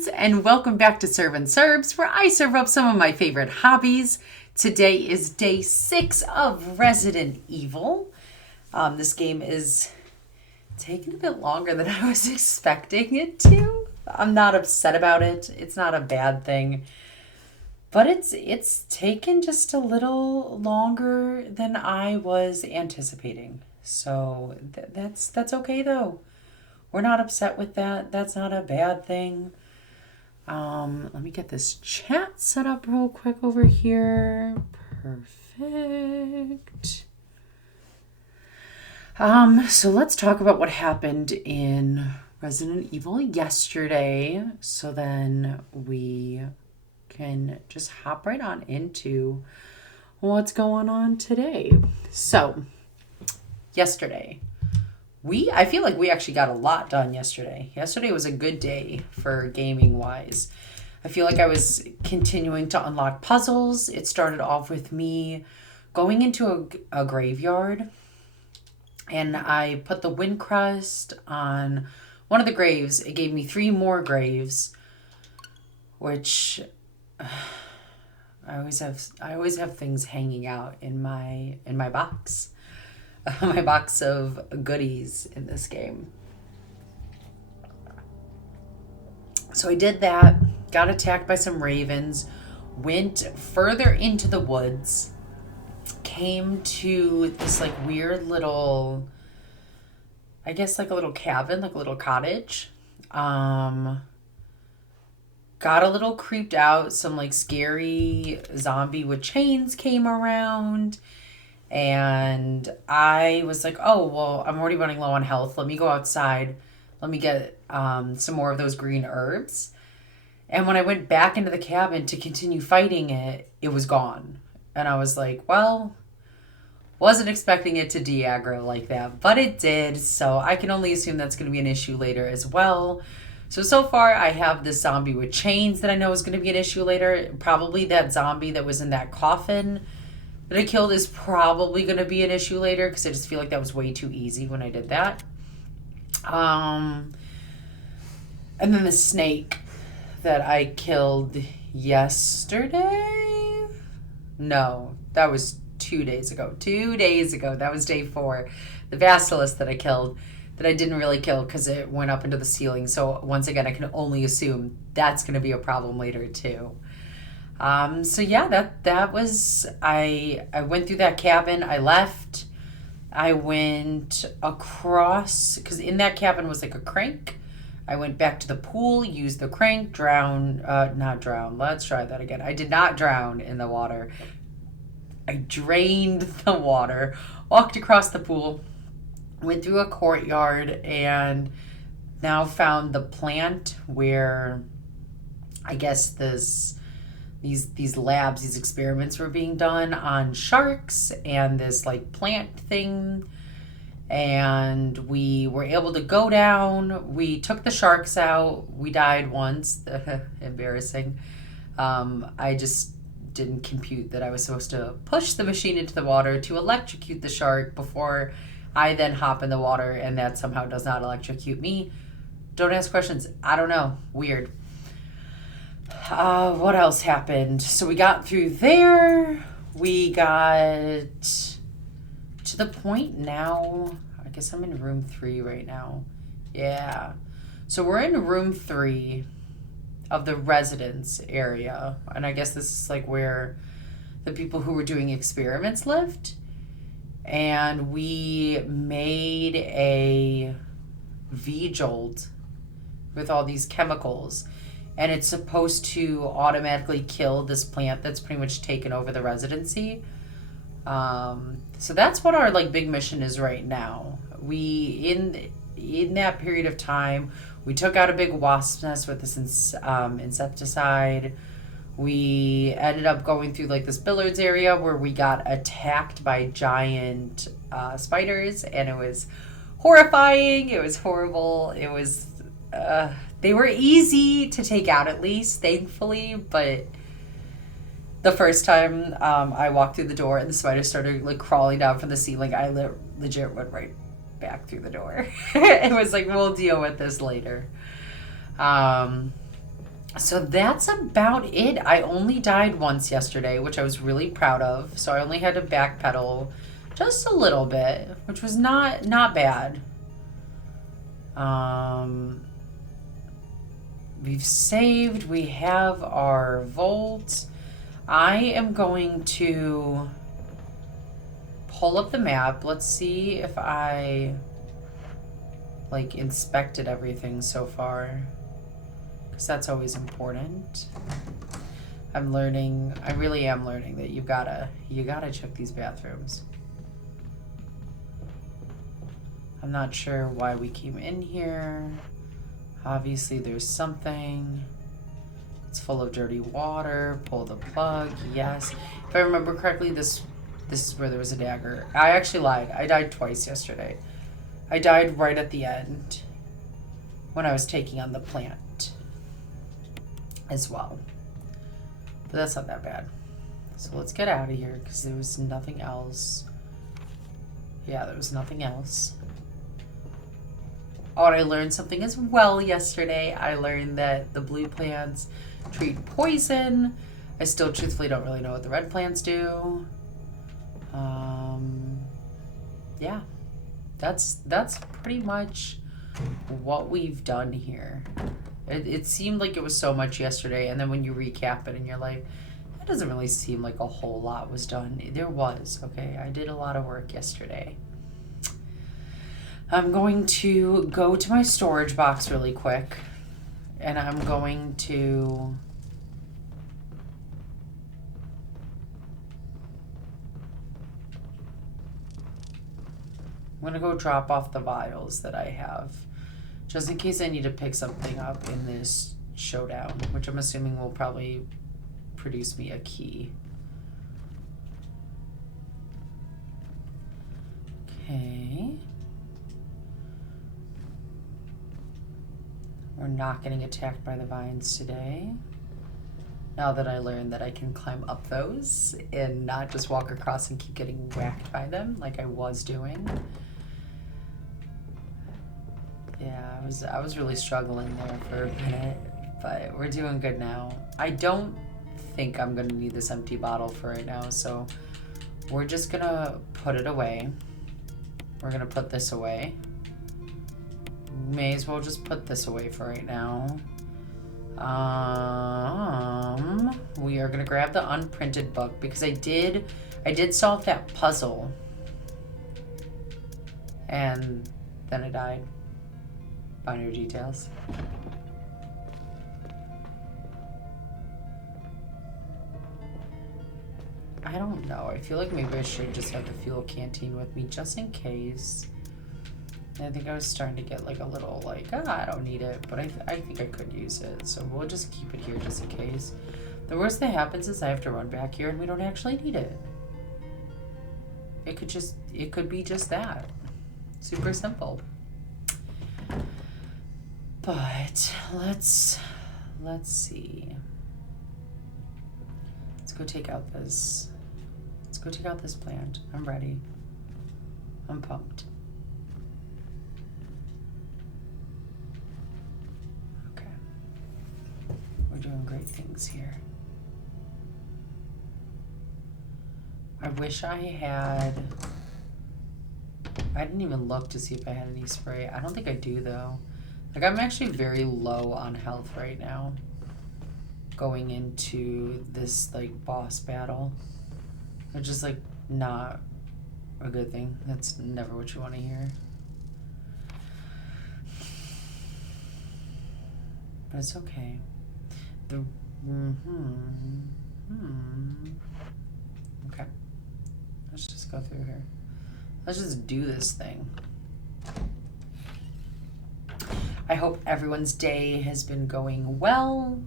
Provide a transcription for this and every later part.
friends, and welcome back to Serve and Serves, where I serve up some of my favorite hobbies. Today is day 6 of Resident Evil. This game is taking a bit longer than I was expecting it to. I'm not upset about it. It's not a bad thing. But it's taken just a little longer than I was anticipating. So that's okay though. We're not upset with that. That's not a bad thing. Let me get this chat set up real quick over here. Perfect. So let's talk about what happened in Resident Evil yesterday. So then we can just hop right on into what's going on today. So, yesterday. I feel like we actually got a lot done yesterday. Yesterday was a good day for gaming wise. I feel like I was continuing to unlock puzzles. It started off with me going into a graveyard, and I put the wind crust on one of the graves. It gave me 3 more graves, which I always have things hanging out in my box. My box of goodies in this game. So I did that, got attacked by some ravens, went further into the woods, came to this like weird little, I guess like a little cabin, like a little cottage. Got a little creeped out. Some like scary zombie with chains came around. And I was like, oh, well, I'm already running low on health. Let me go outside. Let me get some more of those green herbs. And when I went back into the cabin to continue fighting it, it was gone. And I was like, well, wasn't expecting it to de-aggro like that, but it did. So I can only assume that's going to be an issue later as well. So far I have this zombie with chains that I know is going to be an issue later. Probably that zombie that was in that coffin that I killed is probably going to be an issue later because I just feel like that was way too easy when I did that. And then the snake that I killed yesterday? No, that was 2 days ago. 2 days ago. That was day 4. The basilisk that I killed that I didn't really kill because it went up into the ceiling. So once again, I can only assume that's going to be a problem later too. So yeah, that was, I went through that cabin, I left, I went across, because in that cabin was like a crank. I went back to the pool, used the crank, not drown, let's try that again. I did not drown in the water. I drained the water, walked across the pool, went through a courtyard, and now found the plant where I guess these labs, these experiments were being done on sharks and this like plant thing. And we were able to go down. We took the sharks out. We died once. Embarrassing. I just didn't compute that I was supposed to push the machine into the water to electrocute the shark before I then hop in the water, and that somehow does not electrocute me. Don't ask questions. I don't know. Weird. What else happened? So we got through there. We got to the point now. I guess I'm in room 3 right now. Yeah. So we're in room 3 of the residence area. And I guess this is like where the people who were doing experiments lived. And we made a V-jolt with all these chemicals. And it's supposed to automatically kill this plant that's pretty much taken over the residency. So that's what our like big mission is right now. We in that period of time, we took out a big wasp nest with this insecticide. We ended up going through like this billiards area where we got attacked by giant spiders, and it was horrifying. It was horrible. It was they were easy to take out, at least, thankfully, but the first time I walked through the door and the spider started like crawling down from the ceiling, I legit went right back through the door. It was like, we'll deal with this later. So that's about it. I only died once yesterday, which I was really proud of. So I only had to backpedal just a little bit, which was not bad. We've saved. We have our vault. I am going to pull up the map. Let's see if I like inspected everything so far, because that's always important. I'm learning, I really am learning that you gotta check these bathrooms. I'm not sure why we came in here. Obviously there's something. It's full of dirty water. Pull the plug. Yes. If I remember correctly, this is where there was a dagger. I actually lied. I died twice yesterday. I died right at the end when I was taking on the plant as well. But that's not that bad. So let's get out of here because there was nothing else. Yeah, there was nothing else. Oh, and I learned something as well yesterday. I learned that the blue plants treat poison. I still truthfully don't really know what the red plants do. Yeah, that's pretty much what we've done here. It seemed like it was so much yesterday, and then when you recap it and you're like, that doesn't really seem like a whole lot was done. There was, okay? I did a lot of work yesterday. I'm going to go to my storage box really quick, and I'm going to go drop off the vials that I have, just in case I need to pick something up in this showdown, which I'm assuming will probably produce me a key. Okay. We're not getting attacked by the vines today. Now that I learned that I can climb up those and not just walk across and keep getting whacked by them like I was doing. Yeah, I was really struggling there for a minute, but we're doing good now. I don't think I'm gonna need this empty bottle for right now, so we're just gonna put it away. We're gonna put this away. May as well just put this away for right now. We are gonna grab the unprinted book because I did solve that puzzle, and then I died. Binary details. I don't know. I feel like maybe I should just have the fuel canteen with me just in case. I think I was starting to get like a little like, I don't need it, but I think I could use it. So we'll just keep it here just in case. The worst that happens is I have to run back here and we don't actually need it. It could be just that. Super simple. But let's see. Let's go take out this plant. I'm ready. I'm pumped. Okay. We're doing great things here. I wish I didn't even look to see if I had any spray. I don't think I do though. Like, I'm actually very low on health right now going into this like boss battle, which is like not a good thing. That's never what you want to hear, but it's okay. Okay, let's just go through here. Let's just do this thing. I hope everyone's day has been going well.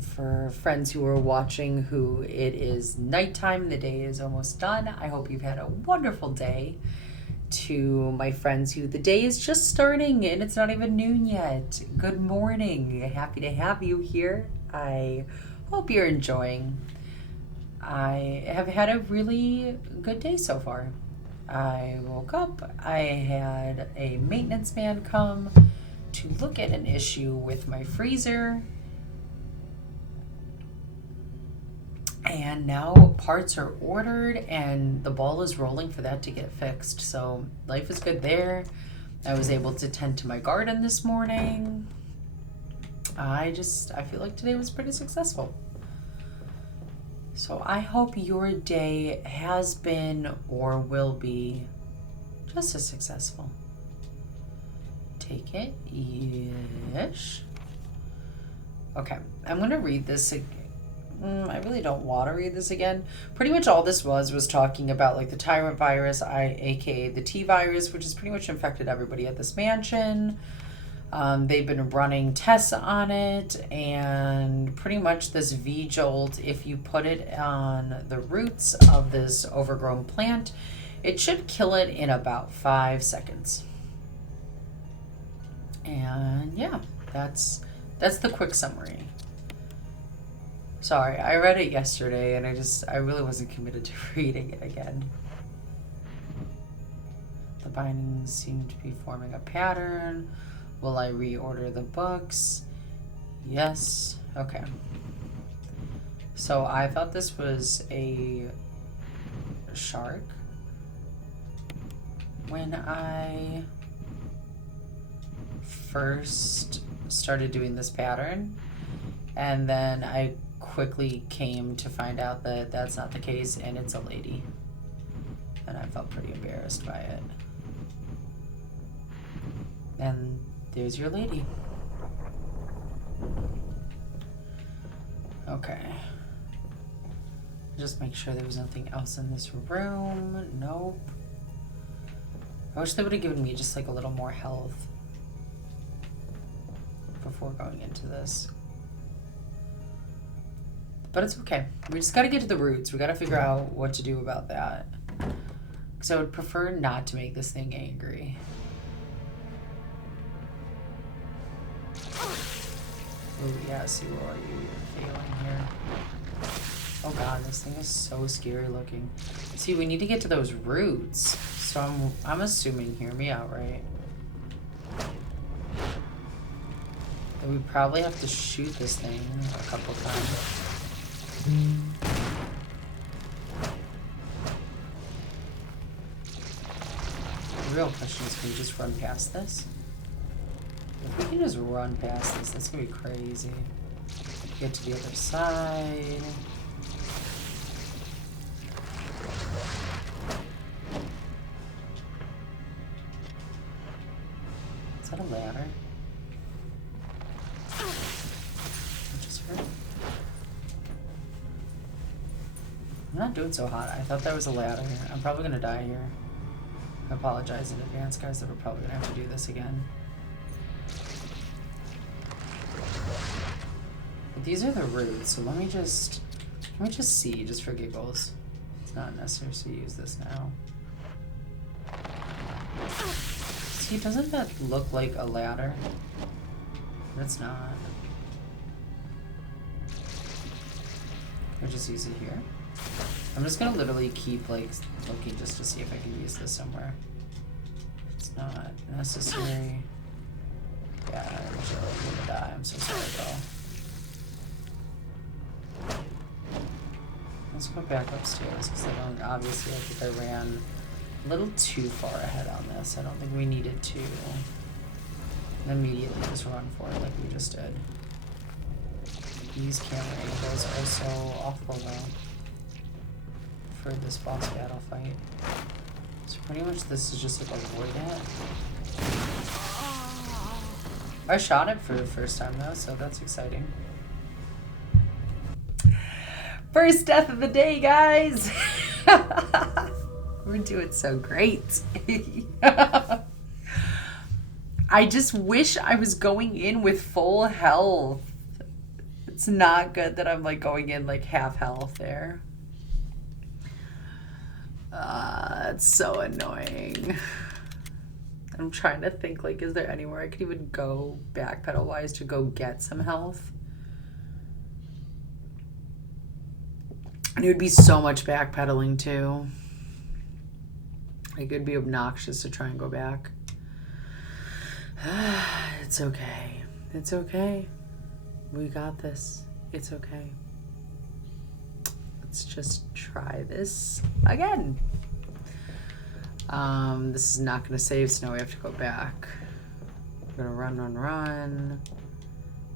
For friends who are watching who it is nighttime, the day is almost done. I hope you've had a wonderful day. To my friends who the day is just starting and it's not even noon yet, good morning. Happy to have you here. I hope you're enjoying. I have had a really good day so far. I woke up, I had a maintenance man come to look at an issue with my freezer. And now parts are ordered and the ball is rolling for that to get fixed. So life is good there. I was able to tend to my garden this morning. I feel like today was pretty successful. So I hope your day has been or will be just as successful. Take it. Ish. Okay, I'm going to read this again. I really don't want to read this again. Pretty much all this was talking about like the tyrant virus, aka the T virus, which has pretty much infected everybody at this mansion. They've been running tests on it, and pretty much this V-Jolt, if you put it on the roots of this overgrown plant, it should kill it in about 5 seconds. And yeah, that's the quick summary. Sorry, I read it yesterday and I really wasn't committed to reading it again. The bindings seem to be forming a pattern. Will I reorder the books? Yes. Okay. So I thought this was a shark when I first started doing this pattern, and then I quickly came to find out that that's not the case and it's a lady, and I felt pretty embarrassed by it. And there's your lady. Okay, just make sure there was nothing else in this room. Nope. I wish they would have given me just like a little more health before going into this. But it's okay. We just gotta get to the roots. We gotta figure out what to do about that. Because I would prefer not to make this thing angry. Ooh, yeah, see, where are you? You're failing here. Oh god, this thing is so scary looking. See, we need to get to those roots. So I'm assuming, hear me out, right? That we probably have to shoot this thing a couple times. The real question is, can we just run past this? If we can just run past this, that's gonna be crazy. Get to the other side. Is that a ladder? What just hurt? I'm not doing so hot. I thought that was a ladder. I'm probably gonna die here. I apologize in advance, guys, that we're probably gonna have to do this again. But these are the roots, so let me just see, just for giggles. It's not necessary to use this now. See, doesn't that look like a ladder? That's not. Can I just use it here? I'm just gonna literally keep like looking just to see if I can use this somewhere. It's not necessary. Yeah, I'm really gonna die. I'm so sorry, bro. Let's go back upstairs because I think I ran a little too far ahead on this. I don't think we needed to immediately just run for it like we just did. These camera angles are so awful though for this boss battle fight. So pretty much this is just like avoid it. I shot it for the first time though, so that's exciting. First death of the day, guys! We're doing so great. I just wish I was going in with full health. It's not good that I'm like going in like half health there. It's so annoying. I'm trying to think, like, is there anywhere I could even go backpedal wise to go get some health? And it would be so much backpedaling too. Like, it'd be obnoxious to try and go back. It's okay. It's okay. We got this. It's okay. let's just try this again. This is not going to save, so now we have to go back. We're going to run.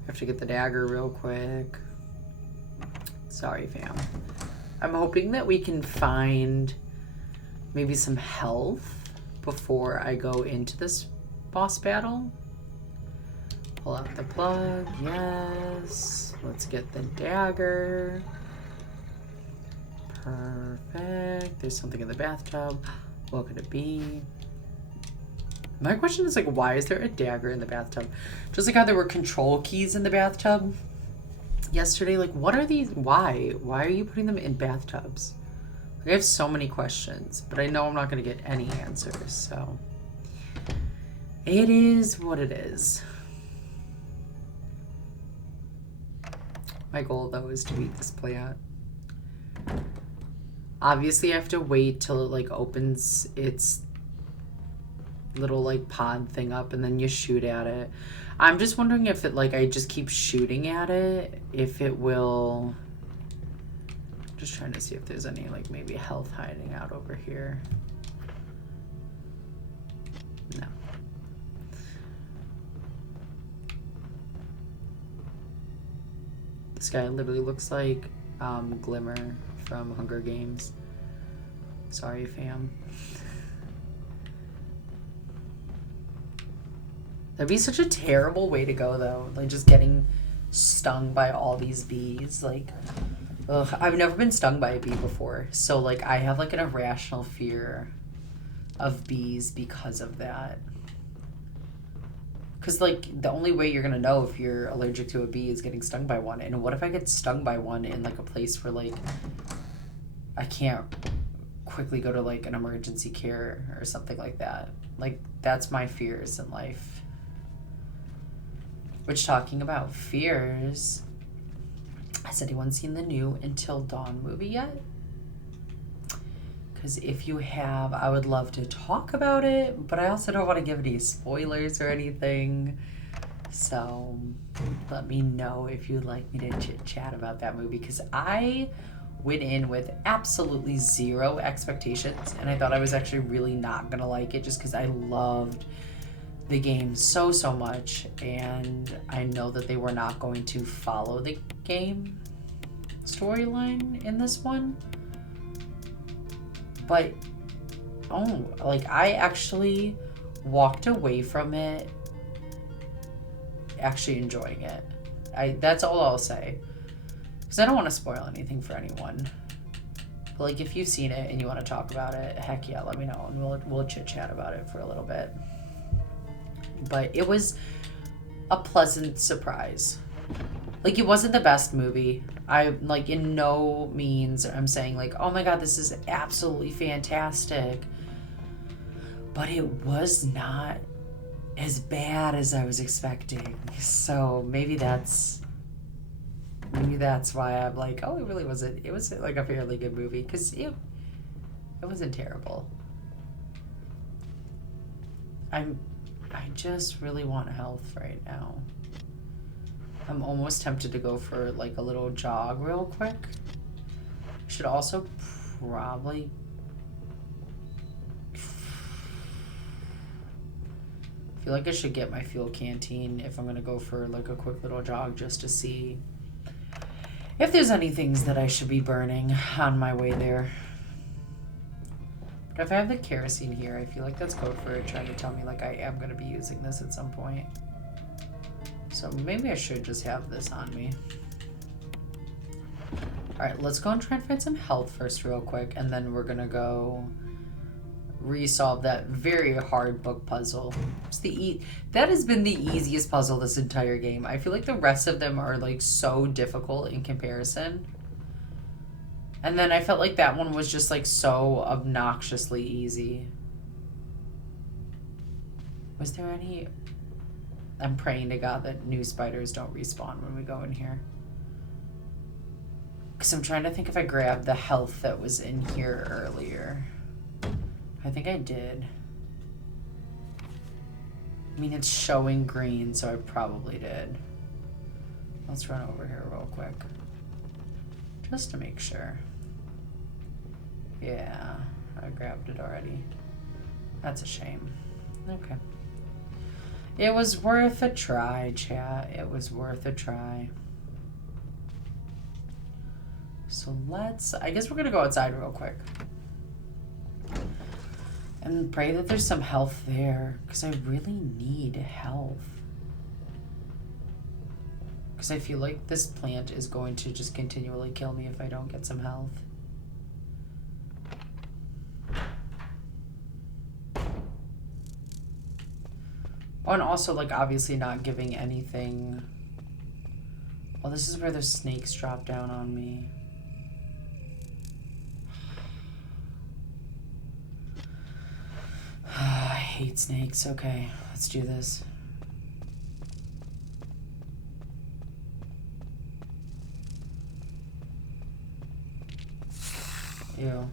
Have to get the dagger real quick. Sorry, fam. I'm hoping that we can find maybe some health before I go into this boss battle. Pull out the plug. Yes. Let's get the dagger. Perfect. There's something in the bathtub. What could it be? My question is, like, why is there a dagger in the bathtub? Just like how there were control keys in the bathtub yesterday. Like, what are these? Why? Why are you putting them in bathtubs? Like, I have so many questions, but I know I'm not going to get any answers, so it is what it is. My goal, though, is to beat this plant. Obviously, I have to wait till it, like, opens its little, like, pod thing up, and then you shoot at it. I'm just wondering if it, like, I just keep shooting at it, if it will... Just trying to see if there's any, like, maybe health hiding out over here. No. This guy literally looks like Glimmer from Hunger Games. Sorry, fam. That'd be such a terrible way to go, though. Like, just getting stung by all these bees. Like, ugh. I've never been stung by a bee before. So, like, I have, like, an irrational fear of bees because of that. Because, like, the only way you're going to know if you're allergic to a bee is getting stung by one. And what if I get stung by one in, like, a place where, like, I can't quickly go to, like, an emergency care or something like that? Like, that's my fears in life. Which, talking about fears, has anyone seen the new Until Dawn movie yet? Because if you have, I would love to talk about it, but I also don't want to give any spoilers or anything. So let me know if you'd like me to chit chat about that movie, because I went in with absolutely zero expectations, and I thought I was actually really not going to like it just because I loved the game so much, and I know that they were not going to follow the game storyline in this one. But, oh, like, I actually walked away from it actually enjoying it. That's all I'll say. Because I don't want to spoil anything for anyone. But, like, if you've seen it and you want to talk about it, heck yeah, let me know, and we'll chit-chat about it for a little bit. But it was a pleasant surprise. Like, it wasn't the best movie. I, like, in no means I'm saying, like, oh my god, this is absolutely fantastic. But it was not as bad as I was expecting. So maybe that's why I'm like, oh, it was like a fairly good movie, because it wasn't terrible. I just really want health right now. I'm almost tempted to go for, like, a little jog real quick. Should also probably... I feel like I should get my fuel canteen if I'm going to go for, like, a quick little jog, just to see if there's any things that I should be burning on my way there. But if I have the kerosene here, I feel like that's code for it trying to tell me, like, I am going to be using this at some point. So maybe I should just have this on me. Alright, let's go and try and find some health first real quick, and then we're gonna go resolve that very hard book puzzle. That has been the easiest puzzle this entire game. I feel like the rest of them are, like, so difficult in comparison. And then I felt like that one was just, like, so obnoxiously easy. Was there any... I'm praying to God that new spiders don't respawn when we go in here. Because I'm trying to think if I grabbed the health that was in here earlier. I think I did. I mean, it's showing green, so I probably did. Let's run over here real quick. Just to make sure. Yeah, I grabbed it already. That's a shame. Okay. It was worth a try, chat. It was worth a try. So I guess we're gonna go outside real quick. And pray that there's some health there, because I really need health. Because I feel like this plant is going to just continually kill me if I don't get some health. Oh, and also, like, obviously not giving anything. Well, this is where the snakes drop down on me. I hate snakes. Okay, let's do this. Ew.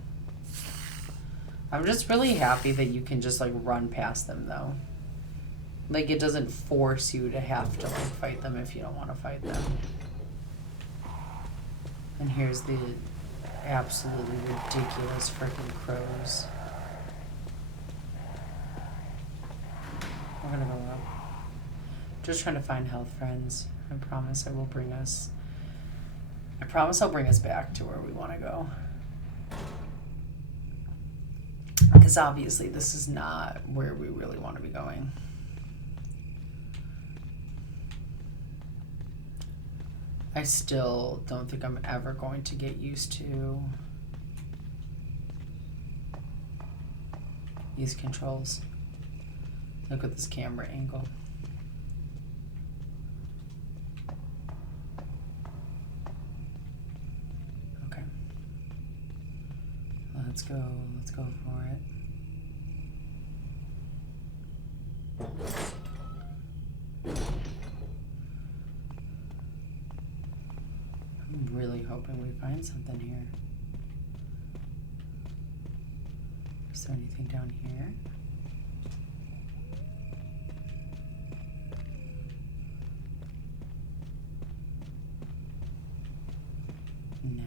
I'm just really happy that you can just, like, run past them, though. Like, it doesn't force you to have to, like, fight them if you don't want to fight them. And here's the absolutely ridiculous freaking crows. We're gonna go up. Just trying to find health, friends. I promise I'll bring us back to where we want to go. Because obviously this is not where we really want to be going. I still don't think I'm ever going to get used to these controls. Look at this camera angle. Okay. Let's go for it. I'm really hoping we find something here. Is there anything down here? No.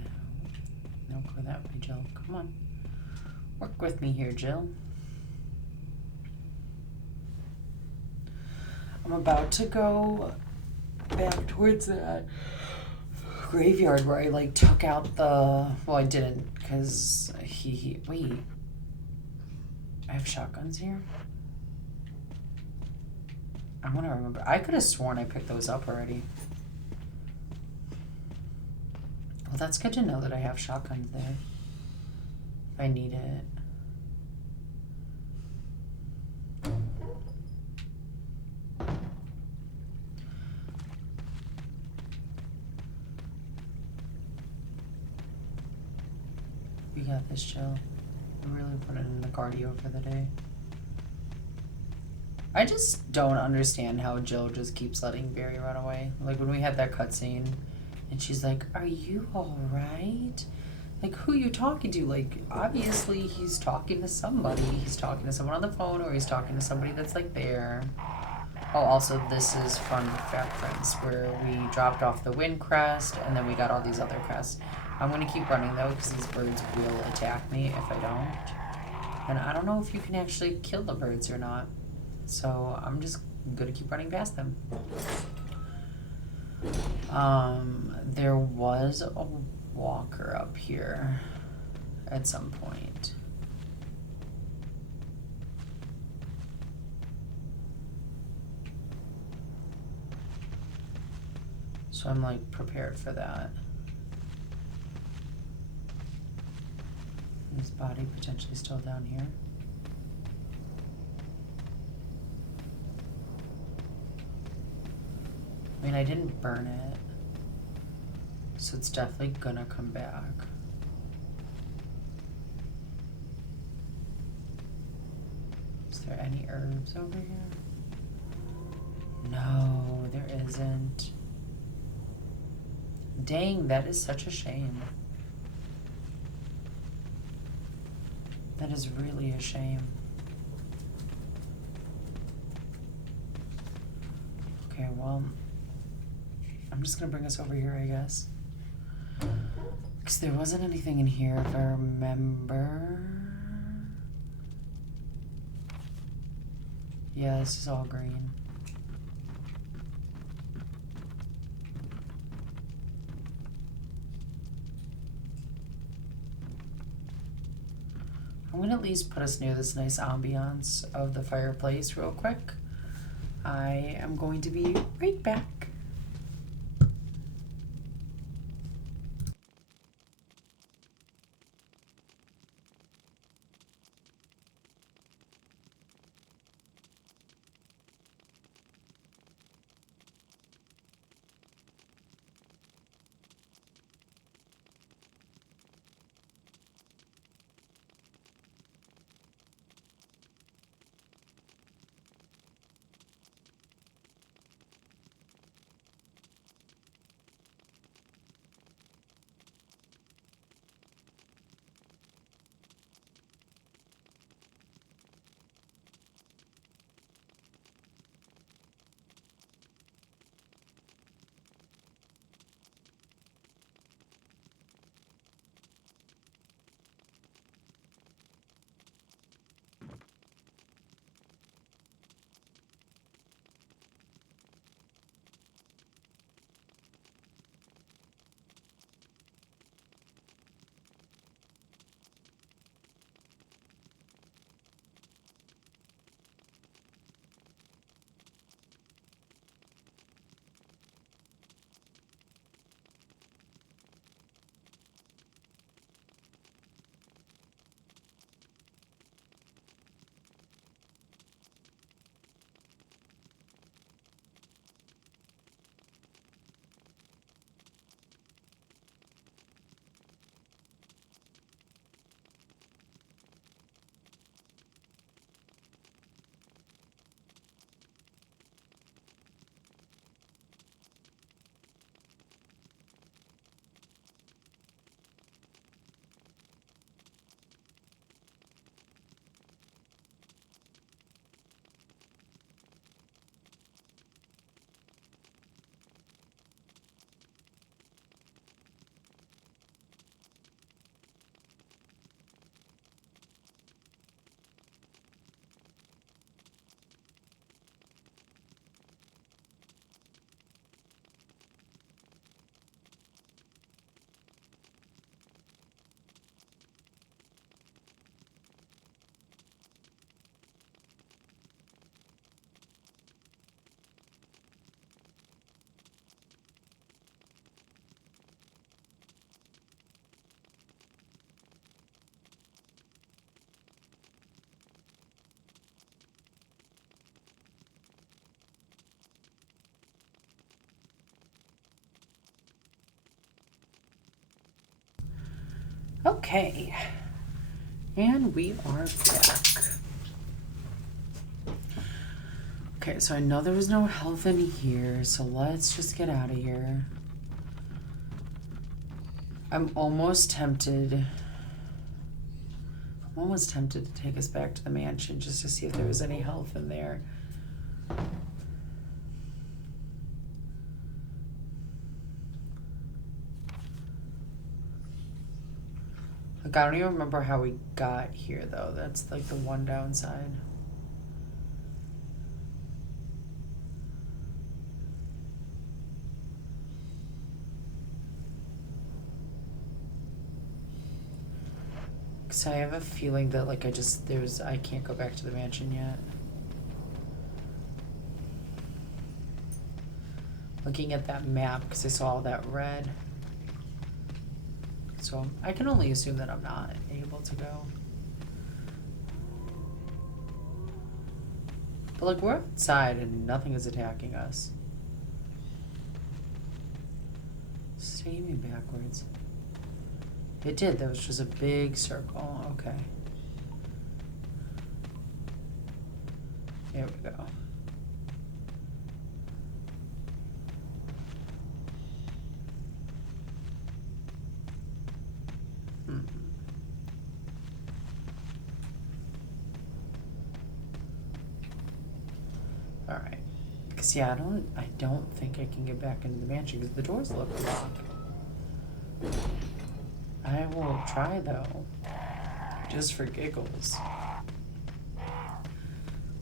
Don't go that way, Jill. Come on. Work with me here, Jill. I'm about to go back towards that graveyard where I, like, took out the... Well, I didn't, because wait. I have shotguns here? I want to remember. I could have sworn I picked those up already. Well, that's good to know that I have shotguns there. If I need it. We got this, Jill. I'm really putting in the cardio for the day. I just don't understand how Jill just keeps letting Barry run away. Like, when we had that cutscene, and she's like, "Are you alright? Like, who you talking to?" Like, obviously he's talking to somebody. He's talking to someone on the phone, or he's talking to somebody that's, like, there. Oh, also, this is from Fact Friends, where we dropped off the wind crest, and then we got all these other crests. I'm going to keep running, though, because these birds will attack me if I don't. And I don't know if you can actually kill the birds or not. So I'm just going to keep running past them. There was a walker up here at some point. So I'm, like, prepared for that. His body potentially still down here. I mean, I didn't burn it, so it's definitely gonna come back. Is there any herbs over here? No, there isn't. Dang, that is such a shame. That is really a shame. Okay, well, I'm just gonna bring us over here, I guess. Because there wasn't anything in here, if I remember. Yeah, this is all green. I'm gonna at least put us near this nice ambiance of the fireplace real quick. I am going to be right back. Okay, and we are back. Okay, so I know there was no health in here, so let's just get out of here. I'm almost tempted to take us back to the mansion just to see if there was any health in there. Like, I don't even remember how we got here, though. That's, like, the one downside. Because I have a feeling that, like, I can't go back to the mansion yet. Looking at that map, because I saw all that red. So I can only assume that I'm not able to go. But like, we're outside and nothing is attacking us. It's taking me backwards. It did, that was just a big circle. Okay. There we go. Alright. Because yeah, I don't think I can get back into the mansion because the doors look locked. I will try though. Just for giggles.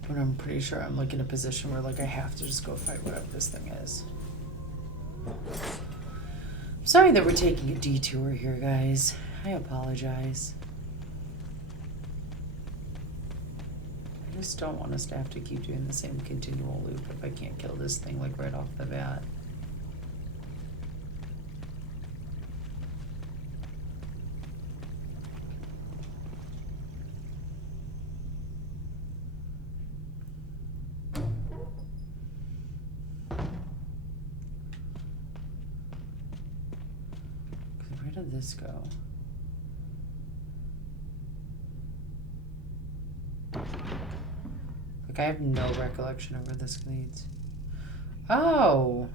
But I'm pretty sure I'm like in a position where like I have to just go fight whatever this thing is. Sorry that we're taking a detour here, guys. I apologize. I just don't want us to have to keep doing the same continual loop if I can't kill this thing like right off the bat. Where did this go? Like, I have no recollection of where this leads. Oh!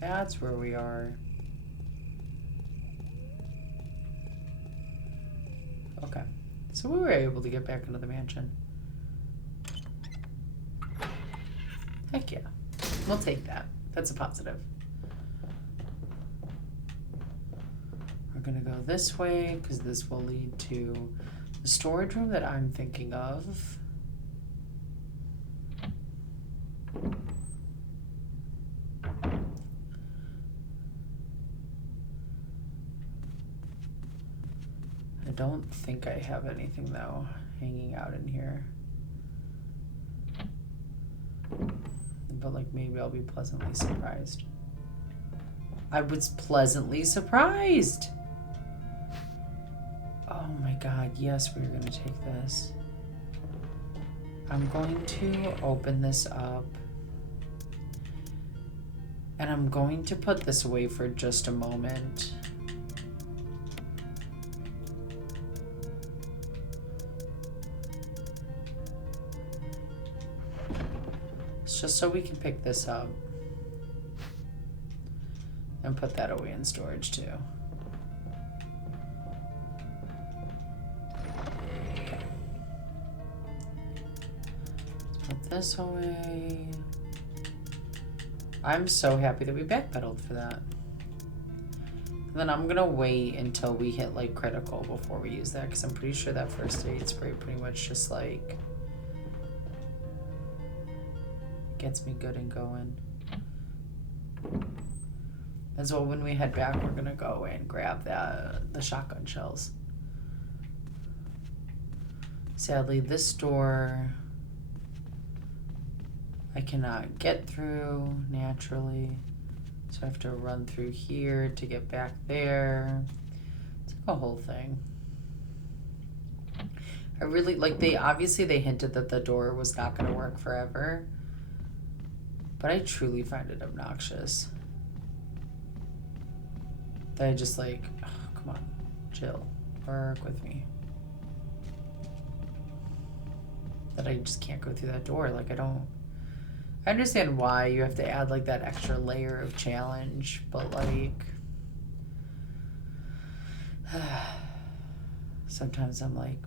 That's where we are. Okay. So we were able to get back into the mansion. Heck yeah. We'll take that. That's a positive. We're gonna go this way, because this will lead to the storage room that I'm thinking of. I don't think I have anything, though, hanging out in here. But, like, maybe I'll be pleasantly surprised. I was pleasantly surprised! Oh my god, yes, we're gonna take this. I'm going to open this up. And I'm going to put this away for just a moment. It's just so we can pick this up. And put that away in storage too. Put this away. I'm so happy that we backpedaled for that. And then I'm gonna wait until we hit like critical before we use that, because I'm pretty sure that first aid spray pretty much just like gets me good and going. As well, when we head back, we're gonna go away and grab the shotgun shells. Sadly, this door I cannot get through naturally, so I have to run through here to get back there. It's like a whole thing. I really like, they hinted that the door was not going to work forever, but I truly find it obnoxious that I just like, oh, come on, chill, work with me. That I just can't go through that door. Like, I understand why you have to add like that extra layer of challenge, but like sometimes I'm like,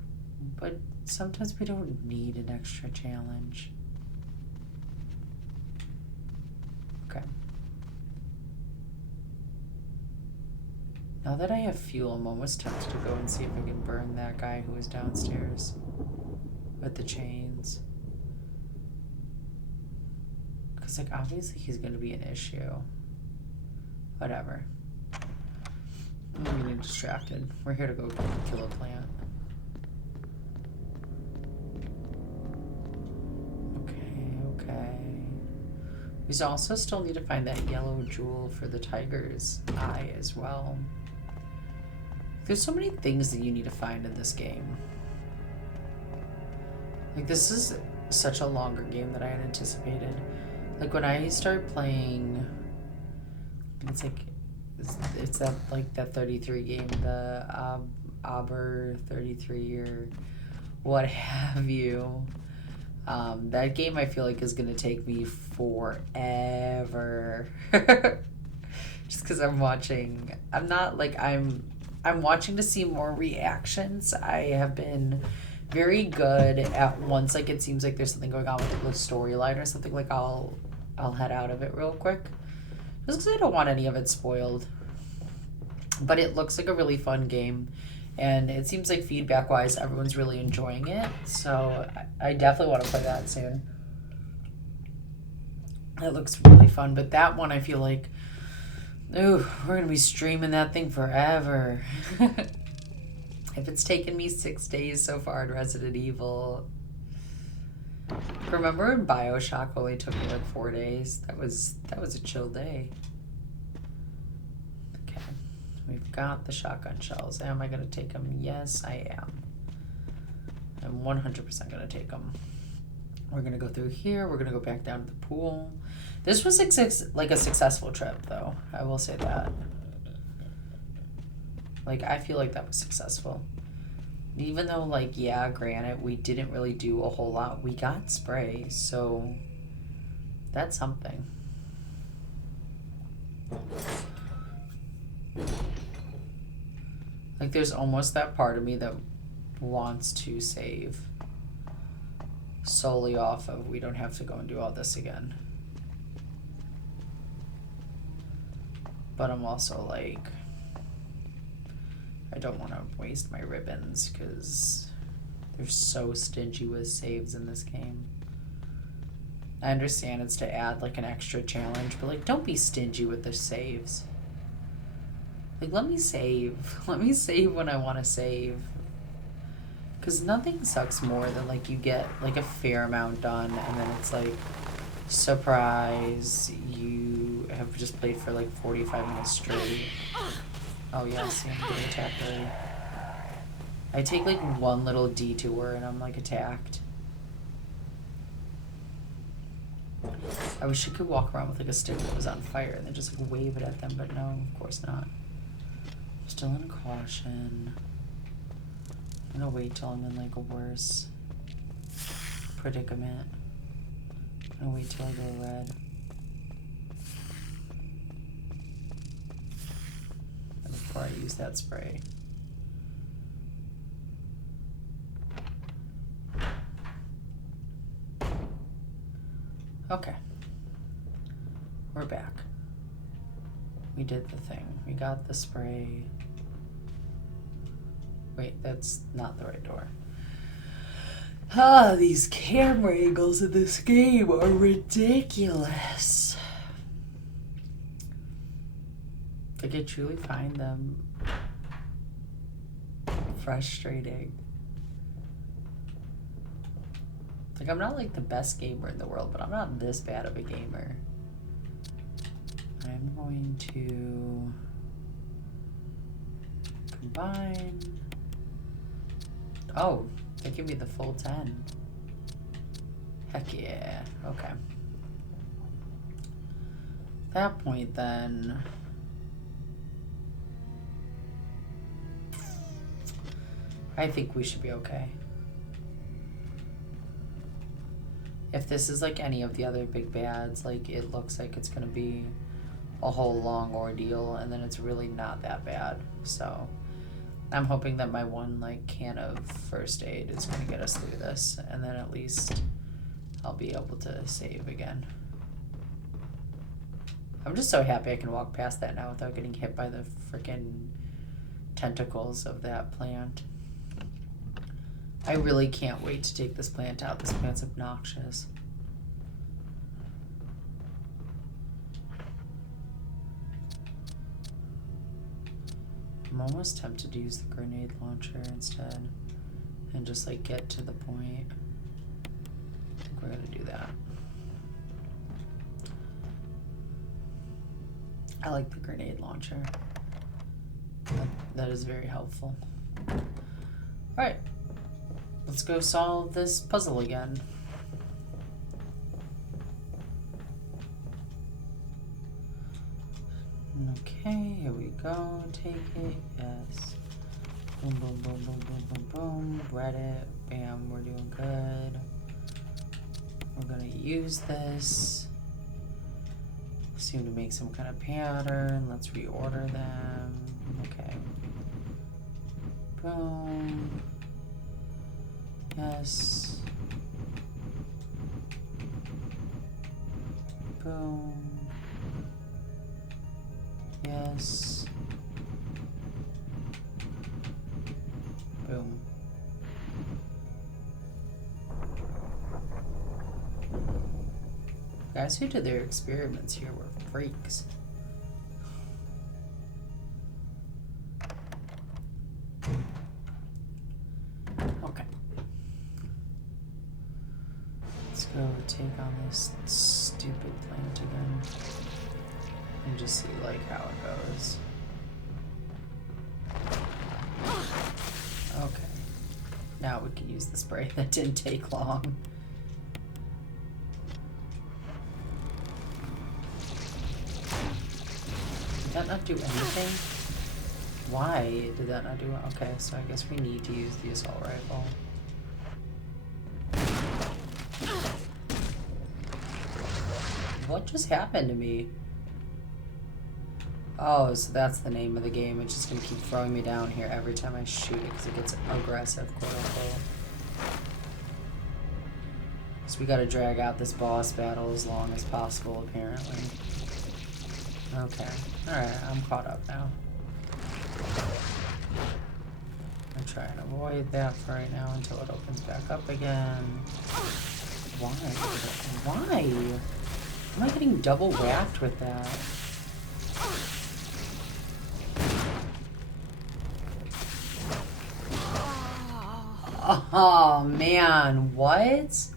but sometimes we don't need an extra challenge. Okay. Now that I have fuel, I'm almost tempted to go and see if I can burn that guy who was downstairs with the chains. Because, like, obviously he's going to be an issue. Whatever. I'm getting distracted. We're here to go kill a plant. Okay. We also still need to find that yellow jewel for the tiger's eye as well. There's so many things that you need to find in this game. Like, this is such a longer game than I had anticipated. Like, when I start playing, it's like, it's that, like, that 33 game, the Aber 33 or what have you. That game I feel like is going to take me forever. Just because I'm watching, I'm watching to see more reactions. I have been very good at, once like it seems like there's something going on with the storyline or something, like I'll head out of it real quick, just because I don't want any of it spoiled. But it looks like a really fun game. And it seems like feedback-wise, everyone's really enjoying it. So I definitely want to play that soon. It looks really fun. But that one, I feel like, ooh, we're going to be streaming that thing forever. If it's taken me 6 days so far in Resident Evil. Remember when BioShock only took me like 4 days? That was a chill day. Okay. We've got the shotgun shells. Am I going to take them? Yes, I am. I'm 100% going to take them. We're going to go through here. We're going to go back down to the pool. This was like a successful trip, though. I will say that. Like, I feel like that was successful. Even though, like, yeah, granted, we didn't really do a whole lot. We got spray, so that's something. Like, there's almost that part of me that wants to save solely off of we don't have to go and do all this again. But I'm also like, I don't want to waste my ribbons because they're so stingy with saves in this game. I understand it's to add like an extra challenge, but like, don't be stingy with the saves. Like, let me save. Let me save when I want to save. Because nothing sucks more than like you get like a fair amount done and then it's like, surprise, you have just played for like 45 minutes straight. Oh yeah, see, I'm getting attacked already. I take like one little detour and I'm like attacked. I wish I could walk around with like a stick that was on fire and then just like wave it at them, but no, of course not. Still in caution. I'm gonna wait till I'm in like a worse predicament. I'm gonna wait till I go red. Before I use that spray. Okay. We're back. We did the thing. We got the spray. Wait, that's not the right door. Ah, these camera angles in this game are ridiculous. Like, I truly find them frustrating. Like, I'm not like the best gamer in the world, but I'm not this bad of a gamer. I'm going to combine. Oh, they give me the full 10. Heck yeah. Okay. At that point, then, I think we should be okay. If this is like any of the other big bads, like it looks like it's gonna be a whole long ordeal and then it's really not that bad. So I'm hoping that my one like can of first aid is gonna get us through this and then at least I'll be able to save again. I'm just so happy I can walk past that now without getting hit by the freaking tentacles of that plant. I really can't wait to take this plant out. This plant's obnoxious. I'm almost tempted to use the grenade launcher instead and just like get to the point. I think we're gonna do that. I like the grenade launcher. That is very helpful. All right. Let's go solve this puzzle again. Okay, here we go. Take it, yes. Boom, boom, boom, boom, boom, boom, boom. Read it. Bam, we're doing good. We're gonna use this. Seem to make some kind of pattern. Let's reorder them. Okay. Boom. Yes. Boom. Yes. guys who did their experiments here were freaks. Okay. Let's go take on this stupid plant again. And just see, like, how it goes. Okay. Now we can use the spray. That didn't take long. Did that not do anything? Why did that not do it? Okay, so I guess we need to use the assault rifle. What just happened to me? Oh, so that's the name of the game. It's just gonna keep throwing me down here every time I shoot it because it gets aggressive, quote unquote. So we gotta drag out this boss battle as long as possible, apparently. Okay. Alright, I'm caught up now. I'm trying to avoid that for right now until it opens back up again. Why? Why? Am I getting double whacked with that? Oh man, what?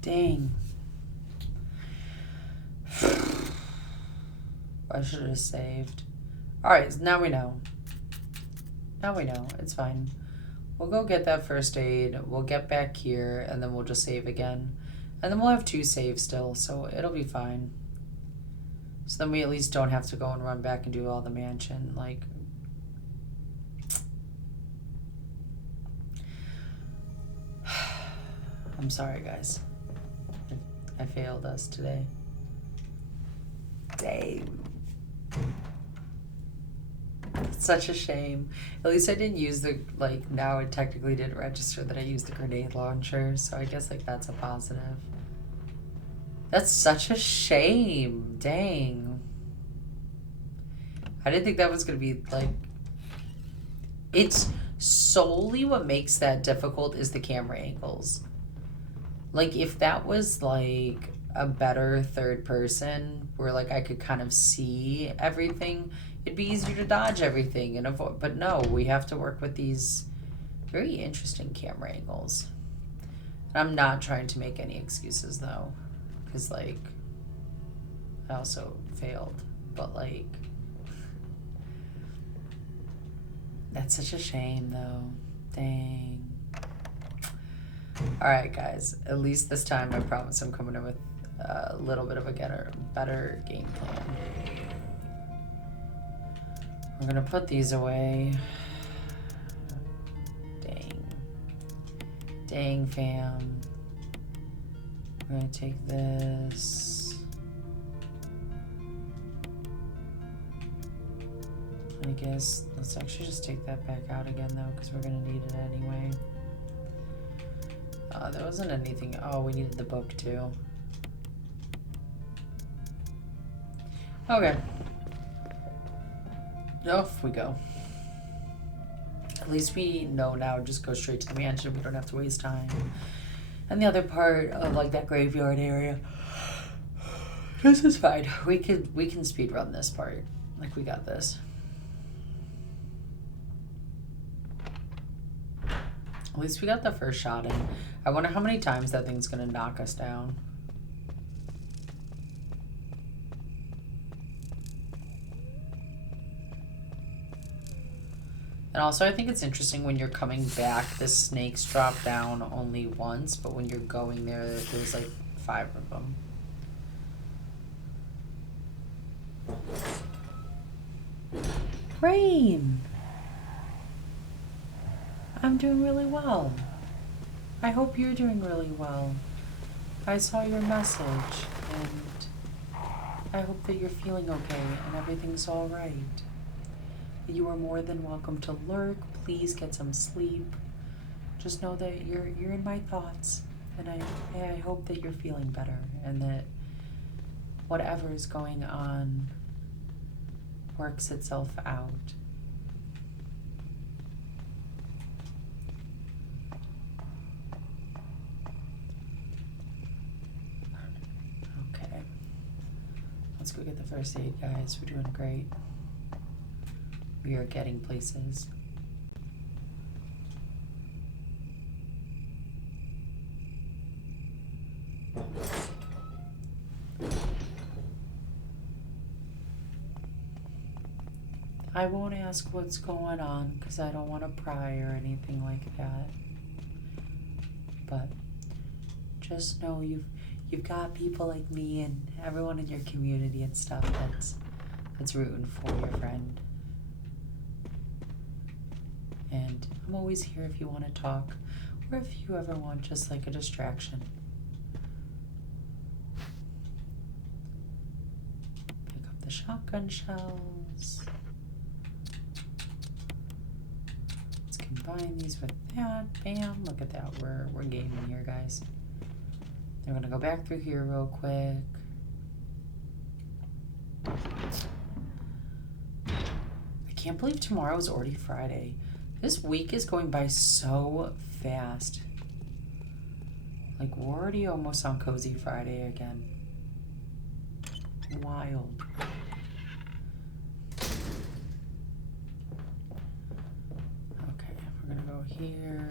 Dang. I should have saved. Alright, so now we know. Now we know. It's fine. We'll go get that first aid. We'll get back here, and then we'll just save again. And then we'll have 2 saves still, so it'll be fine. So then we at least don't have to go and run back and do all the mansion, like... I'm sorry, guys. I failed us today. Dang. It's such a shame. At least I didn't use the, like, now it technically did register that I used the grenade launcher, so I guess, like, that's a positive. That's such a shame. Dang. I didn't think that was gonna be, like... It's solely what makes that difficult is the camera angles. Like, if that was, like, a better third person where, like, I could kind of see everything, it'd be easier to dodge everything and avoid. But no, we have to work with these very interesting camera angles. I'm not trying to make any excuses, though, because, like, I also failed. But, like, that's such a shame, though. Dang. Alright, guys. At least this time I promise I'm coming in with a little bit of a better game plan. We're gonna put these away. Dang. Dang, fam. We're gonna take this. I guess let's actually just take that back out again, though, because we're gonna need it anyway. There wasn't anything. Oh, we needed the book too. Okay. Off we go. At least we know now, just go straight to the mansion. We don't have to waste time. And the other part of, like, that graveyard area. This is fine. We can speed run this part. Like, we got this. At least we got the first shot in. I wonder how many times that thing's gonna knock us down. And also, I think it's interesting when you're coming back, the snakes drop down only once, but when you're going there, there's like 5 of them. Rain! I'm doing really well. I hope you're doing really well. I saw your message, and I hope that you're feeling okay and everything's all right. You are more than welcome to lurk. Please get some sleep. Just know that you're in my thoughts, and I hope that you're feeling better and that whatever is going on works itself out. Okay. Let's go get the first aid, guys. We're doing great. We are getting places. I won't ask what's going on because I don't want to pry or anything like that. But just know you've got people like me and everyone in your community and stuff that's rooting for your friend. And I'm always here if you want to talk or if you ever want just like a distraction. Pick up the shotgun shells. Combine these with that. Bam. Look at that. We're gaming here, guys. I'm gonna go back through here real quick. I can't believe tomorrow's already Friday. This week is going by so fast. Like, we're already almost on Cozy Friday again. Wild. We're gonna go here.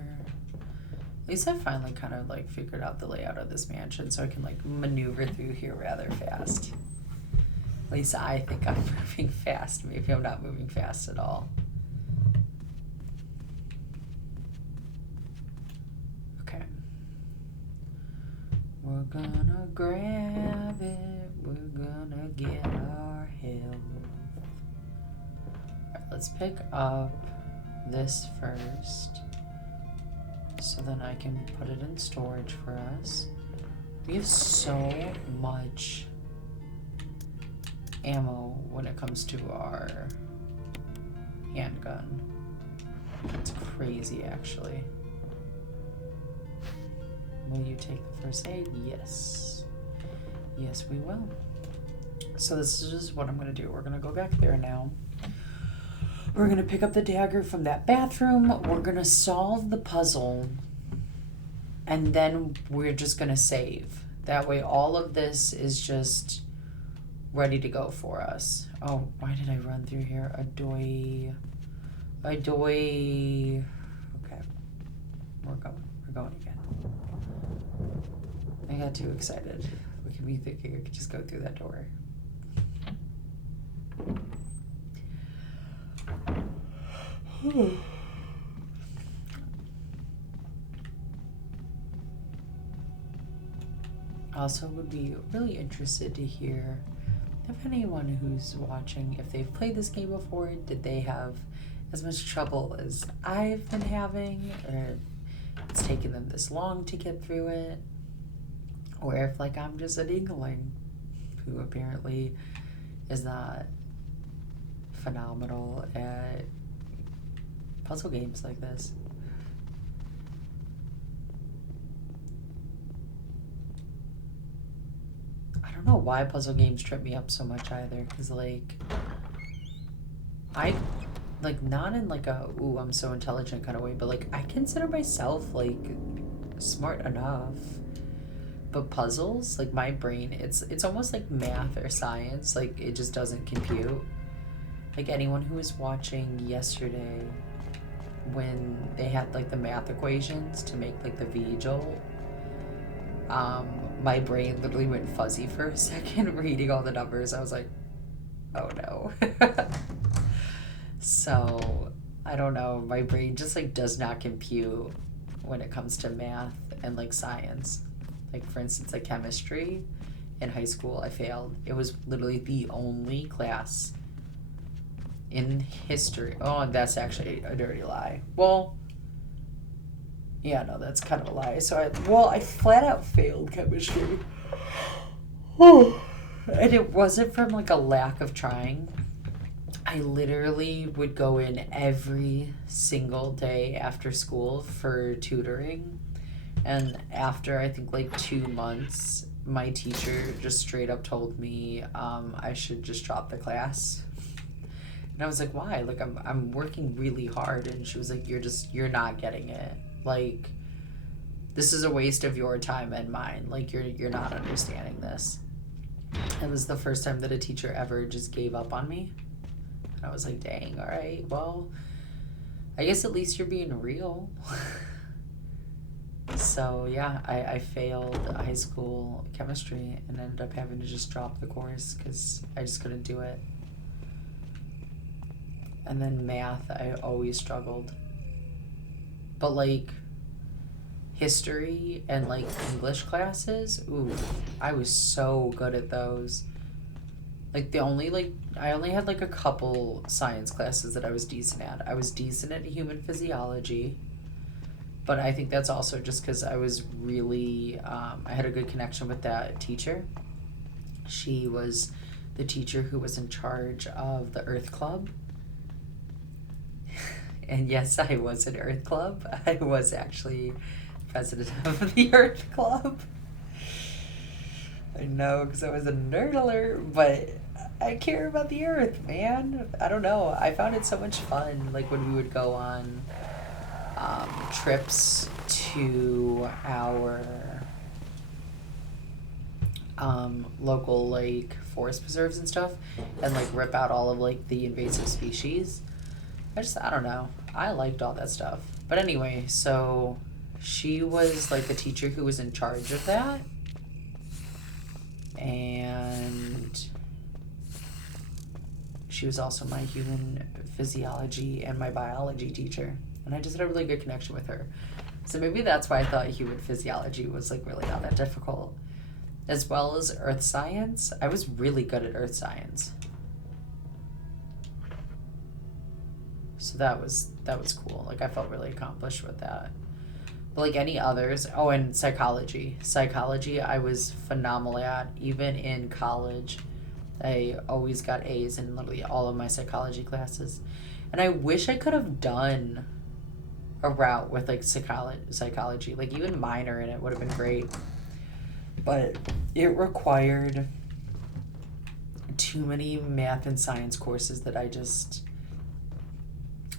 At least I finally kind of like figured out the layout of this mansion so I can like maneuver through here rather fast. At least I think I'm moving fast. Maybe I'm not moving fast at all. Okay. We're gonna grab it. We're gonna get our health. Alright, let's pick up this first so then I can put it in storage for us. We have so much ammo when it comes to our handgun. It's crazy, actually. Will you take the first aid? Yes. Yes, we will. So this is what I'm gonna do. We're gonna go back there now. We're going to pick up the dagger from that bathroom. We're going to solve the puzzle. And then we're just going to save. That way all of this is just ready to go for us. Oh, why did I run through here? Okay. We're going again. I got too excited. Look at me thinking I could just go through that door. Also would be really interested to hear if anyone who's watching, if they've played this game before, did they have as much trouble as I've been having, or it's taken them this long to get through it, or if like I'm just an inkling who apparently is not phenomenal at puzzle games like this. I don't know why puzzle games trip me up so much either, because like I like not in like a ooh I'm so intelligent kind of way, but like I consider myself like smart enough. But puzzles, like my brain, it's almost like math or science, like it just doesn't compute. Like anyone who was watching yesterday when they had like the math equations to make like the V-jolt, my brain literally went fuzzy for a second reading all the numbers. I was like, oh no. So I don't know, my brain just like does not compute when it comes to math and like science. Like for instance, like chemistry in high school I failed. It was literally the only class in history. Oh, that's actually a dirty lie. Well, yeah, no, that's kind of a lie. So I flat out failed chemistry. And it wasn't from like a lack of trying. I literally would go in every single day after school for tutoring. And after I think like 2 months, my teacher just straight up told me I should just drop the class. And I was like, why? Like, I'm working really hard. And she was like, you're not getting it. Like, this is a waste of your time and mine. Like, you're not understanding this. It was the first time that a teacher ever just gave up on me. And I was like, dang, all right, well, I guess at least you're being real. So yeah, I failed high school chemistry and ended up having to just drop the course because I just couldn't do it. And then math, I always struggled. But like history and like English classes, ooh, I was so good at those. Like I only had like a couple science classes that I was decent at. I was decent at human physiology, but I think that's also just because I was really, I had a good connection with that teacher. She was the teacher who was in charge of the Earth Club. And yes, I was in Earth Club. I was actually president of the Earth Club. I know, because I was a nerd alert, but I care about the Earth, man. I don't know. I found it so much fun, like when we would go on trips to our local like forest preserves and stuff, and like rip out all of like the invasive species. I don't know. I liked all that stuff. But anyway, so she was like the teacher who was in charge of that. And she was also my human physiology and my biology teacher. And I just had a really good connection with her. So maybe that's why I thought human physiology was like really not that difficult. As well as earth science. I was really good at earth science. So that was cool. Like I felt really accomplished with that. But like any others, oh, and psychology. Psychology I was phenomenal at. Even in college, I always got A's in literally all of my psychology classes. And I wish I could have done a route with like psychology. Like even minor in it would have been great. But it required too many math and science courses that I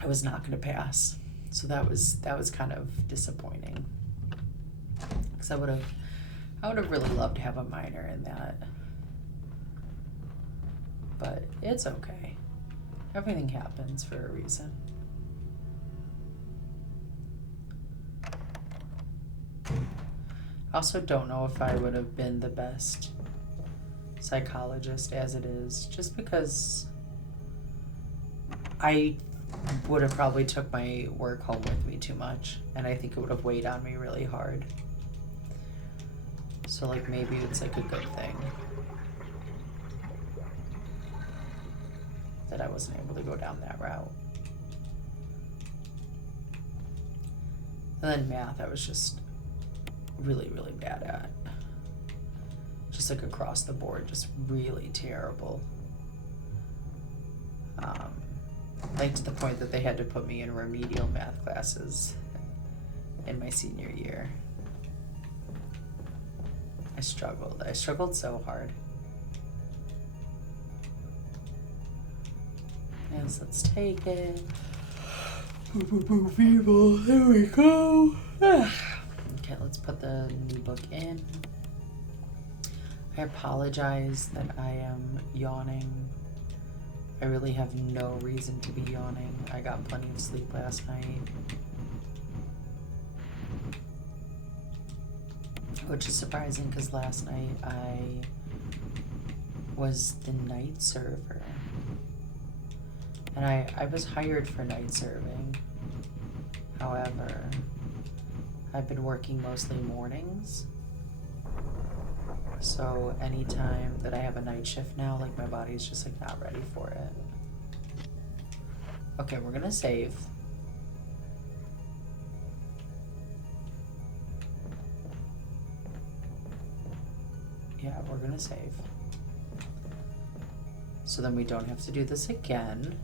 was not going to pass. So that was kind of disappointing. Because I would have really loved to have a minor in that. But it's okay. Everything happens for a reason. I also don't know if I would have been the best psychologist as it is, just because I would have probably took my work home with me too much, and I think it would have weighed on me really hard. So like maybe it's like a good thing that I wasn't able to go down that route. And then math I was just really, really bad at. Just like across the board, just really terrible. Like to the point that they had to put me in remedial math classes in my senior year. I struggled so hard. Yes, let's take it. People, there we go. Okay, let's put the new book in. I apologize that I am yawning. I really have no reason to be yawning. I got plenty of sleep last night. Which is surprising because last night I was the night server. And I was hired for night serving. However, I've been working mostly mornings. So anytime that I have a night shift now, like my body's just like not ready for it. Okay, we're gonna save. Yeah, we're gonna save. So then we don't have to do this again.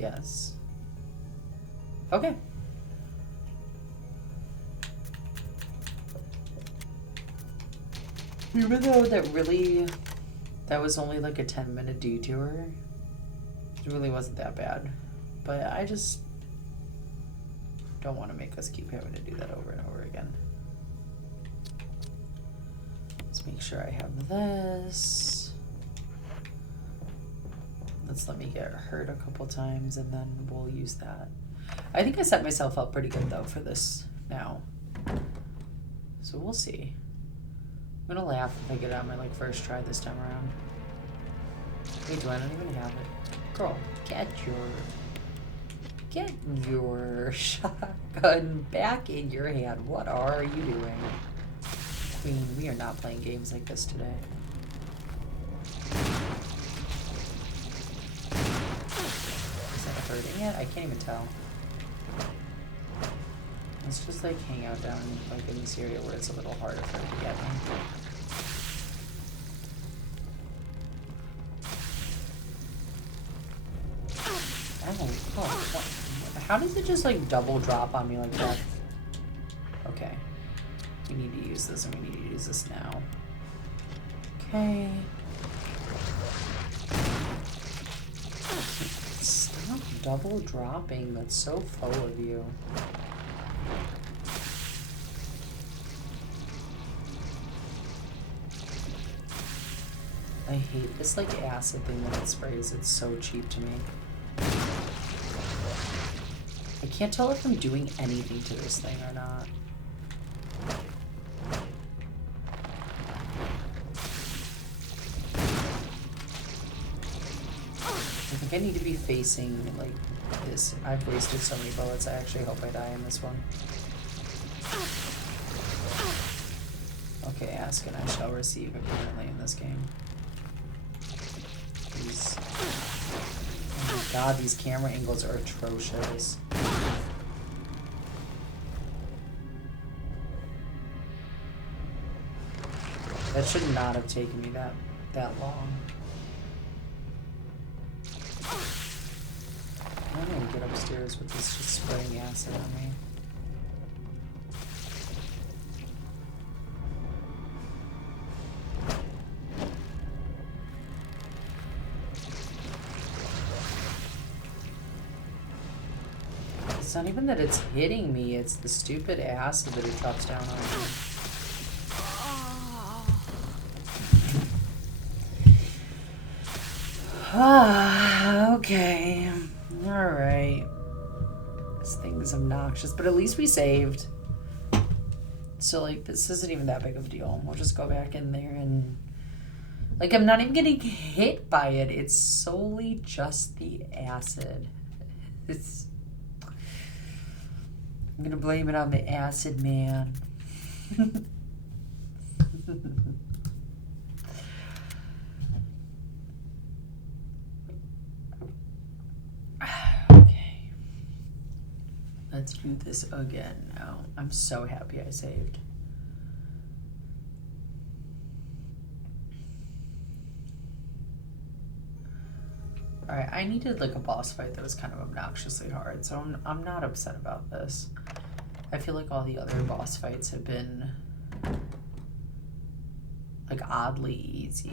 Yes. Okay. Even though that was only like a 10-minute detour. It really wasn't that bad. But I just don't want to make us keep having to do that over and over again. Let's make sure I have this. Let's let me get hurt a couple times and then we'll use that. I think I set myself up pretty good though for this now. So we'll see. I'm gonna laugh if I get it on my like first try this time around. Wait, do I not even have it? Girl, get your shotgun back in your hand. What are you doing? Queen, we are not playing games like this today. Is that hurting it? I can't even tell. Let's just like hang out down like in this area where it's a little harder for it to get me. Oh, how does it just like double drop on me like that? Okay. We need to use this and we need to use this now. Okay. Stop double dropping. That's so full of you. I hate this like acid thing that it sprays. It's so cheap to me. I can't tell if I'm doing anything to this thing or not. I think I need to be facing like this. I've wasted so many bullets. I actually hope I die in this one. Okay, ask and I shall receive apparently in this game. These, oh my god, these camera angles are atrocious. That should not have taken me that long. I don't even get upstairs with this just spraying acid on me. It's not even that it's hitting me, it's the stupid acid that it drops down on me. Okay. Alright. This thing is obnoxious, but at least we saved. So, like, this isn't even that big of a deal. We'll just go back in there and... Like, I'm not even getting hit by it. It's solely just the acid. It's... I'm gonna blame it on the acid man. Okay. Let's do this again now. I'm so happy I saved. Alright, I needed like a boss fight that was kind of obnoxiously hard, so I'm not upset about this. I feel like all the other boss fights have been like oddly easy.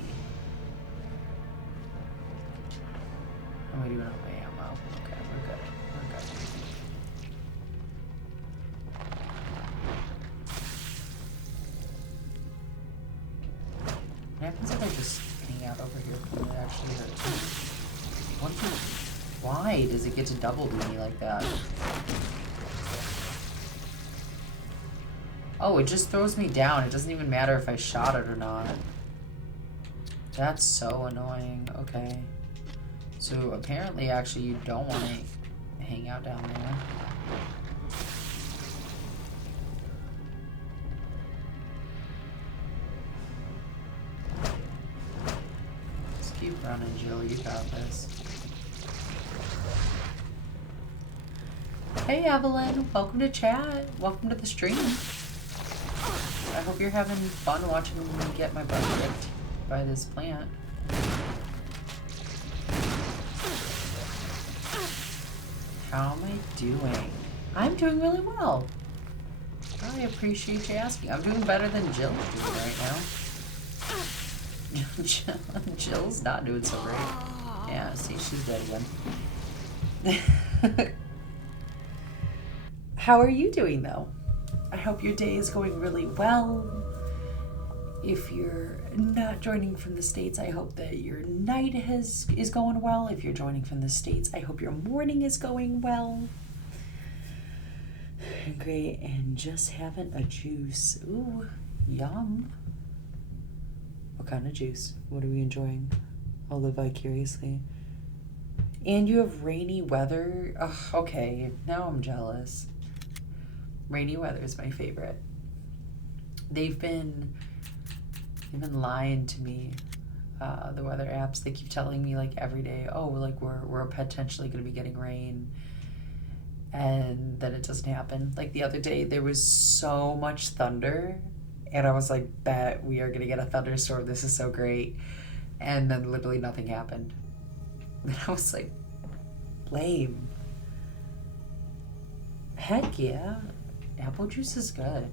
Am I doing up my ammo? Okay, we're good. We're good. What happens if I just hang out over here when it actually hurts me? Why does it get to double do me like that? Oh, it just throws me down. It doesn't even matter if I shot it or not. That's so annoying. Okay. So apparently, actually, you don't want to hang out down there. Just keep running, Jill. You got this. Hey, Evelyn. Welcome to chat. Welcome to the stream. I hope you're having fun watching me get my butt kicked by this plant. How am I doing? I'm doing really well. I appreciate you asking. I'm doing better than Jill's doing right now. Jill's not doing so great. Yeah, see, she's dead again. How are you doing, though? I hope your day is going really well. If you're not joining from the States, I hope that your night is going well. If you're joining from the States, I hope your morning is going well. Great, and just having a juice. Ooh, yum. What kind of juice? What are we enjoying? I'll live vicariously. And you have rainy weather? Ugh, okay, now I'm jealous. Rainy weather is my favorite. They've been lying to me. The weather apps, they keep telling me like every day, oh, like we're potentially going to be getting rain, and then it doesn't happen. Like the other day, there was so much thunder, and I was like, bet we are going to get a thunderstorm. This is so great. And then literally nothing happened. And I was like, lame. Heck yeah. Apple juice is good.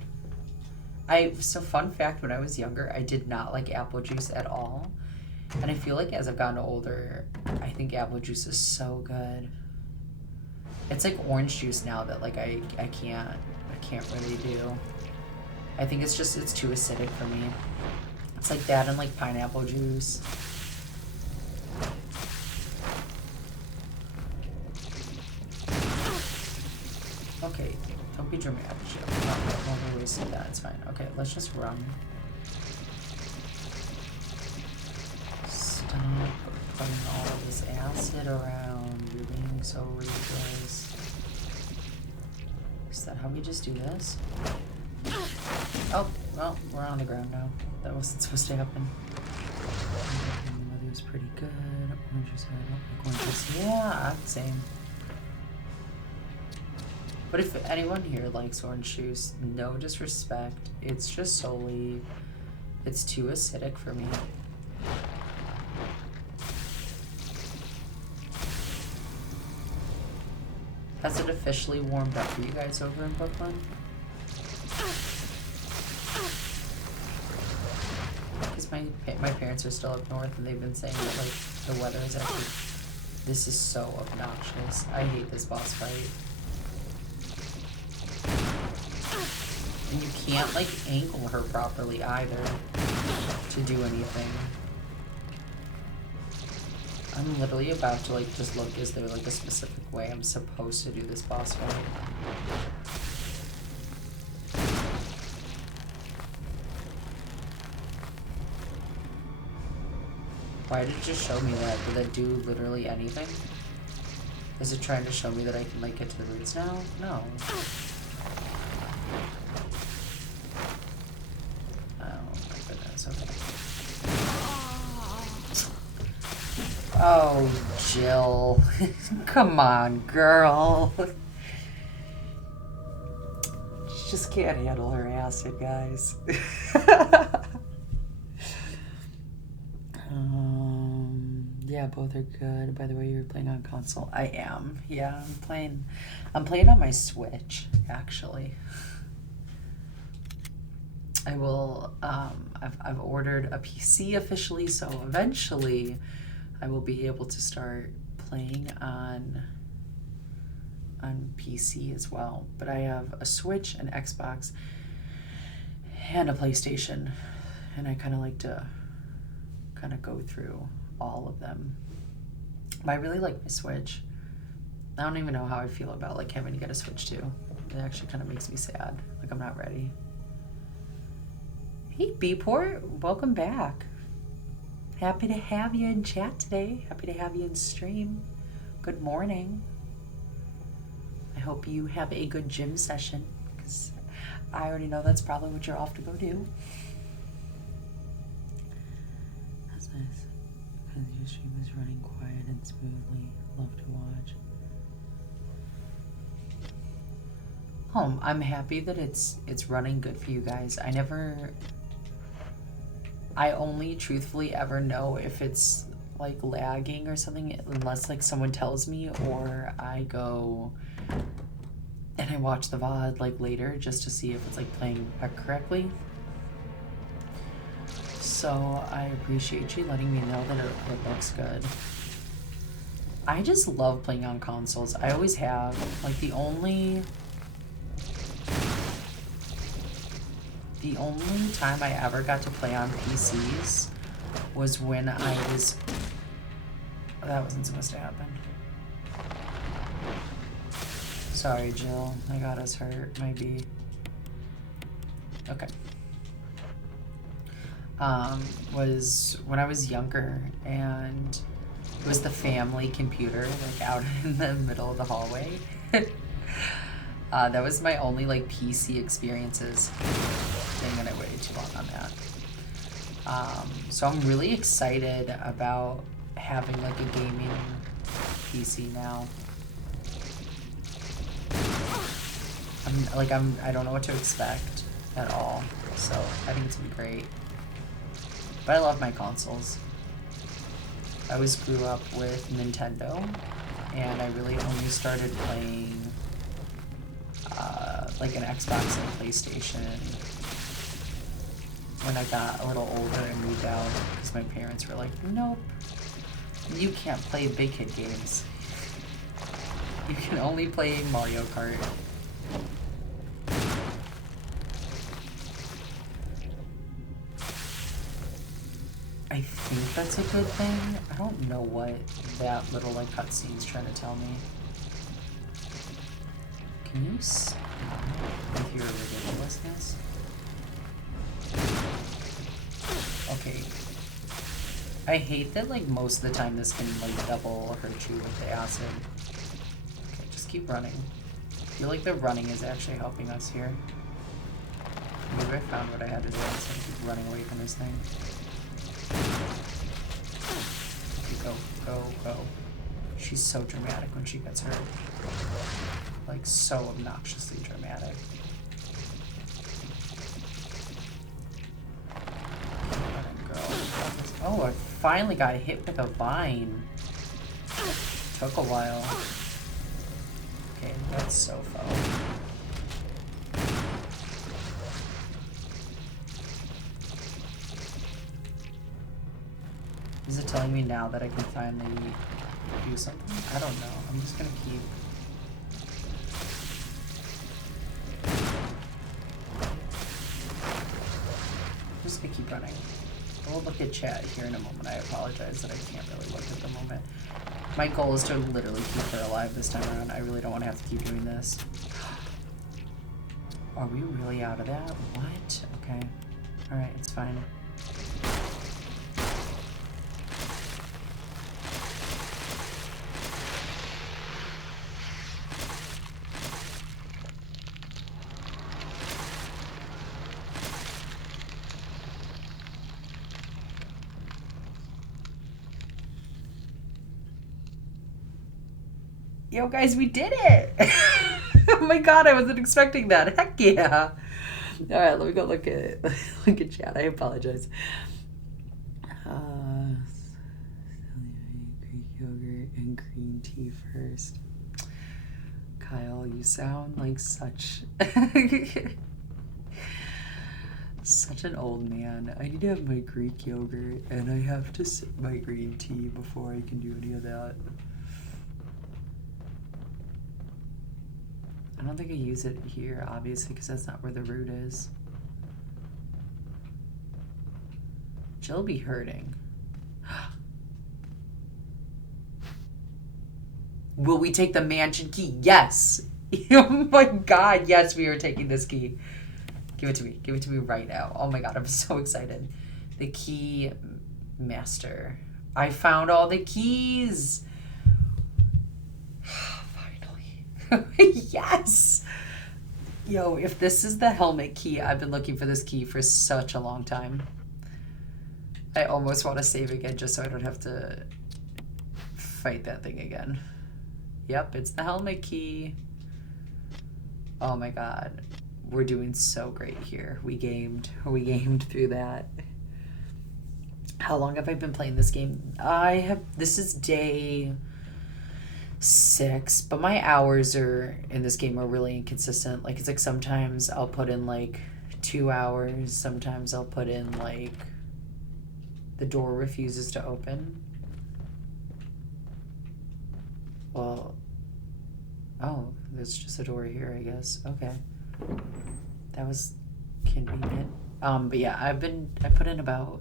So fun fact, when I was younger, I did not like apple juice at all. And I feel like as I've gotten older, I think apple juice is so good. It's like orange juice now that like I can't really do. I think it's too acidic for me. It's like that and like pineapple juice. Okay, don't be dramatic. I'm not wasting that. It's fine. Okay, let's just run. Stop putting all of this acid around. You're being so ridiculous. Is that how we just do this? Oh, well, we're on the ground now. That wasn't supposed to happen. The weather was pretty good. Orange juice, I don't like orange juice. Yeah, same. But if anyone here likes orange juice, no disrespect. It's just solely, it's too acidic for me. Has it officially warmed up for you guys over in Brooklyn? Because my parents are still up north and they've been saying that like the weather is actually, this is so obnoxious. I hate this boss fight. And you can't like angle her properly either to do anything. I'm literally about to like just look, is there like a specific way I'm supposed to do this boss fight? Why did it just show me that? Did that do literally anything? Is it trying to show me that I can like get to the roots now? No. Oh, Jill. Come on, girl. She just can't handle her acid, guys. Yeah, both are good. By the way, you're playing on console. I am. Yeah, I'm playing on my Switch, actually. I will, I've ordered a PC officially, so eventually I will be able to start playing on PC as well. But I have a Switch, an Xbox, and a PlayStation, and I kind of like to kind of go through all of them. But I really like my Switch. I don't even know how I feel about like having to get a Switch too. It actually kind of makes me sad. Like I'm not ready. Hey Bport, welcome back. Happy to have you in chat today. Happy to have you in stream. Good morning. I hope you have a good gym session, because I already know that's probably what you're off to go do. That's nice. Because your stream is running quiet and smoothly. Love to watch. I'm happy that it's running good for you guys. I only truthfully ever know if it's like lagging or something unless like someone tells me, or I go and I watch the VOD like later just to see if it's like playing correctly. So I appreciate you letting me know that it looks good. I just love playing on consoles. I always have. Like the only time I ever got to play on PCs was when I was... That wasn't supposed to happen. Sorry, Jill. I got us hurt. Maybe. Okay. Was when I was younger, and it was the family computer, like out in the middle of the hallway. That was my only like PC experiences. Dang it, I waited too long on that. So I'm really excited about having like a gaming PC now. I don't know what to expect at all, so I think it's gonna be great. But I love my consoles. I always grew up with Nintendo, and I really only started playing like an Xbox and a PlayStation when I got a little older and moved out, because my parents were like, nope, you can't play big kid games. You can only play Mario Kart. I think that's a good thing. I don't know what that little like cutscene's trying to tell me. Can you stop with your ridiculousness? Okay. I hate that like most of the time this can like double hurt you with the acid. Okay, just keep running. I feel like the running is actually helping us here. Maybe I found what I had to do instead of keep running away from this thing. Okay, go, go, go. She's so dramatic when she gets hurt. Like, so obnoxiously dramatic. Let him go. Oh, I finally got hit with a vine. Took a while. Okay, that's so faux. Is it telling me now that I can finally do something? I don't know. I'm just gonna keep... I'm just gonna keep running. We'll look at chat here in a moment. I apologize that I can't really look at the moment. My goal is to literally keep her alive this time around. I really don't want to have to keep doing this. Are we really out of that? What? Okay. Alright, it's fine. Yo, guys, we did it! Oh my god, I wasn't expecting that. Heck yeah! Alright, let me go look at chat. I apologize. Greek yogurt and green tea first. Kyle, you sound like such an old man. I need to have my Greek yogurt, and I have to sip my green tea before I can do any of that. I don't think I use it here, obviously, because that's not where the root is. Jill be hurting. Will we take the mansion key? Yes! Oh my god, yes, we are taking this key. Give it to me. Give it to me right now. Oh my god, I'm so excited. The key master. I found all the keys! Yes! Yo, if this is the helmet key, I've been looking for this key for such a long time. I almost want to save again just so I don't have to fight that thing again. Yep, it's the helmet key. Oh my god. We're doing so great here. We gamed through that. How long have I been playing this game? This is day 6, but my hours in this game are really inconsistent. Like, it's like sometimes I'll put in like 2 hours, sometimes I'll put in like The door refuses to open. Well, oh, there's just a door here, I guess. Okay. That was convenient. But yeah, I put in about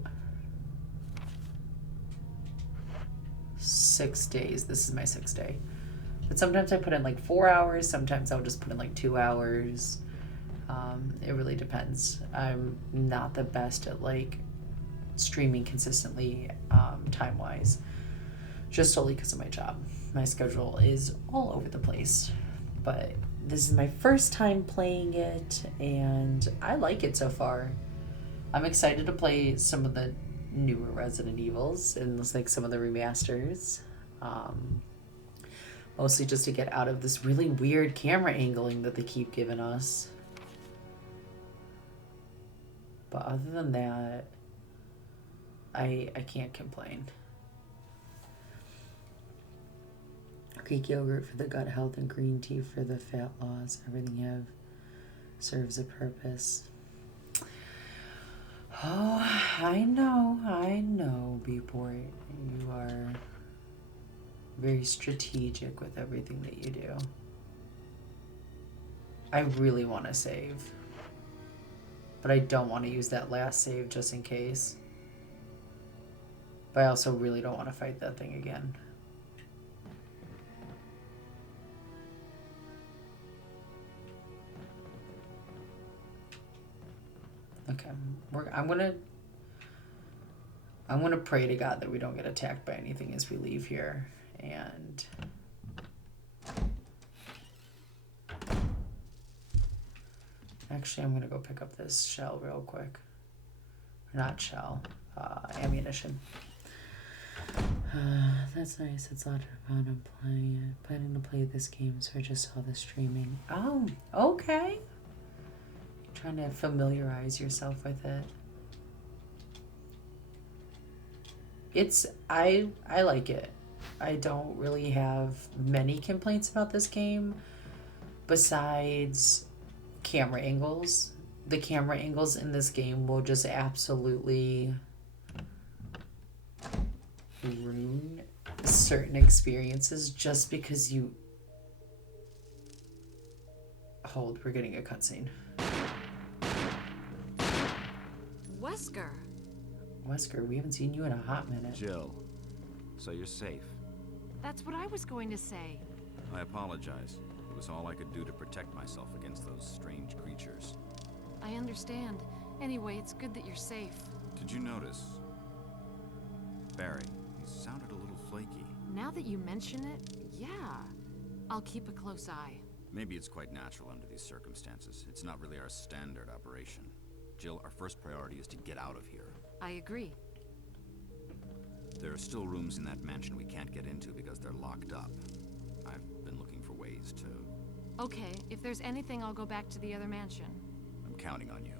6 days. This is my 6th day. But sometimes I put in like 4 hours. Sometimes I'll just put in like 2 hours. It really depends. I'm not the best at like streaming consistently time-wise. Just solely because of my job. My schedule is all over the place. But this is my first time playing it, and I like it so far. I'm excited to play some of the newer Resident Evils and like some of the remasters. Mostly just to get out of this really weird camera angling that they keep giving us. But other than that, I can't complain. Greek yogurt for the gut health and green tea for the fat loss. Everything you have serves a purpose. Oh, I know, B-Boy. You are very strategic with everything that you do. I really want to save. But I don't want to use that last save just in case. But I also really don't want to fight that thing again. Okay, I'm gonna pray to God that we don't get attacked by anything as we leave here, and actually I'm gonna go pick up this shell real quick. Not shell, ammunition. That's nice. It's a lot of fun. I'm planning to play this game, so I just saw the streaming. Oh, okay. Trying to familiarize yourself with it. I like it. I don't really have many complaints about this game besides camera angles. The camera angles in this game will just absolutely ruin certain experiences just because you... Hold, we're getting a cutscene. Wesker, we haven't seen you in a hot minute. Jill, so you're safe. That's what I was going to say. I apologize. It was all I could do to protect myself against those strange creatures. I understand. Anyway, it's good that you're safe. Did you notice? Barry, he sounded a little flaky. Now that you mention it, yeah. I'll keep a close eye. Maybe it's quite natural under these circumstances. It's not really our standard operation. Jill, our first priority is to get out of here. I agree. There are still rooms in that mansion we can't get into because they're locked up. I've been looking for ways to... Okay, if there's anything, I'll go back to the other mansion. I'm counting on you.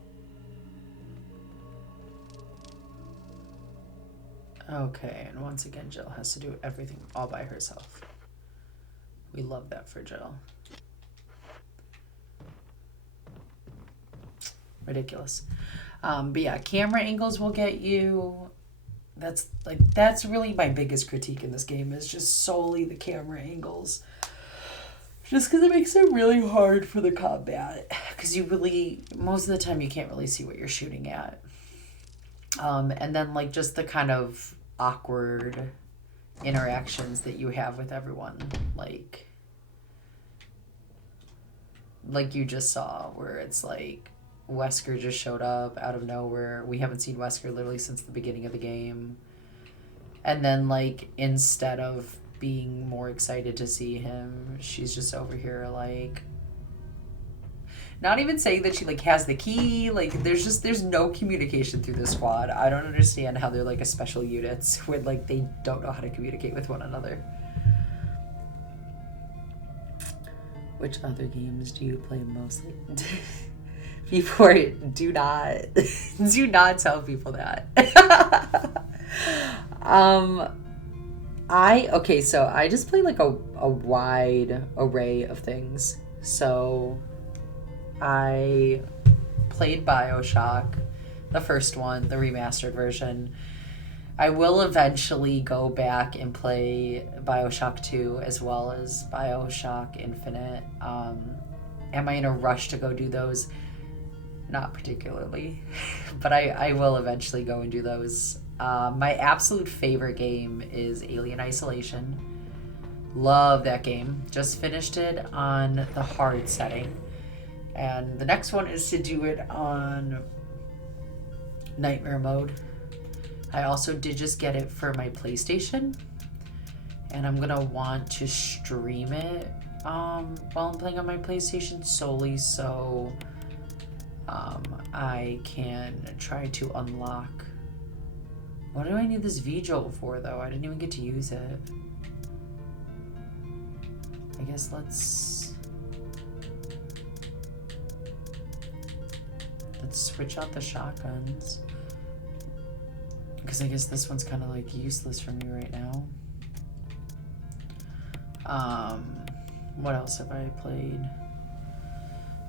Okay, and once again, Jill has to do everything all by herself. We love that for Jill. Ridiculous. But yeah, camera angles will get you. That's really my biggest critique in this game, is just solely the camera angles. Just because it makes it really hard for the combat. Because you really, most of the time, you can't really see what you're shooting at. And then like just the kind of awkward interactions that you have with everyone. Like you just saw, where it's like Wesker just showed up out of nowhere. We haven't seen Wesker literally since the beginning of the game. And then, like, instead of being more excited to see him, she's just over here, like, not even saying that she, like, has the key. Like, there's no communication through the squad. I don't understand how they're, like, a special units when, like, they don't know how to communicate with one another. Which other games do you play mostly? Before, do not tell people that. So I just play like a wide array of things. So I played BioShock, the first one, the remastered version. I will eventually go back and play BioShock 2 as well as BioShock Infinite. Am I in a rush to go do those? Not particularly, but I will eventually go and do those. My absolute favorite game is Alien Isolation. Love that game. Just finished it on the hard setting. And the next one is to do it on Nightmare mode. I also did just get it for my PlayStation. And I'm gonna want to stream it while I'm playing on my PlayStation solely so I can try to unlock. What do I need this V-Jolt for though? I didn't even get to use it. I guess let's switch out the shotguns. Because I guess this one's kind of like useless for me right now. What else have I played?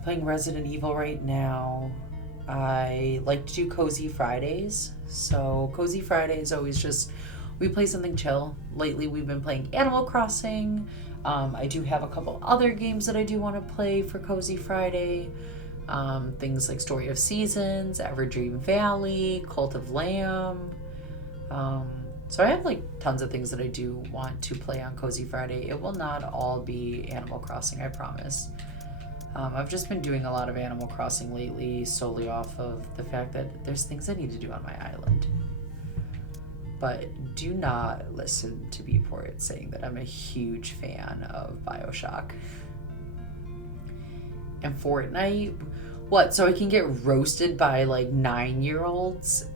Playing Resident Evil right now. I like to do Cozy Fridays. So Cozy Friday is always just, we play something chill. Lately we've been playing Animal Crossing. I do have a couple other games that I do want to play for Cozy Friday. Things like Story of Seasons, Everdream Valley, Cult of Lamb. So I have like tons of things that I do want to play on Cozy Friday. It will not all be Animal Crossing, I promise. I've just been doing a lot of Animal Crossing lately solely off of the fact that there's things I need to do on my island. But do not listen to Beeport saying that I'm a huge fan of BioShock. And Fortnite? What, so I can get roasted by like 9-year-olds?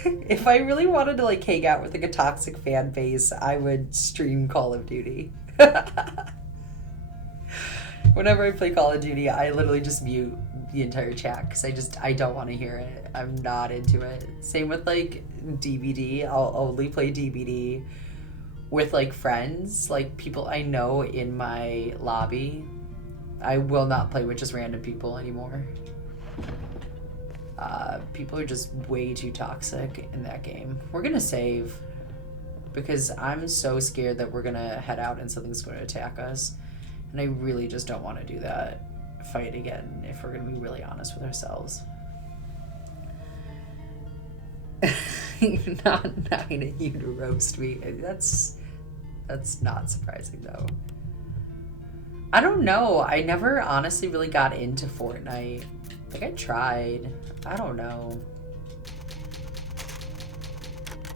If I really wanted to like hang out with like a toxic fan base, I would stream Call of Duty. Whenever I play Call of Duty, I literally just mute the entire chat because I don't want to hear it. I'm not into it. Same with like DBD. I'll only play DBD with like friends, like people I know in my lobby. I will not play with just random people anymore. People are just way too toxic in that game. We're gonna save because I'm so scared that we're gonna head out and something's going to attack us. And I really just don't want to do that fight again if we're going to be really honest with ourselves. Not 9 of you to roast me. That's not surprising though. I don't know. I never honestly really got into Fortnite. Like I tried. I don't know.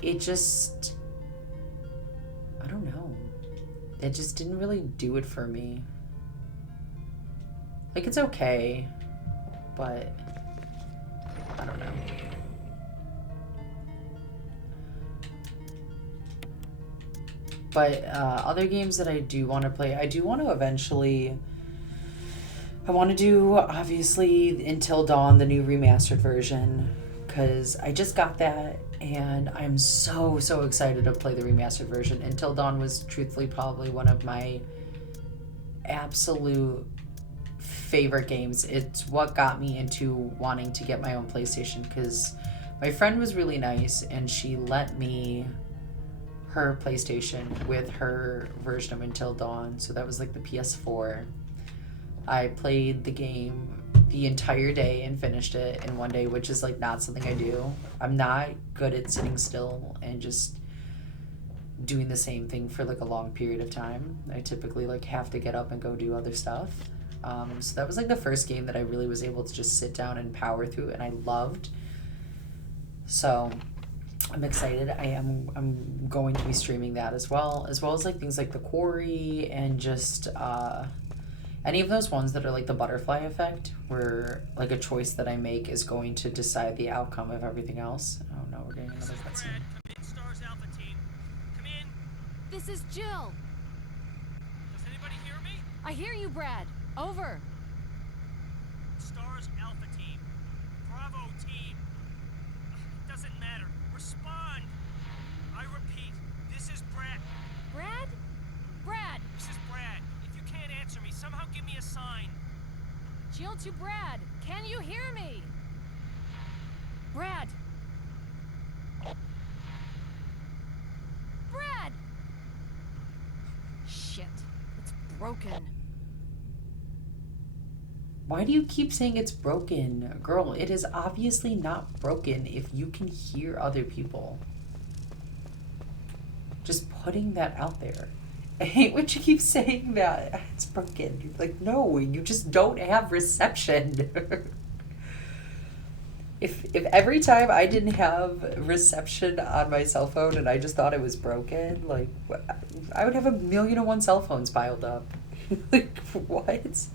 It just, I don't know. It just didn't really do it for me. Like, it's okay, but I don't know. But other games that I do want to play, I do want to eventually, I want to do, obviously, Until Dawn, the new remastered version, because I just got that. And I'm so excited to play the remastered version. Until Dawn was truthfully probably one of my absolute favorite games. It's what got me into wanting to get my own PlayStation because my friend was really nice and she let me her PlayStation with her version of Until Dawn. So that was like the PS4. I played the game the entire day and finished it in one day, which is like not something I do. I'm not good at sitting still and just doing the same thing for like a long period of time. I typically like have to get up and go do other stuff. So that was like the first game that I really was able to just sit down and power through and I loved. So I'm excited. I'm going to be streaming that as well as like things like The Quarry and just any of those ones that are like the butterfly effect, where like a choice that I make is going to decide the outcome of everything else. Oh no, we're getting another cutscene. Come in, Stars Alpha team. Come in. This is Jill. Does anybody hear me? I hear you, Brad. Over. Stars Alpha team. Bravo team. Doesn't matter. Respond. I repeat, this is Brad. Brad? Brad! This is Brad. If you can't answer me, somehow give me a sign. Jill to Brad. Can you hear me? Brad! broken. Why do you keep saying it's broken? Girl, it is obviously not broken if you can hear other people. Just putting that out there. I hate when you keep saying that. It's broken. You're like, no, you just don't have reception. If every time I didn't have reception on my cell phone and I just thought it was broken, like, I would have 1,000,001 cell phones piled up. Like, what?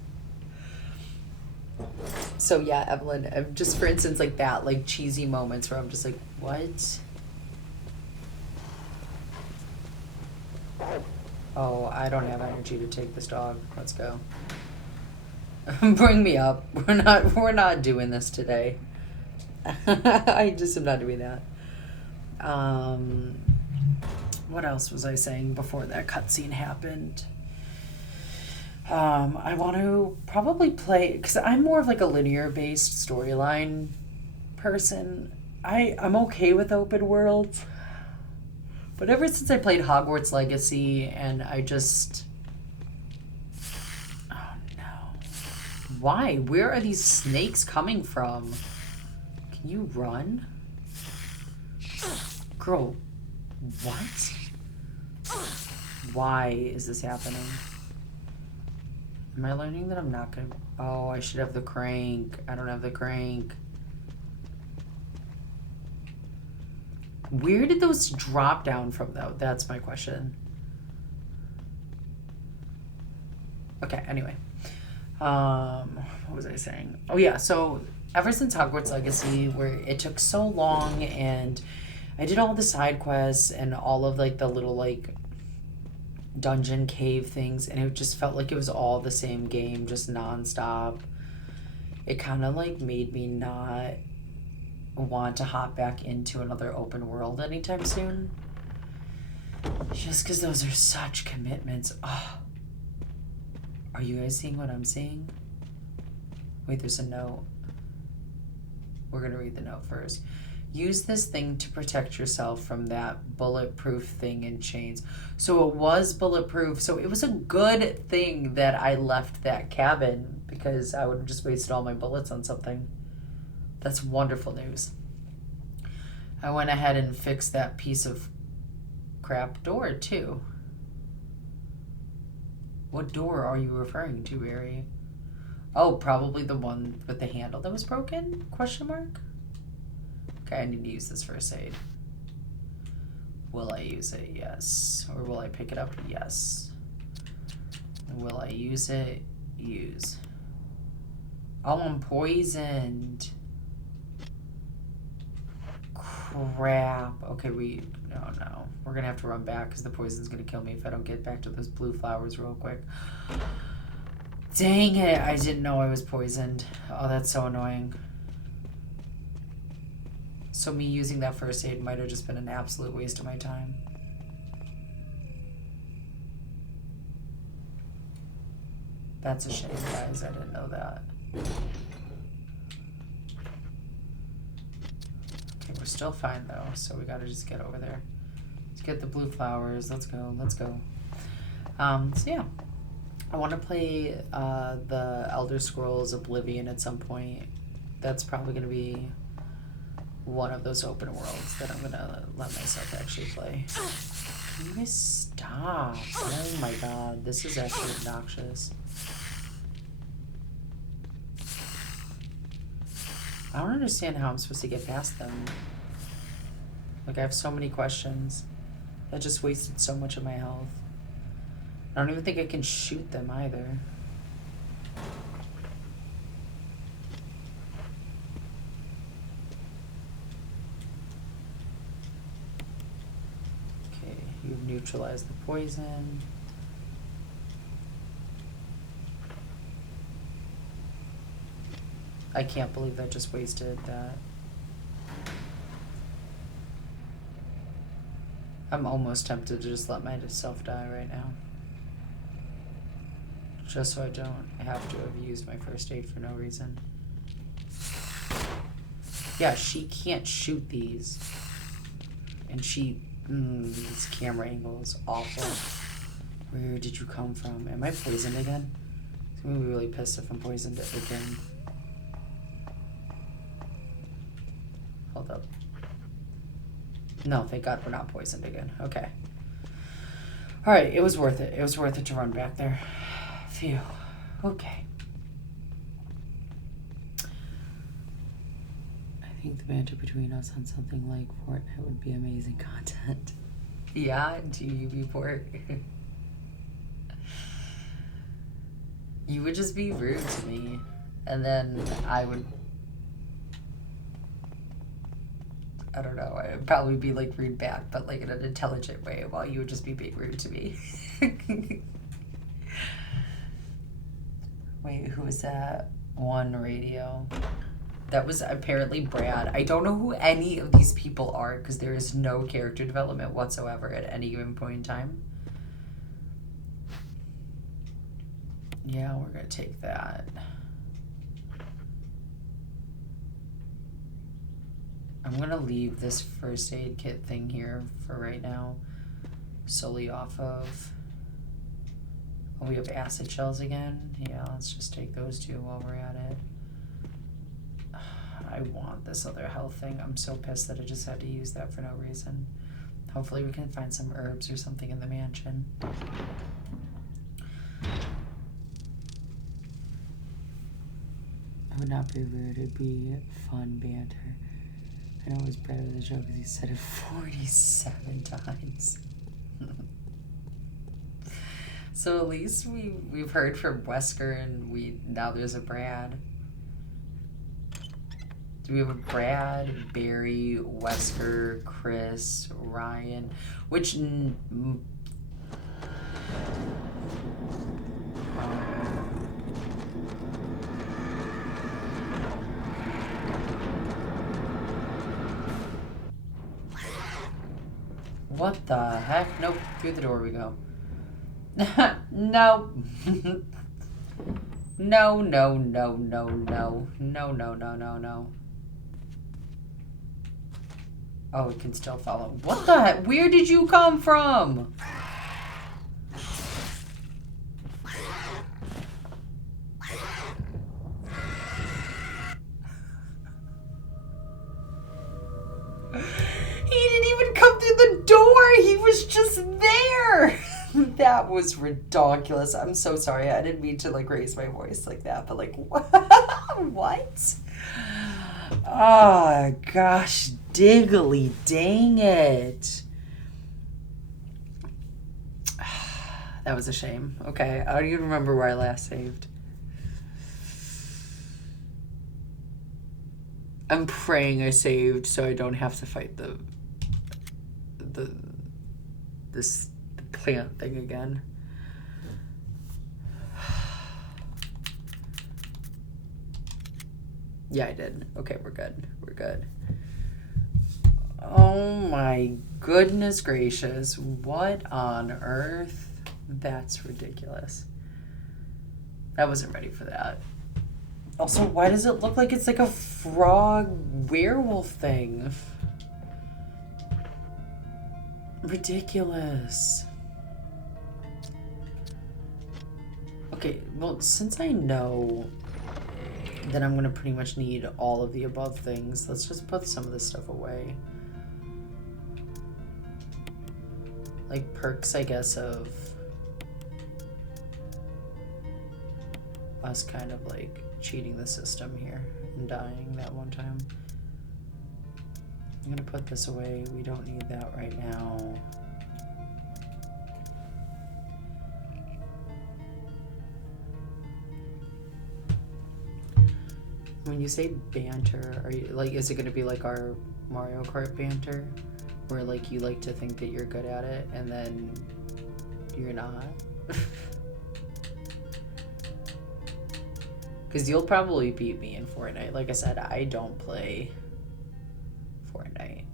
So yeah, Evelyn, just for instance, like that, like cheesy moments where I'm just like, what? Oh, I don't have energy to take this dog. Let's go. Bring me up. We're not doing this today. I just am not doing that. What else was I saying before that cutscene happened? I want to probably play, because I'm more of like a linear based storyline person. I'm okay with open worlds, but ever since I played Hogwarts Legacy and I just, oh no, why? Where are these snakes coming from? Can you run? Girl, what? Why is this happening? Am I learning that I'm not gonna... Oh, I should have the crank. I don't have the crank. Where did those drop down from, though? That's my question. Okay, anyway. What was I saying? Oh, yeah, so ever since Hogwarts Legacy, where it took so long, and I did all the side quests and all of, like, the little, like, dungeon cave things, and it just felt like it was all the same game, just nonstop. It kind of like made me not want to hop back into another open world anytime soon, just because those are such commitments. Oh. Are you guys seeing what I'm seeing? Wait, there's a note. We're gonna read the note first. Use this thing to protect yourself from that bulletproof thing in chains. So it was bulletproof. So it was a good thing that I left that cabin, because I would have just wasted all my bullets on something. That's wonderful news. I went ahead and fixed that piece of crap door too. What door are you referring to, Ari? Oh, probably the one with the handle that was broken? Question mark? Okay, I need to use this first aid. Will I use it? Yes. Or will I pick it up? Yes. Will I use it? Use. Oh, I'm poisoned. Crap. Okay, no. We're gonna have to run back because the poison's gonna kill me if I don't get back to those blue flowers real quick. Dang it, I didn't know I was poisoned. Oh, that's so annoying. So me using that first aid might have just been an absolute waste of my time. That's a shame, guys. I didn't know that. Okay, we're still fine, though, so we gotta just get over there. Let's get the blue flowers. Let's go. Let's go. So, yeah. I want to play the Elder Scrolls Oblivion at some point. That's probably going to be one of those open worlds that I'm going to let myself actually play. Can you guys stop? Oh my god, this is actually obnoxious. I don't understand how I'm supposed to get past them. Like, I have so many questions. That just wasted so much of my health. I don't even think I can shoot them either. Okay, you've neutralized the poison. I can't believe I just wasted that. I'm almost tempted to just let myself die right now. Just so I don't have to have used my first aid for no reason. Yeah, she can't shoot these. And she... this camera angle is awful. Where did you come from? Am I poisoned again? It's gonna be really pissed if I'm poisoned again. Hold up. No, thank God we're not poisoned again. Okay. Alright, it was worth it. It was worth it to run back there. Phew. Okay. I think the banter between us on something like Fortnite would be amazing content. Yeah, do you report? You would just be rude to me, and then I don't know, I'd probably be like rude back, but like in an intelligent way, while you would just be being rude to me. Wait, who was that? One Radio. That was apparently Brad. I don't know who any of these people are because there is no character development whatsoever at any given point in time. Yeah, we're gonna take that. I'm gonna leave this first aid kit thing here for right now. Solely off of... Oh, we have acid shells again? Yeah, let's just take those two while we're at it. I want this other health thing. I'm so pissed that I just had to use that for no reason. Hopefully we can find some herbs or something in the mansion. I would not be rude. It'd be fun banter. I know it was Brad with a joke because he said it 47 times. So at least we've heard from Wesker and now there's a Brad. Do we have a Brad, Barry, Wesker, Chris, Ryan? Which... What the heck? Nope, through the door we go. No. No, no, no, no, no. No, no, no, no, no. Oh, it can still follow. What the heck? Where did you come from? He didn't even come through the door. He was just there. That was ridiculous. I'm so sorry. I didn't mean to like raise my voice like that, but like what? Oh gosh, diggly dang it. That was a shame. Okay, I don't even remember where I last saved. I'm praying I saved so I don't have to fight this plant thing again. Yeah, I did. Okay, we're good. We're good. Oh my goodness gracious. What on earth? That's ridiculous. I wasn't ready for that. Also, why does it look like it's like a frog werewolf thing? Ridiculous. Okay, well, since I know that I'm gonna pretty much need all of the above things, let's just put some of this stuff away. Like perks, I guess, of us kind of like cheating the system here and dying that one time. I'm gonna put this away. We don't need that right now. When you say banter, are you like, is it gonna be like our Mario Kart banter? Where like you like to think that you're good at it and then you're not? Because you'll probably beat me in Fortnite. Like I said, I don't play Fortnite.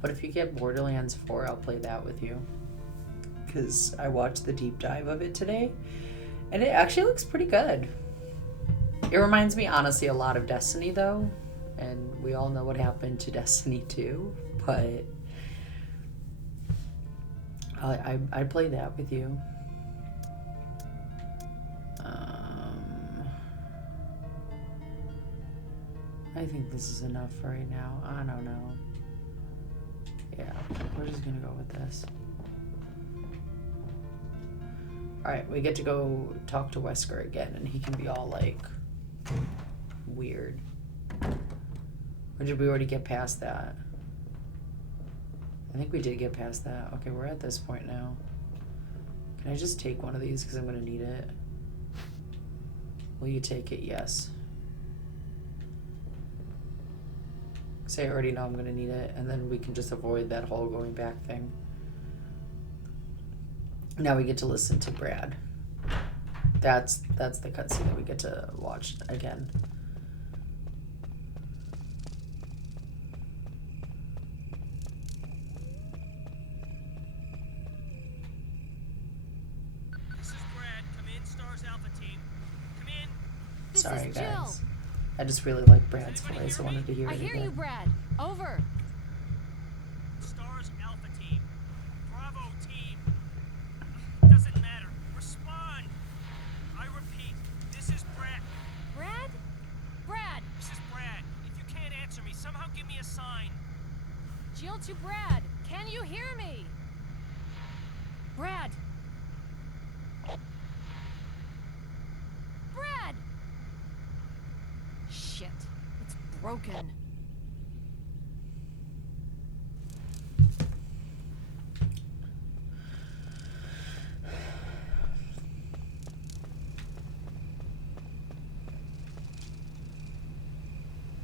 But if you get Borderlands 4, I'll play that with you. because I watched the deep dive of it today, and it actually looks pretty good. It reminds me, honestly, a lot of Destiny, though, and we all know what happened to Destiny 2, but I'd play that with you. I think this is enough for right now. I don't know. Yeah, we're just gonna go with this. Alright, we get to go talk to Wesker again, and he can be all, like, weird. Or did we already get past that? I think we did get past that. Okay, we're at this point now. Can I just take one of these because I'm gonna need it? Will you take it? Yes. Say I already know I'm gonna need it, and then we can just avoid that whole going back thing. Now we get to listen to Brad. That's the cutscene that we get to watch again. This is Brad. Come in, Stars Alpha team. Come in. This Sorry, is Jill. guys. I just really like Brad's voice. I wanted to hear I it hear again. you, Brad. Over. Stars Alpha team. Bravo team. Doesn't matter. Respond. I repeat, this is Brad. Brad? Brad. This is Brad. If you can't answer me, somehow give me a sign. Jill to Brad. Can you hear me? Brad. Brad! Shit. It's broken.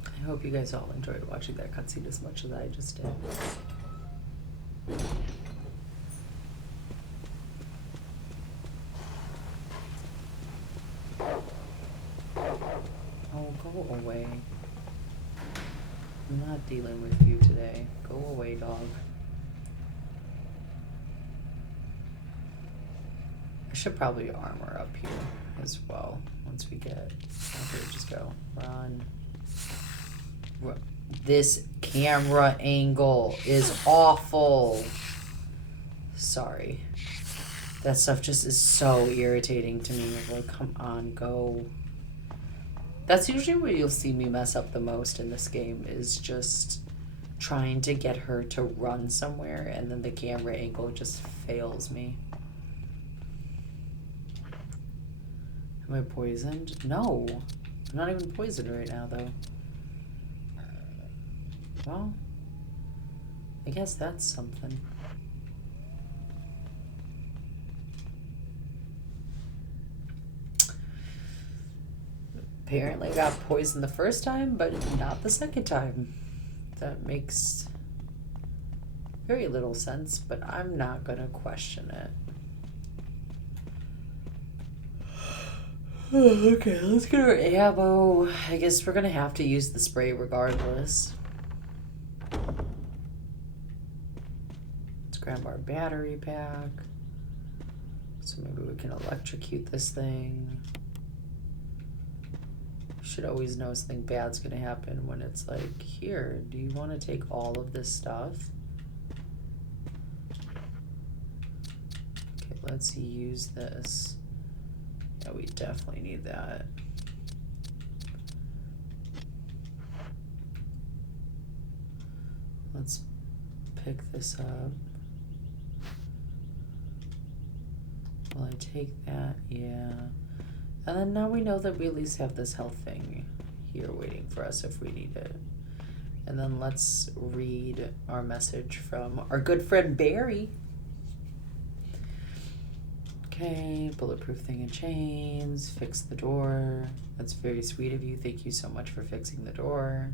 I hope you guys all enjoyed watching that cutscene as much as I just did. Oh, go away. I'm not dealing with you today. Go away, dog. I should probably armor up here as well once we get... Okay, just go. Run. This camera angle is awful. Sorry. That stuff just is so irritating to me. Like, come on, go. That's usually where you'll see me mess up the most in this game, is just trying to get her to run somewhere, and then the camera angle just fails me. Am I poisoned? No. I'm not even poisoned right now, though. Well, I guess that's something. Apparently I got poisoned the first time, but not the second time. That makes very little sense, but I'm not gonna question it. Okay, let's get our ammo. I guess we're gonna have to use the spray regardless. Let's grab our battery pack. So maybe we can electrocute this thing. Should always know something bad's gonna happen when it's like, here, do you want to take all of this stuff? Okay, let's use this. Yeah, we definitely need that. Let's pick this up. Will I take that? Yeah. And then now we know that we at least have this health thing here waiting for us if we need it. And then let's read our message from our good friend Barry. Okay, bulletproof thing and chains, fix the door. That's very sweet of you. Thank you so much for fixing the door.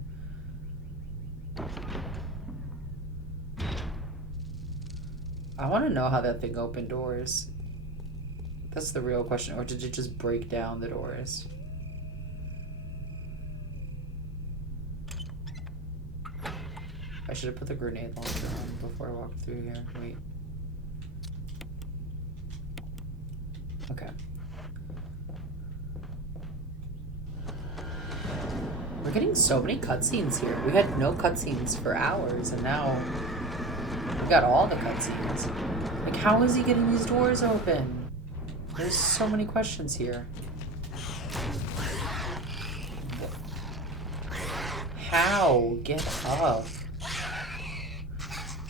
I want to know how that thing opened doors. That's the real question. Or did it just break down the doors? I should have put the grenade launcher on before I walked through here. Wait. Okay. We're getting so many cutscenes here. We had no cutscenes for hours, and now we got all the cutscenes. Like, how is he getting these doors open? There's so many questions here. How? Get up.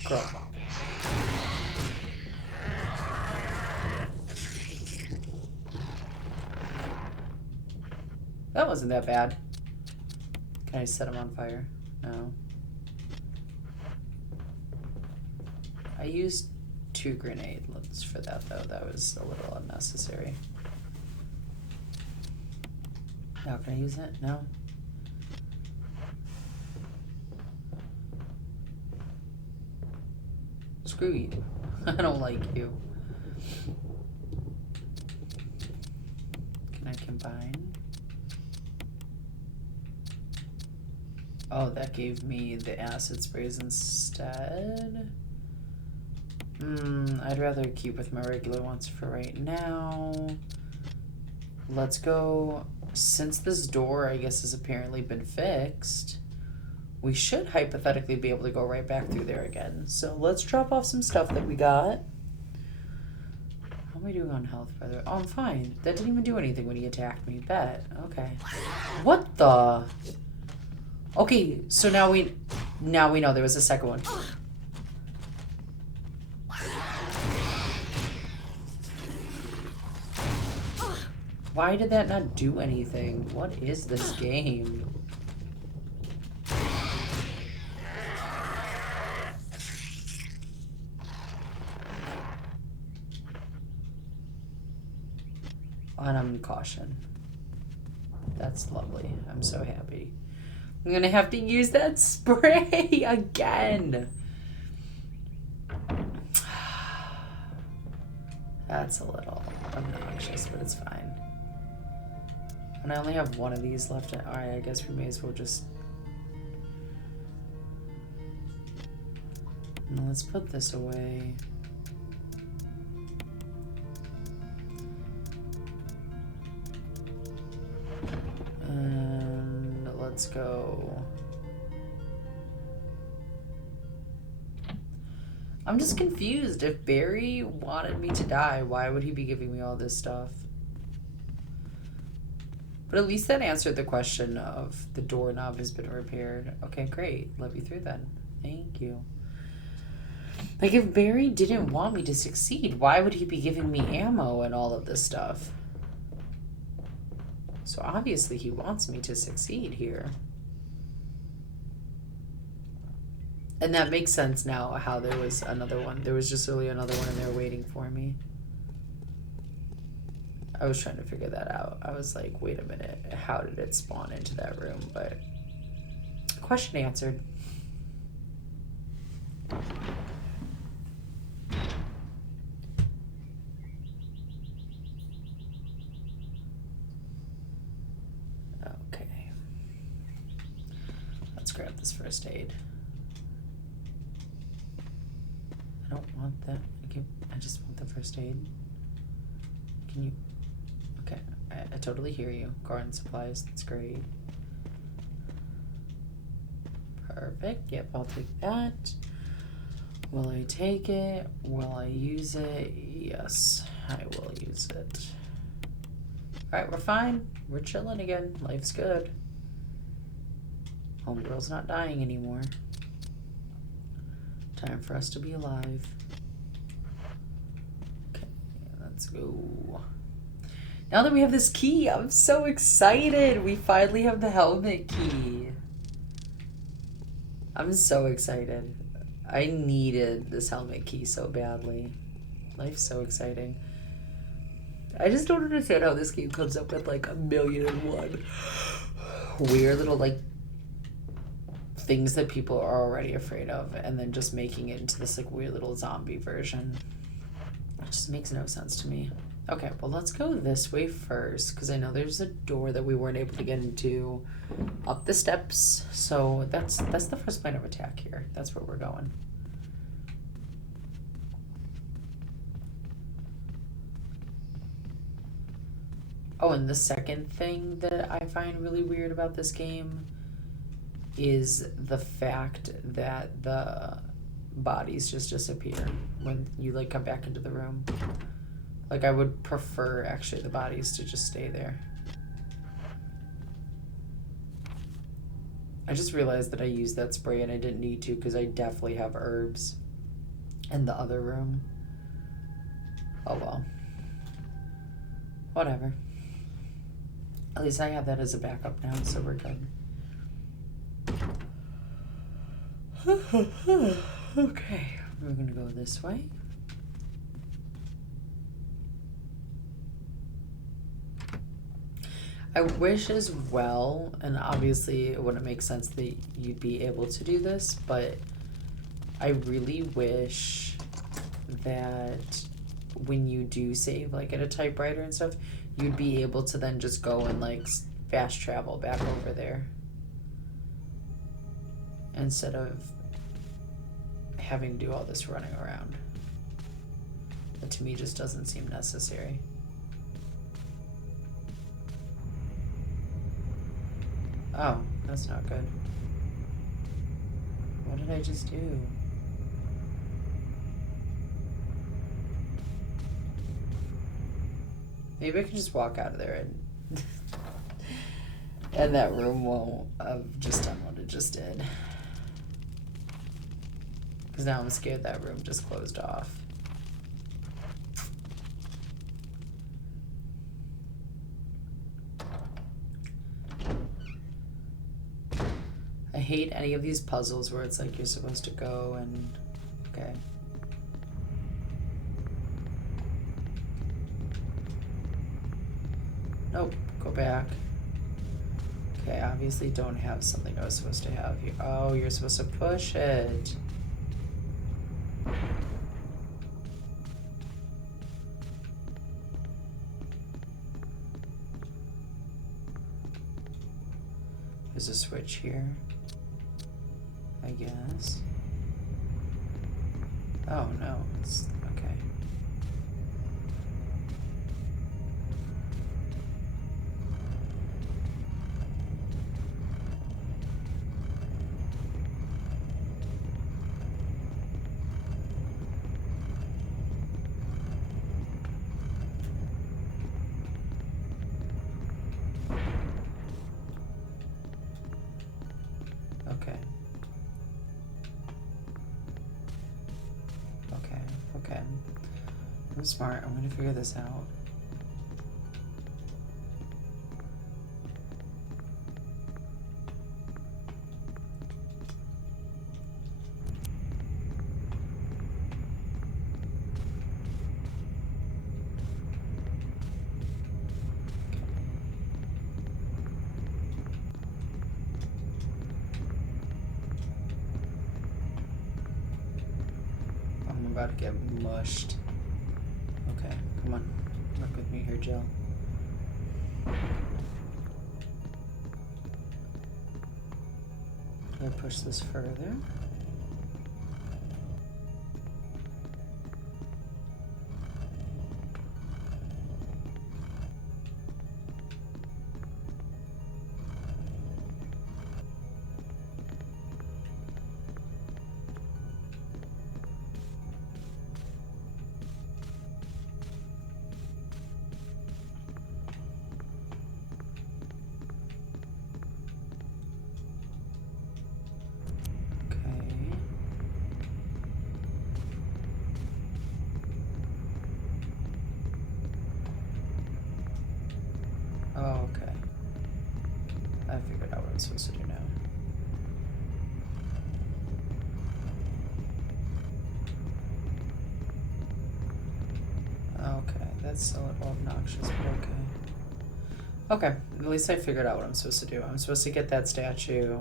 Girl. That wasn't that bad. Can I set him on fire? No. I used 2 grenades for that, though. That was a little unnecessary. Now, can I use it? No? Screw you. I don't like you. Can I combine? Oh, that gave me the acid sprays instead. I'd rather keep with my regular ones for right now. Let's go. Since this door, I guess, has apparently been fixed, we should hypothetically be able to go right back through there again. So let's drop off some stuff that we got. How am I doing on health, by the way? Oh, I'm fine. That didn't even do anything when he attacked me. Bet. Okay. What the? Okay, so now we know there was a second one. Why did that not do anything? What is this game? And I'm caution. That's lovely. I'm so happy. I'm gonna have to use that spray again. That's a little obnoxious, but it's fine. And I only have one of these left. Alright, I guess we may as well just... Now let's put this away. And let's go... I'm just confused. If Barry wanted me to die, why would he be giving me all this stuff? But at least that answered the question of the doorknob has been repaired. Okay, great. Let me through then. Thank you. Like, if Barry didn't want me to succeed, why would he be giving me ammo and all of this stuff? So obviously he wants me to succeed here. And that makes sense now how there was another one. There was just really another one in there waiting for me. I was trying to figure that out. I was like, wait a minute, how did it spawn into that room? But question answered. Okay. Let's grab this first aid. I don't want that. I just want the first aid. Can you... Okay, I totally hear you. Garden supplies, that's great. Perfect. Yep, I'll take that. Will I take it? Will I use it? Yes, I will use it. Alright, we're fine. We're chilling again. Life's good. Homegirl's not dying anymore. Time for us to be alive. Okay, let's go. Now that we have this key, I'm so excited. We finally have the helmet key. I'm so excited. I needed this helmet key so badly. Life's so exciting. I just don't understand how this game comes up with like 1,000,001 weird little like things that people are already afraid of, and then just making it into this like weird little zombie version. It just makes no sense to me. Okay, well let's go this way first, because I know there's a door that we weren't able to get into up the steps. So that's the first line of attack here. That's where we're going. Oh, and the second thing that I find really weird about this game is the fact that the bodies just disappear when you like come back into the room. Like, I would prefer actually the bodies to just stay there. I just realized that I used that spray and I didn't need to because I definitely have herbs in the other room. Oh well. Whatever. At least I have that as a backup now, so we're good. Okay, we're gonna go this way. I wish as well, and obviously it wouldn't make sense that you'd be able to do this, but I really wish that when you do save like at a typewriter and stuff, you'd be able to then just go and like fast travel back over there instead of having to do all this running around. That to me just doesn't seem necessary. Oh, that's not good. What did I just do? Maybe I can just walk out of there and and that room won't have just done what it just did. Because now I'm scared that room just closed off. I hate any of these puzzles where it's like you're supposed to go and... Okay. Nope, go back. Okay, obviously don't have something I was supposed to have here. Oh, you're supposed to push it. There's a switch here, I guess. Oh no, it's okay. Okay. Okay, okay. I'm smart. I'm gonna figure this out. I'm about to get mushed. Okay, come on. Work with me here, Jill. Do I push this further? Okay. Oh, okay. I figured out what I'm supposed to do now. Okay, that's a little obnoxious, but okay. Okay, at least I figured out what I'm supposed to do. I'm supposed to get that statue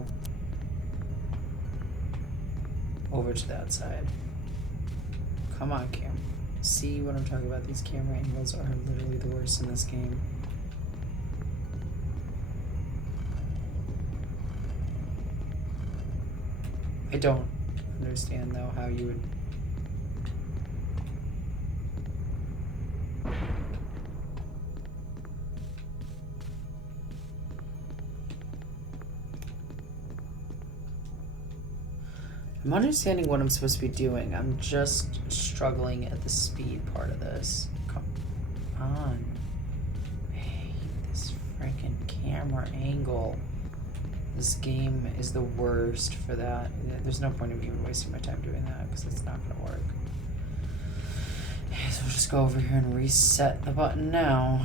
over to that side. Come on, Cam. See what I'm talking about? These camera angles are literally the worst in this game. I don't understand, though, how you would... I'm understanding what I'm supposed to be doing. I'm just struggling at the speed part of this. Come on. I hate this freaking camera angle. This game is the worst for that. There's no point in even wasting my time doing that because it's not going to work. Okay, so we'll just go over here and reset the button now.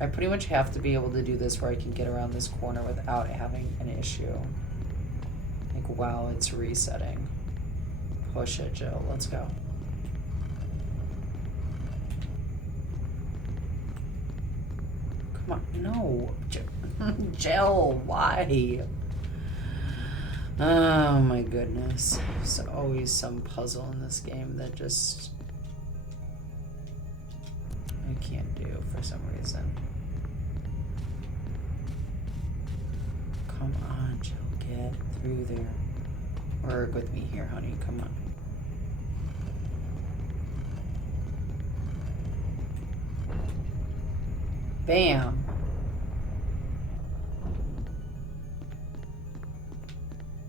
I pretty much have to be able to do this where I can get around this corner without having an issue. Like, while it's resetting. Push it, Jill. Let's go. Come on. No. Jill, why? Oh my goodness. There's always some puzzle in this game that just... I can't do for some reason. Come on, Jill, get through there. Work with me here, honey. Come on. Bam.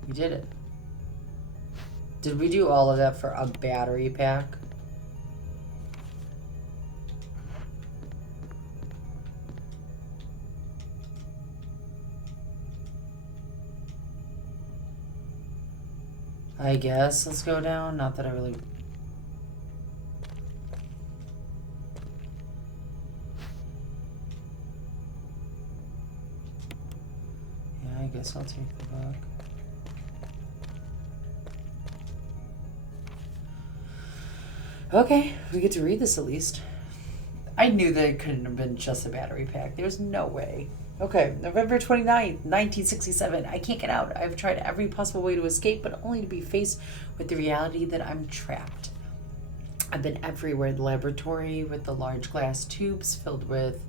We did it. Did we do all of that for a battery pack? I guess let's go down. Not that I really... Yeah, I guess I'll take the book. Okay, we get to read this at least. I knew that it couldn't have been just a battery pack. There's no way. Okay, November 29th, 1967. I can't get out. I've tried every possible way to escape, but only to be faced with the reality that I'm trapped. I've been everywhere. The laboratory with the large glass tubes filled with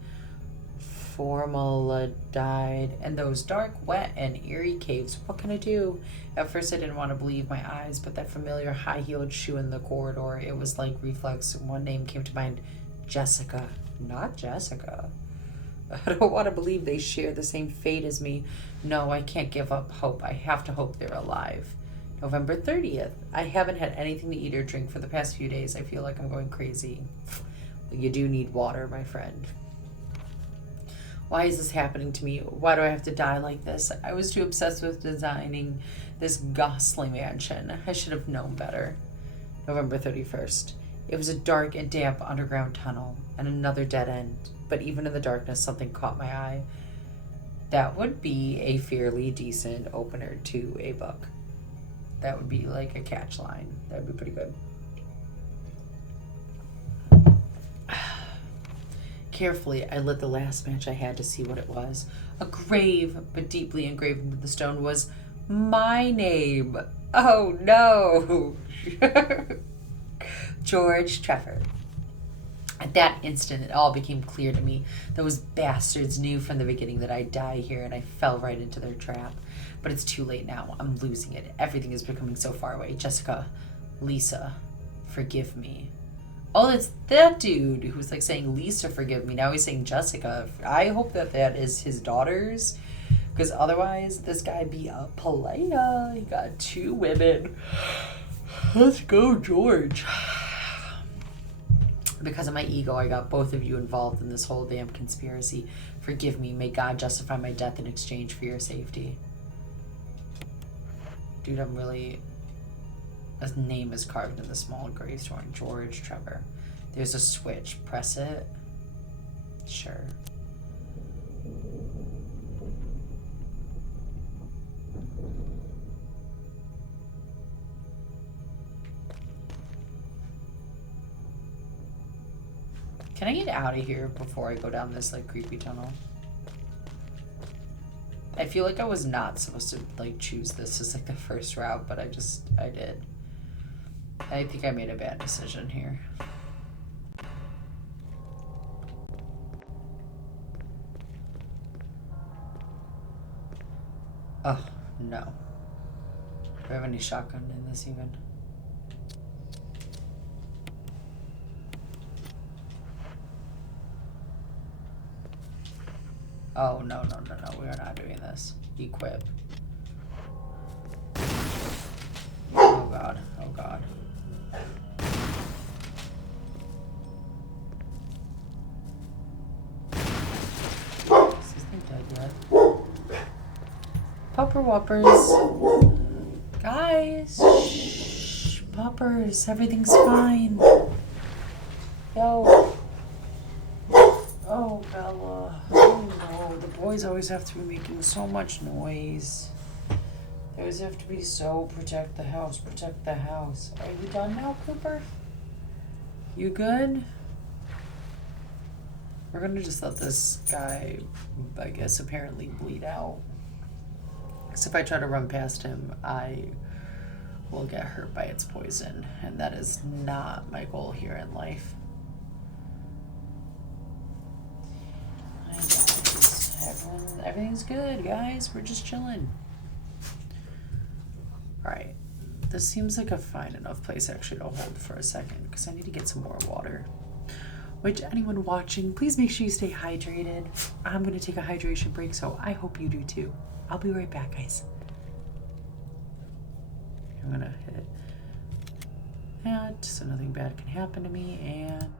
formaldehyde and those dark, wet, and eerie caves. What can I do? At first, I didn't want to believe my eyes, but that familiar high-heeled shoe in the corridor, it was like reflex. One name came to mind, Jessica. Not Jessica. I don't want to believe they share the same fate as me. No, I can't give up hope. I have to hope they're alive. November 30th. I haven't had anything to eat or drink for the past few days. I feel like I'm going crazy. You do need water, my friend. Why is this happening to me? Why do I have to die like this? I was too obsessed with designing this ghastly mansion. I should have known better. November 31st. It was a dark and damp underground tunnel and another dead end. But even in the darkness, something caught my eye. That would be a fairly decent opener to a book. That would be like a catch line. That would be pretty good. Carefully, I lit the last match I had to see what it was. A grave, but deeply engraved into the stone was my name. Oh no! George Trevor. At that instant, it all became clear to me. Those bastards knew from the beginning that I'd die here, and I fell right into their trap. But it's too late now. I'm losing it. Everything is becoming so far away. Jessica, Lisa, forgive me. Oh, it's that dude who's like saying, Lisa, forgive me. Now he's saying Jessica. I hope that that is his daughters, because otherwise this guy be a playa. He got 2 women. Let's go, George. Because of my ego, I got both of you involved in this whole damn conspiracy. Forgive me. May God justify my death in exchange for your safety. Dude, I'm really... His name is carved in the small gravestone. George Trevor. There's a switch. Press it. Sure. Can I get out of here before I go down this like creepy tunnel? I feel like I was not supposed to like choose this as like the first route, but I did. I think I made a bad decision here. Oh, no. Do I have any shotgun in this even? Oh, no, no, no, no. We are not doing this. Equip. Oh, God. Oh, God. Is this thing dead yet? Pupper whoppers. Guys. Shh. Puppers. Everything's fine. Yo. Oh, Bella. Oh, no. The boys always have to be making so much noise. They always have to be so protect the house, protect the house. Are you done now, Cooper? You good? We're gonna just let this guy, I guess, apparently bleed out. Because if I try to run past him, I will get hurt by its poison. And that is not my goal here in life. Hi, guys. Everything's good, guys. We're just chilling. Alright. This seems like a fine enough place actually to hold for a second. Because I need to get some more water. Which, anyone watching, please make sure you stay hydrated. I'm going to take a hydration break, so I hope you do too. I'll be right back, guys. I'm going to hit that so nothing bad can happen to me, and...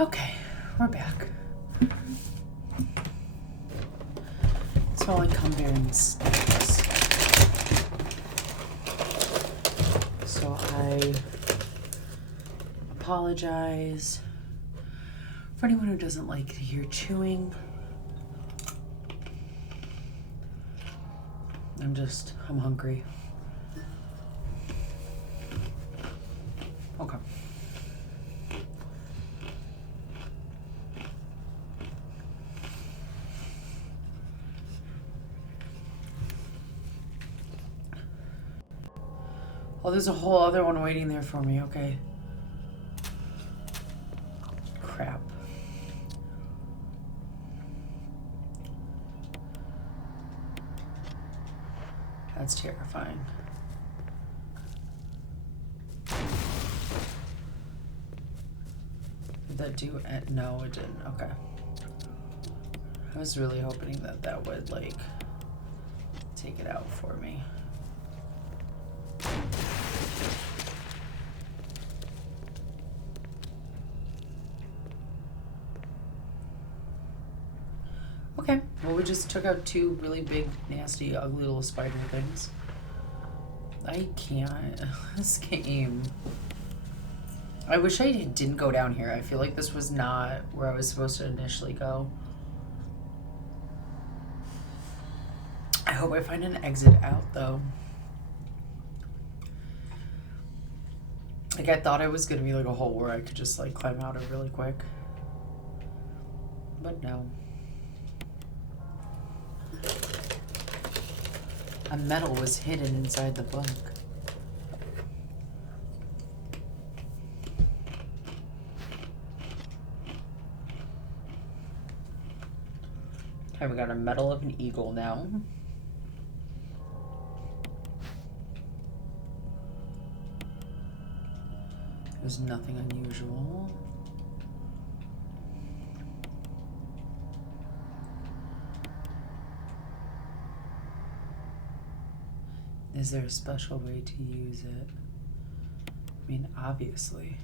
Okay, we're back. So I come there and steps. So I apologize for anyone who doesn't like to hear chewing. I'm hungry. Okay. Oh, there's a whole other one waiting there for me. Okay. Crap. That's terrifying. Did that do it? No, it didn't. Okay. I was really hoping that that would, like, take it out for me. Okay, well, we just took out two really big, nasty, ugly little spider things. I can't. This game. I wish I didn't go down here. I feel like this was not where I was supposed to initially go. I hope I find an exit out, though. Like, I thought it was going to be like a hole where I could just, like, climb out of really quick. But no. A medal was hidden inside the book. Okay, we got a medal of an eagle now. There's nothing unusual. Is there a special way to use it? I mean, obviously.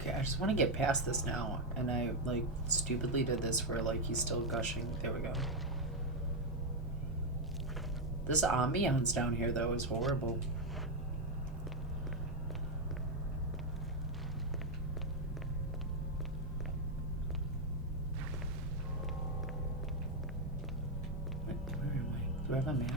Okay, I just want to get past this now. And I, like, stupidly did this where, like, he's still gushing. There we go. This ambiance down here, though, is horrible. Where am I? Do I have a map?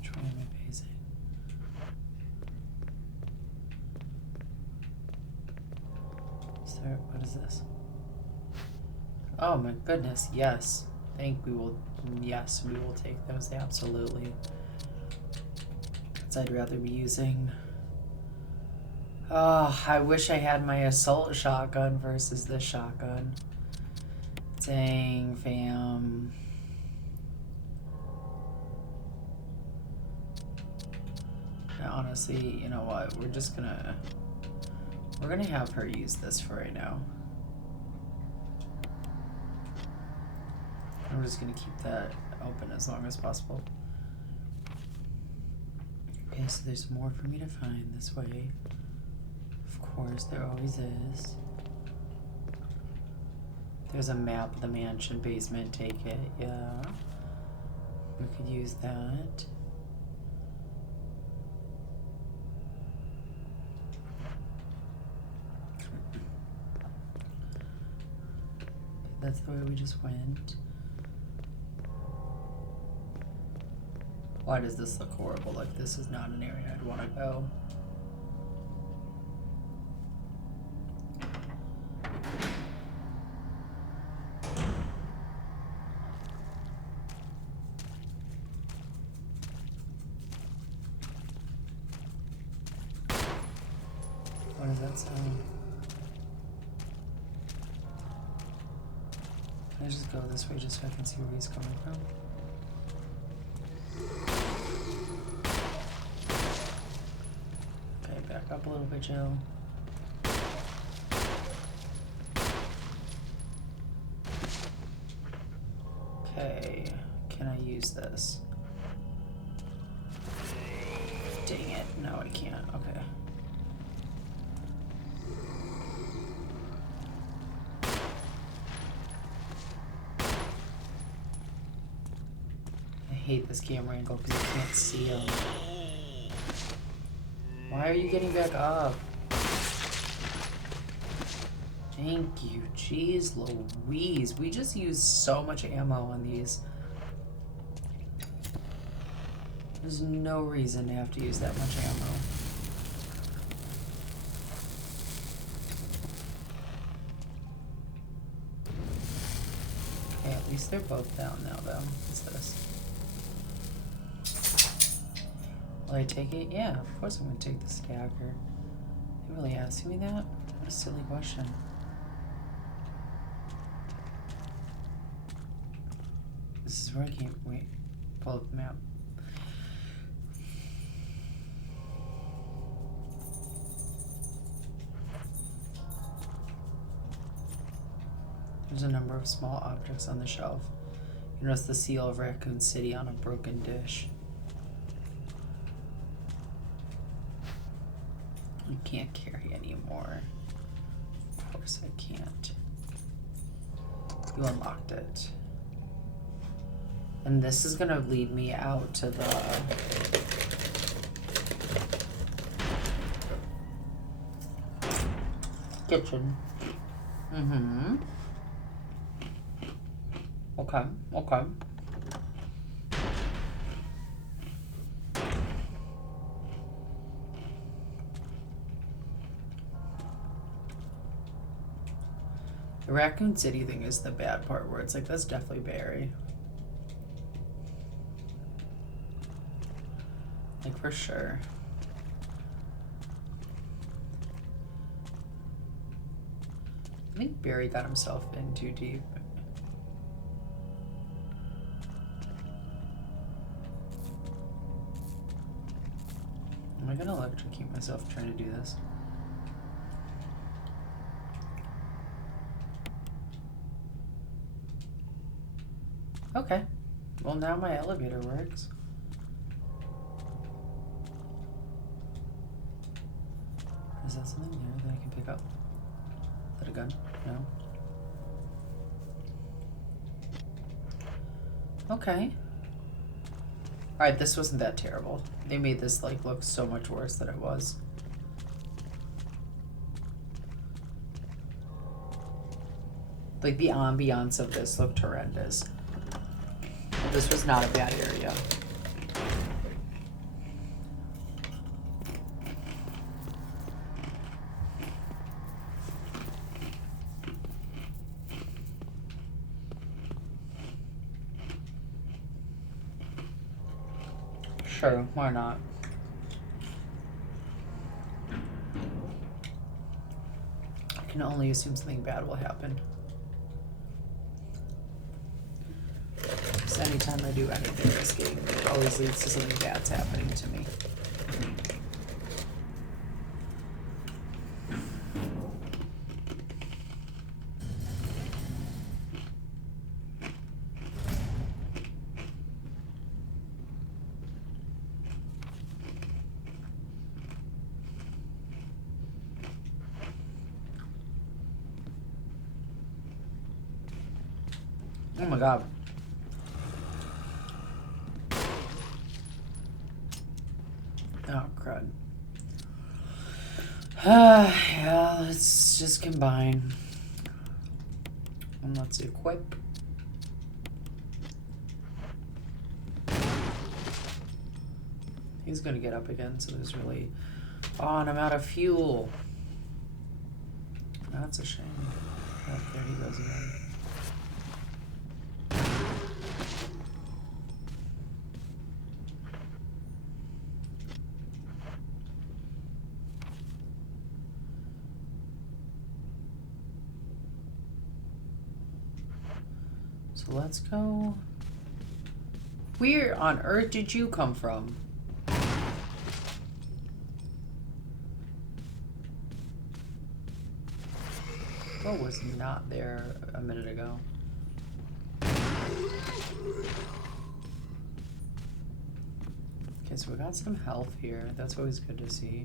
Which one am I facing? What is this? Oh my goodness, yes. Yes, we will take those, absolutely. Because I'd rather be using... Oh, I wish I had my assault shotgun versus this shotgun. Dang, fam. Honestly, you know what? We're gonna have her use this for right now. I'm just gonna keep that open as long as possible. Okay, so there's more for me to find this way. Of course, there always is. There's a map of the mansion basement, take it, yeah. We could use that. That's the way we just went. Why does this look horrible? Like, this is not an area I'd want to go. What does that sound? Can I just go this way just so I can see where he's coming from? Okay, back up a little bit, Joe. Okay, can I use this? Dang it, no I can't, okay. I hate this camera angle because you can't see him. Why are you getting back up? Thank you. Jeez Louise. We just used so much ammo on these. There's no reason to have to use that much ammo. Okay, at least they're both down now, though. What's this? Will I take it? Yeah, of course I'm going to take the stagger. They really asking me that? What a silly question. This is where I can't wait. Pull up the map. There's a number of small objects on the shelf. You notice the seal of Raccoon City on a broken dish. I can't carry anymore. Of course I can't. You unlocked it. And this is gonna lead me out to the kitchen. Mm-hmm. Okay, okay. The Raccoon City thing is the bad part where it's like, that's definitely Barry. Like, for sure. I think Barry got himself in too deep. Am I gonna electrocute myself trying to do this? Okay. Well, now my elevator works. Is that something there that I can pick up? Is that a gun? No. Okay. Alright, this wasn't that terrible. They made this like look so much worse than it was. Like the ambiance of this looked horrendous. This was not a bad area. Sure, why not? I can only assume something bad will happen. Because anytime I do anything in this game, it always leads to something bad's happening to me. Oh my god. Oh, crud. Yeah, let's just combine. And let's equip. He's gonna get up again, so there's really... Oh, and I'm out of fuel. That's a shame. Oh, there he goes again. So let's go. Where on earth did you come from? What was not there a minute ago? Okay, so we got some health here. That's always good to see.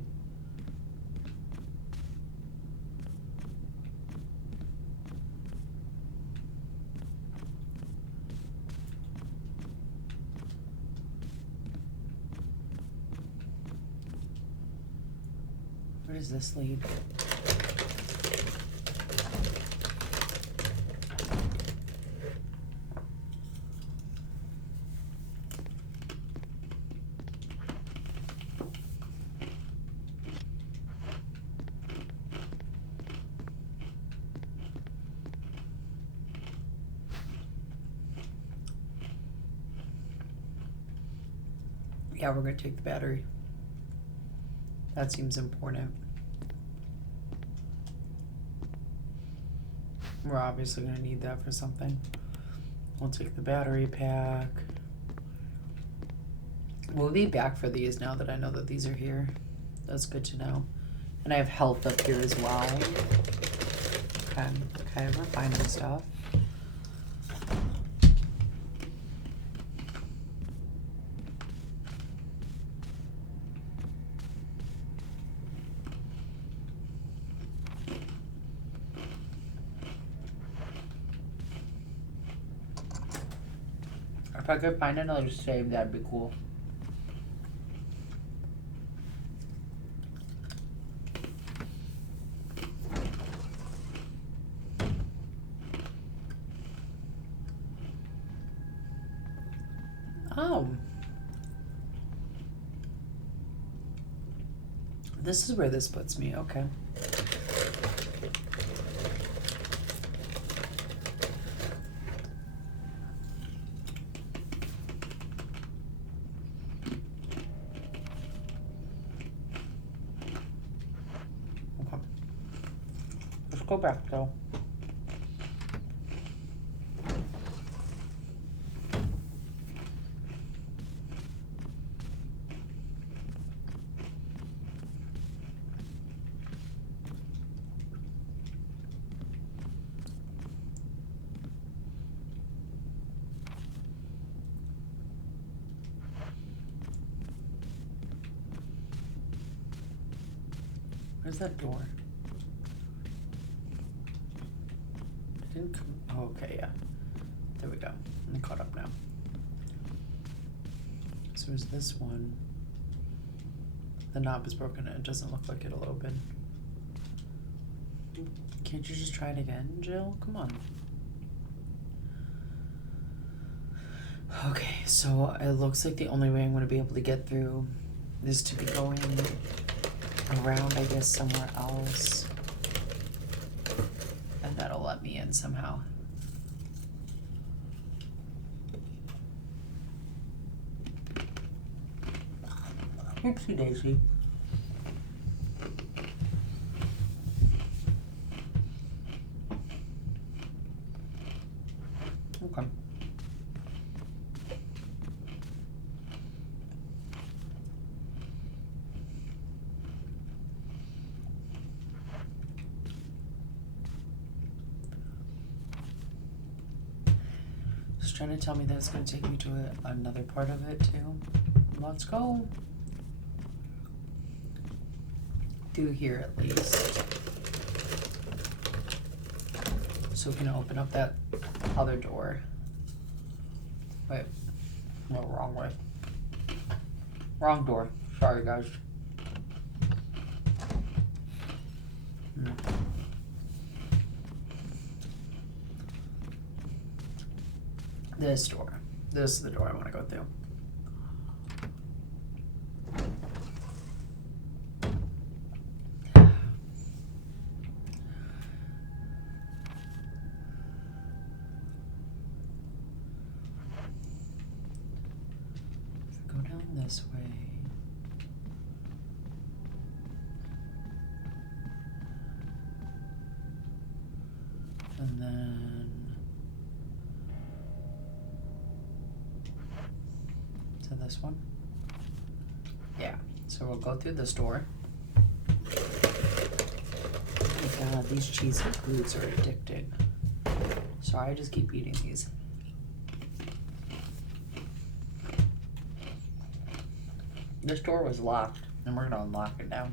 Where does this lead? Yeah, we're gonna take the battery. That seems important. We're obviously gonna need that for something. We'll take the battery pack. We'll be back for these now that I know that these are here. That's good to know. And I have health up here as well. Okay, we're finding stuff. If I could find another save, that'd be cool. Oh. This is where this puts me, okay. Let's go back though. Where's that door? Didn't come. Oh, okay, yeah. There we go. I'm caught up now. So is this one? The knob is broken and it doesn't look like it'll open. Can't you just try it again, Jill? Come on. Okay, so it looks like the only way I'm going to be able to get through is to be going around, I guess, somewhere else. And that'll let me in somehow. Oopsie daisy. Okay. Just trying to tell me that it's going to take me to another part of it too. Let's go. Through here at least. So we can open up that other door. Wait. No, wrong way. Wrong door. Sorry, guys. This door. This is the door I want to go through. Go down this way. And then to this one. Yeah, so we'll go through this door. Oh God, these cheesy foods are addicting. Sorry, I just keep eating these. This door was locked, and we're gonna unlock it now.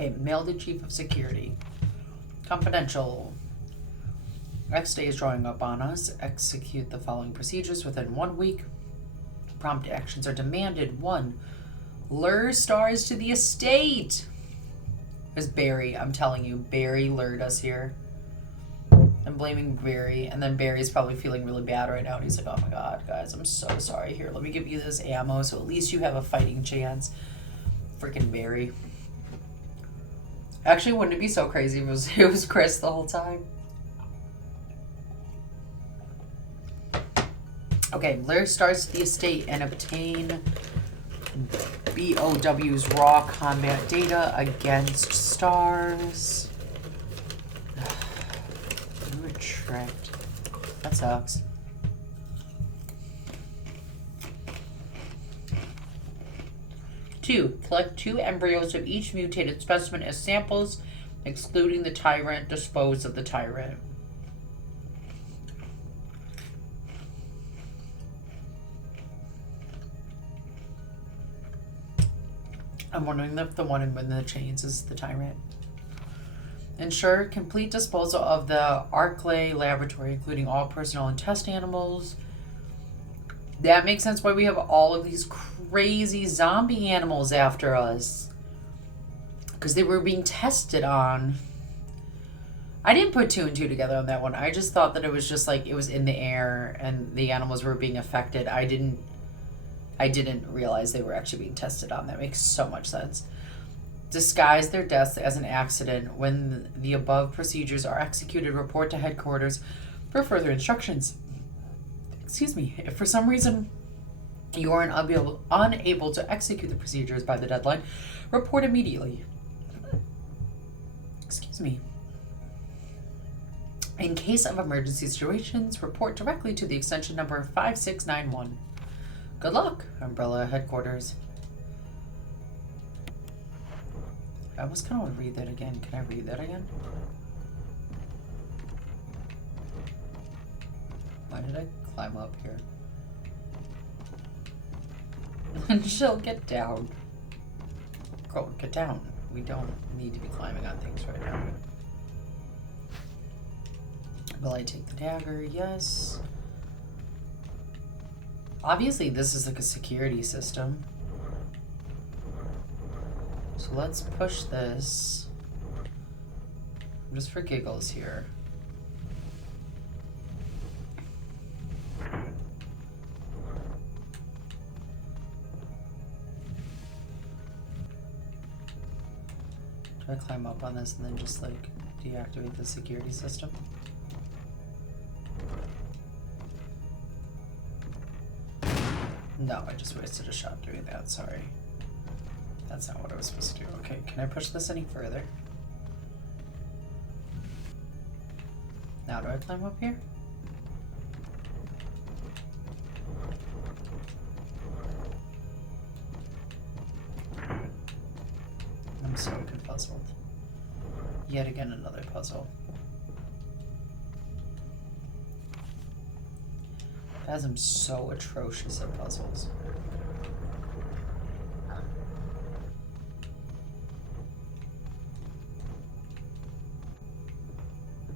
Okay, mail to Chief of Security. Confidential. X-Day is drawing up on us. Execute the following procedures within 1 week. Prompt actions are demanded. 1. Lure stars to the estate. There's Barry. I'm telling you, Barry lured us here. I'm blaming Barry, and then Barry's probably feeling really bad right now. And he's like, oh my god, guys, I'm so sorry. Here, let me give you this ammo so at least you have a fighting chance. Freaking Barry. Actually, wouldn't it be so crazy if it was Chris the whole time? Okay, Lair starts the estate and obtain BOW's raw combat data against stars. You were tricked. That sucks. Two, collect 2 embryos of each mutated specimen as samples, excluding the tyrant. Dispose of the tyrant. I'm wondering if the one in the chains is the tyrant. Ensure complete disposal of the Arklay laboratory, including all personnel and test animals. That makes sense why we have all of these crazy zombie animals after us. Because they were being tested on. I didn't put 2 and 2 together on that one. I just thought that it was just like it was in the air and the animals were being affected. I didn't realize they were actually being tested on. That makes so much sense. Disguise their deaths as an accident. When the above procedures are executed, report to headquarters for further instructions. Excuse me. If for some reason you are unable to execute the procedures by the deadline, report immediately. Excuse me. In case of emergency situations, report directly to the extension number 5691. Good luck, Umbrella Headquarters. I almost kind of want to read that again. Can I read that again? Why did I climb up here? Jill, get down. Girl, get down. We don't need to be climbing on things right now. Will I take the dagger? Yes. Obviously, this is like a security system. So let's push this. Just for giggles here. Do I climb up on this and then just like deactivate the security system? No, I just wasted a shot doing that, sorry. That's not what I was supposed to do. Okay, can I push this any further? Now do I climb up here? I'm so confuzzled. Yet again, another puzzle. Guys, I'm so atrocious at puzzles.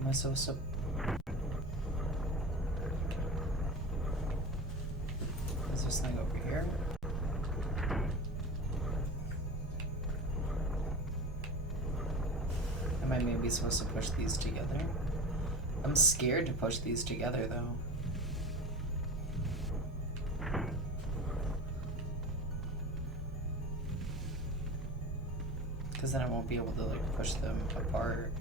Am I supposed to... Is this thing over here? Am I maybe supposed to push these together? I'm scared to push these together though. Because then I won't be able to like push them apart.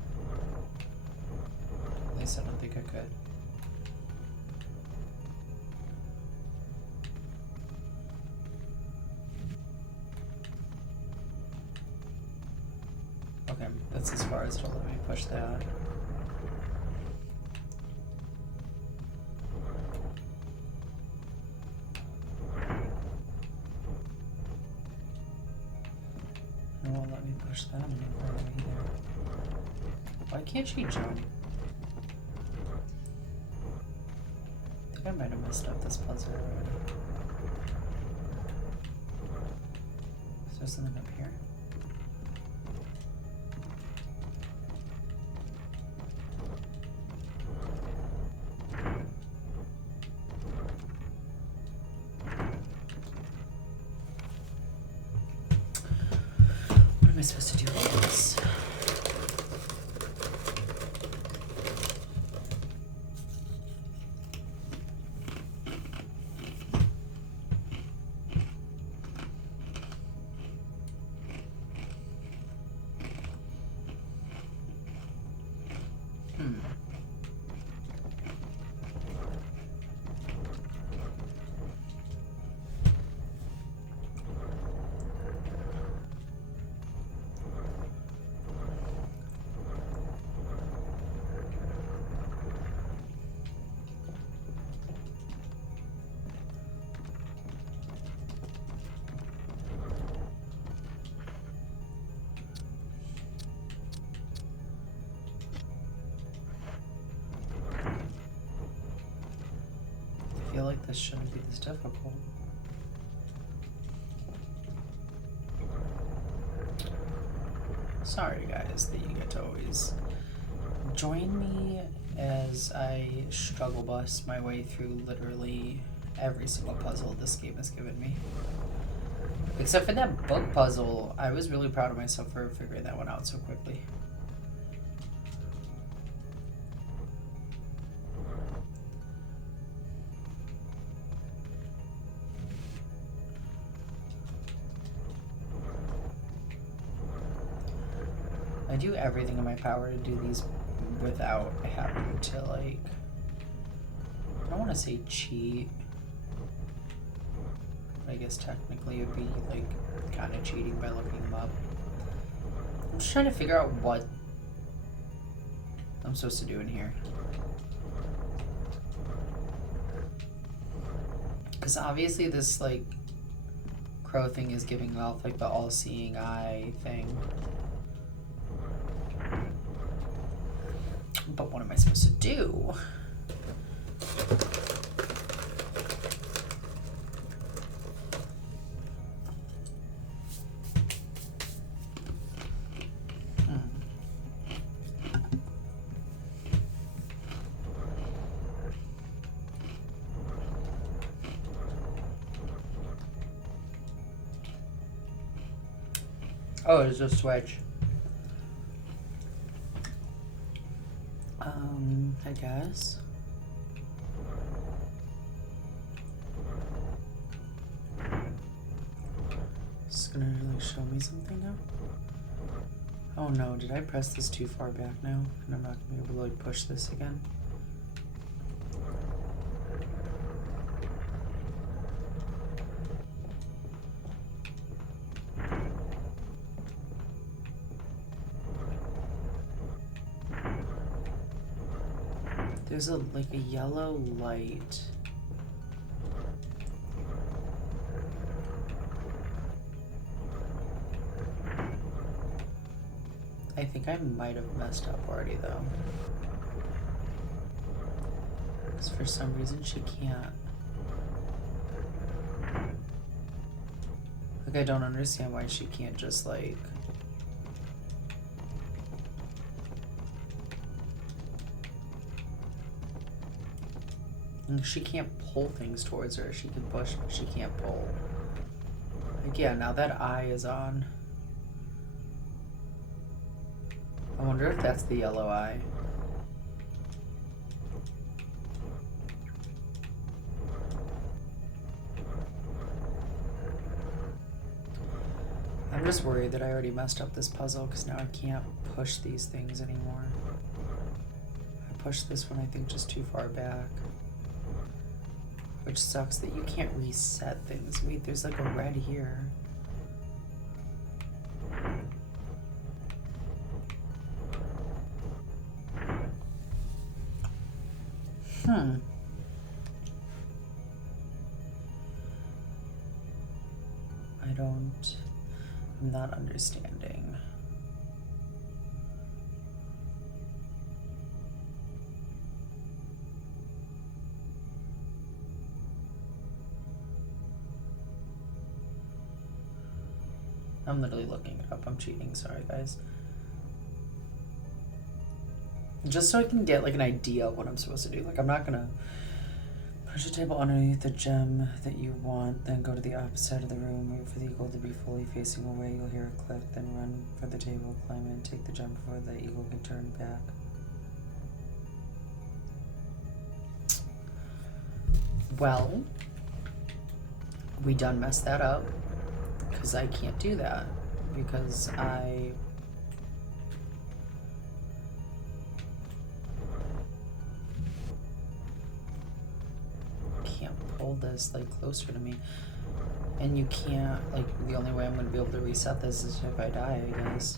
At least I don't think I could. Okay, that's as far as it'll let me push that. It won't let me push that anymore either. Why can't she jump? I think I might have messed up this puzzle already. Is there something up here? What am I supposed to do with this? I feel like this shouldn't be this difficult. Sorry guys that you get to always join me as I struggle bus my way through literally every single puzzle this game has given me. Except for that book puzzle, I was really proud of myself for figuring that one out so quickly. I do everything in my power to do these without having to, like, I don't want to say cheat, but I guess technically it would be, like, kind of cheating by looking them up. I'm just trying to figure out what I'm supposed to do in here. Because obviously this, like, crow thing is giving off, like, the all-seeing eye thing. But what am I supposed to do? Oh, there's a switch. I guess. Is it gonna really show me something now? Oh no, did I press this too far back now? And I'm not gonna be able to, like, push this again? There's like a yellow light. I think I might have messed up already though. Because for some reason she can't. Like, I don't understand why she can't just, like, she can't pull things towards her. She can push, but she can't pull. Like, yeah, now that eye is on. I wonder if that's the yellow eye. I'm just worried that I already messed up this puzzle because now I can't push these things anymore. I pushed this one, I think, just too far back. Which sucks that you can't reset things. Wait, there's like a red here. I'm not understanding. I'm literally looking it up. I'm cheating. Sorry, guys. Just so I can get like an idea of what I'm supposed to do. Like, I'm not gonna push a table underneath the gem that you want, then go to the opposite side of the room, wait for the eagle to be fully facing away. You'll hear a click, then run for the table, climb in, take the gem before the eagle can turn back. Well, we done messed that up, because I can't do that, because I can't pull this like closer to me. And you can't, like, the only way I'm going to be able to reset this is if I die, I guess.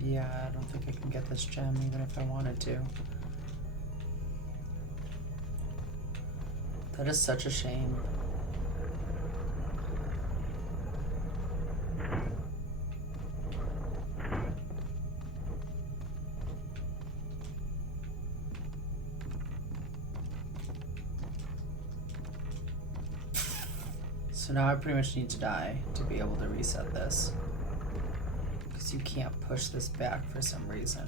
Yeah, I don't think I can get this gem even if I wanted to. That is such a shame. So now I pretty much need to die to be able to reset this. You can't push this back for some reason.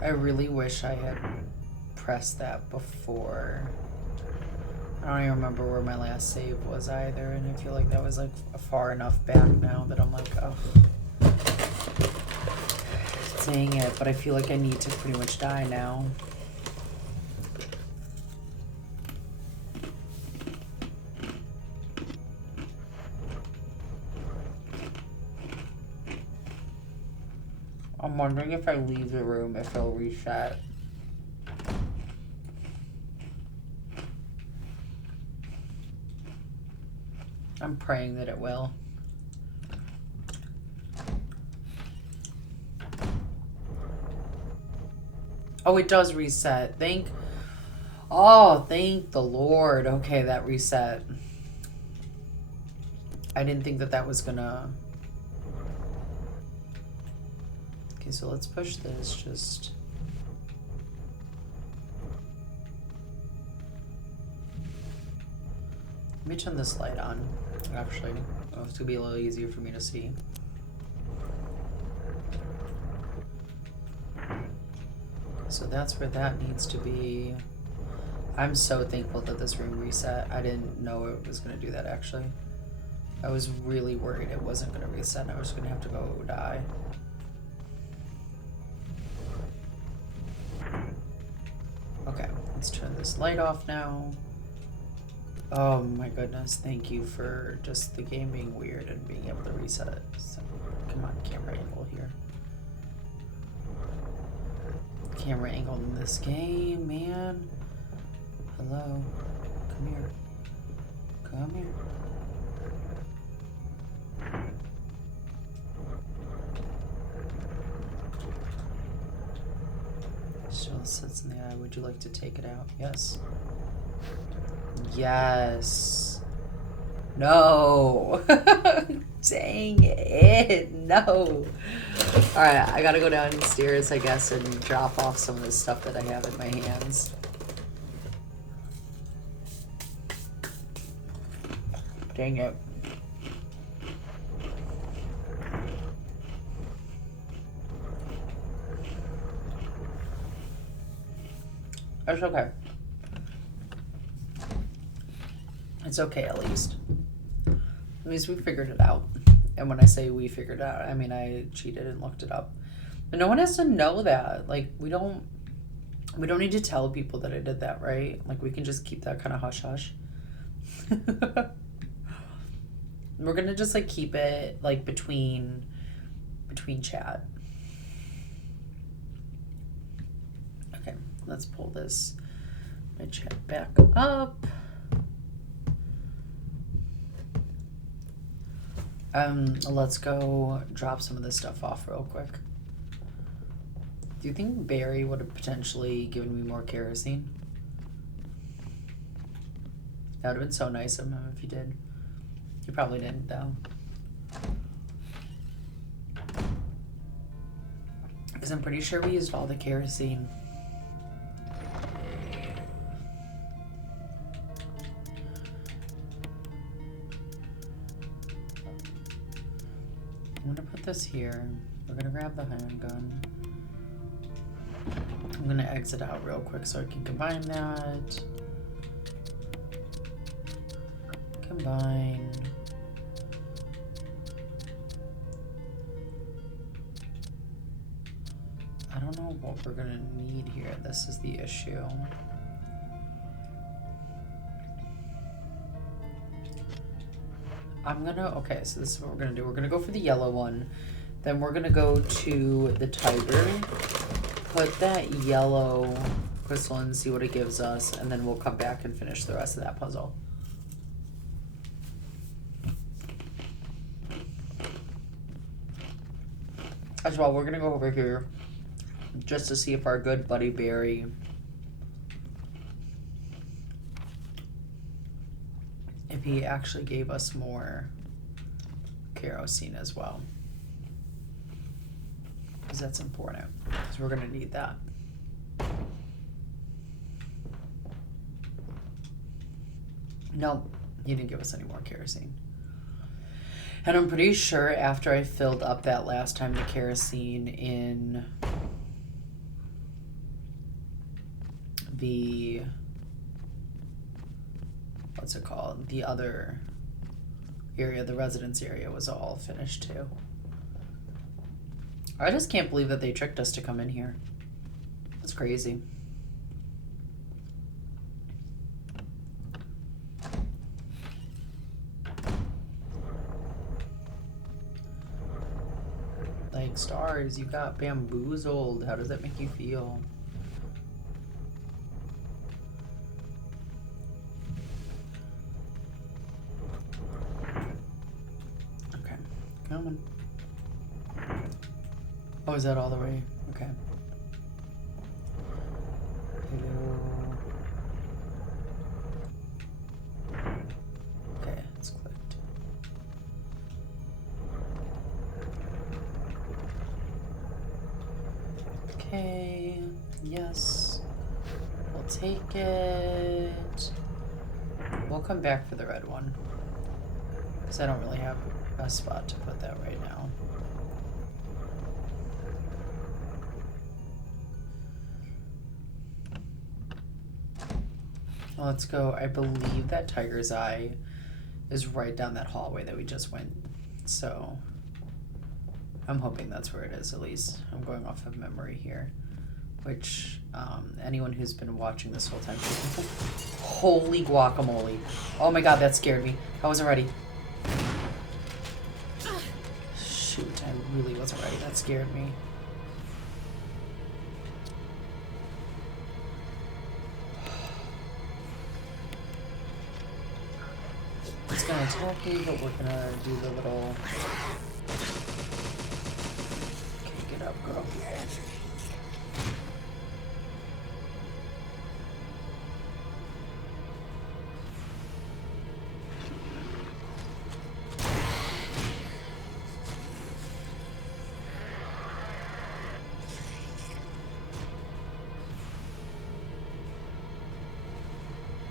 I really wish I had pressed that before. I don't even remember where my last save was either, and I feel like that was like far enough back now that I'm like, oh, dang it, but I feel like I need to pretty much die now. I'm wondering if I leave the room, if it'll reset. I'm praying that it will. Oh, it does reset. Thank the Lord. Okay, that reset. I didn't think that was gonna... Okay, so let's push this, just... Let me turn this light on, actually. Oh, it's gonna be a little easier for me to see. So that's where that needs to be. I'm so thankful that this room reset. I didn't know it was gonna do that, actually. I was really worried it wasn't gonna reset and I was gonna have to go die. Okay, let's turn this light off now. Oh my goodness, thank you for just the game being weird and being able to reset it. So, come on, camera angle here. Camera angle in this game, man. Hello, come here. Come here. Still sits in the eye. Would you like to take it out? Yes. Yes. No. Dang it. No. Alright, I gotta go downstairs, I guess, and drop off some of the stuff that I have in my hands. Dang it. It's okay. It's okay, at least. At least we figured it out. And when I say we figured it out, I mean I cheated and looked it up. But no one has to know that. Like, we don't need to tell people that I did that, right? Like, we can just keep that kind of hush hush. We're gonna just like keep it like between chat. Okay, let's pull my chat back up. Let's go drop some of this stuff off real quick. Do you think Barry would have potentially given me more kerosene? That would have been so nice of him if he did. He probably didn't, though. Because I'm pretty sure we used all the kerosene. I'm gonna put this here. We're gonna grab the handgun. I'm gonna exit out real quick so I can combine that. Combine. I don't know what we're gonna need here. This is the issue. Okay, so this is what we're gonna do. We're gonna go for the yellow one. Then we're gonna go to the tiger, put that yellow crystal in, see what it gives us, and then we'll come back and finish the rest of that puzzle. As well, we're gonna go over here just to see if our good buddy Barry if he actually gave us more kerosene as well, because that's important, because we're gonna need that. Nope, he didn't give us any more kerosene. And I'm pretty sure after I filled up that last time the kerosene in the, what's it called? The other area, the residence area, was all finished too. I just can't believe that they tricked us to come in here. That's crazy. Like, stars, you got bamboozled. How does that make you feel? Okay, come on. Oh, is that all the way? Okay. Hello. Okay, it's clicked. Okay, yes. We'll take it. We'll come back for the red one, because I don't really have a spot to put that right now. Let's go. I believe that Tiger's Eye is right down that hallway that we just went. So I'm hoping that's where it is, at least. I'm going off of memory here, which anyone who's been watching this whole time. Holy guacamole. Oh my god, that scared me. I wasn't ready. Shoot, I really wasn't ready. That scared me. It's gonna attack me, but we're gonna do the little... Okay, get up, girl.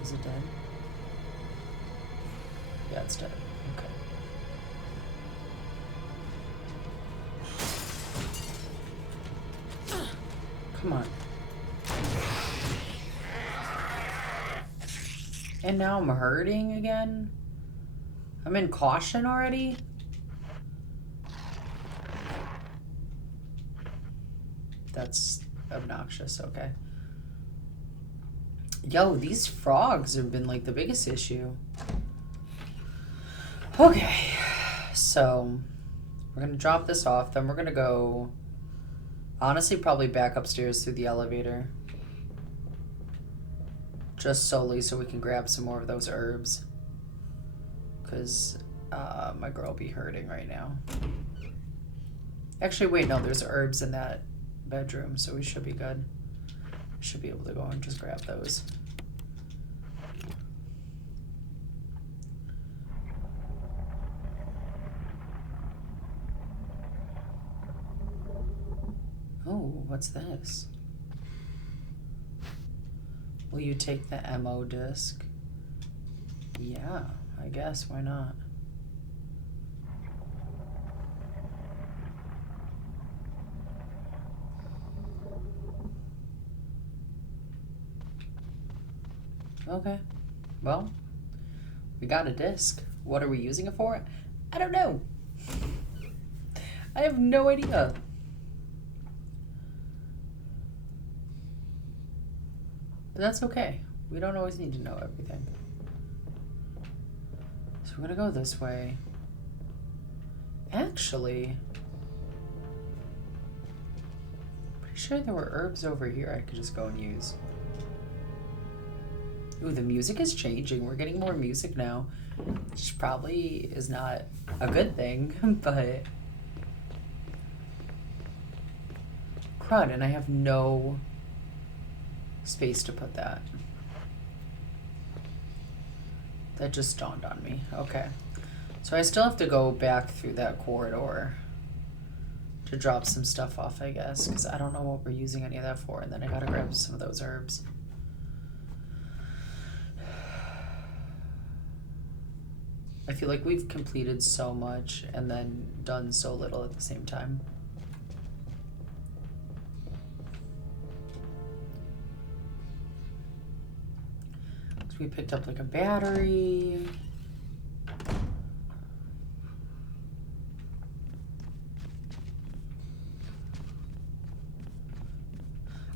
Is it dead? Yeah, it's dead. Okay. Come on. And now I'm hurting again? I'm in caution already? That's obnoxious. Okay. Yo, these frogs have been like the biggest issue. Okay. So we're going to drop this off. Then we're going to go, honestly, probably back upstairs through the elevator. Just solely so we can grab some more of those herbs. Because my girl be hurting right now. Actually, wait, no, there's herbs in that bedroom, so we should be good. Should be able to go and just grab those. Oh, what's this? Will you take the MO disc? Yeah, I guess, why not? Okay, well, we got a disc. What are we using it for? I don't know. I have no idea. But that's okay. We don't always need to know everything. So we're gonna go this way. Actually, pretty sure there were herbs over here I could just go and use. Ooh, the music is changing. We're getting more music now, which probably is not a good thing, but crud, and I have no space to put that. That just dawned on me. Okay. So I still have to go back through that corridor to drop some stuff off, I guess, because I don't know what we're using any of that for, and then I gotta grab some of those herbs. I feel like we've completed so much and then done so little at the same time. So we picked up like a battery.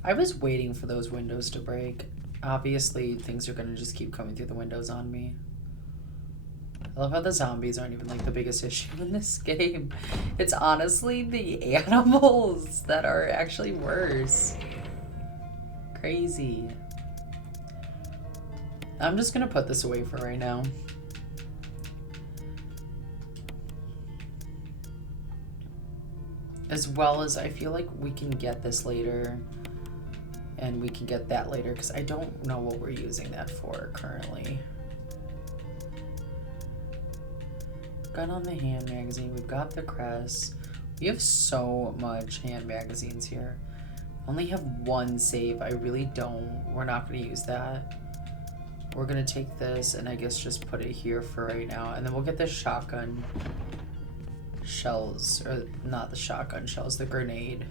I was waiting for those windows to break. Obviously, things are gonna just keep coming through the windows on me. I love how the zombies aren't even like the biggest issue in this game. It's honestly the animals that are actually worse. Crazy. I'm just gonna put this away for right now. As well as I feel like we can get this later and we can get that later because I don't know what we're using that for currently. Gun on the hand magazine. We've got the crest. We have so much hand magazines here. Only have one save. I really don't. We're not going to use that. We're going to take this and I guess just put it here for right now. And then we'll get the shotgun shells. Or not the shotgun shells, the grenade.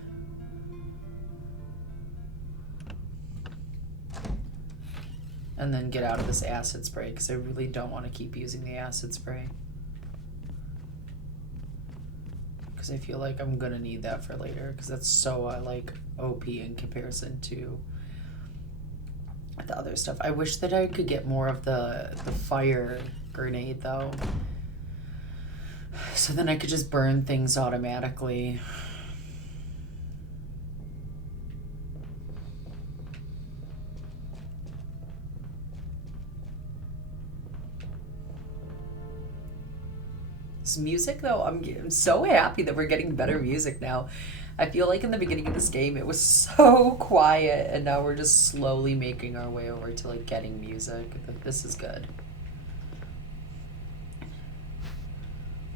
And then get out of this acid spray because I really don't want to keep using the acid spray. Because I feel like I'm gonna need that for later because that's so like OP in comparison to the other stuff. I wish that I could get more of the fire grenade though, so then I could just burn things automatically. Music though, I'm so happy that we're getting better music now. I feel like in the beginning of this game it was so quiet and now we're just slowly making our way over to like getting music. This is good.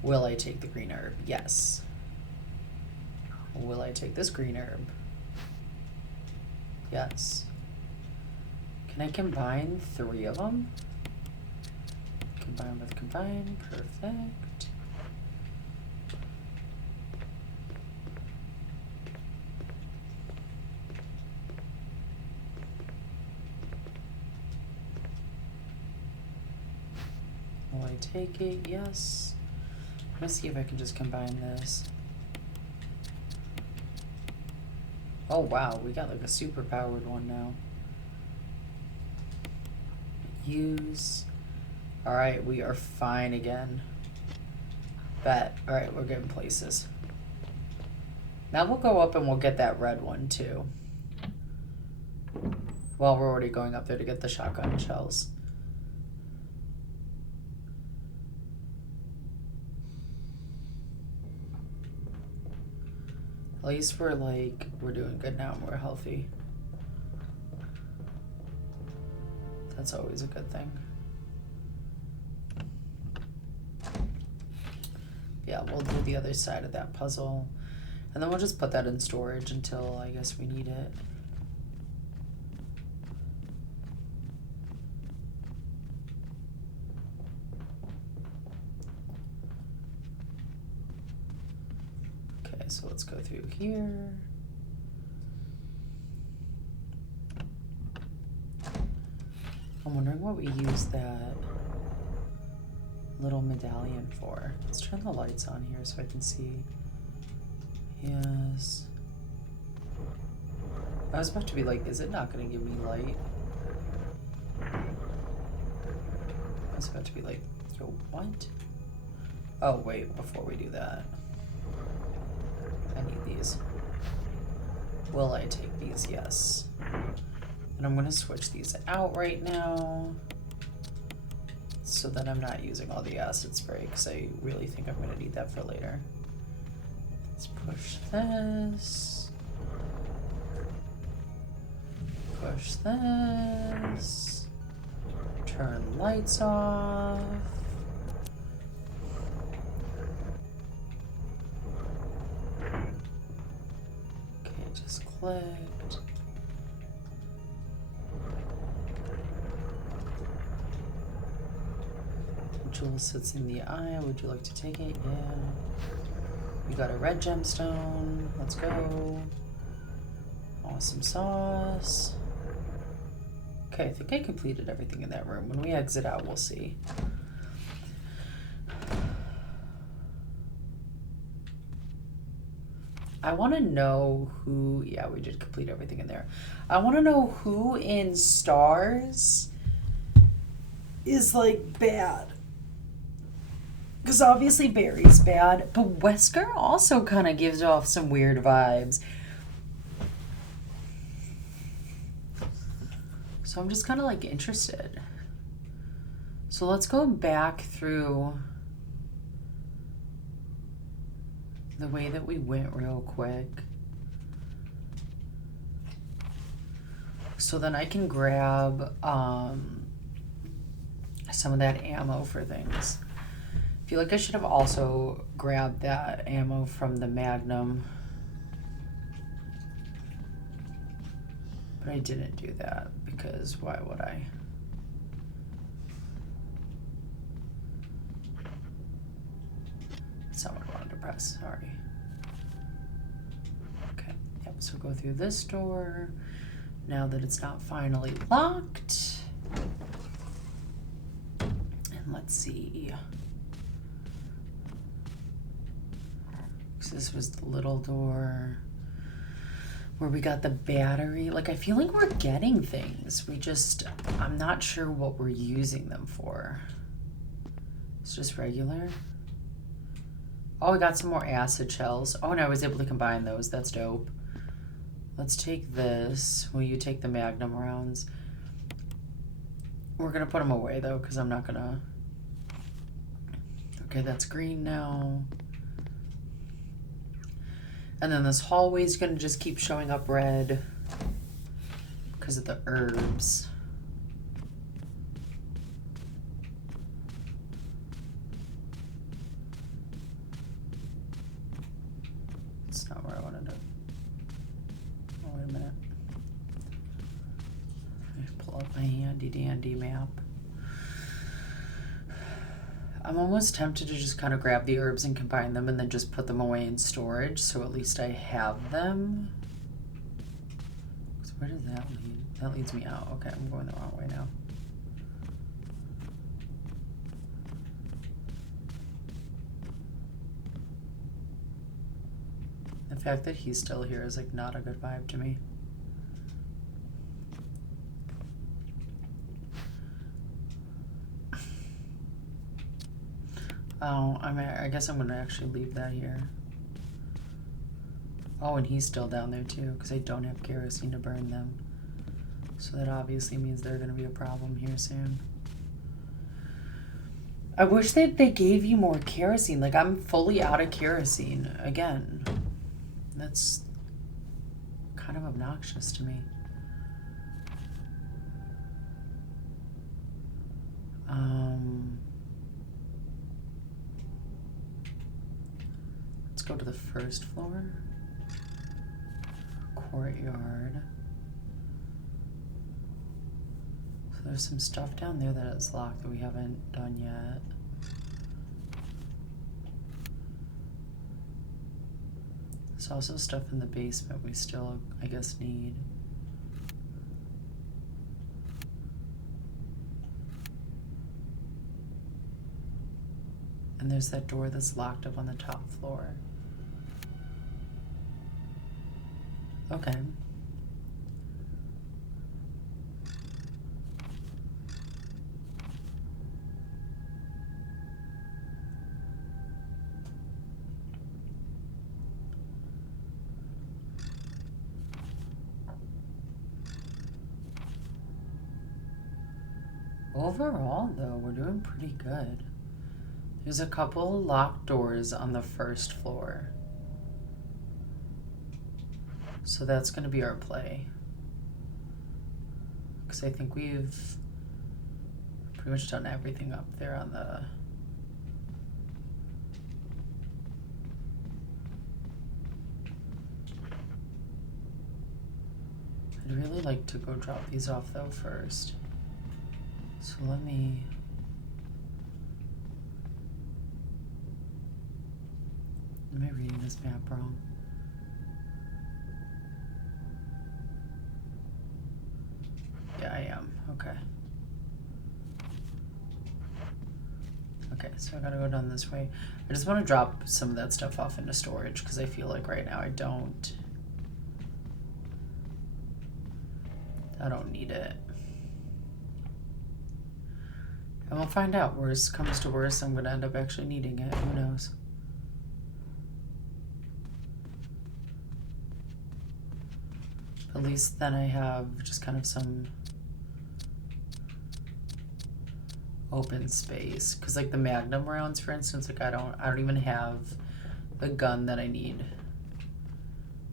Will I take the green herb? Yes. Will I take this green herb? Yes. Can I combine 3 of them? Combine with combine, perfect. Will I take it? Yes. Let's see if I can just combine this. Oh wow, we got like a super powered one now. Use. Alright, we are fine again. Bet. Alright, we're getting places. Now we'll go up and we'll get that red one too. Well, we're already going up there to get the shotgun shells. At least we're doing good now and we're healthy. That's always a good thing. Yeah, we'll do the other side of that puzzle. And then we'll just put that in storage until I guess we need it. Okay, so let's go through here. I'm wondering what we use that little medallion for. Let's turn the lights on here so I can see. Yes. I was about to be like, is it not going to give me light? I was about to be like, yo, what? Oh, wait, before we do that. I need these. Will I take these? Yes. And I'm going to switch these out right now so that I'm not using all the acid spray because I really think I'm going to need that for later. Let's push this. Push this. Turn lights off. Okay, just clicked. Jewel sits in the eye. Would you like to take it? Yeah. We got a red gemstone. Let's go. Awesome sauce. Okay, I think I completed everything in that room. When we exit out, we'll see. I want to know who... Yeah, we did complete everything in there. I want to know who in Stars is, like, bad. Because obviously Barry's bad, but Wesker also kind of gives off some weird vibes. So I'm just kind of like interested. So let's go back through the way that we went real quick. So then I can grab some of that ammo for things. I feel like I should have also grabbed that ammo from the Magnum. But I didn't do that because why would I? Someone wanted to press, sorry. Okay, yep, so go through this door. Now that it's not finally locked. And let's see. So this was the little door where we got the battery. Like, I feel like we're getting things. I'm not sure what we're using them for. It's just regular. Oh, I got some more acid shells. Oh, and I was able to combine those. That's dope. Let's take this. Will you take the Magnum rounds? We're going to put them away, though, because I'm not going to... Okay, that's green now. And then this hallway is going to just keep showing up red because of the herbs. That's not where I wanted to... Oh, wait a minute. Let me pull up my handy dandy map. I'm almost tempted to just kind of grab the herbs and combine them and then just put them away in storage so at least I have them. So where does that lead? That leads me out. Okay, I'm going the wrong way now. I fact that he's still here is like not a good vibe to me. Oh, I guess I'm gonna actually leave that here. Oh, and he's still down there too, because I don't have kerosene to burn them. So that obviously means they're gonna be a problem here soon. I wish that they gave you more kerosene. Like, I'm fully out of kerosene again. That's kind of obnoxious to me. Let's go to the first floor. Courtyard. So there's some stuff down there that is locked that we haven't done yet. There's also stuff in the basement we still, I guess, need. And there's that door that's locked up on the top floor. Okay. Overall, though, we're doing pretty good. There's a couple locked doors on the first floor. So that's going to be our play. Because I think we've pretty much done everything up there on the... I'd really like to go drop these off, though, first. So let me... Am I reading this map wrong? Yeah, I am. Okay. Okay, so I gotta go down this way. I just want to drop some of that stuff off into storage because I feel like right now I don't need it. And we'll find out. Worst comes to worst, I'm gonna end up actually needing it. Who knows? At least then I have just kind of some open space. Cause like the Magnum rounds, for instance, like I don't even have the gun that I need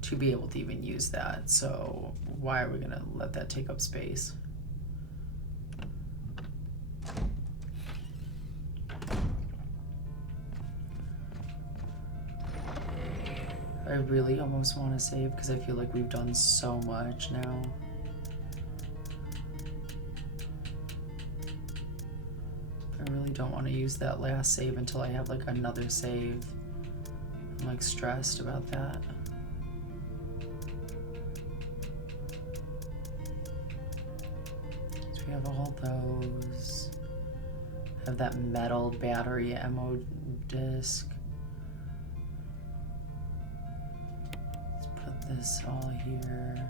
to be able to even use that. So why are we gonna let that take up space? I really almost want to save because I feel like we've done so much now. I really don't want to use that last save until I have like another save. I'm like stressed about that. So we have all those. I have that metal battery ammo disc. This all here.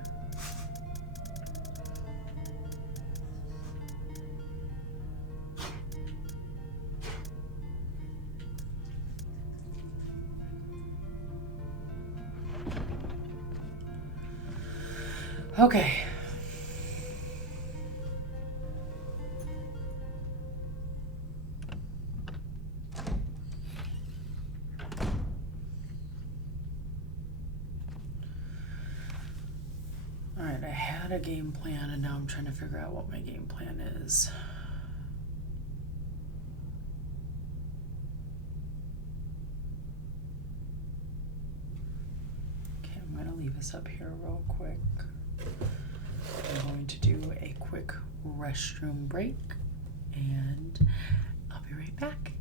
Okay. Alright, I had a game plan and now I'm trying to figure out what my game plan is. Okay, I'm going to leave this up here real quick. I'm going to do a quick restroom break and I'll be right back.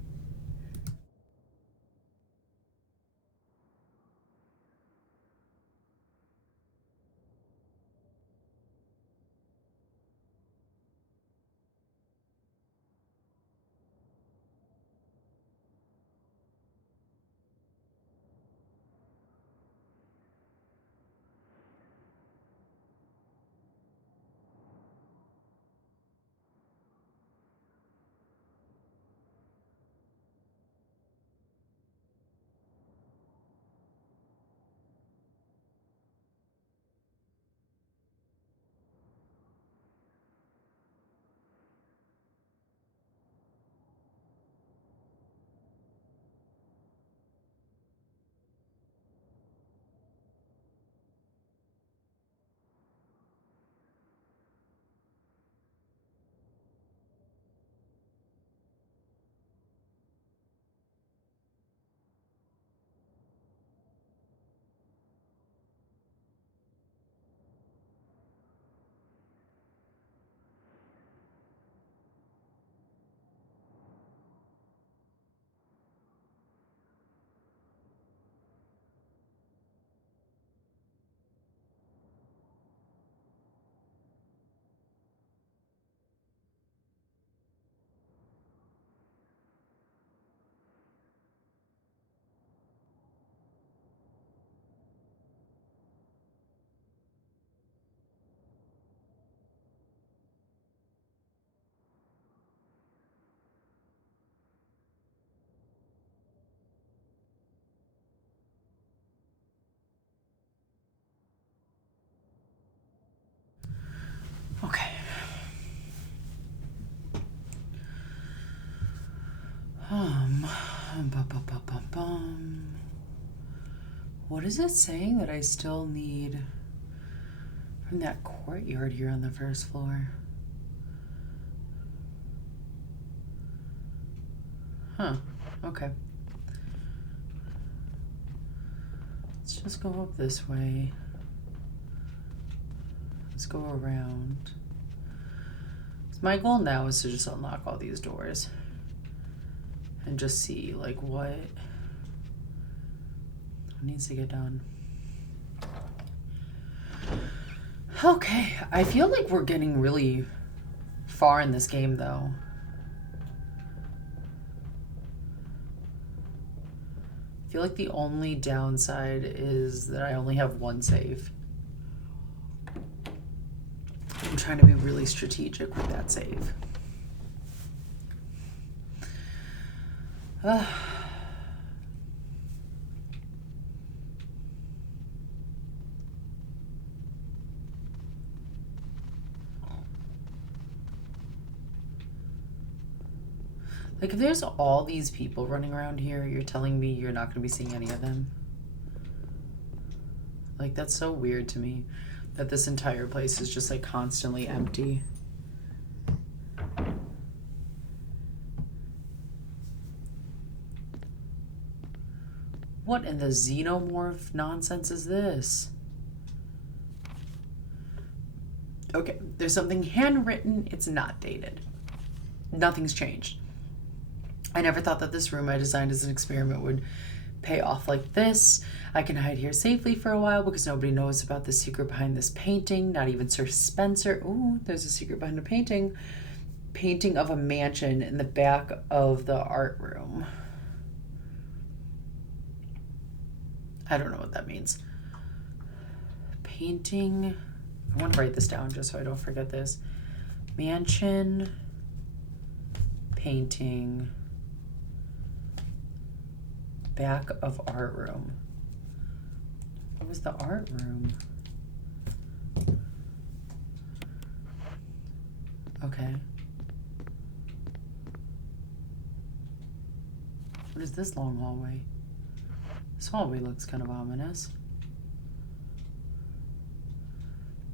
What is it saying that I still need from that courtyard here on the first floor? Huh, okay. Let's just go up this way. Let's go around. My goal now is to just unlock all these doors and just see like what needs to get done. Okay, I feel like we're getting really far in this game though. I feel like the only downside is that I only have one save. I'm trying to be really strategic with that save. Like, if there's all these people running around here, you're telling me you're not going to be seeing any of them? Like, that's so weird to me. That this entire place is just like constantly empty. What in the xenomorph nonsense is this? Okay, there's something handwritten. It's not dated. Nothing's changed. I never thought that this room I designed as an experiment would pay off like this. I can hide here safely for a while because nobody knows about the secret behind this painting, not even Sir Spencer. Ooh, there's a secret behind a painting. Painting of a mansion in the back of the art room. I don't know what that means. Painting. I want to write this down just so I don't forget this. Mansion. Painting. Back of art room. What was the art room? Okay. What is this long hallway? This hallway looks kind of ominous.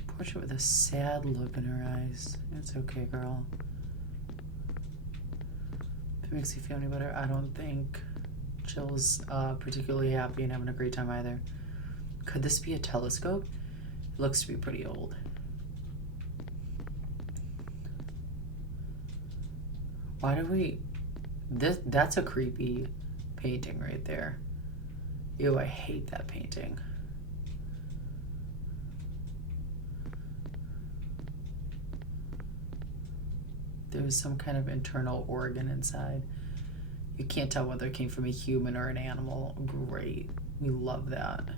Portrait with a sad look in her eyes. It's okay, girl. If it makes you feel any better, I don't think Jill's particularly happy and having a great time either. Could this be a telescope? It looks to be pretty old. Why do we... That's a creepy painting right there. Ew, I hate that painting. There's some kind of internal organ inside. You can't tell whether it came from a human or an animal. Great. We love that.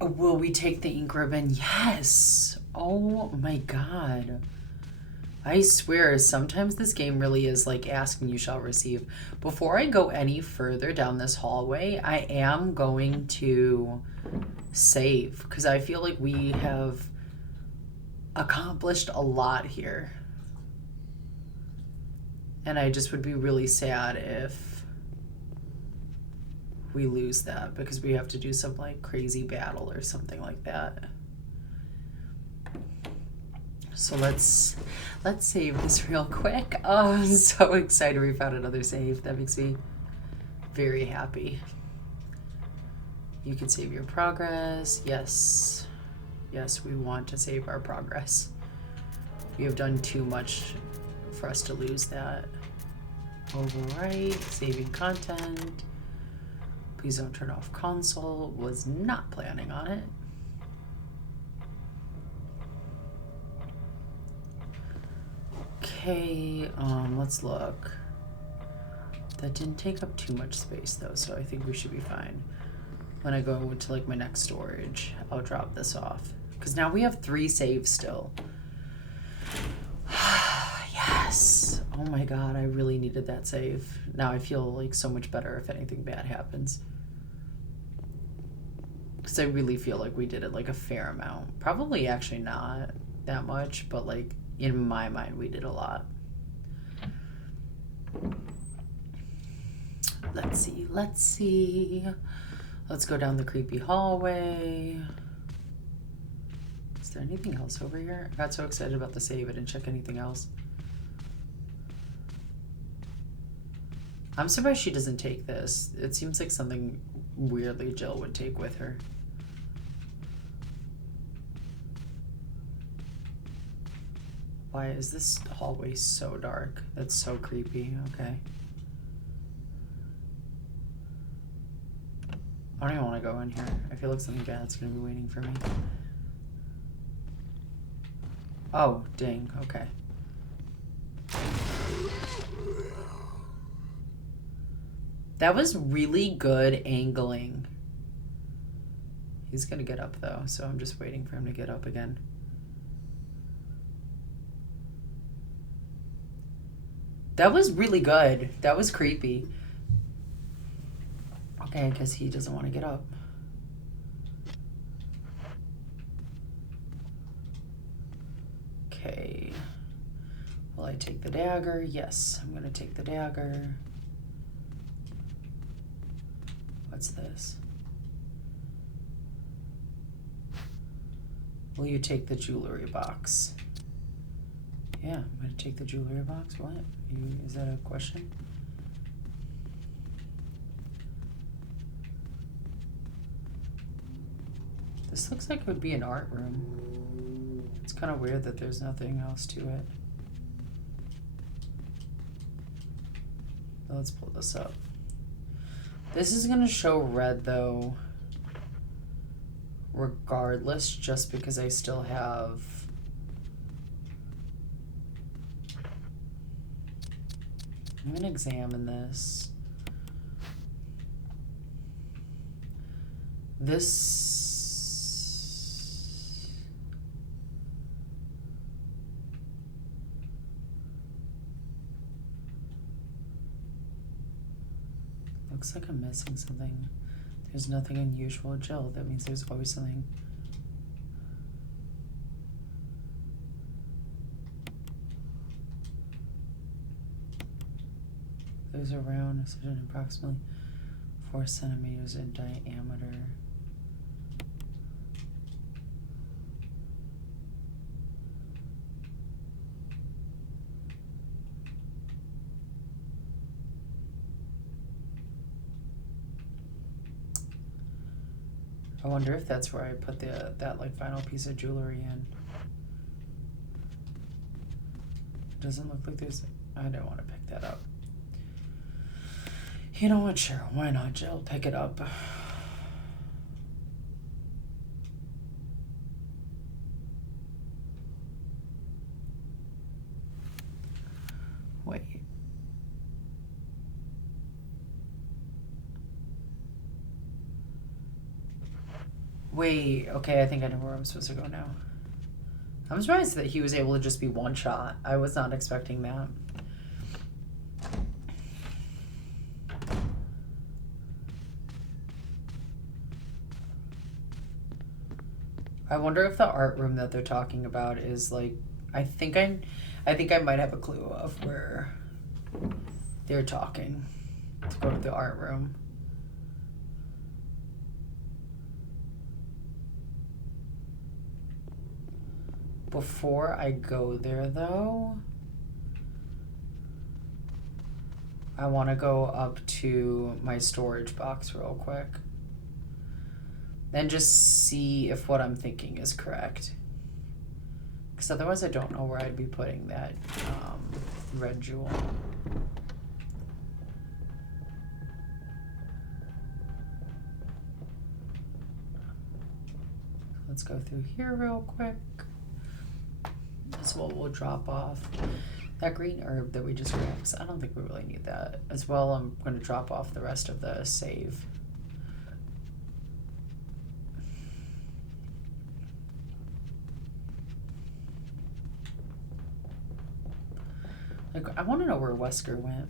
Will we take the ink ribbon? Yes! Oh my god. I swear, sometimes this game really is like asking you shall receive. Before I go any further down this hallway, I am going to save because I feel like we have accomplished a lot here. And I just would be really sad if we lose that because we have to do some like crazy battle or something like that. So let's save this real quick. Oh, I'm so excited we found another save. That makes me very happy. You can save your progress. Yes. Yes, we want to save our progress. We have done too much for us to lose that. Overwrite, saving content. Please don't turn off console. Was not planning on it. Okay, let's look. That didn't take up too much space though, so I think we should be fine. When I go to like my next storage, I'll drop this off. Because now we have 3 saves still. Yes. Oh my god, I really needed that save. Now I feel like so much better if anything bad happens. Because I really feel like we did it like a fair amount. Probably actually not that much, but like in my mind we did a lot. Let's see, let's see. Let's go down the creepy hallway. Is there anything else over here? I got so excited about the save, I didn't check anything else. I'm surprised she doesn't take this. It seems like something weirdly Jill would take with her. Why is this hallway so dark? That's so creepy. Okay. I don't even want to go in here. I feel like something bad's going to be waiting for me. Oh, dang. Okay. That was really good angling. He's going to get up, though, so I'm just waiting for him to get up again. That was really good. That was creepy. Okay, I guess he doesn't want to get up. Okay. Will I take the dagger? Yes, I'm going to take the dagger. What's this? Will you take the jewelry box? Yeah, I'm going to take the jewelry box. What? Is that a question? This looks like it would be an art room. It's kind of weird that there's nothing else to it. Let's pull this up. This is going to show red, though, regardless, just because I still have... I'm going to examine this. This... Looks like I'm missing something. There's nothing unusual, Jill. That means there's always something. There's a round incision approximately 4 centimeters in diameter. I wonder if that's where I put that like final piece of jewelry in. It doesn't look like there's... I don't want to pick that up. You know what? Sure, why not, Jill? Pick it up. Wait. Wait, okay, I think I know where I'm supposed to go now. I'm surprised that he was able to just be one shot. I was not expecting that. I wonder if the art room that they're talking about is like... I think I might have a clue of where they're talking. Let's go to the art room. Before I go there, though, I want to go up to my storage box real quick and just see if what I'm thinking is correct. Because otherwise I don't know where I'd be putting that red jewel. Let's go through here real quick. As well, we'll drop off that green herb that we just grabbed, because I don't think we really need that. As well, I'm going to drop off the rest of the save. Like, I want to know where Wesker went.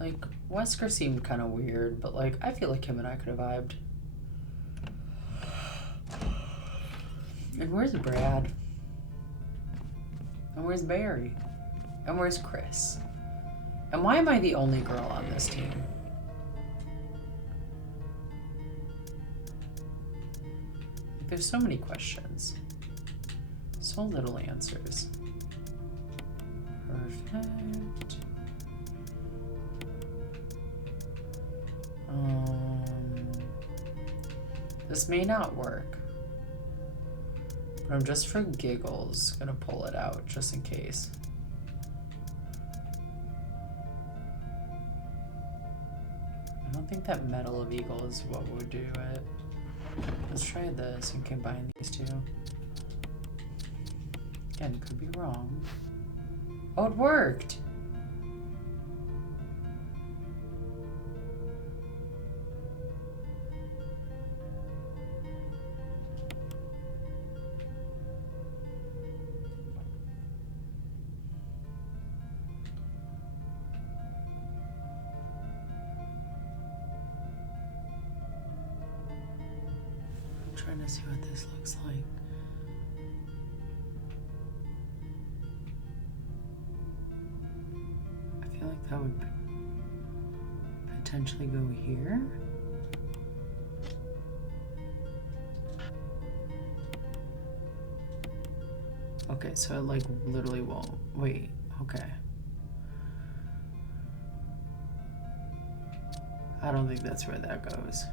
Like, Wesker seemed kind of weird, but, like, I feel like him and I could have vibed. And where's Brad? And where's Barry? And where's Chris? And why am I the only girl on this team? There's so many questions. So little answers. Perfect. This may not work. But I'm just for giggles gonna pull it out just in case. I don't think that Medal of Eagle is what would do it. Let's try this and combine these two. Again, could be wrong. Oh, it worked! Trying to see what this looks like. I feel like that would potentially go here. Okay, so it like literally won't. Wait, okay. I don't think that's where that goes.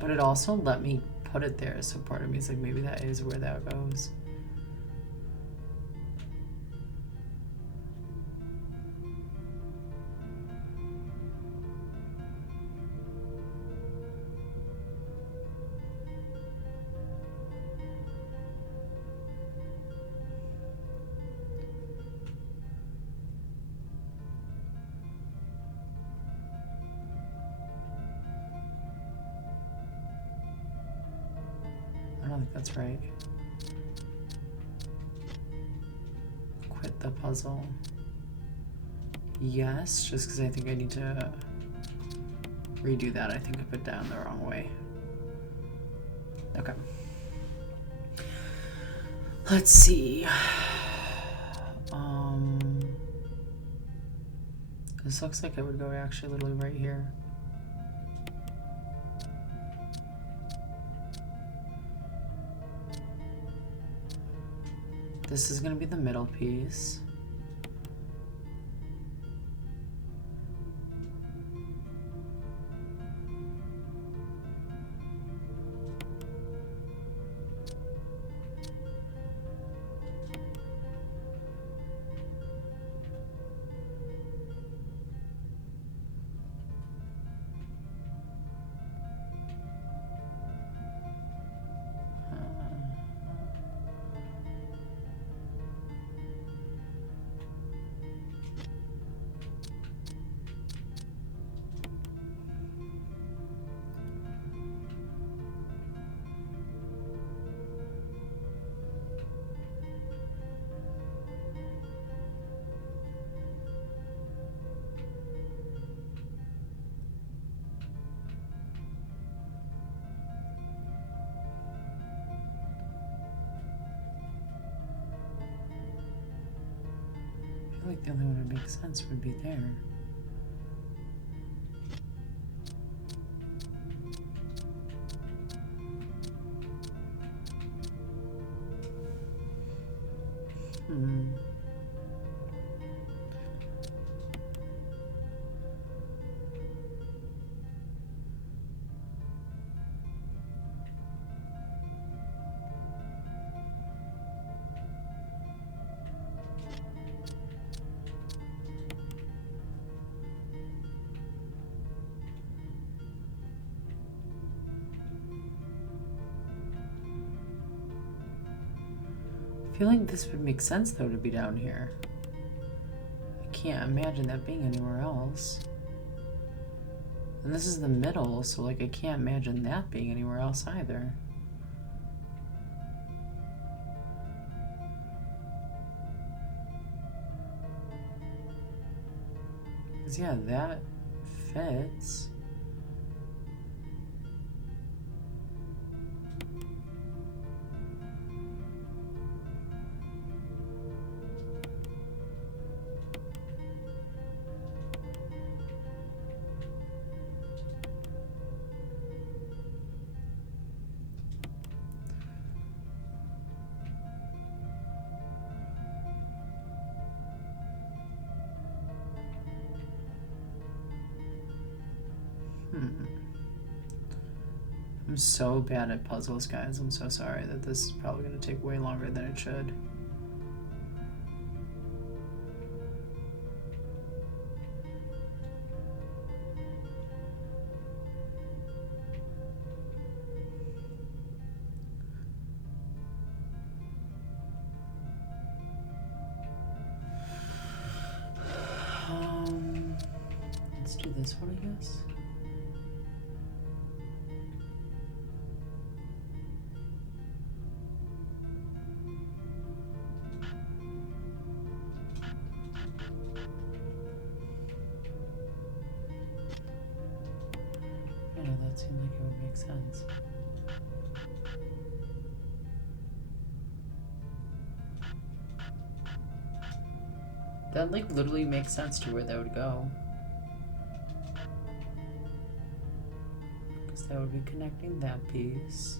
But it also let me put it there, so part of me is like, maybe that is where that goes. I don't think that's right. Quit the puzzle. Yes, just because I think I need to redo that. I think I put down the wrong way. Okay. Let's see. This looks like it would go actually literally right here. This is going to be the middle piece. I feel like the only one that makes sense would be there. I feel like this would make sense though to be down here. I can't imagine that being anywhere else. And this is the middle, so like I can't imagine that being anywhere else either. Because, yeah, that fits. I'm so bad at puzzles, guys. I'm so sorry that this is probably going to take way longer than it should. Let's do this one, I guess. I know that seemed like it would make sense. That like literally makes sense to where that would go. Because that would be connecting that piece.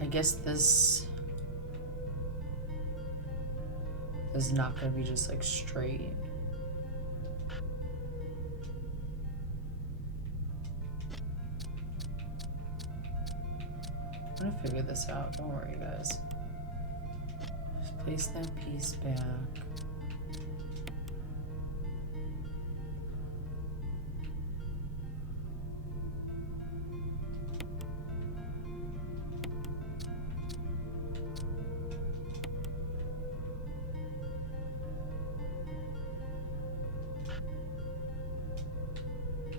I guess this is not going to be just like straight. I'm gonna figure this out, don't worry guys. Just place that piece back.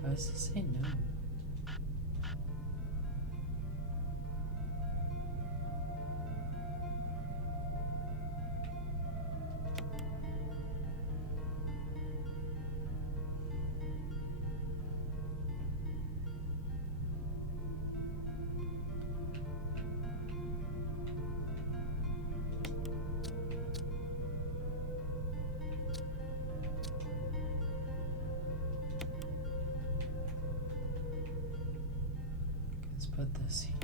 Why does it say no? Let's put this here.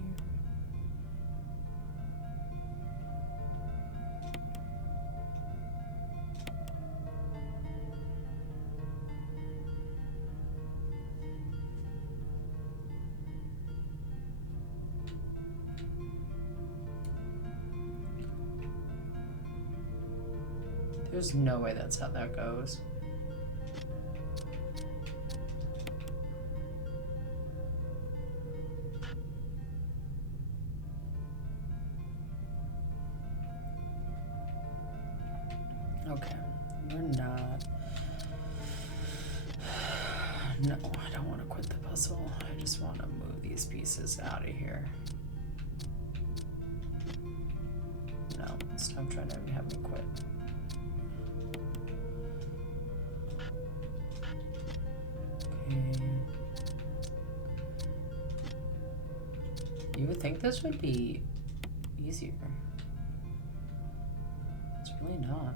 There's no way that's how that goes. Okay, we're not. No, I don't want to quit the puzzle. I just want to move these pieces out of here. No, stop trying to have me quit. Okay. You would think this would be easier. It's really not.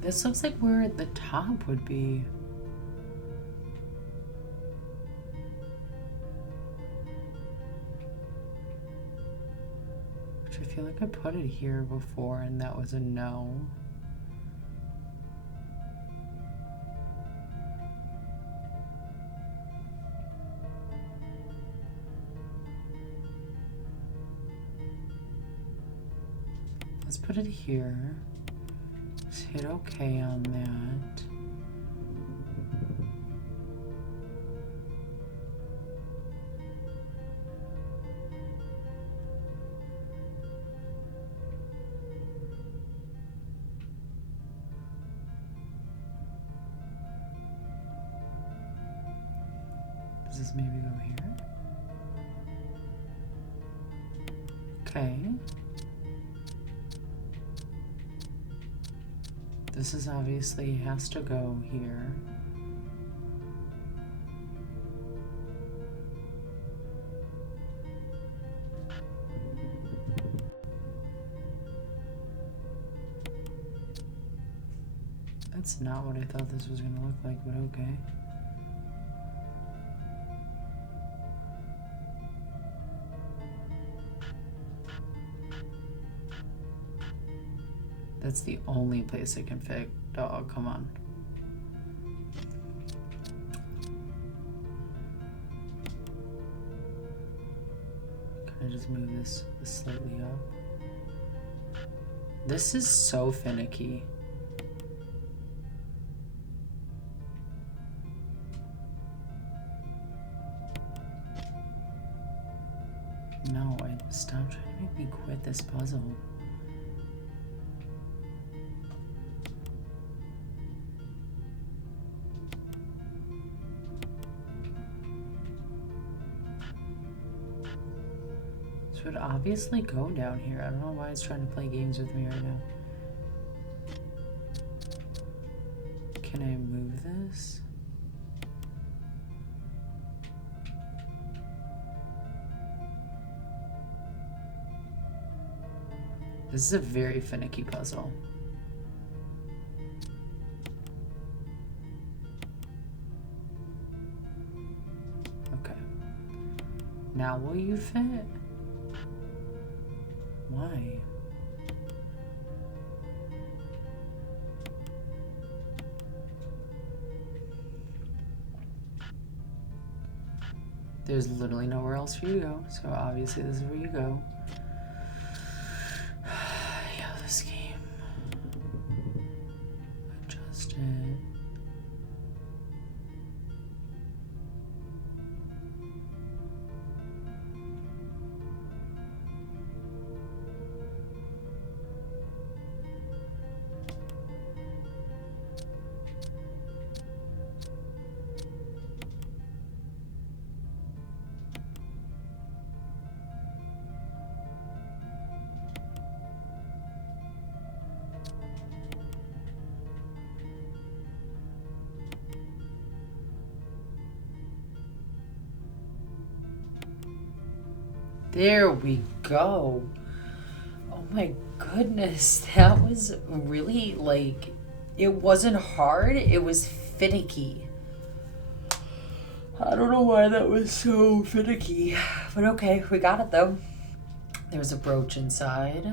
This looks like where the top would be. Which I feel like I put it here before and that was a no. Let's put it here. Just hit OK on that. Does this maybe go here? Okay. This is obviously has to go here. That's not what I thought this was gonna look like, but okay. That's the only place I can fit. Dog, come on. Can I just move this slightly up? This is so finicky. No, stop trying to make me quit this puzzle. This would obviously go down here. I don't know why it's trying to play games with me right now. Can I move this? This is a very finicky puzzle. Okay. Now will you fit? Why? There's literally nowhere else for you to go, so obviously this is where you go. Yeah, this game. Adjust it. There we go. Oh my goodness, that was really, like, it wasn't hard, it was finicky. I don't know why that was so finicky, but okay, we got it though. There was a brooch inside.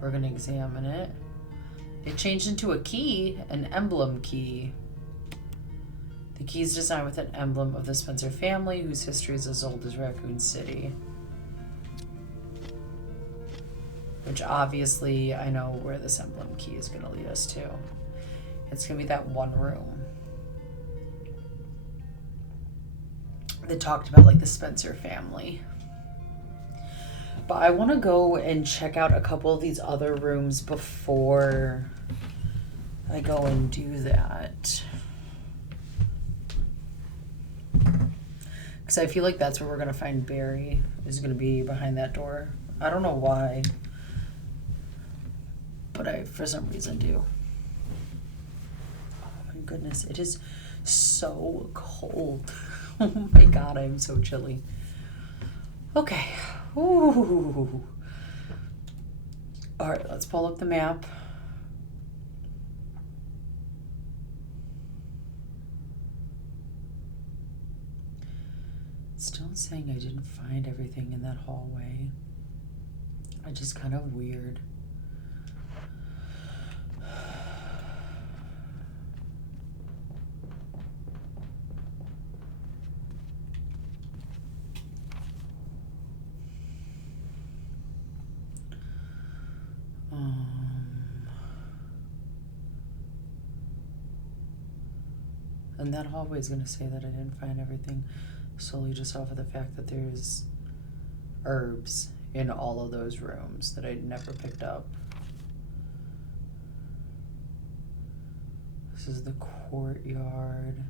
We're gonna examine it. It changed into a key, an emblem key. The key is designed with an emblem of the Spencer family, whose history is as old as Raccoon City. Which obviously, I know where this emblem key is going to lead us to. It's going to be that one room that talked about, like, the Spencer family. But I want to go and check out a couple of these other rooms before I go and do that. Because I feel like that's where we're going to find Barry, is going to be behind that door. I don't know why, but I, for some reason, do. Oh my goodness, it is so cold. Oh my god, I'm so chilly. Okay. Ooh. All right, let's pull up the map. Still saying I didn't find everything in that hallway. I just kind of weird. And that hallway is going to say that I didn't find everything solely just off of the fact that there's herbs in all of those rooms that I never picked up. This is the courtyard.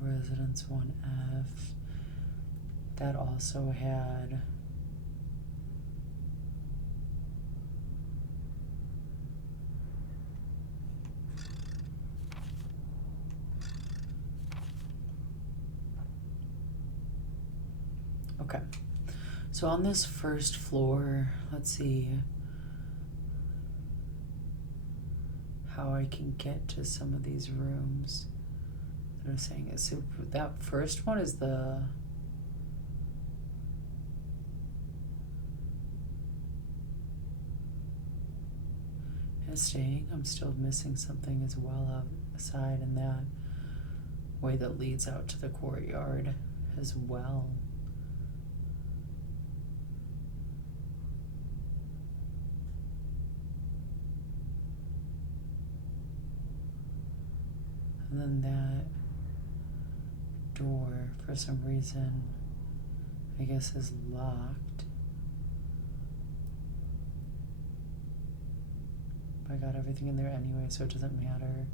Residence 1F. That also had okay. So on this first floor, let's see how I can get to some of these rooms that are saying it. So that first one is the staying. I'm still missing something as well outside in that way that leads out to the courtyard as well. And then that door, for some reason, I guess is locked. I got everything in there anyway, so it doesn't matter.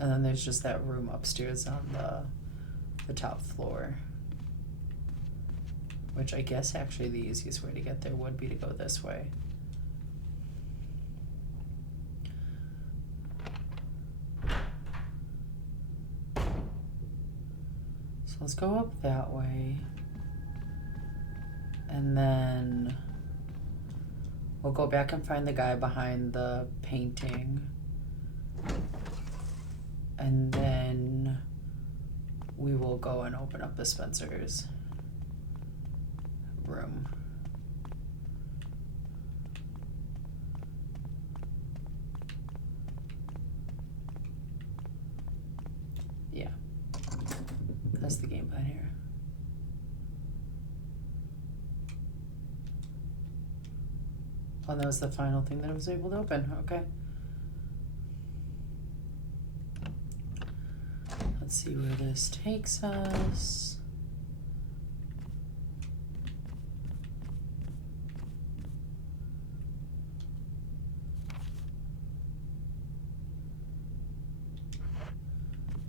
And then there's just that room upstairs on the top floor, which I guess actually the easiest way to get there would be to go this way. So let's go up that way, and then we'll go back and find the guy behind the painting. And then we will go and open up the Spencer's room. Yeah. That's the game plan here. Oh, that was the final thing that I was able to open. Okay. Let's see where this takes us.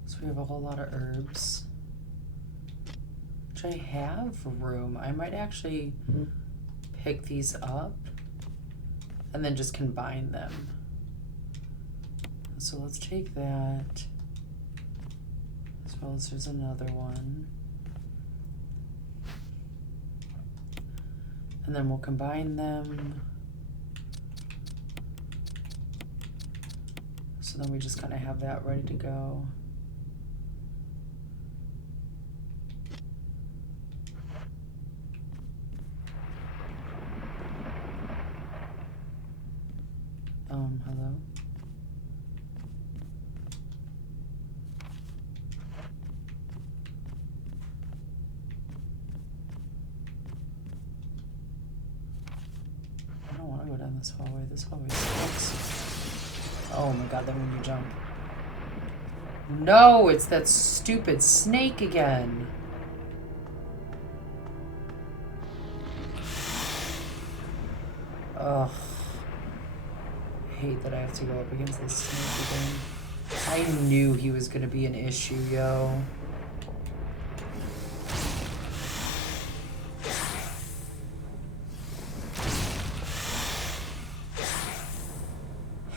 So we have a whole lot of herbs, which I have room. I might actually pick these up and then just combine them. So let's take that, as well as there's another one. And then we'll combine them. So then we just kind of have that ready to go. Hello? I don't want to go down this hallway. This hallway sucks. Oh my god, that when you jump. No, it's that stupid snake again. Ugh. I hate that I have to go up against this snake again. I knew he was gonna be an issue, yo.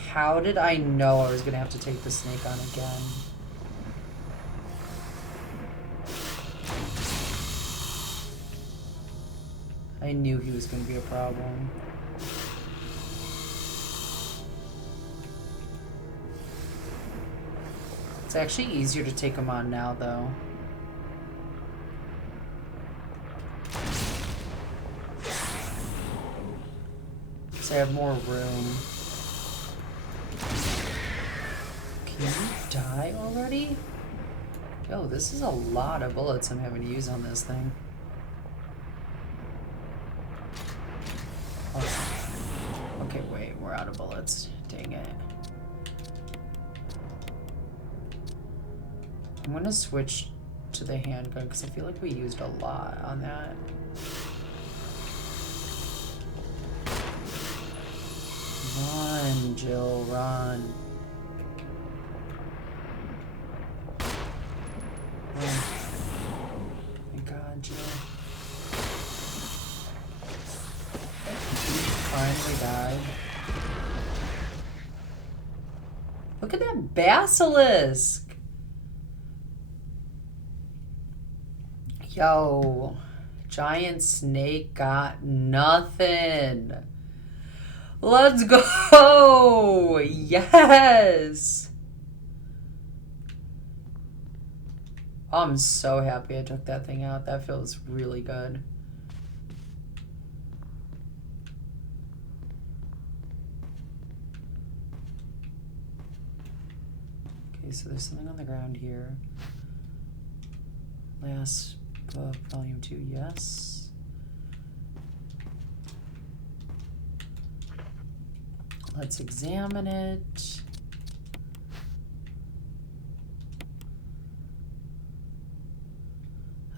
How did I know I was gonna have to take the snake on again? I knew he was gonna be a problem. It's actually easier to take him on now, though. Because I have more room. Can you die already? Yo, this is a lot of bullets I'm having to use on this thing. Okay, wait, we're out of bullets. Dang it. I'm gonna switch to the handgun because I feel like we used a lot on that. Run, Jill, run. Oh my God, Jill. You finally died. Look at that basilisk. Yo, giant snake got nothing. Let's go! Yes! I'm so happy I took that thing out. That feels really good. Okay, so there's something on the ground here. Last book, volume 2, yes. Let's examine it.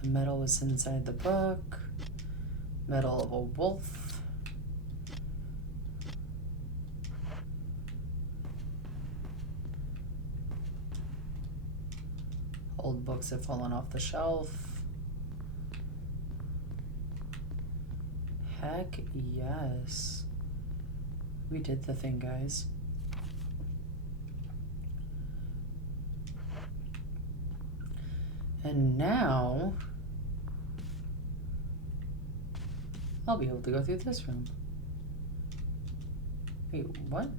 A medal was inside the book. Medal of a wolf. Old books have fallen off the shelf. Heck yes. We did the thing, guys. And now I'll be able to go through this room. Wait, what?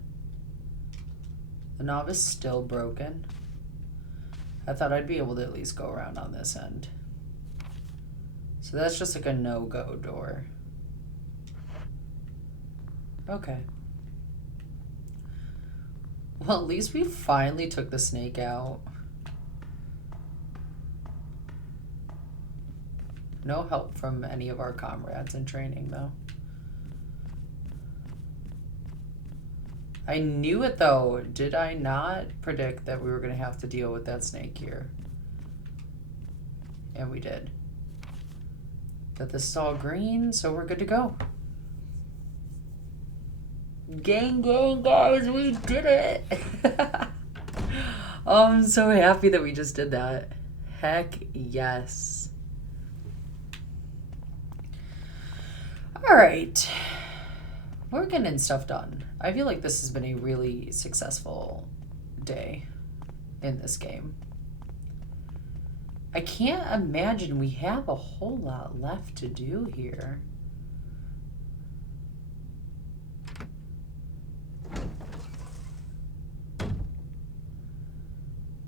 The knob is still broken. I thought I'd be able to at least go around on this end. So that's just like a no-go door. Okay. Well, at least we finally took the snake out. No help from any of our comrades in training, though. I knew it, though. Did I not predict that we were going to have to deal with that snake here? And we did. But this is all green, so we're good to go. Gang, gang, guys, we did it! Oh, I'm so happy that we just did that. Heck yes. Alright. We're getting stuff done. I feel like this has been a really successful day in this game. I can't imagine we have a whole lot left to do here.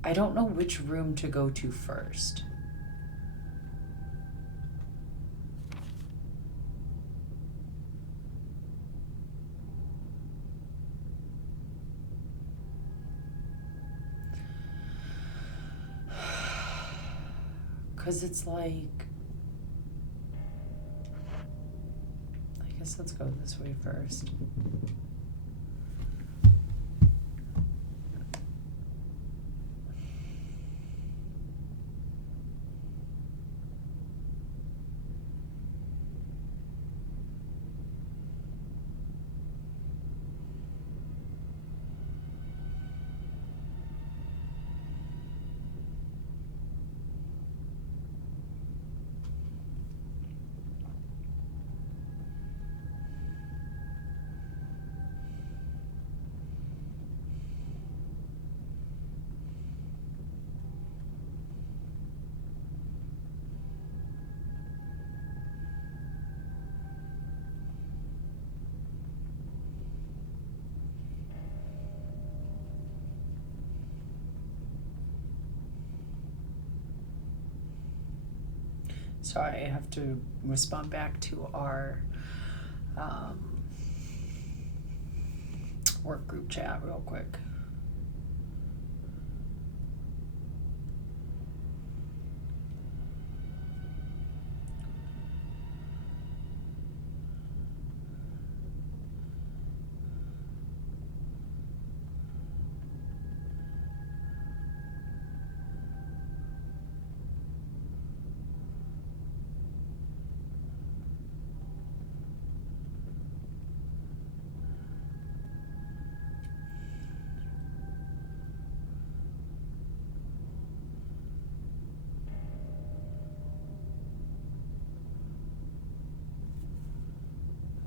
I don't know which room to go to first. Because it's like... I guess let's go this way first. Sorry, I have to respond back to our work group chat real quick.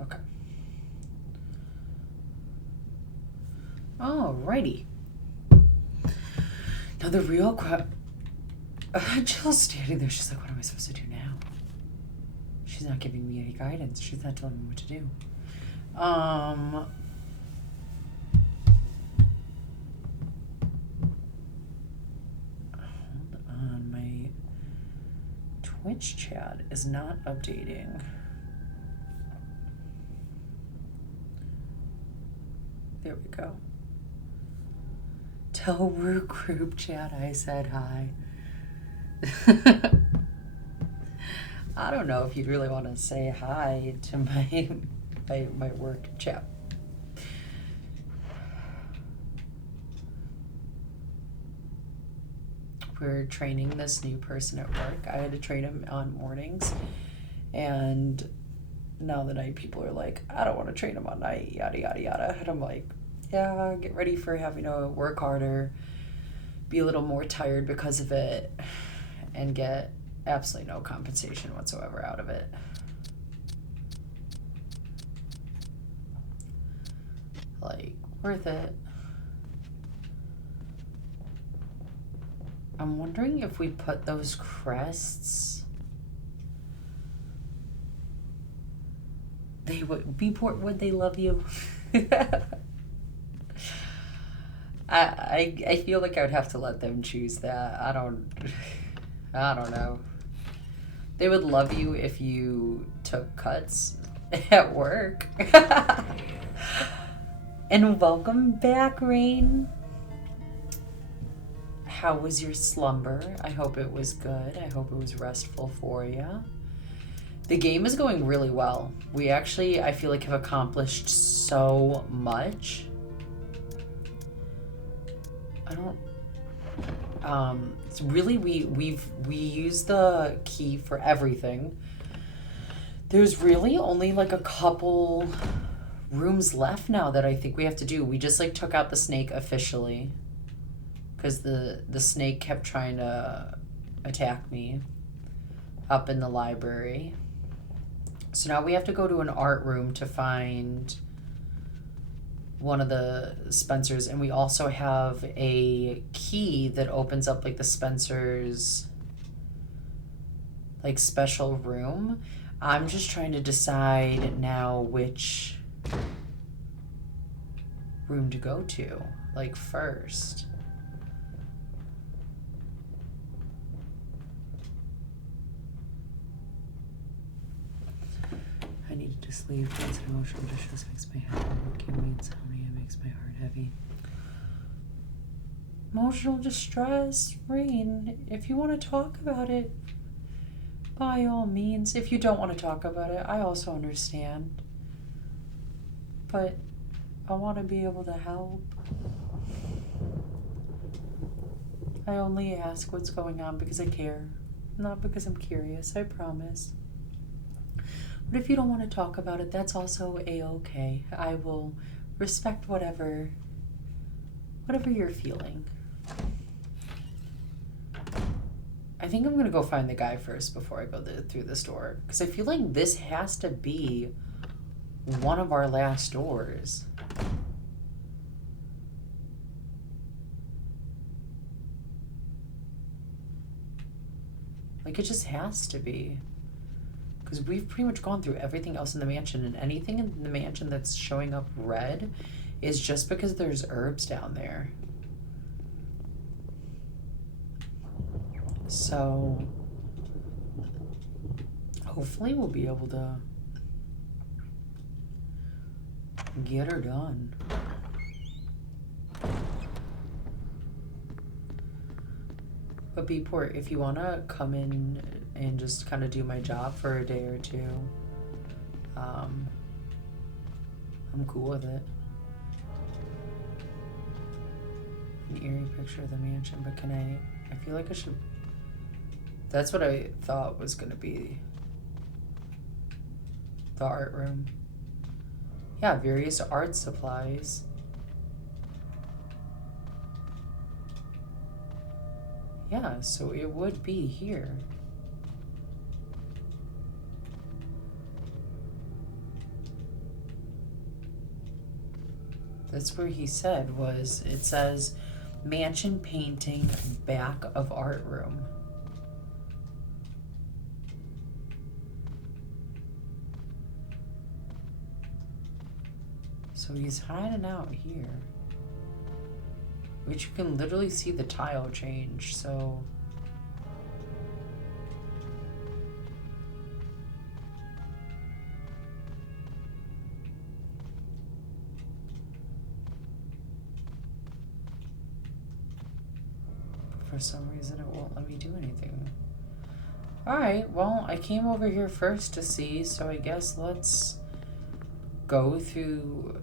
Okay. Alrighty. Now the real Jill's standing there. She's like, what am I supposed to do now? She's not giving me any guidance. She's not telling me what to do. Hold on. My Twitch chat is not updating. There we go. Tell Root group chat I said hi. I don't know if you'd really want to say hi to my work chat. We're training this new person at work. I had to train him on mornings, and now the night people are like, I don't want to train him on night, yada yada yada. And I'm like, yeah, get ready for having to work harder, be a little more tired because of it, and get absolutely no compensation whatsoever out of it. Like, worth it. I'm wondering if we put those crests, they would be would they love you? I feel like I would have to let them choose that. I don't know. They would love you if you took cuts at work. And welcome back, Rain. How was your slumber? I hope it was good. I hope it was restful for you. The game is going really well. We actually, I feel like, have accomplished so much. It's really, we use the key for everything. There's really only like a couple rooms left now that I think we have to do. We just like took out the snake officially because the snake kept trying to attack me up in the library. So now we have to go to an art room to find one of the Spencers, and we also have a key that opens up like the Spencers like special room. I'm just trying to decide now which room to go to like first. I need to sleep. Once an emotional distress makes my head hurt. Give me insomnia, makes my heart heavy. Emotional distress, Rain. If you want to talk about it, by all means. If you don't want to talk about it, I also understand. But I want to be able to help. I only ask what's going on because I care, not because I'm curious, I promise. But if you don't want to talk about it, that's also a-okay. I will respect whatever you're feeling. I think I'm going to go find the guy first before I go through this door. Because I feel like this has to be one of our last doors. Like, it just has to be. Because we've pretty much gone through everything else in the mansion, and anything in the mansion that's showing up red is just because there's herbs down there. So hopefully we'll be able to get her done. But Beeport, if you want to come in and just kind of do my job for a day or two, I'm cool with it. An eerie picture of the mansion, but can I feel like I should... That's what I thought was going to be the art room. Yeah, various art supplies. Yeah, so it would be here. That's where he said was, it says mansion painting back of art room. So he's hiding out here. Which you can literally see the tile change, so... For some reason it won't let me do anything. Alright, well, I came over here first to see, so I guess let's go through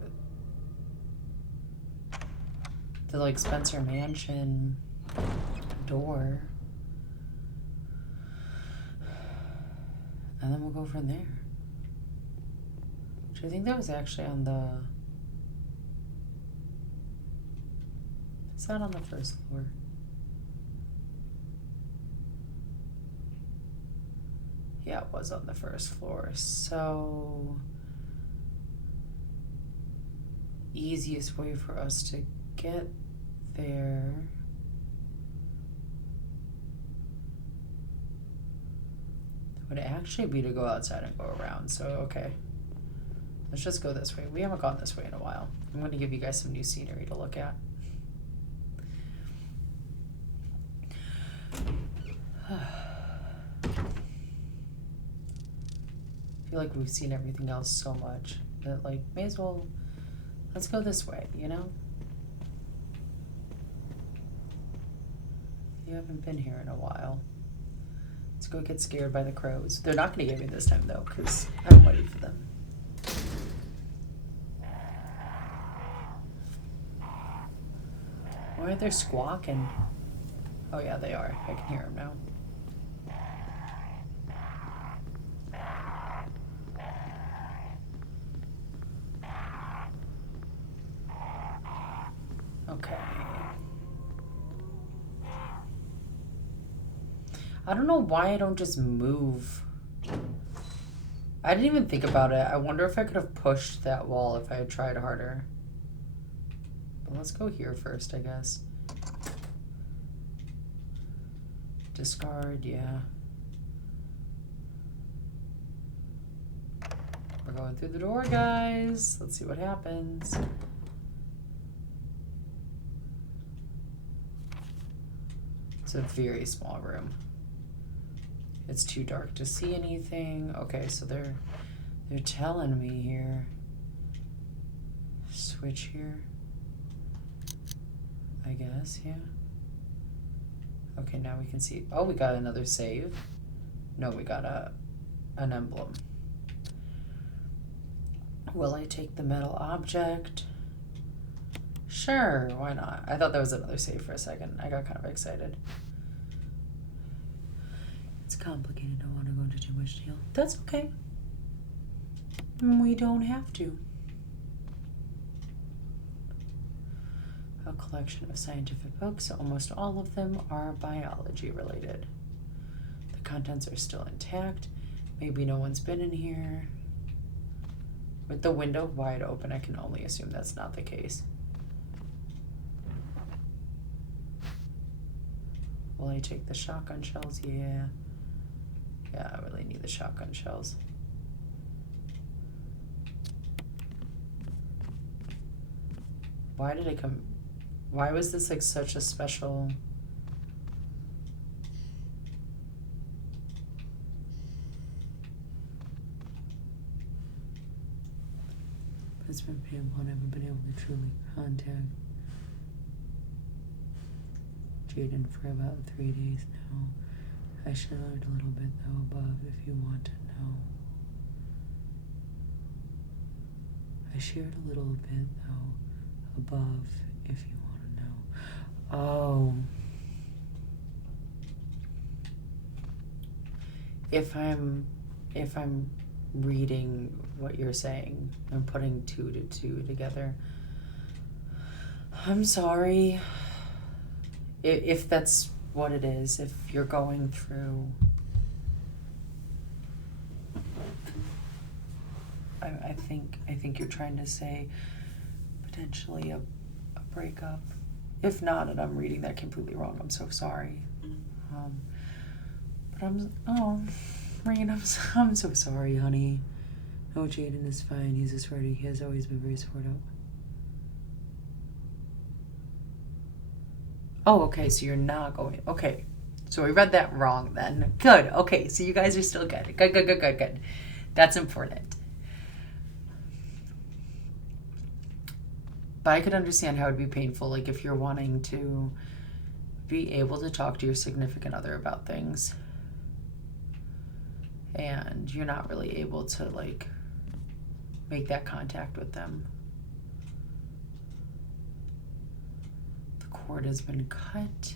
the, like, Spencer Mansion door. And then we'll go from there. Which I think that was actually on the... It's not on the first floor. Yeah, it was on the first floor. So... easiest way for us to get there would actually be to go outside and go around. So, okay. Let's just go this way. We haven't gone this way in a while. I'm going to give you guys some new scenery to look at. I feel like we've seen everything else so much that, like, may as well, let's go this way, you know? You haven't been here in a while. Let's go get scared by the crows. They're not going to get me this time, though, because I'm ready for them. Why are they squawking? Oh, yeah, they are. I can hear them now. Okay. I don't know why I don't just move. I didn't even think about it. I wonder if I could have pushed that wall if I had tried harder. But let's go here first, I guess. Discard, yeah. We're going through the door, guys. Let's see what happens. It's a very small room. It's too dark to see anything. Okay, so they're telling me here. Switch here. I guess, yeah. Okay, now we can see. Oh, we got another save. No, we got an emblem. Will I take the metal object? Sure, why not? I thought that was another save for a second. I got kind of excited. It's complicated. I don't want to go into too much detail. That's okay. We don't have to. A collection of scientific books. Almost all of them are biology related. The contents are still intact. Maybe no one's been in here. With the window wide open, I can only assume that's not the case. Will I take the shotgun shells? Yeah. Yeah, I really need the shotgun shells. Why did I come? Why was this like such a special? It's been painful. I haven't been able to truly contact Jaden for about 3 days now. I shared a little bit though above if you want to know. I shared a little bit though above if you want to know. Oh. If I'm reading what you're saying, I'm putting 2 to 2 together. I'm sorry. If that's what it is, if you're going through, I think you're trying to say potentially a breakup. If not, and I'm reading that completely wrong, I'm so sorry. But Rain, I'm so sorry, honey. No, Jaden is fine. He's just ready. He has always been very supportive. Oh, okay, so you're not going. Okay, so we read that wrong then. Good. Okay, so you guys are still good. Good. That's important. But I could understand how it would be painful, like if you're wanting to be able to talk to your significant other about things and you're not really able to like make that contact with them. The cord has been cut.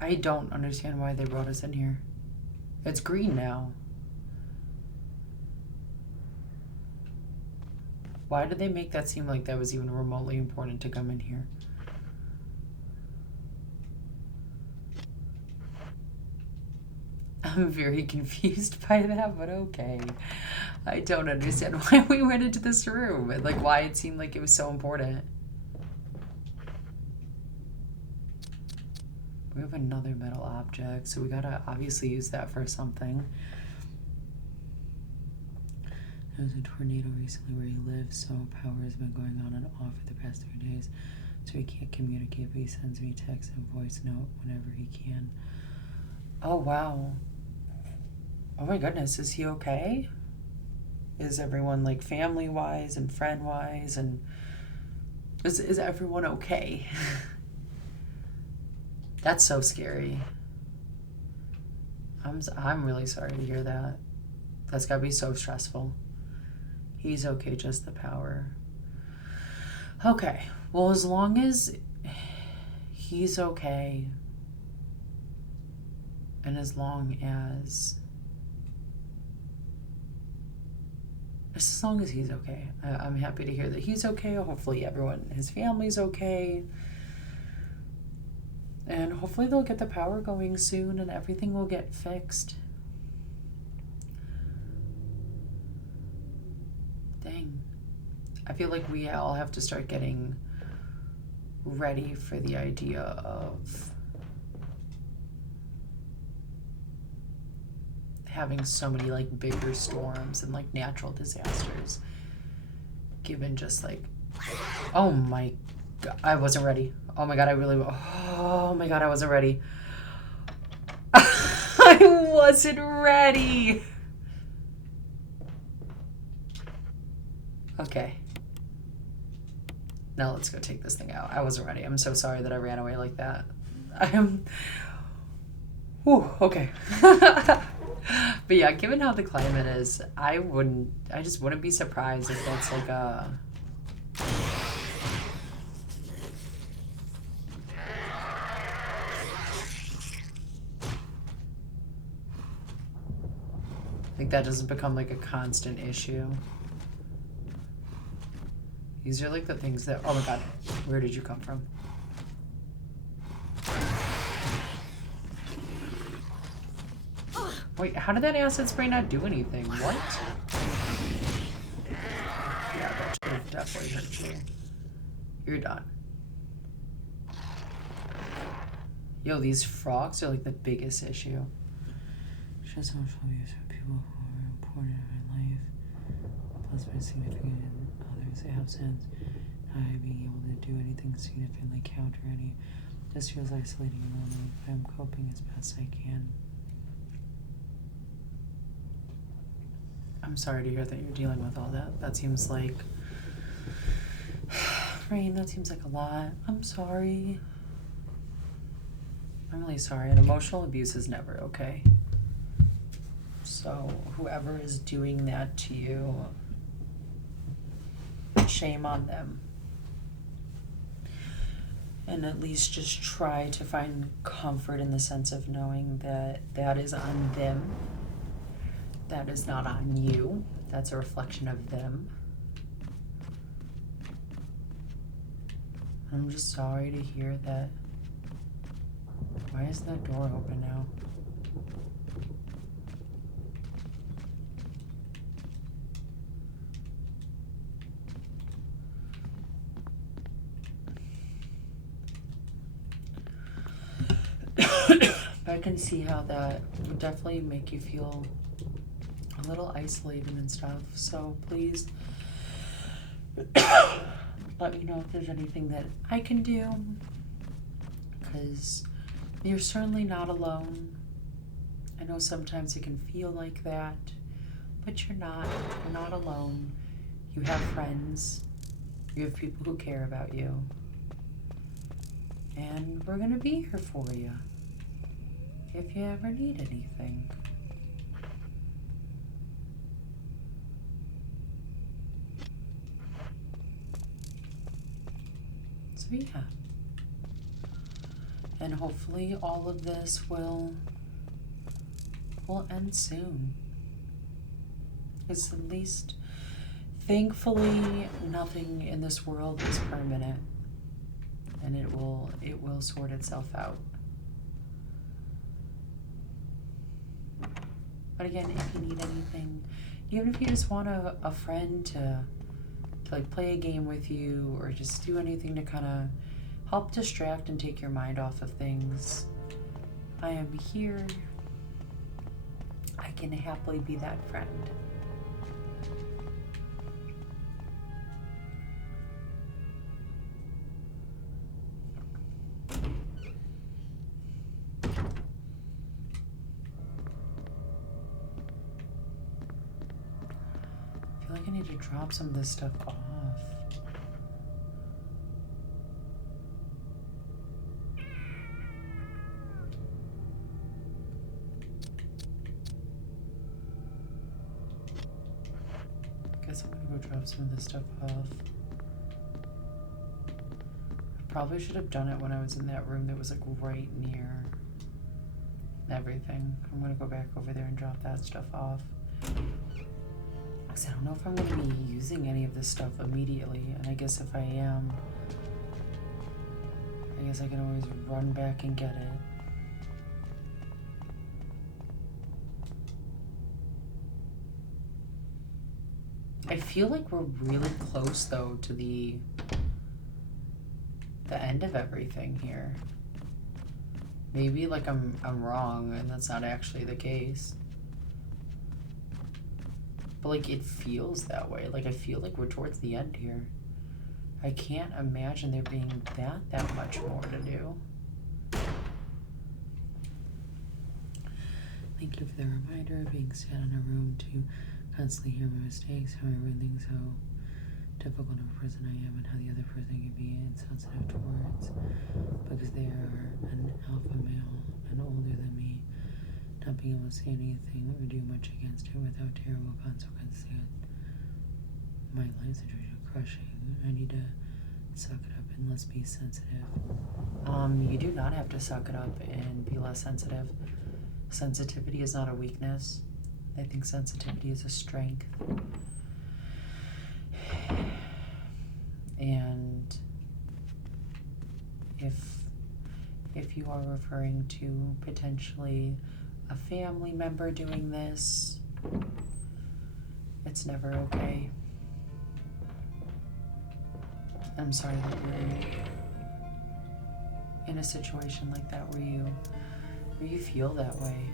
I don't understand why they brought us in here. It's green now. Why did they make that seem like that was even remotely important to come in here? I'm very confused by that, but okay. I don't understand why we went into this room and like why it seemed like it was so important. We have another metal object, so we gotta obviously use that for something. There was a tornado recently where he lives, so power has been going on and off for the past 3 days. So he can't communicate, but he sends me text and voice note whenever he can. Oh, wow. Oh my goodness, is he okay? Is everyone like family-wise and friend-wise and is everyone okay? That's so scary. I'm really sorry to hear that. That's gotta be so stressful. He's okay, just the power. Okay, well, as long as he's okay, and as long as he's okay, I'm happy to hear that he's okay. Hopefully everyone, his family's okay. And hopefully they'll get the power going soon and everything will get fixed. Dang. I feel like we all have to start getting ready for the idea of having so many like bigger storms and like natural disasters. Given just like, oh my God, I wasn't ready. Oh my God, oh my God, I wasn't ready. I wasn't ready. Okay. Now let's go take this thing out. I wasn't ready. I'm so sorry that I ran away like that. Okay. But yeah, given how the climate is, I just wouldn't be surprised if that's like a... like that doesn't become like a constant issue. These are like the things that, oh my God, where did you come from? Wait, how did that acid spray not do anything? What? Yeah, that should have definitely hurt you. You're done. Yo, these frogs are like the biggest issue. Just social abuse for people who are important in life. Plus my significant others they have since not being able to do anything significantly counter any. Just feels isolating and lonely, but I'm coping as best I can. I'm sorry to hear that you're dealing with all that. That seems like... Rain, that seems like a lot. I'm sorry. I'm really sorry. And emotional abuse is never okay. So whoever is doing that to you, shame on them. And at least just try to find comfort in the sense of knowing that that is on them. That is not on you. That's a reflection of them. I'm just sorry to hear that. Why is that door open now? I can see how that would definitely make you feel a little isolated and stuff. So please let me know if there's anything that I can do, because you're certainly not alone. I know sometimes it can feel like that, but you're not. You're not alone. You have friends. You have people who care about you. And we're going to be here for you if you ever need anything. So yeah. And hopefully all of this will end soon. Because at least, thankfully, nothing in this world is permanent. And it will sort itself out. But again, if you need anything, even if you just want a friend to like play a game with you, or just do anything to kind of help distract and take your mind off of things, I am here. I can happily be that friend. I feel like I need to drop some of this stuff off. Guess I'm gonna go drop some of this stuff off. I probably should have done it when I was in that room that was like right near everything. I'm gonna go back over there and drop that stuff off. Because I don't know if I'm gonna be using any of this stuff immediately, and I guess if I am, I guess I can always run back and get it. I feel like we're really close though to the end of everything here. Maybe like I'm wrong and that's not actually the case. But like it feels that way. Like I feel like we're towards the end here. I can't imagine there being that much more to do. Thank you for the reminder of being sat in a room to constantly hear my mistakes, how everything's so difficult of a person I am, and how the other person can be insensitive towards because they are an alpha male and older than me, not being able to say anything or do much against it without terrible consequences. My life situation is crushing. I need to suck it up and let's be sensitive. You do not have to suck it up and be less sensitive. Sensitivity is not a weakness. I think sensitivity is a strength. And if you are referring to potentially a family member doing this, it's never okay. I'm sorry that you're in a situation like that where you feel that way.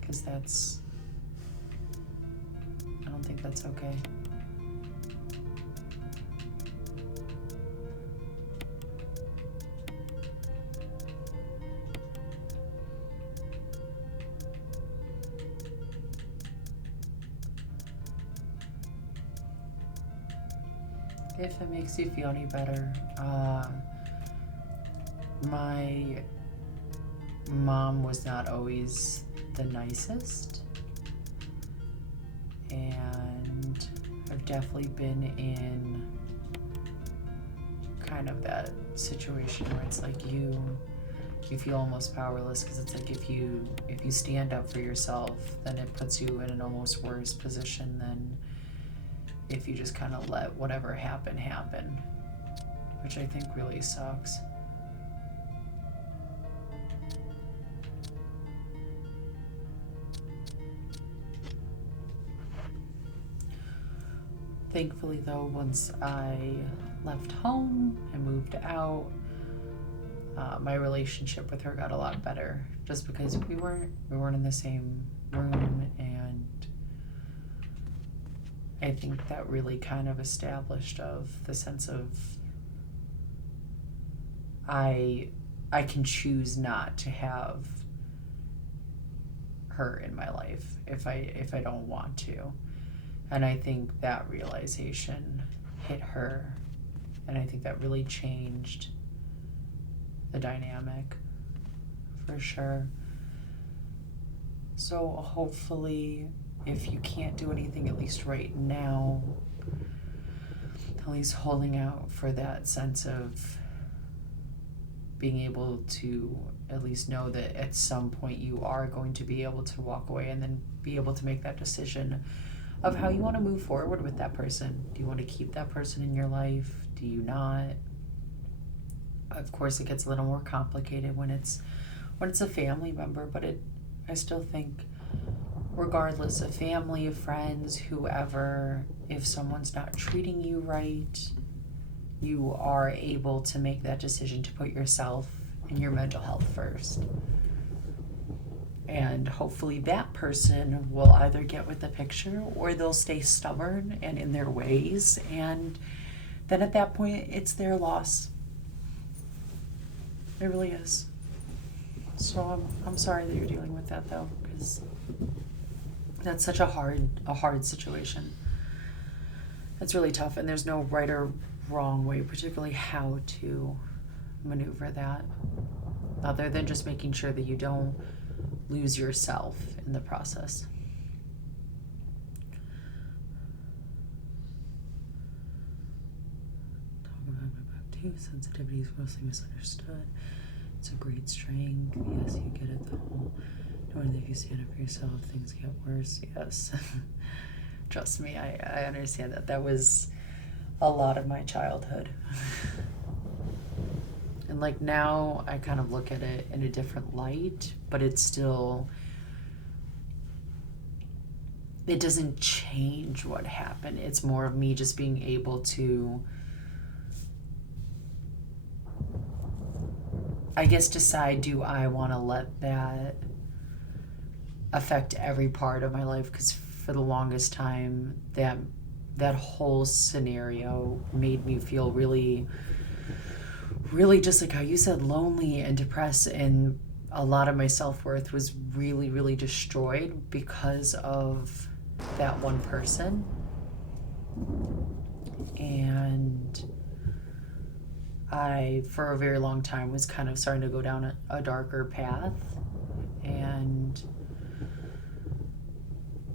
Because I don't think that's okay. If it makes you feel any better, my mom was not always the nicest, and I've definitely been in kind of that situation where it's like you feel almost powerless, because it's like if you stand up for yourself, then it puts you in an almost worse position than if you just kind of let whatever happen, which I think really sucks. Thankfully though, once I left home and moved out, my relationship with her got a lot better, just because we weren't in the same room, and I think that really kind of established of the sense of I can choose not to have her in my life if I don't want to. And I think that realization hit her, and I think that really changed the dynamic for sure. So hopefully, if you can't do anything, at least right now, at least holding out for that sense of being able to at least know that at some point you are going to be able to walk away and then be able to make that decision of how you want to move forward with that person. Do you want to keep that person in your life? Do you not? Of course, it gets a little more complicated when it's a family member, but I still think, regardless of family, of friends, whoever, if someone's not treating you right, you are able to make that decision to put yourself and your mental health first. And hopefully that person will either get with the picture or they'll stay stubborn and in their ways. And then at that point, it's their loss. It really is. So I'm sorry that you're dealing with that, though, because that's such a hard situation. It's really tough, and there's no right or wrong way, particularly how to maneuver that, other than just making sure that you don't lose yourself in the process. Talking about my book too, sensitivity is mostly misunderstood. It's a great strength. Yes, you get it though. Knowing that if you stand up for yourself, things get worse. Yes. Trust me, I understand that. That was a lot of my childhood. And like now I kind of look at it in a different light, but it's still, it doesn't change what happened. It's more of me just being able to, I guess, decide, do I want to let that affect every part of my life? Because for the longest time, that whole scenario made me feel really, really, just like how you said, lonely and depressed, and a lot of my self-worth was really, really destroyed because of that one person. And I, for a very long time, was kind of starting to go down a darker path, and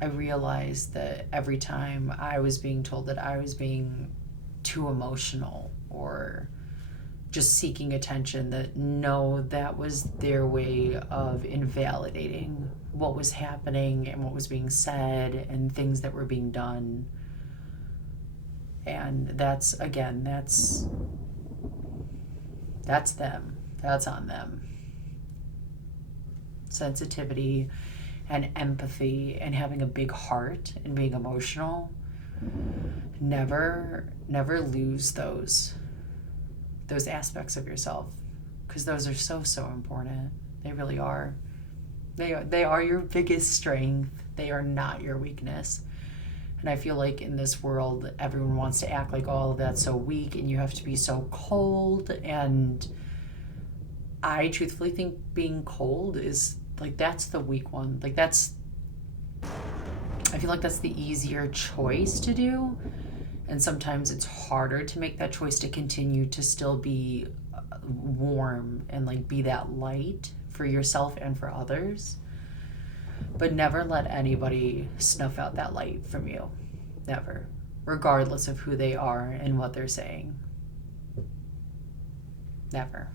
I realized that every time I was being told that I was being too emotional or just seeking attention, that no, that was their way of invalidating what was happening and what was being said and things that were being done. And that's, again, that's them. That's on them. Sensitivity and empathy and having a big heart and being emotional, never lose those aspects of yourself, because those are so important. They really are. They are your biggest strength. They are not your weakness. And I feel like in this world, everyone wants to act like, oh, that's so weak and you have to be so cold. And I truthfully think being cold is like, that's the weak one. Like I feel like that's the easier choice to do. And sometimes it's harder to make that choice to continue to still be warm and like be that light for yourself and for others. But never let anybody snuff out that light from you. Never. Regardless of who they are and what they're saying. Never.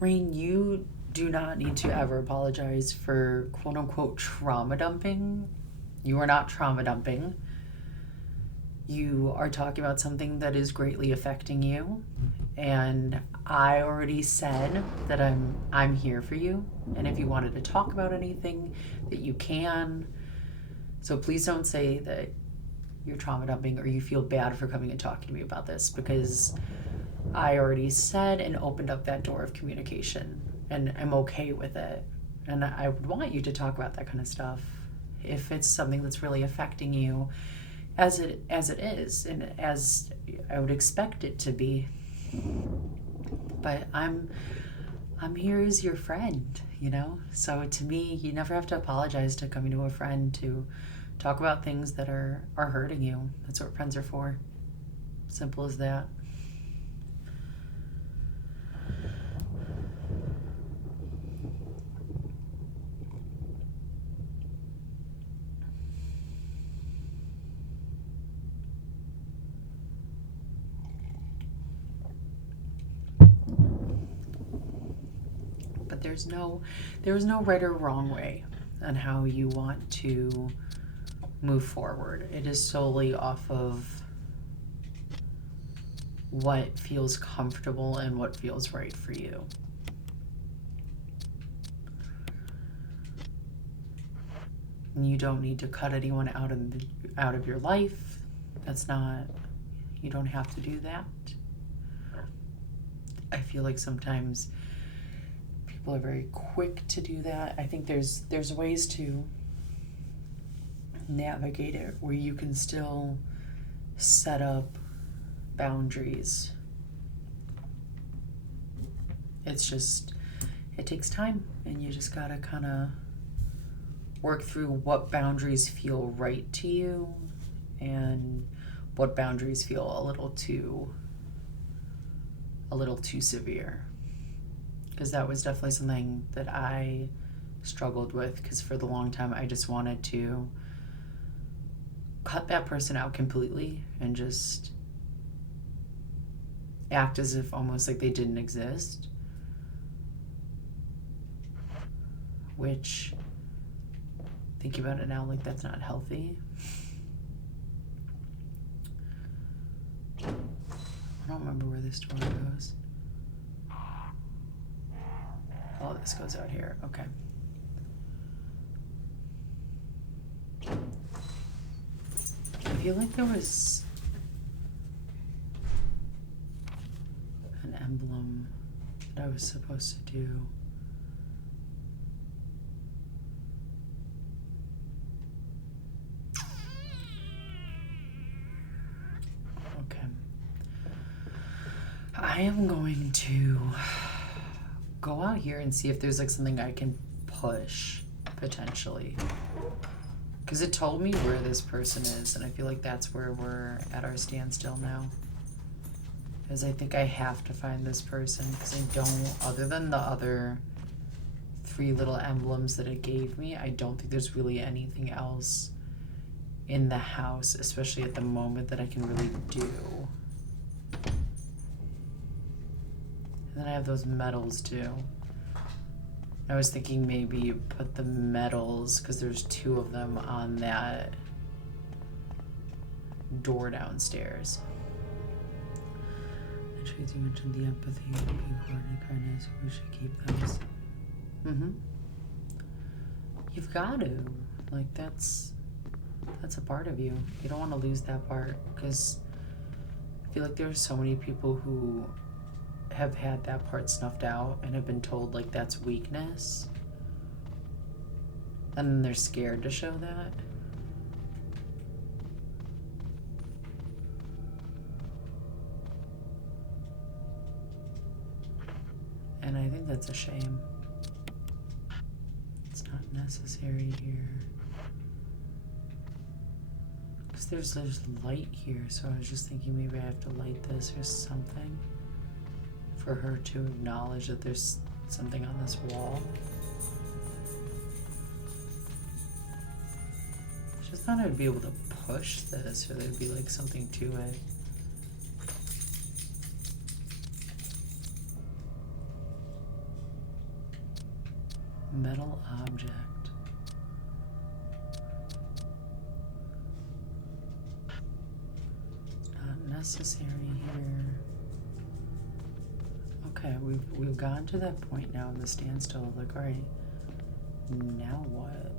Rain, you do not need to ever apologize for quote unquote trauma dumping. You are not trauma dumping. You are talking about something that is greatly affecting you. And I already said that I'm here for you. And if you wanted to talk about anything, that you can. So please don't say that you're trauma dumping or you feel bad for coming and talking to me about this, because I already said and opened up that door of communication, and I'm okay with it. And I would want you to talk about that kind of stuff if it's something that's really affecting you, as it is, and as I would expect it to be. But I'm here as your friend, you know? So to me, you never have to apologize to coming to a friend to talk about things that are hurting you. That's what friends are for. Simple as that. But there's no right or wrong way on how you want to move forward. It is solely off of what feels comfortable and what feels right for you. You don't need to cut anyone out of your life. That's not, you don't have to do that. I feel like sometimes people are very quick to do that. I think there's ways to navigate it where you can still set up boundaries. It's just, it takes time, and you just gotta kind of work through what boundaries feel right to you and what boundaries feel a little too severe. Because that was definitely something that I struggled with, because for the long time I just wanted to cut that person out completely and just act as if almost like they didn't exist, which, thinking about it now, like, that's not healthy. I don't remember where this door goes. Oh, this goes out here. Okay. I feel like there was an emblem that I was supposed to do. Okay. I am going to go out here and see if there's like something I can push, potentially. Because it told me where this person is, and I feel like that's where we're at our standstill now. Because I think I have to find this person, because I don't, other than the other 3 little emblems that it gave me, I don't think there's really anything else in the house, especially at the moment, that I can really do. And then I have those medals too. I was thinking maybe put the medals, because there's 2 of them, on that door downstairs. The traits you mentioned, the empathy, the big heart, and kindness, we should keep those. You've got to. Like, that's a part of you. You don't want to lose that part, because I feel like there are so many people who have had that part snuffed out and have been told like that's weakness, and then they're scared to show that. And I think that's a shame. It's not necessary here, because there's light here, so I was just thinking maybe I have to light this or something for her to acknowledge that there's something on this wall. I just thought I'd be able to push this, or there'd be like something to it. Metal object. Not necessary here. Okay, we've gotten to that point now in the standstill. Like, all right, now what?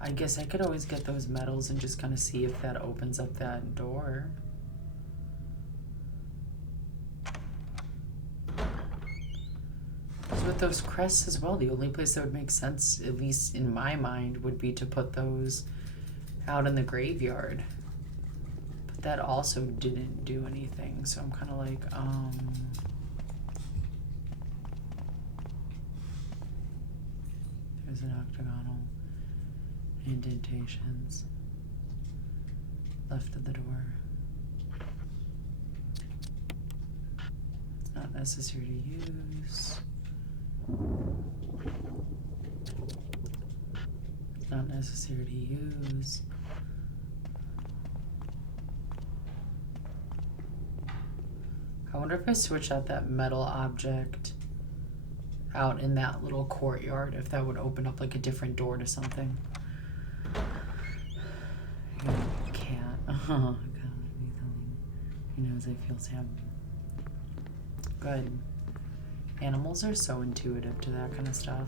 I guess I could always get those medals and just kind of see if that opens up that door. 'Cause with those crests as well, the only place that would make sense, at least in my mind, would be to put those out in the graveyard. But that also didn't do anything, so I'm kind of like, there's an octagonal indentations left of the door. It's not necessary to use. It's not necessary to use. I wonder if I switch out that metal object out in that little courtyard, if that would open up like a different door to something. You can't. He knows I feel sad. Good. Animals are so intuitive to that kind of stuff.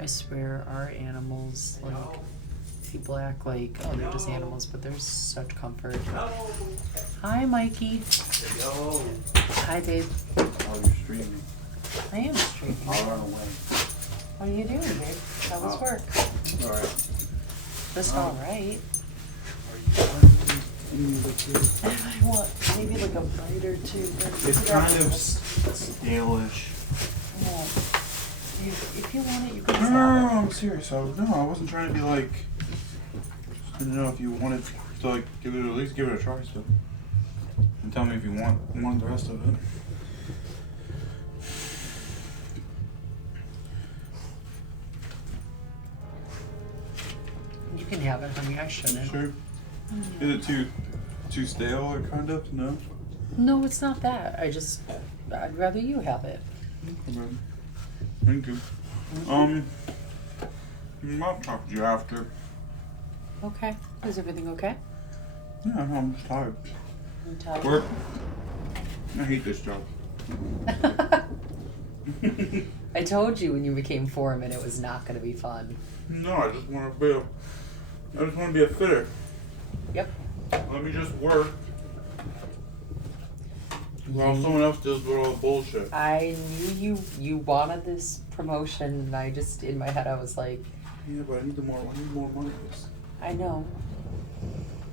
I swear our animals, like, people act like, oh, they're just animals, but there's such comfort. Hi, Mikey. Yo. Hi, babe. Oh, you're streaming. I am streaming. I'll run away. What are you doing, babe? How was work? Alright. Just alright. I want maybe like a bite or two. It's kind of stale-ish. Yeah. If you want it, you can No, just no, have no, I'm serious. I wasn't trying to be like. I didn't know if you wanted to like give it at least give it a try still. And tell me if you want the rest of it. it. You can have it, honey. I shouldn't. Sure. Is it too stale or kind of? No. No, it's not that. I'd rather you have it. Okay. Thank you. I'll talk to you after. Okay. Is everything okay? Yeah, no, I'm just tired. I'm tired. Work. I hate this job. I told you when you became foreman it was not going to be fun. No, I just want to be a fitter. Yep. Let me just work. While someone else deals with all the bullshit. I knew you wanted this promotion, and I just, in my head, I was like, Yeah, but I need more money for this. I know.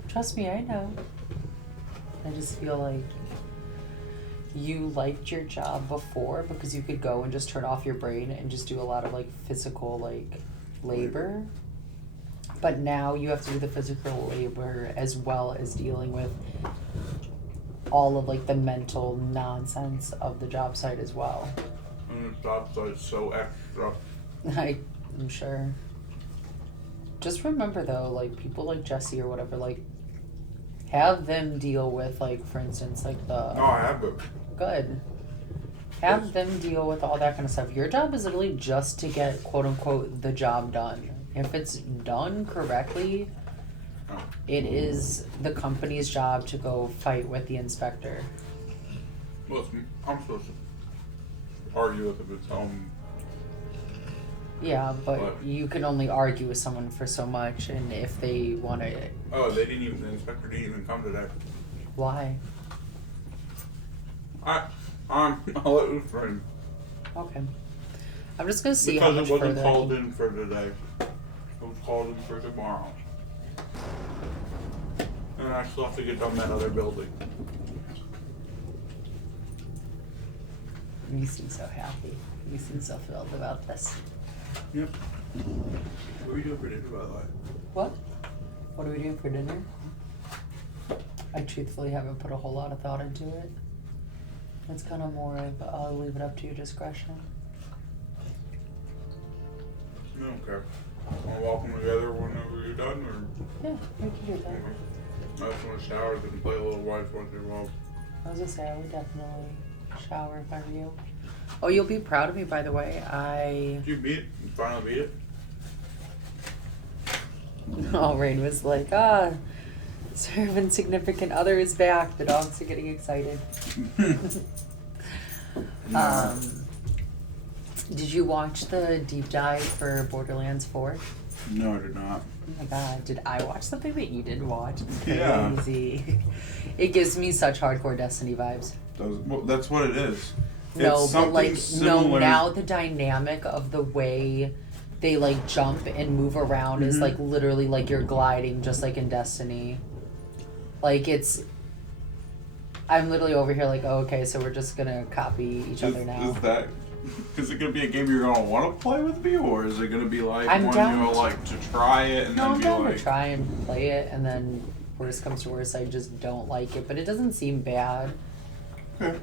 Trust me, I know. I just feel like you liked your job before because you could go and just turn off your brain and just do a lot of like physical like labor. But now you have to do the physical labor as well as dealing with all of like the mental nonsense of the job site as well. And the job site's so extra. I'm sure. Just remember though, like people like Jesse or whatever, like have them deal with like, for instance, like the No, I have it. good. Have them deal with all that kind of stuff. Your job is literally just to get quote unquote the job done. If it's done correctly, Oh. it is the company's job to go fight with the inspector. Listen, I'm supposed to argue with it, but Yeah, but What? you can only argue with someone for so much, and if they want to, oh, the inspector didn't even come today. why? I'll let you friend. Okay. I'm just gonna see Because how much it wasn't further I called can- in for today. It was called in for tomorrow. And I still have to get done that other building. You seem so happy. You seem so thrilled about this. Yep. What are you doing for dinner, by the way? What? What are we doing for dinner? I truthfully haven't put a whole lot of thought into it. It's kind of more of, I'll leave it up to your discretion. I don't care. Want to walk them together whenever you're done, or? Yeah, we can do that. I just want to shower and play a little wife once in a while. I was gonna say, I would definitely shower if I were you. Oh, you'll be proud of me, by the way. Did you beat it? You finally beat it? Oh, Rain was like, Servant significant other is back. The dogs are getting excited. Did you watch the deep dive for Borderlands 4? No, I did not. Oh my god, did I watch something that you didn't watch? It's Yeah. crazy. It gives me such hardcore Destiny vibes. Well, that's what it is. No, It's but like, something no, similar. now the dynamic of the way they like jump and move around is Mhm. like literally like you're gliding just like in Destiny. Like it's, I'm literally over here like, oh, okay, so we're just gonna copy each other now. Is it gonna be a game you're gonna want to play with me, or is it gonna be like I'm one down you'll to- like to try it and No, then I'm be down like, to try and play it, and then worst comes to worst, I just don't like it. But it doesn't seem bad. okay.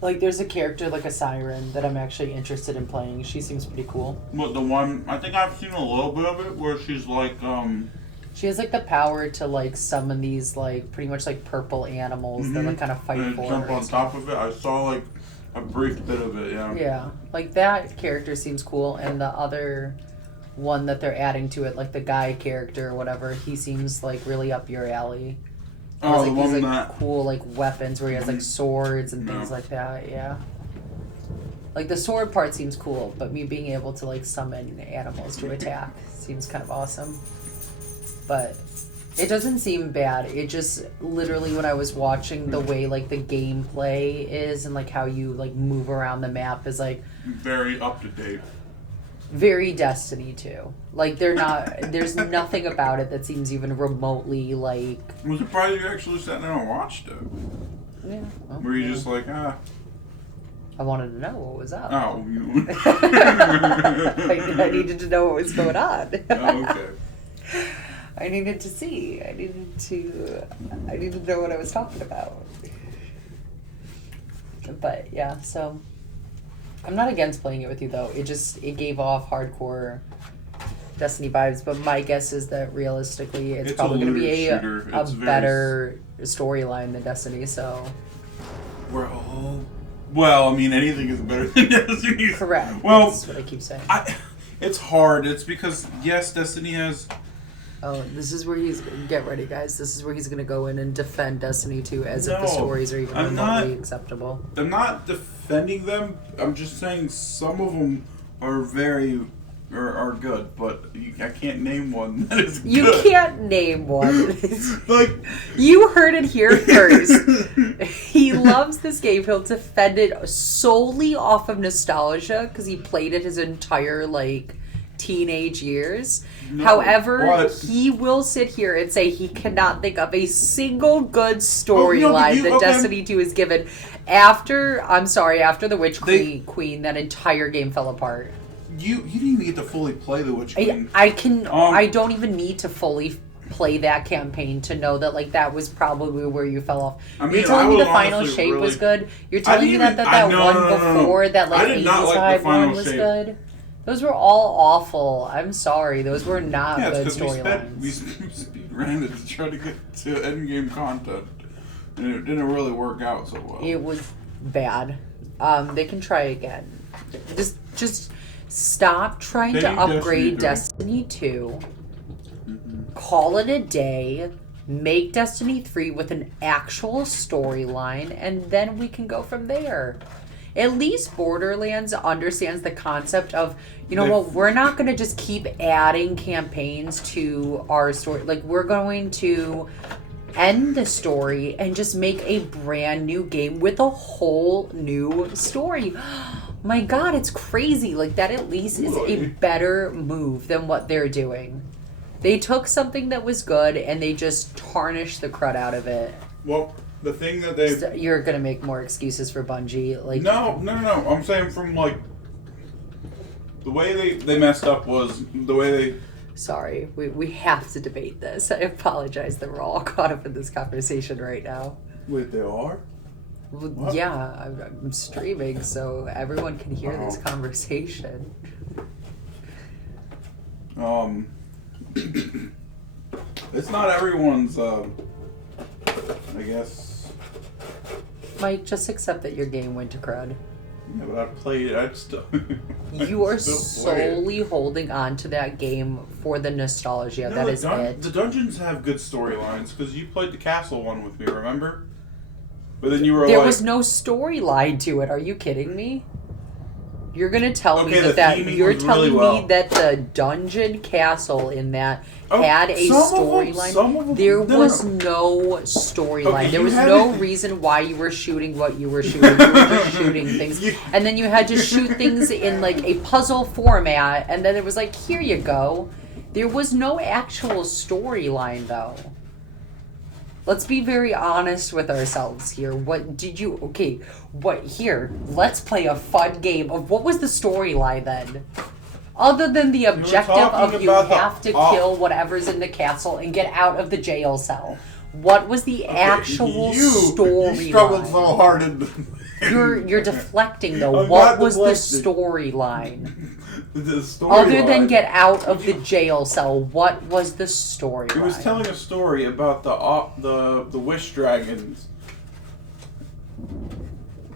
Like there's a character like a siren that I'm actually interested in playing. She seems pretty cool. But the one I think I've seen a little bit of it where she's like She has like the power to like summon these like pretty much like purple animals that like kind of fight and for jump her. on top of it. I saw like a brief bit of it. Yeah. Yeah, like that character seems cool, and the other one that they're adding to it, like the guy character or whatever, he seems like really up your alley. He has, Oh, like, the these one like that. cool like weapons where he has like swords and things No. like that. Yeah. Like the sword part seems cool, but me being able to like summon animals to attack seems kind of awesome. But it doesn't seem bad. It just literally when I was watching the way like the gameplay is and like how you like move around the map is like Very up to date. very Destiny 2. Like they're not there's nothing about it that seems even remotely like I'm surprised you actually sat down and watched it. yeah. Well, Were you yeah. just like, I wanted to know what was up. oh, you. I needed to know what was going on. Oh, okay. I needed to see. I needed to know what I was talking about. But yeah, so I'm not against playing it with you though. It gave off hardcore Destiny vibes, but my guess is that realistically it's It's probably a going to be looter a shooter. It's very better storyline than Destiny, so Well, I mean, anything is better than Destiny. correct. Well, That's what I keep saying. it's hard. It's because yes, Destiny has. Oh, this is where he's get ready, guys. This is where he's gonna go in and defend Destiny 2 as if the No, stories are even I'm not- remotely acceptable. I'm not defending them. I'm just saying some of them are are good, but I can't name one that is You good. can't name one. Like You heard it here first. He loves this game. He'll defend it solely off of nostalgia because he played it his entire like teenage years. No, However, but- he will sit here and say he cannot think of a single good but storyline you- that okay. Destiny 2 is given. After the Witch Queen, that entire game fell apart. you didn't even get to fully play the Witch Queen. I don't even need to fully play that campaign to know that like that was probably where you fell off. I mean, You're telling I me was the final honestly shape was really- good. You're telling me didn't that even- one no. before that like I did not 80s like the vibe final one was shape. good. Those were all awful. I'm sorry. Those were not Yeah, good it's because we storylines. speed ran it to try to get to end game content, and it didn't really work out so well. It was bad. They can try again. Just stop trying They to need upgrade Destiny Destiny 2. Call it a day. Make Destiny 3 with an actual storyline, and then we can go from there. At least Borderlands understands the concept of, you know what, we're not going to just keep adding campaigns to our story. Like, we're going to end the story and just make a brand new game with a whole new story. My God, it's crazy. Like, that at least is a Really? better move than what they're doing. They took something that was good and they just tarnished the crud out of it. Well, the thing that they So you're gonna make more excuses for Bungie, like no. I'm saying from like the way they messed up was the way they. Sorry, we have to debate this. I apologize that we're all caught up in this conversation right now. Wait, they are. Well, What? yeah, I'm streaming so everyone can hear this Oh. conversation. It's not everyone's. I guess. Mike, just accept that your game went to crud. Yeah, but I played it. I'd still. You are still play it. solely holding on to that game for the nostalgia. No, That the is it. The dungeons have good storylines because you played the castle one with me, remember? But then you were There like, was no storyline to it. Are you kidding me? You're gonna tell me Okay, the that theming you're was telling really well. me that the dungeon castle in that Oh, had a some of them- storyline. some of them- There no. was no storyline. Okay, There you was had no it- reason why you were shooting what you were shooting. You were just shooting things, You- and then you had to shoot things in like a puzzle format, and then it was like, here you go. There was no actual storyline though. Let's be very honest with ourselves here. What did you... Okay, what... Here, let's play a fun game of what was the storyline then? Other than the objective talking of you about the- have to kill whatever's in the castle and get out of the jail cell. What was the actual You struggled so storyline? hard in You're deflecting though. I'm What not was the deflecting. storyline? the story. Other than get out of the jail cell, what was the storyline? It was telling a story about the wish dragons.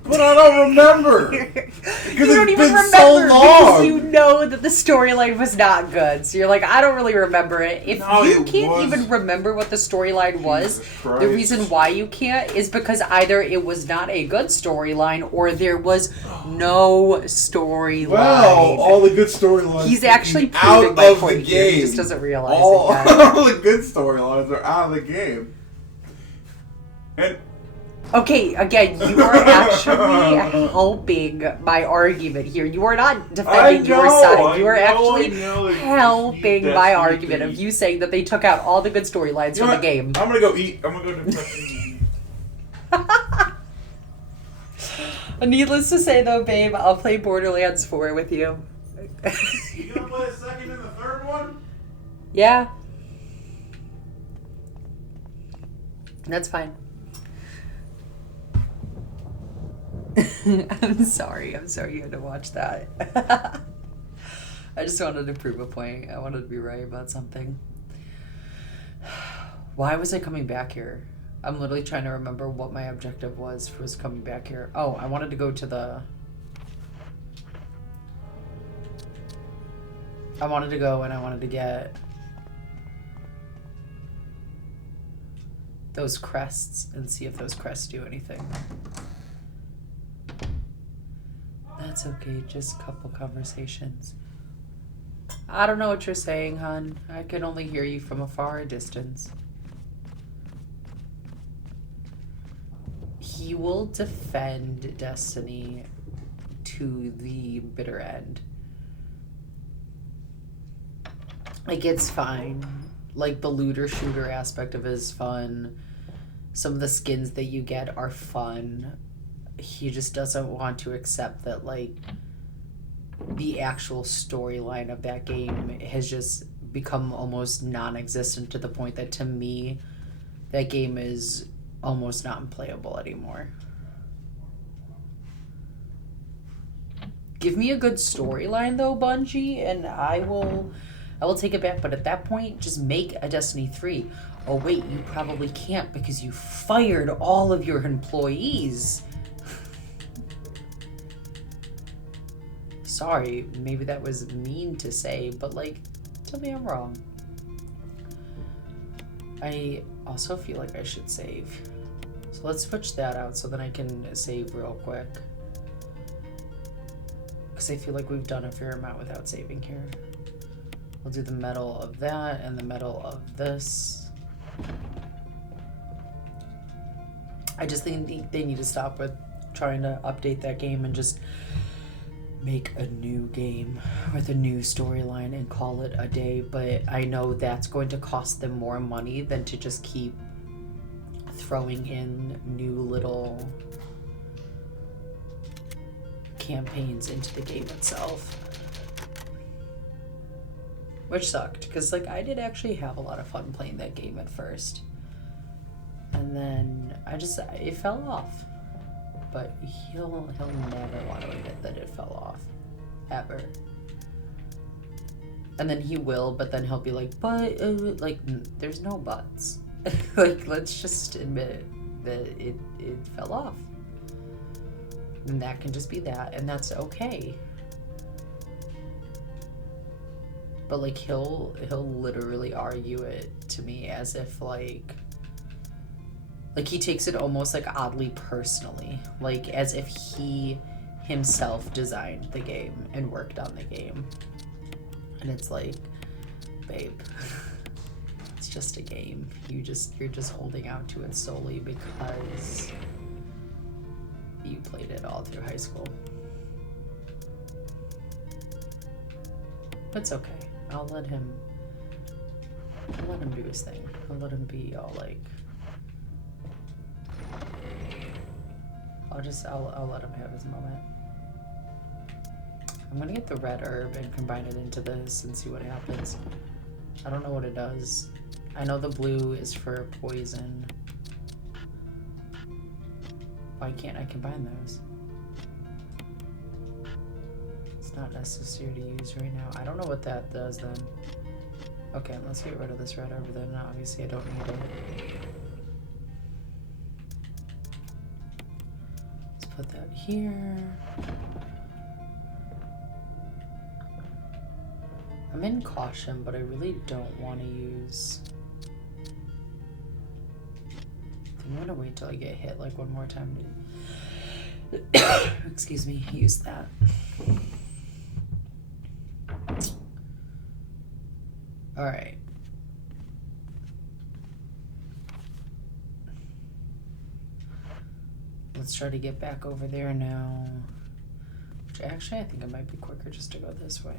But I don't remember. Because You don't it's even been remember so because long. you know that the storyline was not good. So you're like, I don't really remember it. If No, you it can't was- even remember what the storyline was, Jesus the Christ. reason why you can't is because either it was not a good storyline or there was no storyline. Well, all the good storylines. He's actually out proving my of the point here. He game. just doesn't realize all, it yet. all the good storylines are out of the game. And Okay, again, you are actually helping my argument here. You are not defending your side. You are actually helping my argument of you saying that they took out all the good storylines from the game. I'm gonna go eat. I'm gonna go depression. Needless to say, though, babe, I'll play Borderlands 4 with you. You gonna play the second and the third one? Yeah. That's fine. I'm sorry you had to watch that. I just wanted to prove a point. I wanted to be right about something. Why was I coming back here? I'm literally trying to remember what my objective was for coming back here. Oh, I wanted to go to the... I wanted to go and I wanted to get those crests and see if those crests do anything. That's okay, just a couple conversations. I don't know what you're saying, hon. I can only hear you from a far distance. He will defend Destiny to the bitter end. Like, it's fine. Like, the looter shooter aspect of it is fun. Some of the skins that you get are fun. He just doesn't want to accept that, like, the actual storyline of that game has just become almost non-existent to the point that, to me, that game is almost not playable anymore. Give me a good storyline, though, Bungie, and I will take it back. But at that point, just make a Destiny 3. Oh, wait, you probably can't because you fired all of your employees. Sorry, maybe that was mean to say, but, like, tell me I'm wrong. I also feel like I should save. So let's switch that out so then I can save real quick. Because I feel like we've done a fair amount without saving here. We'll do the metal of that and the metal of this. I just think they need to stop with trying to update that game and just make a new game with a new storyline and call it a day. But I know that's going to cost them more money than to just keep throwing in new little campaigns into the game itself. Which sucked, because, like, I did actually have a lot of fun playing that game at first. And then it fell off. But he'll never want to admit that it fell off. Ever. And then he will, but then he'll be like, but, like, there's no buts. Like, let's just admit it, that it fell off. And that can just be that, and that's okay. But like he'll literally argue it to me as if like he takes it almost like oddly personally, like as if he himself designed the game and worked on the game. And it's like, babe, it's just a game. You're just holding out to it solely because you played it all through high school. It's okay. I'll let him do his thing. I'll let him be all like, I'll let him have his moment. I'm gonna get the red herb and combine it into this and see what happens. I don't know what it does. I know the blue is for poison. Why can't I combine those? It's not necessary to use right now. I don't know what that does then. Okay, let's get rid of this red herb then. Obviously I don't need it. Let's put that here. I'm in caution, but I really don't want to use... I'm gonna wait till I get hit like one more time to... excuse me, use that. Alright. Let's try to get back over there now. Which actually I think it might be quicker just to go this way.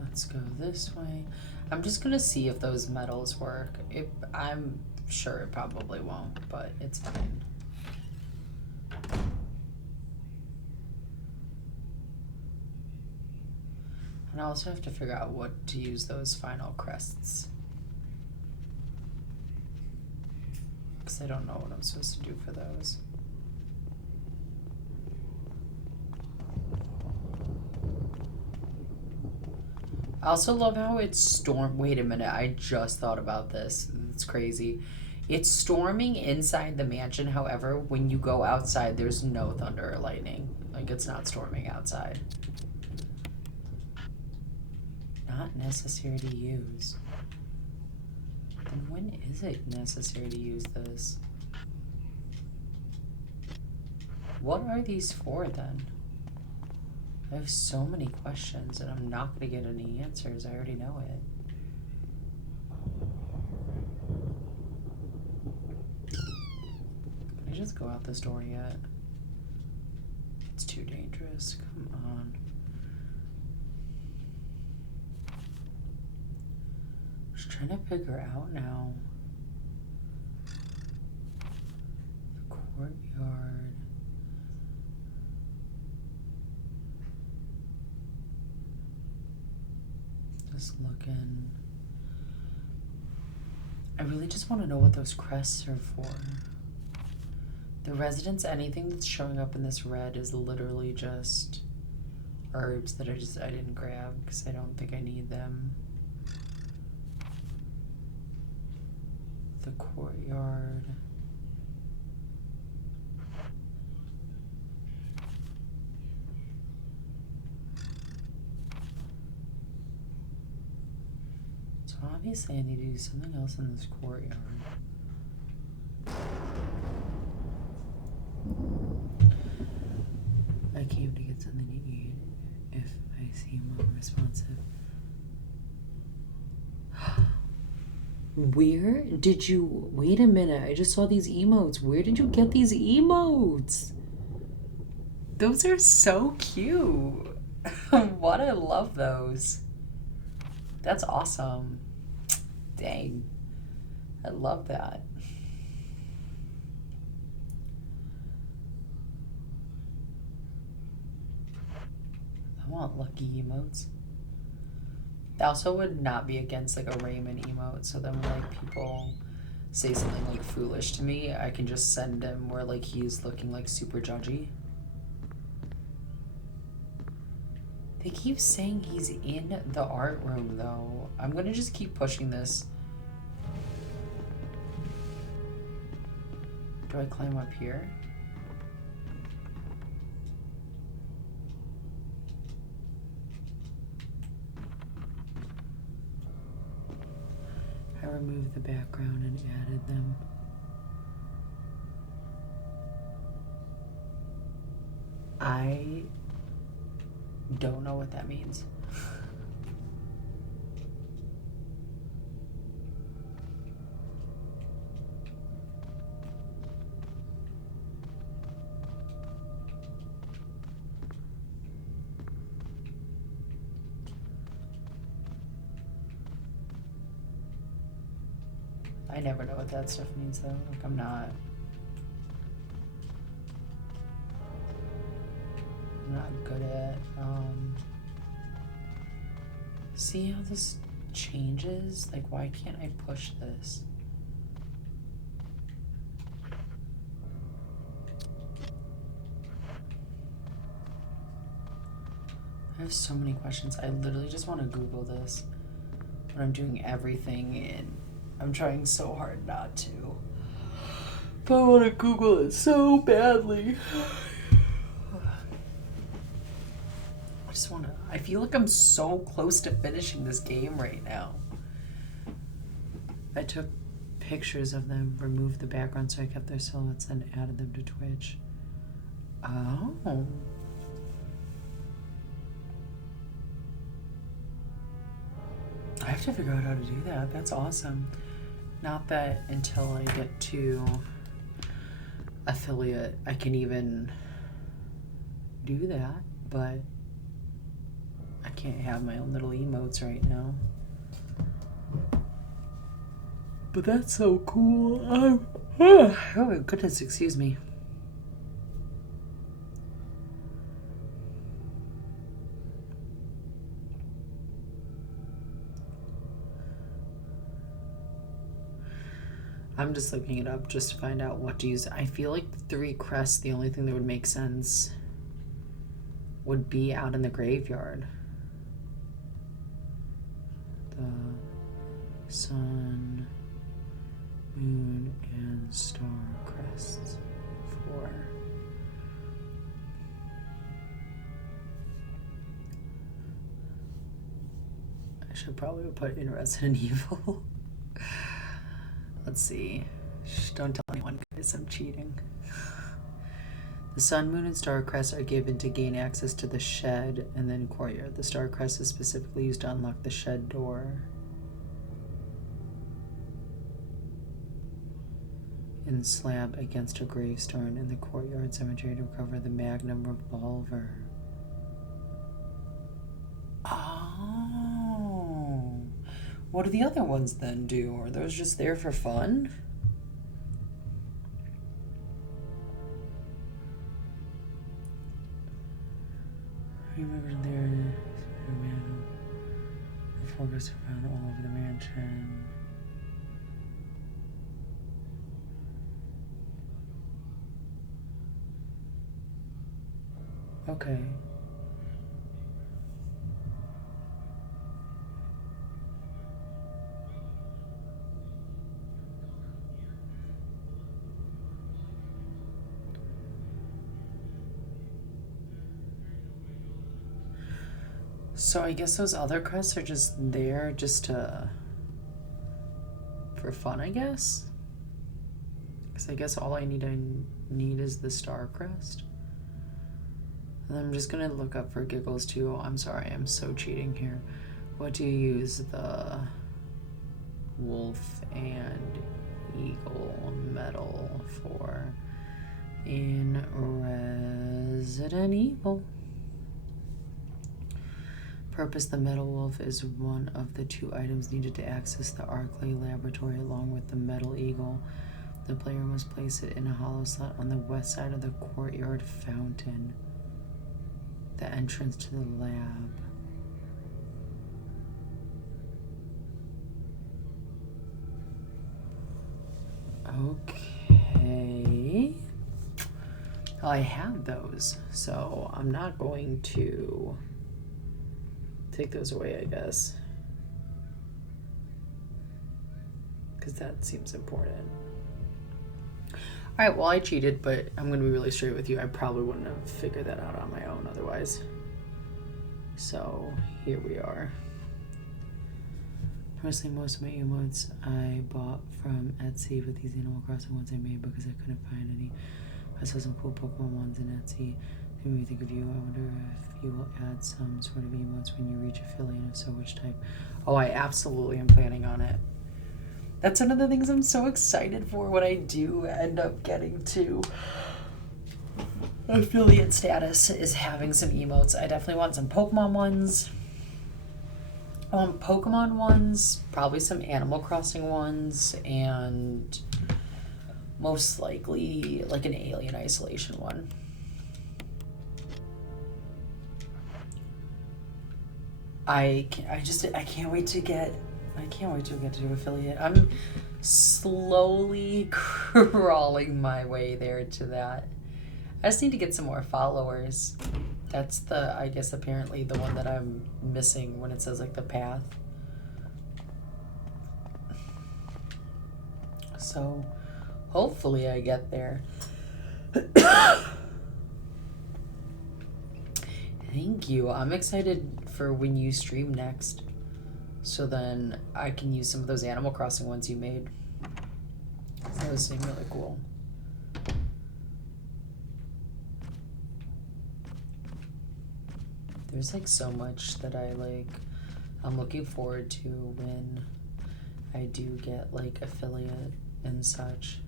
Let's go this way. I'm just gonna see if those metals work. I'm sure it probably won't, but it's fine. And I also have to figure out what to use those final crests. Because I don't know what I'm supposed to do for those. I also love how it's storm. Wait a minute, I just thought about this. It's crazy. It's storming inside the mansion. However, when you go outside, there's no thunder or lightning. Like, it's not storming outside. Not necessary to use. Then when is it necessary to use this? What are these for then? I have so many questions and I'm not going to get any answers. I already know it. Can I just go out this door yet? It's too dangerous. Come on. I'm just trying to figure out now. The courtyard. Just looking. I really just want to know what those crests are for. The residents, anything that's showing up in this red is literally just herbs that I didn't grab because I don't think I need them. The courtyard. Obviously, I need to do something else in this courtyard. I came to get something to eat if I seem unresponsive. Where did you... Wait a minute, I just saw these emotes. Where did you get these emotes? Those are so cute. What, I love those. That's awesome. Dang. I love that. I want lucky emotes. I also would not be against like a Raymond emote, so then when like people say something like foolish to me, I can just send him where like he's looking like super judgy. They keep saying he's in the art room though. I'm gonna just keep pushing this. Do I climb up here? I removed the background and added them. I don't know what that means. I never know what that stuff means though. Like I'm not good at see how this changes? Like why can't I push this? I have so many questions. I literally just want to Google this, but I'm doing everything and I'm trying so hard not to. But I want to Google it so badly. I just want to. I feel like I'm so close to finishing this game right now. I took pictures of them, removed the background so I kept their silhouettes, and added them to Twitch. Oh. I have to figure out how to do that. That's awesome. Not that until I get to affiliate I can even do that, but I can't have my own little emotes right now. But that's so cool. Oh my goodness, excuse me. I'm just looking it up just to find out what to use. I feel like the 3 crests, the only thing that would make sense would be out in the graveyard. The sun, moon, and star crests. 4. I should probably put in Resident Evil. Let's see. Shh, don't tell anyone, guys. I'm cheating. The sun, moon, and star crests are given to gain access to the shed and then courtyard. The star crest is specifically used to unlock the shed door. In slab against a gravestone in the courtyard cemetery to recover the Magnum revolver. Oh. What do the other ones then do? Are those just there for fun? Remember there, the focus around all over the mansion. Okay. So I guess those other crests are just there just to for fun, I guess. Because I guess all I need is the star crest. And I'm just gonna look up for giggles too. I'm sorry, I'm so cheating here. What do you use the wolf and eagle medal for in Resident Evil? Purpose: the metal wolf is one of the 2 items needed to access the Arklay laboratory along with the metal eagle. The player must place it in a hollow slot on the west side of the courtyard fountain, the entrance to the lab. Okay. Well, I have those, so I'm not going to take those away, I guess. Because that seems important. Alright, well, I cheated, but I'm going to be really straight with you. I probably wouldn't have figured that out on my own otherwise. So, here we are. Personally, most of my emotes I bought from Etsy, but these Animal Crossing ones I made because I couldn't find any. I saw some cool Pokemon ones in Etsy. They made me think of you. I wonder if you will add some sort of emotes when you reach affiliate, if so, which type? Oh, I absolutely am planning on it. That's one of the things I'm so excited for when I do end up getting to affiliate status, is having some emotes. I definitely want some Pokemon ones. Pokemon ones, probably some Animal Crossing ones, and most likely like an Alien Isolation one. I can't wait to get to do affiliate. I'm slowly crawling my way there to that. I just need to get some more followers. That's I guess apparently the one that I'm missing when it says like the path. So hopefully I get there. Thank you. I'm excited for when you stream next. So then I can use some of those Animal Crossing ones you made. Those seem really cool. There's like so much that I'm looking forward to when I do get like affiliate and such.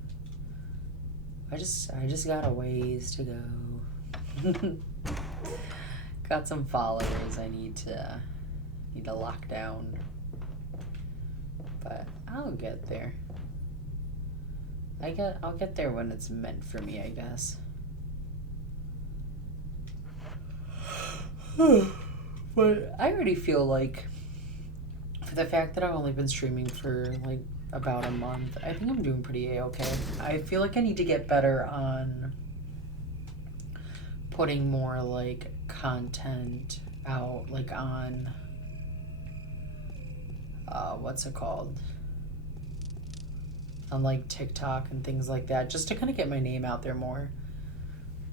I just got a ways to go. Got some followers I need to lock down. But I'll get there. I'll get there when it's meant for me, I guess. But I already feel like, for the fact that I've only been streaming for like about a month, I think I'm doing pretty A-okay. I feel like I need to get better on putting more like content out, like on what's it called? On like TikTok and things like that, just to kind of get my name out there more.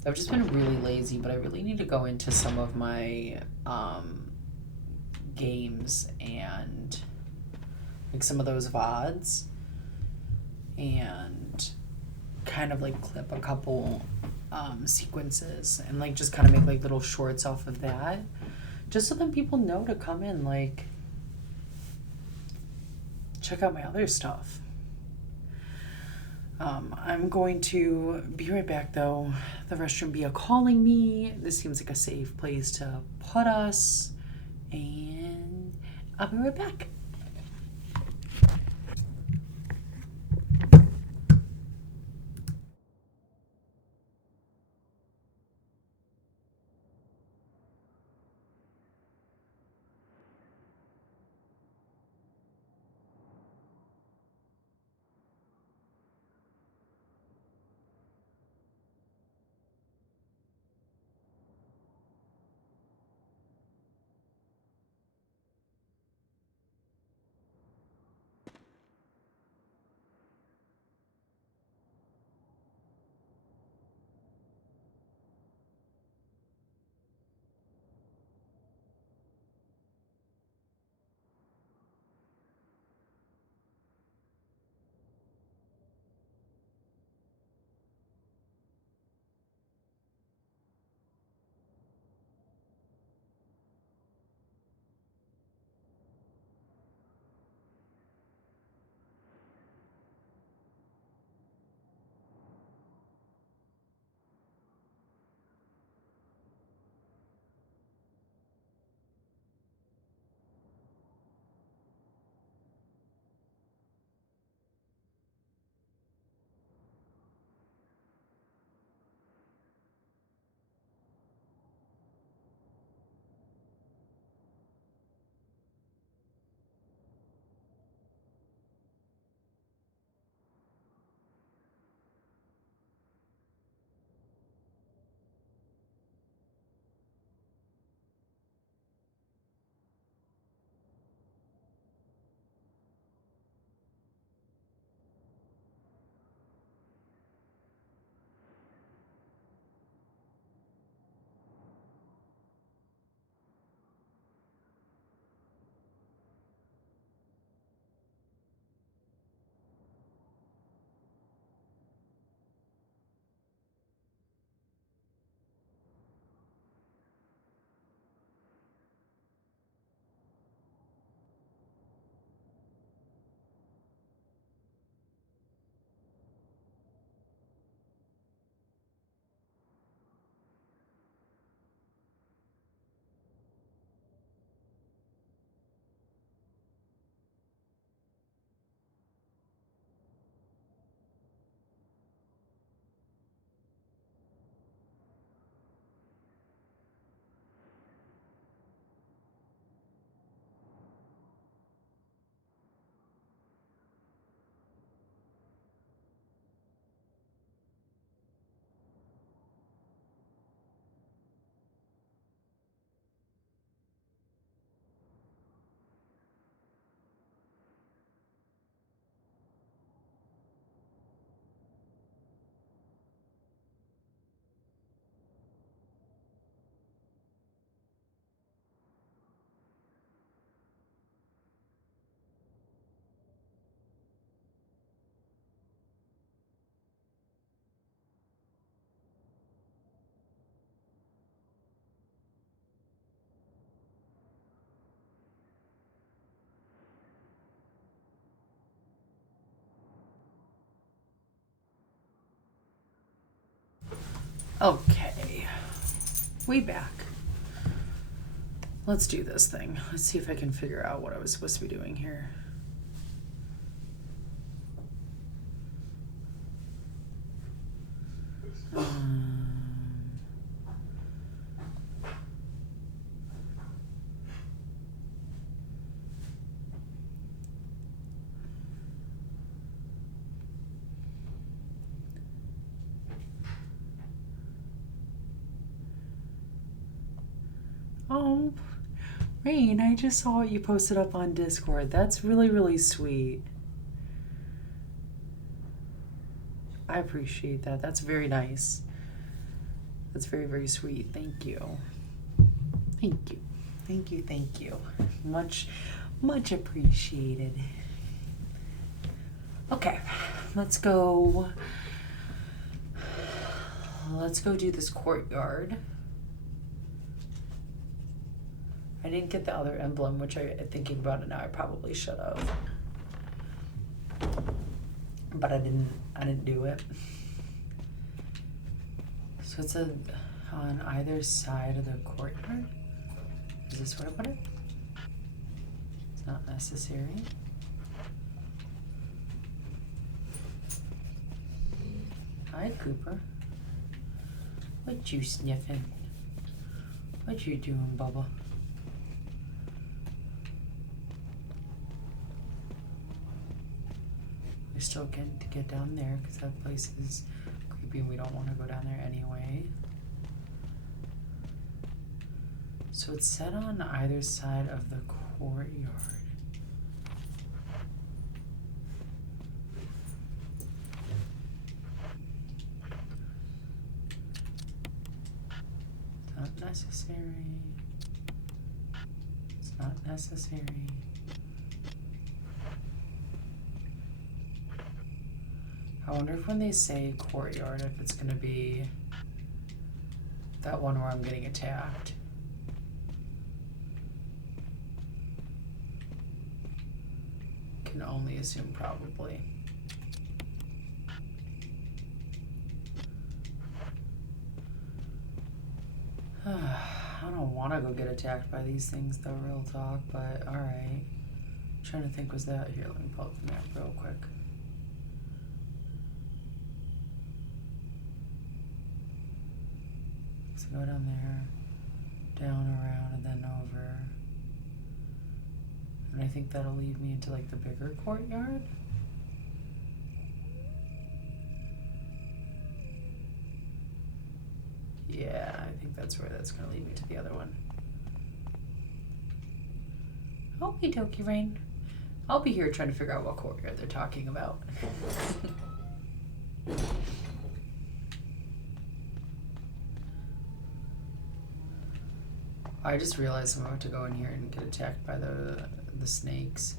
I've just been really lazy, but I really need to go into some of my games and like some of those VODs and kind of like clip a couple sequences and like just kind of make like little shorts off of that, just so that people know to come in, like check out my other stuff. I'm going to be right back though. The restroom be calling me. This seems like a safe place to put us. And I'll be right back. Okay. We back. Let's do this thing. Let's see if I can figure out what I was supposed to be doing here. Oh, Rain, I just saw what you posted up on Discord. That's really, really sweet. I appreciate that. That's very nice. That's very, very sweet. Thank you. Thank you. Thank you. Thank you. Much, much appreciated. Okay, let's go. Let's go do this courtyard. I didn't get the other emblem, which thinking about it now, I probably should have. But I didn't do it. So it's on either side of the courtyard. Is this where I put it? It's not necessary. Hi, Cooper. What you sniffing? What you doing, Bubba? We still get down there because that place is creepy and we don't want to go down there anyway. So it's set on either side of the courtyard. Not necessary. It's not necessary. I wonder if when they say courtyard, if it's gonna be that one where I'm getting attacked. Can only assume probably. I don't want to go get attacked by these things though, real talk, but alright. Trying to think, was that here? Let me pull up the map real quick. So go down there, down, around, and then over. And I think that'll lead me into like the bigger courtyard. Yeah, I think that's where that's gonna lead me to the other one. Okie dokie, Rain. I'll be here trying to figure out what courtyard they're talking about. I just realized I'm about to go in here and get attacked by the snakes.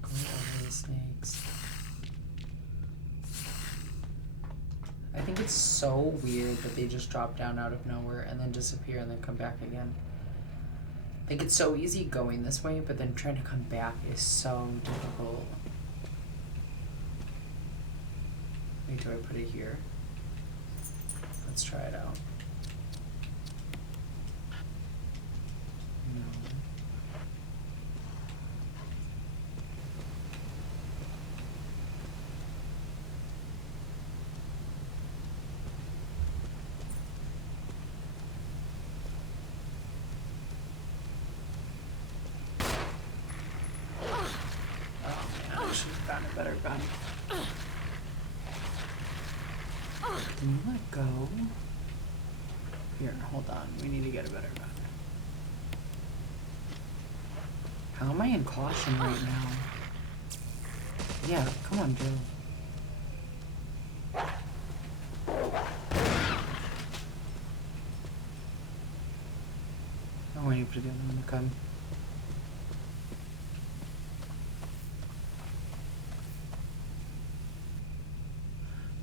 Going over the snakes. I think it's so weird that they just drop down out of nowhere and then disappear and then come back again. Like, it's so easy going this way, but then trying to come back is so difficult. Wait, do I put it here? Let's try it out. No. Better gun. Can you let go? Here, hold on. We need to get a better gun. How am I in caution right now? Yeah, come on, Joe. Oh, I need to put it in the gun.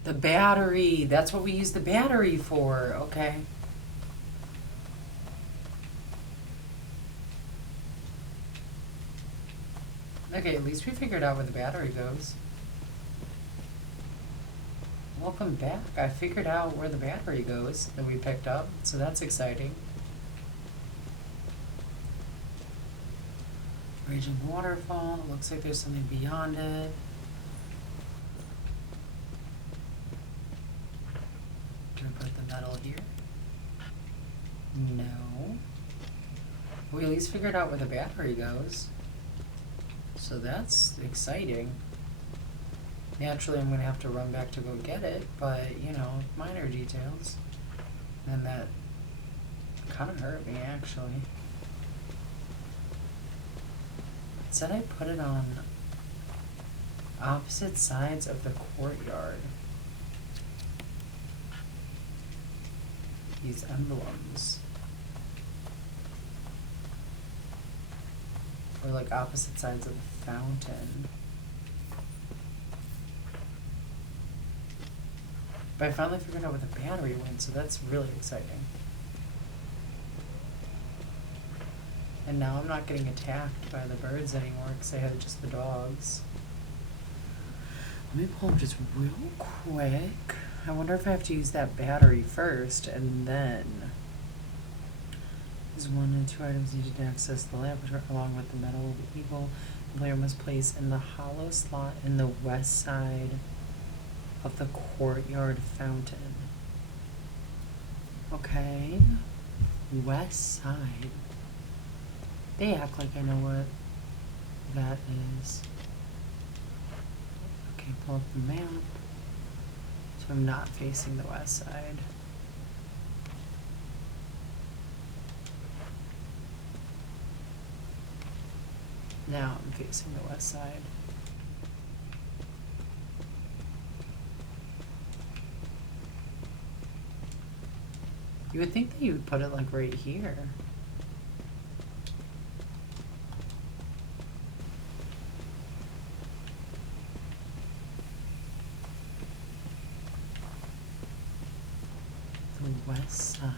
The battery. That's what we use the battery for. Okay. Okay, at least we figured out where the battery goes. Welcome back. I figured out where the battery goes that we picked up, so that's exciting. Raging waterfall. It looks like there's something beyond it. Do I put the metal here? No. We at least figured out where the battery goes. So that's exciting. Naturally, I'm going to have to run back to go get it, but, you know, minor details. And that kind of hurt me, actually. It said I put it on opposite sides of the courtyard. These emblems. Or like opposite sides of the fountain. But I finally figured out where the battery went, so that's really exciting. And now I'm not getting attacked by the birds anymore because I have just the dogs. Let me pull up just real quick. I wonder if I have to use that battery first and then. There's 1 and 2 items needed to access the laboratory along with the metal eagle. The player must place in the hollow slot in the west side of the courtyard fountain. Okay. West side. They act like I know what that is. Okay, pull up the map. So I'm not facing the west side. Now I'm facing the west side. You would think that you would put it like right here. The west side.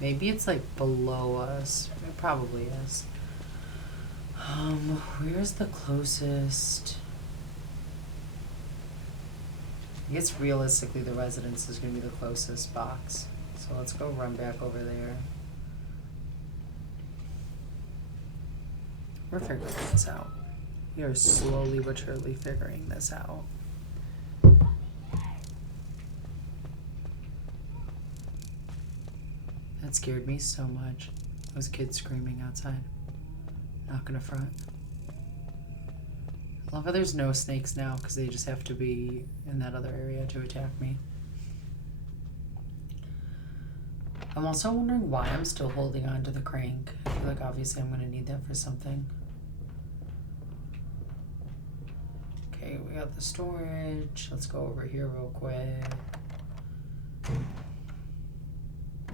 Maybe it's like below us. It probably is. Where's the closest? I guess realistically the residence is going to be the closest box. So let's go run back over there. We're figuring this out. We are slowly but surely figuring this out. That scared me so much. Those kids screaming outside. Not gonna front. I love how there's no snakes now because they just have to be in that other area to attack me. I'm also wondering why I'm still holding on to the crank. I feel like obviously I'm gonna need that for something. Okay, we got the storage. Let's go over here real quick.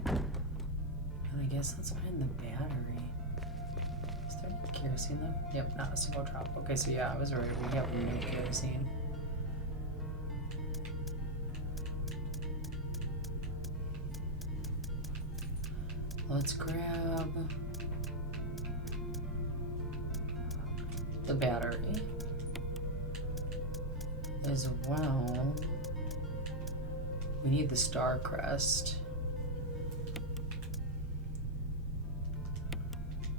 And I guess let's find the battery. Is there any kerosene though? Yep, not a single drop. Okay, so yeah, I was right. We have no kerosene. Let's grab the battery as well. We need the star crest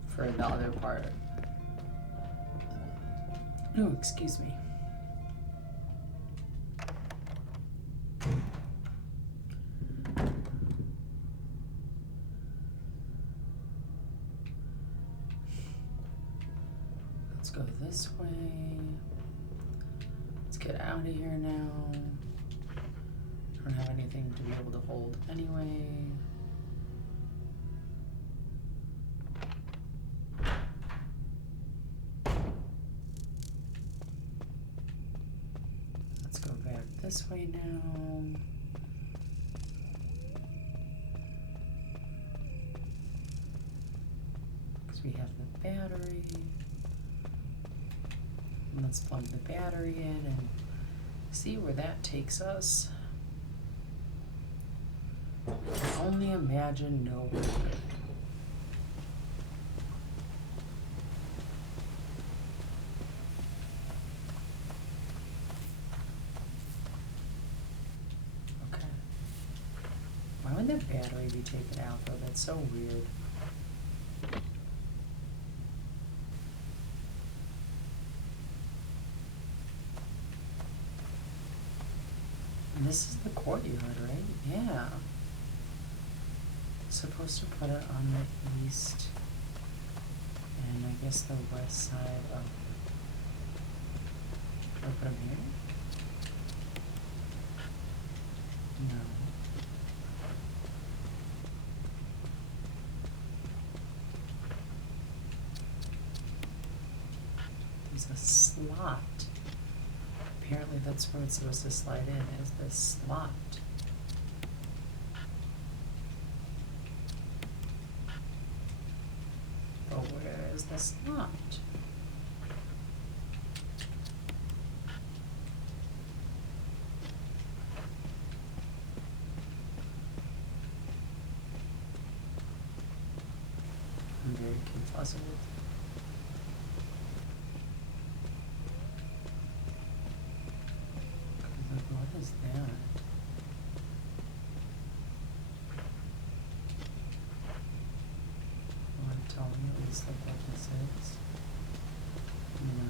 for the other part. Oh, excuse me. Let's go this way. Let's get out of here now. I don't have anything to be able to hold anyway. Let's go back this way now. Because we have the battery. Let's plug the battery in and See where that takes us. Only imagine no one. Okay. Why would the battery be taken out though? That's so weird. And this is the courtyard, right? Yeah. Supposed to put it on the east and I guess the west side of. Should I put them here? No. There's a slot. Apparently that's where it's supposed to slide in, is this slot. But where is the slot? I'm very confuzzled. What is that? You want to tell me at least like what this is? No.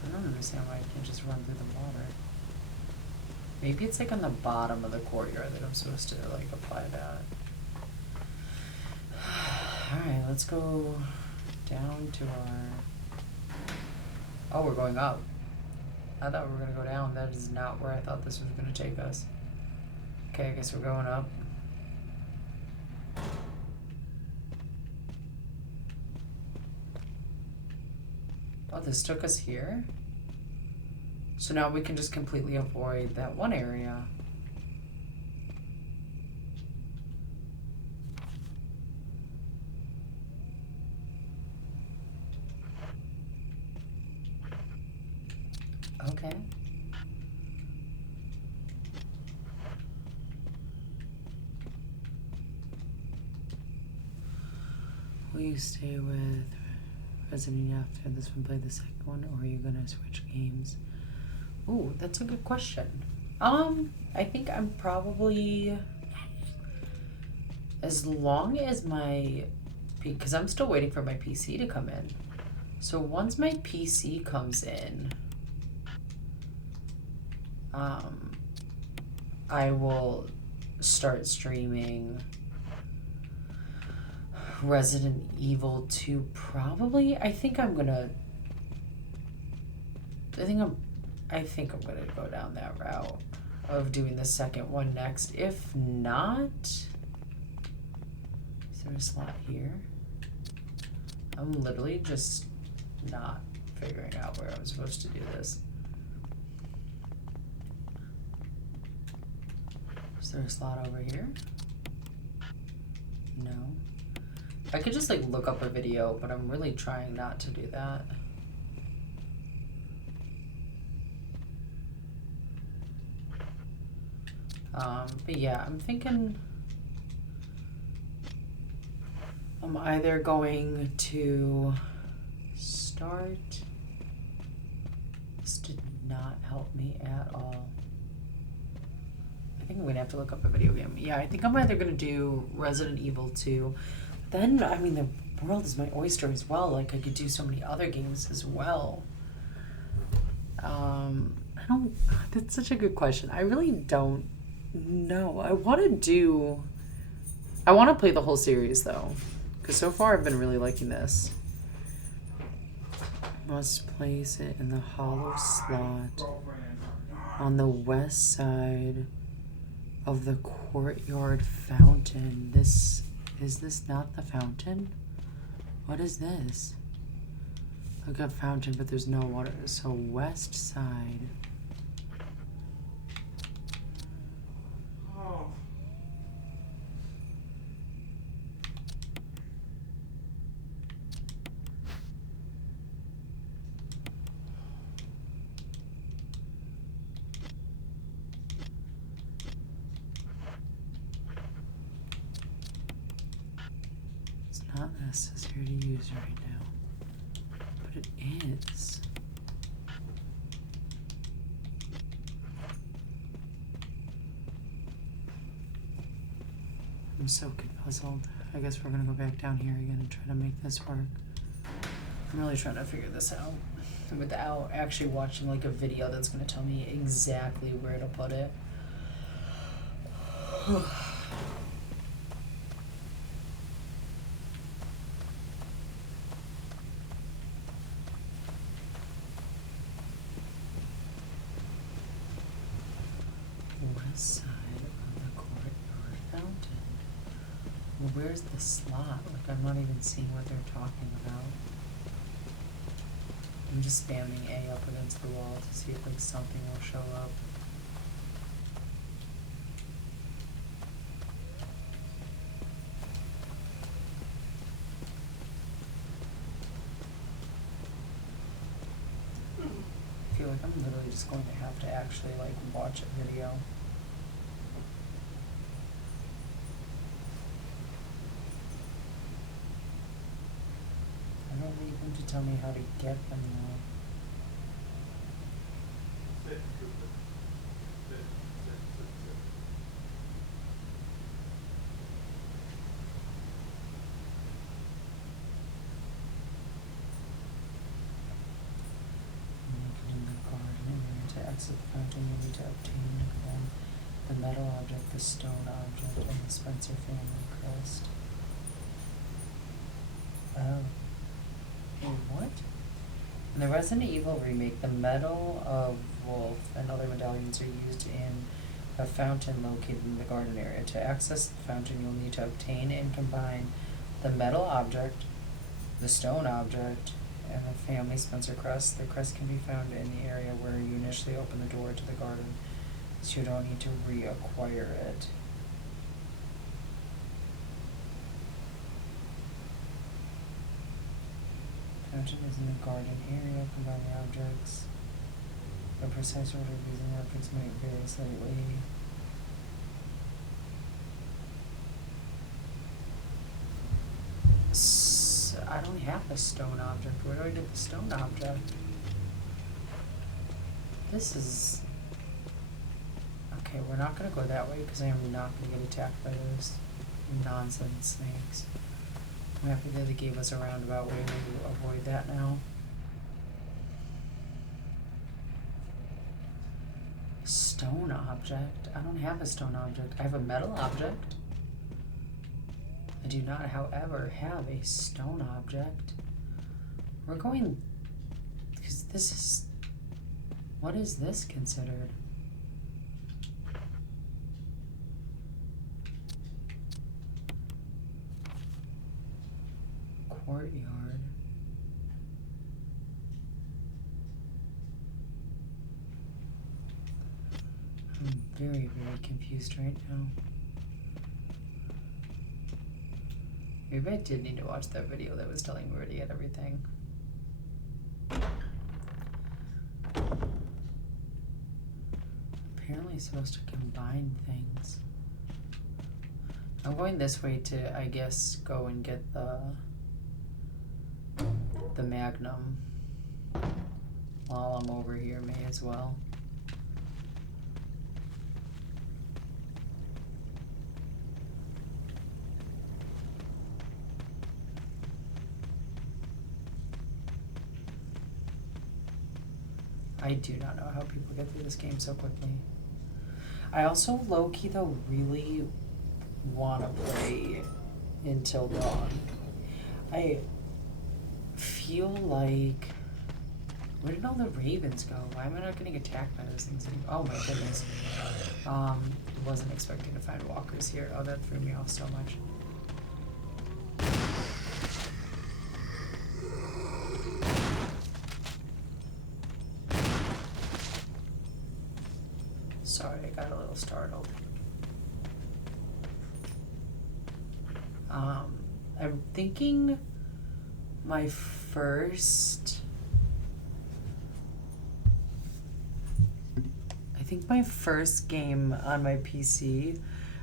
I don't understand why I can't just run through the water. Maybe it's like on the bottom of the courtyard that I'm supposed to like apply that. Alright, let's go down to our... Oh, we're going up. I thought we were going to go down. That is not where I thought this was going to take us. Okay, I guess we're going up. Oh, this took us here? So now we can just completely avoid that one area. Okay. Will you stay with Resident Evil after this one, play the second one, or are you gonna switch games? Ooh, that's a good question. I think I'm probably, as long as my, because I'm still waiting for my PC to come in. So once my PC comes in, I will start streaming Resident Evil 2 probably. I think I'm gonna go down that route of doing the second one next. If not, is there a slot here? I'm literally just not figuring out where I'm supposed to do this. Is there a slot over here? No. I could just like look up a video, but I'm really trying not to do that. But yeah, I'm thinking I'm either going to start. This did not help me at all. I think I'm gonna have to look up a video game. Yeah, I think I'm either gonna do Resident Evil 2. Then, I mean, the world is my oyster as well. Like, I could do so many other games as well. That's such a good question. I really don't know. I want to play the whole series, though. Because so far, I've been really liking this. Must place it in the hollow slot on the west side of the courtyard fountain. Is this not the fountain? What is this? Look up fountain, but there's no water. So west side. Oh. It's not necessary to use right now, but it is. I'm so puzzled. I guess we're gonna go back down here again and try to make this work. I'm really trying to figure this out without actually watching like a video that's gonna tell me exactly where to put it. West side of the courtyard fountain. Well, where's the slot? Like, I'm not even seeing what they're talking about. I'm just spamming A up against the wall to see if like something will show up. I feel like I'm literally just going to have to actually like watch a video. I don't need them to tell me how to get them though. In the garden area to exit the fountain, you need to obtain them the metal object, the stone object, and the Spencer family crest. Oh. Wait, what? In the Resident Evil remake, the Medal of Wolf and other medallions are used in a fountain located in the garden area. To access the fountain, you'll need to obtain and combine the metal object, the stone object, and the family Spencer crest. The crest can be found in the area where you initially open the door to the garden, so you don't need to reacquire it. Fountain is in the garden area. Combine the objects. The precise order of using objects might vary slightly. I don't have a stone object. Where do I get the stone object? This is... Okay, we're not going to go that way because I am not going to get attacked by those nonsense snakes. I'm happy that they gave us a roundabout way to avoid that now. Stone object? I don't have a stone object. I have a metal object. I do not, however, have a stone object. We're going... Because this is... What is this considered? Courtyard. I'm very, very confused right now. Maybe I did need to watch that video that was telling me where to get everything. Apparently it's supposed to combine things. I'm going this way to, I guess, go and get the Magnum. While I'm over here, may as well. I do not know how people get through this game so quickly. I also low-key though really want to play Until Dawn. I feel like... Where did all the ravens go? Why am I not getting attacked by those things anymore? Oh my goodness. Wasn't expecting to find walkers here. Oh, that threw me off so much. startled. I'm thinking my first game on my PC,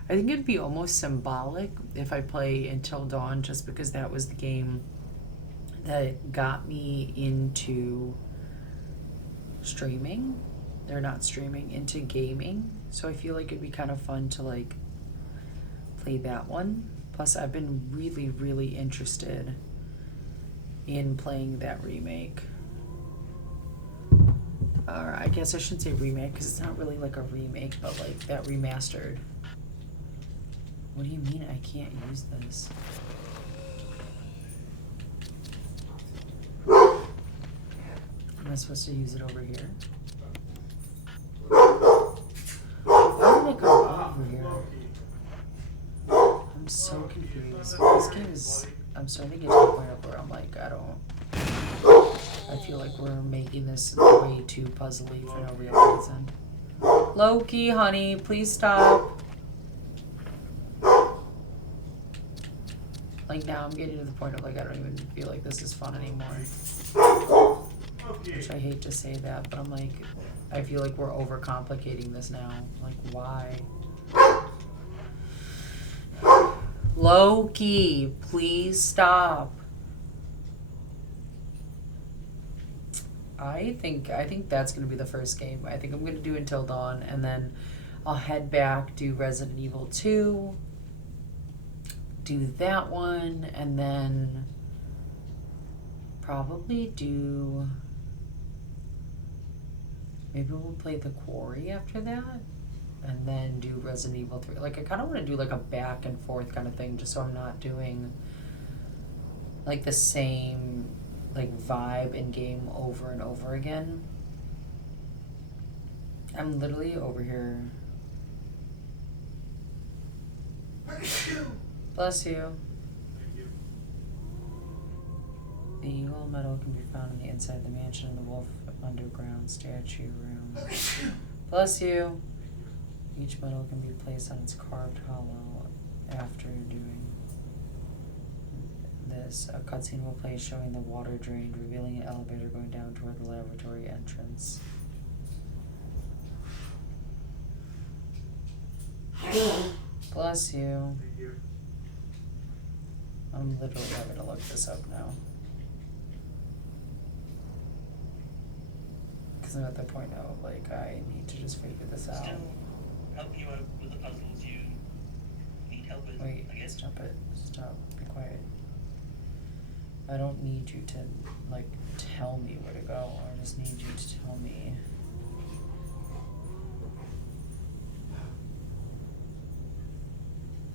I think it'd be almost symbolic if I play Until Dawn, just because that was the game that got me into streaming. They're not streaming, into gaming. So I feel like it'd be kind of fun to like play that one. Plus, I've been really, really interested in playing that remake. Or I guess I shouldn't say remake, because it's not really like a remake, but like that remastered. What do you mean I can't use this? Am I supposed to use it over here? Why did I go over here? I'm so confused. This game is... I'm starting to get to the point where I'm like, I feel like we're making this way too puzzly for no real reason. Loki, honey, please stop. Like, now I'm getting to the point of like, I don't even feel like this is fun anymore. Which I hate to say that, but I'm like, I feel like we're overcomplicating this now. Like, why? Loki, please stop. I think that's gonna be the first game. I think I'm gonna do Until Dawn, and then I'll head back, do Resident Evil 2, do that one, and then probably do... Maybe we'll play The Quarry after that, and then do Resident Evil 3. Like, I kind of want to do like a back and forth kind of thing, just so I'm not doing like the same like vibe in game over and over again. I'm literally over here. Bless you. The Eagle medal can be found on the inside of the mansion in the Wolf Underground statue room. Bless you. Each medal can be placed on its carved hollow. After doing this, a cutscene will play showing the water drained, revealing an elevator going down toward the laboratory entrance. Bless you. I'm literally having to look this up now. Because I'm at the point now of like, I need to just figure this out. Still helping you out with the puzzles you need help with. Wait, I guess. stop it. Stop. Be quiet. I don't need you to, like, tell me where to go. I just need you to tell me.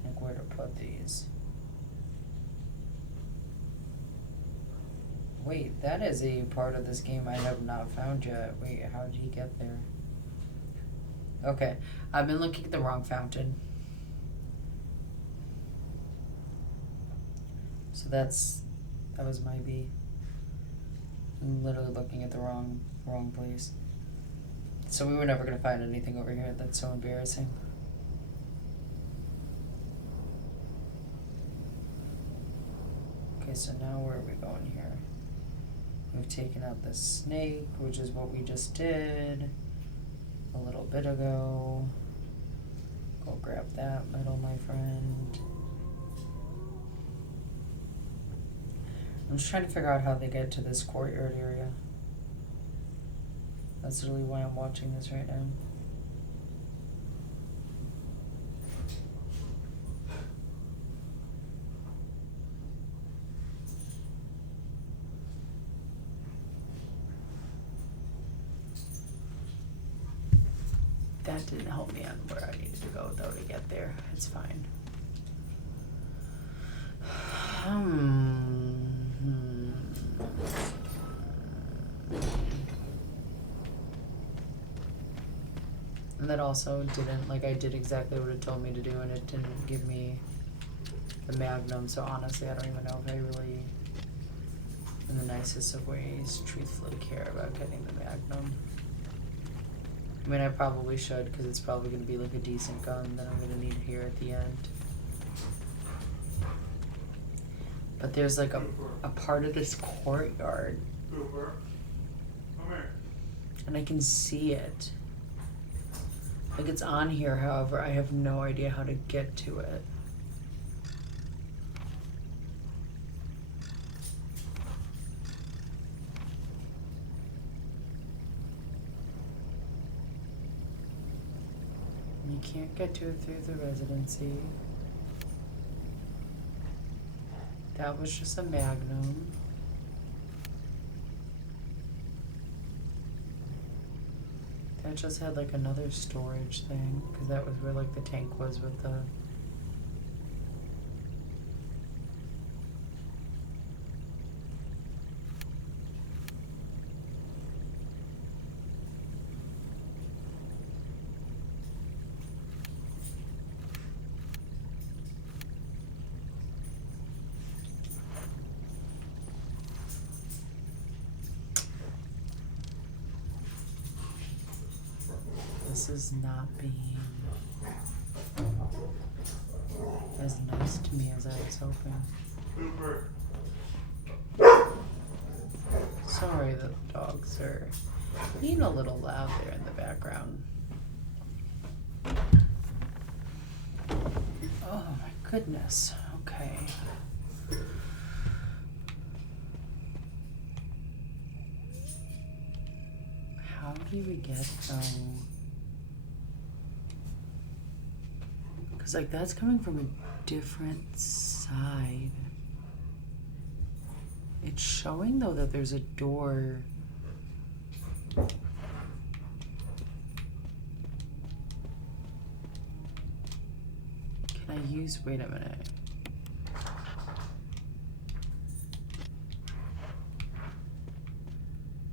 Like, where to put these. Wait, that is a part of this game I have not found yet. Wait, how did he get there? Okay, I've been looking at the wrong fountain. So that was my B. I'm literally looking at the wrong place. So we were never gonna find anything over here. That's so embarrassing. Okay, so now where are we going here? We've taken out the snake, which is what we just did a little bit ago. Go grab that medal, my friend. I'm just trying to figure out how they get to this courtyard area. That's literally why I'm watching this right now. That didn't help me on where I needed to go though to get there. It's fine. And that also didn't, like, I did exactly what it told me to do, and it didn't give me the Magnum, so honestly I don't even know if I really, in the nicest of ways, truthfully care about getting the Magnum. mean, I probably should, because it's probably going to be like a decent gun that I'm going to need here at the end. But there's like a part of this courtyard. Cooper, come here. And I can see it. Like it's on here, however, I have no idea how to get to it. You can't get to it through the residency. That was just a Magnum. That just had like another storage thing, because that was where like the tank was with the... This is not being as nice to me as I was hoping. Cooper. Sorry that the dogs are being a little loud there in the background. Oh my goodness. Okay. How do we get because like that's coming from a different side. It's showing though that there's a door. Can I use, wait a minute.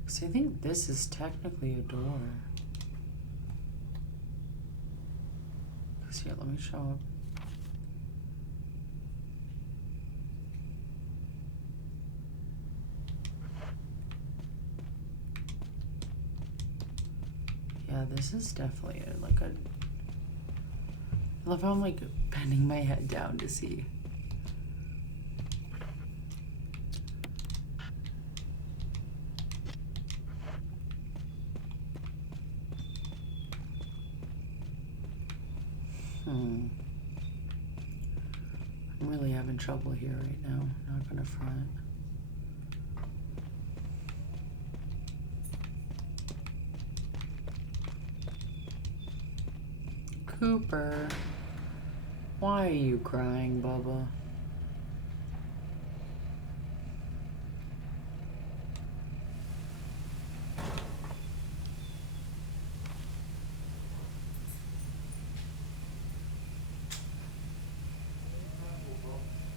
So I think this is technically a door. Here, let me show up. Yeah, this is definitely like a... I love how I'm like bending my head down to see. I'm really having trouble here right now, not gonna front. Cooper, why are you crying, Bubba?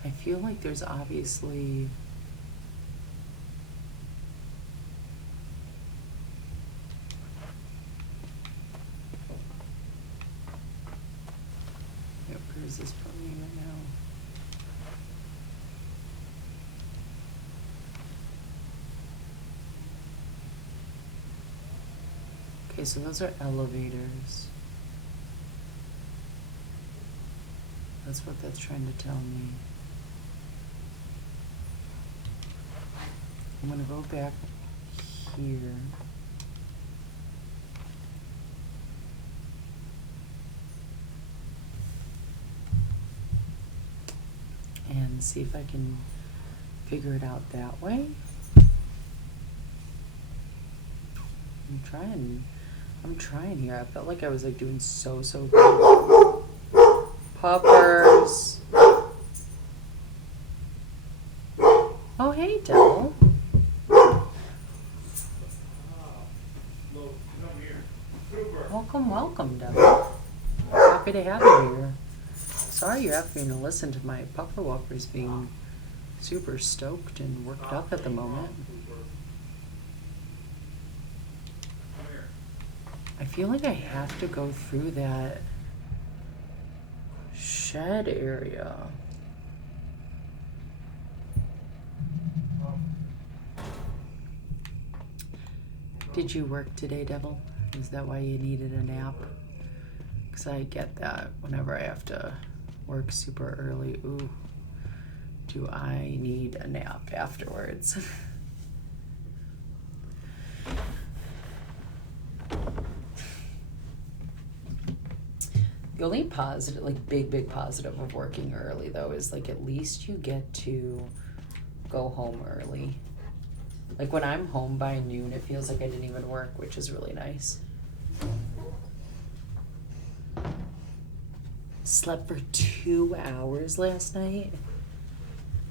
I feel like there's obviously where is this from me right now? Okay, so those are elevators. That's what that's trying to tell me. I'm gonna go back here. And see if I can figure it out that way. I'm trying here. I felt like I was like doing so good. Puppers. Oh, hey, Devil. Welcome, Devil. Happy to have you here. Sorry you're having to listen to my puffer whoppers being super stoked and worked up at the moment. I feel like I have to go through that shed area. Did you work today, Devil? Is that why you needed a nap? Because I get that whenever I have to work super early. Ooh, do I need a nap afterwards? The only positive, like big positive of working early though is like at least you get to go home early. Like when I'm home by noon, it feels like I didn't even work, which is really nice. Slept for 2 hours last night.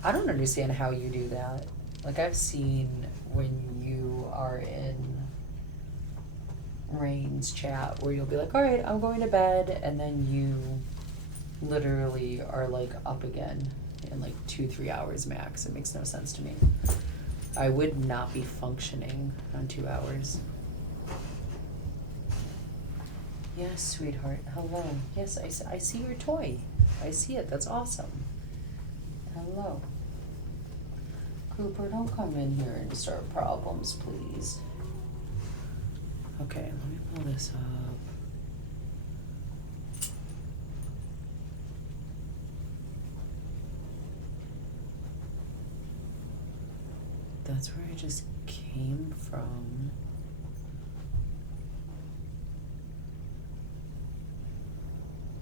I don't understand how you do that. Like I've seen when you are in Rain's chat where you'll be like, all right, I'm going to bed, and then you literally are like up again in like 2-3 hours max. It makes no sense to me. I would not be functioning on 2 hours. Yes, sweetheart. Hello. Yes, I see your toy. I see it. That's awesome. Hello. Cooper, don't come in here and start problems, please. Okay, let me pull this up. That's where I just came from.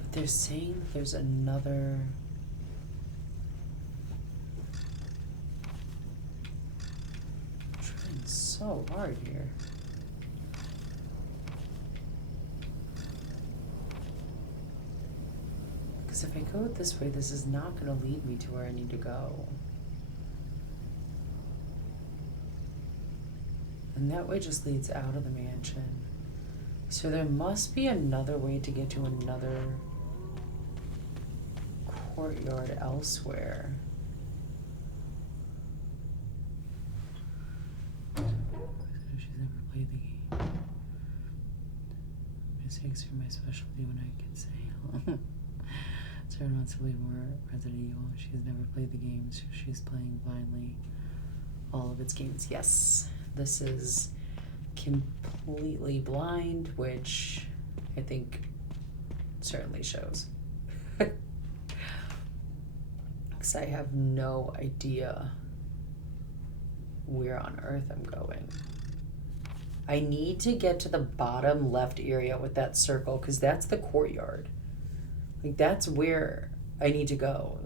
But they're saying there's another... I'm trying so hard here. Because if I go this way, this is not going to lead me to where I need to go. And that way just leads out of the mansion. So there must be another way to get to another courtyard elsewhere. She's never played the game. Mistakes are my specialty when I can say. Sarah wants to play more Resident Evil. She's never played the games. She's playing blindly all of its games. Yes, this is completely blind, which I think certainly shows. Because I have no idea where on earth I'm going. I need to get to the bottom left area with that circle because that's the courtyard. Like, that's where I need to go.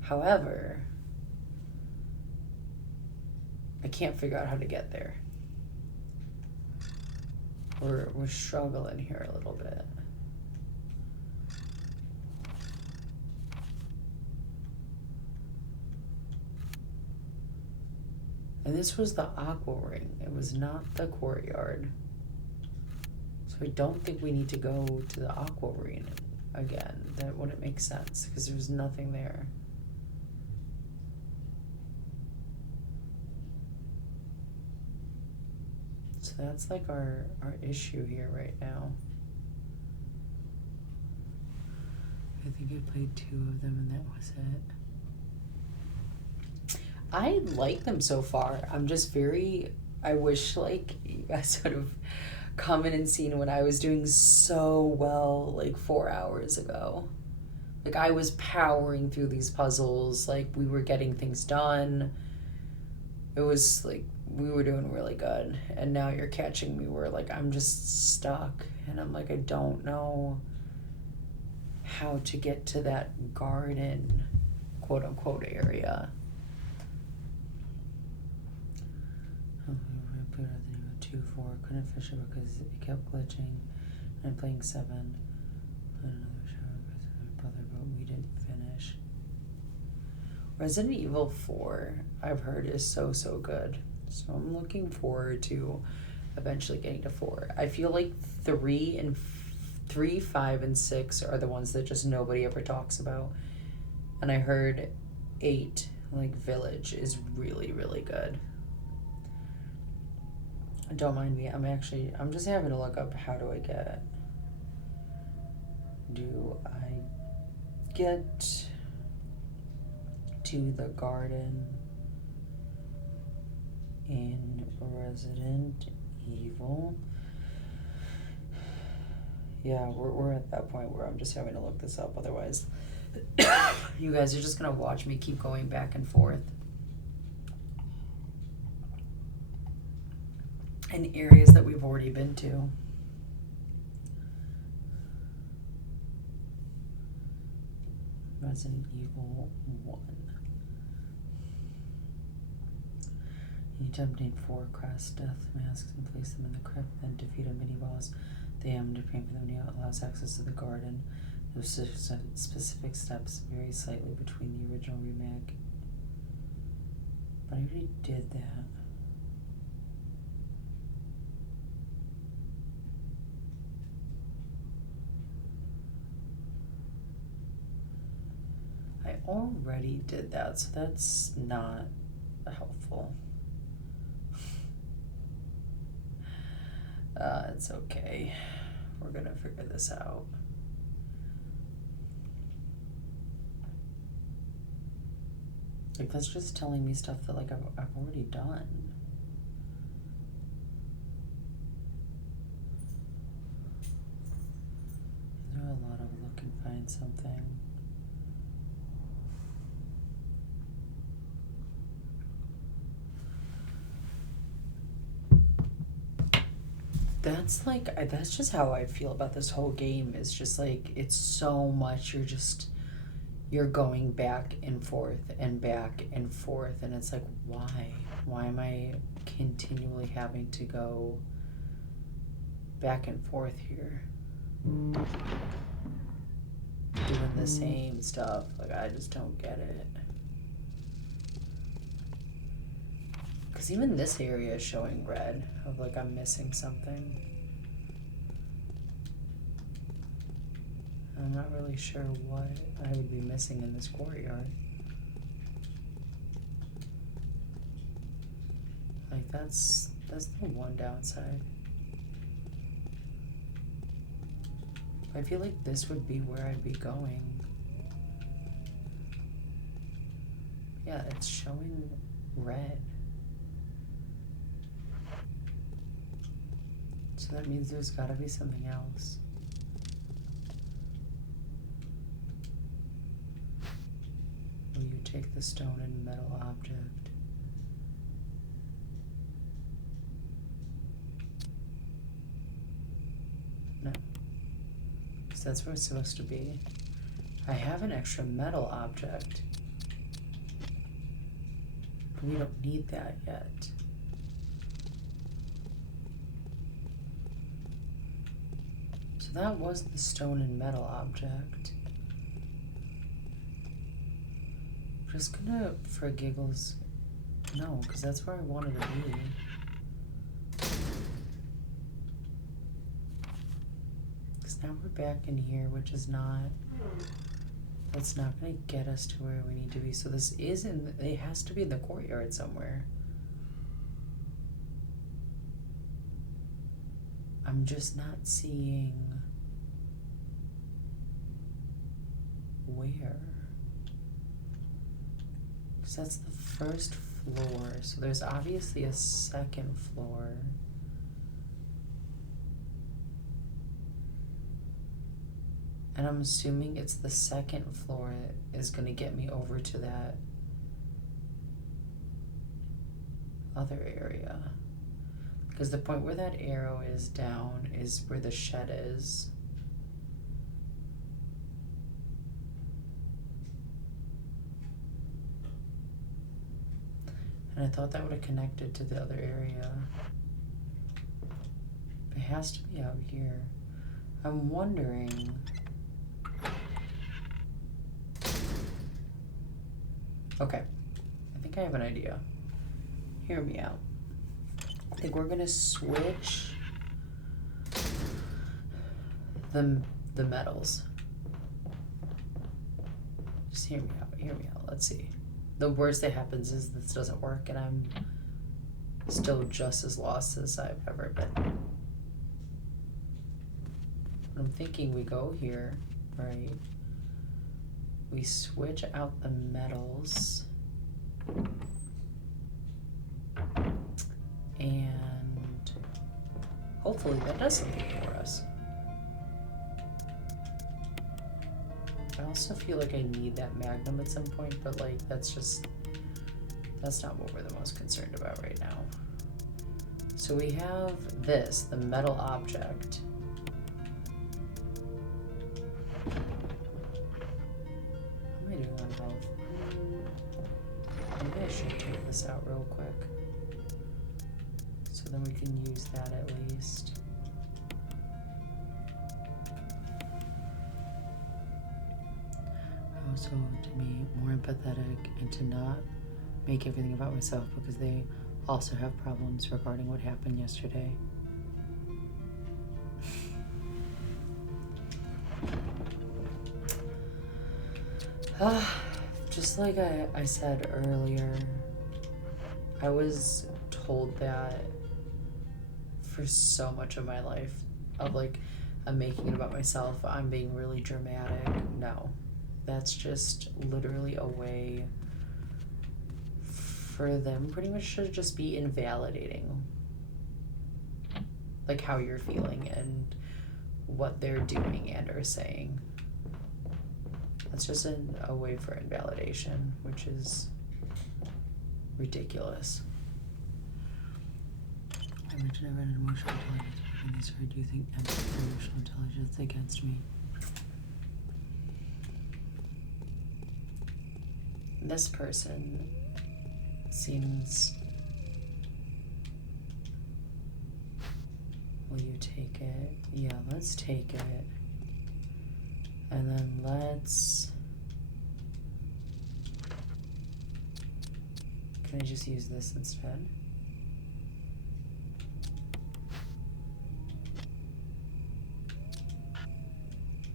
However, I can't figure out how to get there. We're struggling here a little bit. And this was the Aqua Ring. It was not the courtyard. So I don't think we need to go to the Aqua Ring again. That wouldn't make sense because there's nothing there. So that's like our issue here right now. I think I played 2 of them and that was it. I like them so far. I'm just very, I wish like you guys would have come in and seen what I was doing so well like 4 hours ago. Like I was powering through these puzzles, like we were getting things done. It was like we were doing really good, and now you're catching me where like I'm just stuck and I'm like I don't know how to get to that garden quote unquote area. I put out the 2-4, couldn't finish it because it kept glitching. I'm playing 7. Put another shower because of my brother, but we didn't finish. Resident Evil 4, I've heard, is so good. So I'm looking forward to eventually getting to 4. I feel like 3, 5, and 6 are the ones that just nobody ever talks about. And I heard 8, like Village, is really good. Don't mind me. I'm just having to look up how do I get to the garden in Resident Evil. Yeah, we're at that point where I'm just having to look this up. Otherwise, you guys are just gonna watch me keep going back and forth in areas that we've already been to. Resident Evil 1. You need to obtain 4 Cross Death masks and place them in the crypt, then defeat a mini-boss. The aim to pay for them allows access to the garden. Those specific steps vary slightly between the original remake. But I already did that. I already did that, so that's not helpful. It's okay. We're gonna figure this out. Like, that's just telling me stuff that, like, I've already done. There are a lot of look and find something. That's like, that's just how I feel about this whole game. Is just like, it's so much, you're going back and forth and back and forth, and it's like, why am I continually having to go back and forth here, doing the same stuff? Like, I just don't get it. Because even this area is showing red, of like I'm missing something. I'm not really sure what I would be missing in this courtyard. Like, that's the one downside. I feel like this would be where I'd be going. Yeah, it's showing red. So that means there's gotta be something else. Will you take the stone and metal object? No. Because that's where it's supposed to be. I have an extra metal object. But we don't need that yet. So that was the stone and metal object. I'm just gonna, for giggles, no, because that's where I wanted to be. Because now we're back in here, which is not, that's not gonna get us to where we need to be. So this is in, it has to be in the courtyard somewhere. I'm just not seeing where. Because that's the first floor, so there's obviously a second floor. And I'm assuming it's the second floor that is gonna get me over to that other area. Because the point where that arrow is down is where the shed is. And I thought that would have connected to the other area. It has to be out here. I'm wondering. Okay, I think I have an idea. Hear me out. I think we're gonna switch the metals. Just hear me out, hear me out. Let's see. The worst that happens is this doesn't work and I'm still just as lost as I've ever been. I'm thinking we go here, right? We switch out the metals. And hopefully that does something for us. also feel like I need that magnum at some point, but like that's not what we're the most concerned about right now. So we have this, the metal object. How am I doing on health? Maybe I should take this out real quick. So then we can use that at least. Also to be more empathetic and to not make everything about myself, because they also have problems regarding what happened yesterday. Just like I said earlier, I was told that for so much of my life of like, I'm making it about myself, I'm being really dramatic. No, that's just literally a way for them pretty much to just be invalidating like how you're feeling and what they're doing and are saying. That's just a way for invalidation, which is ridiculous. I mentioned I read an emotional intelligence book and they started using emotional intelligence against me. This person seems... Will you take it? Yeah, let's take it. And then let's... Can I just use this instead?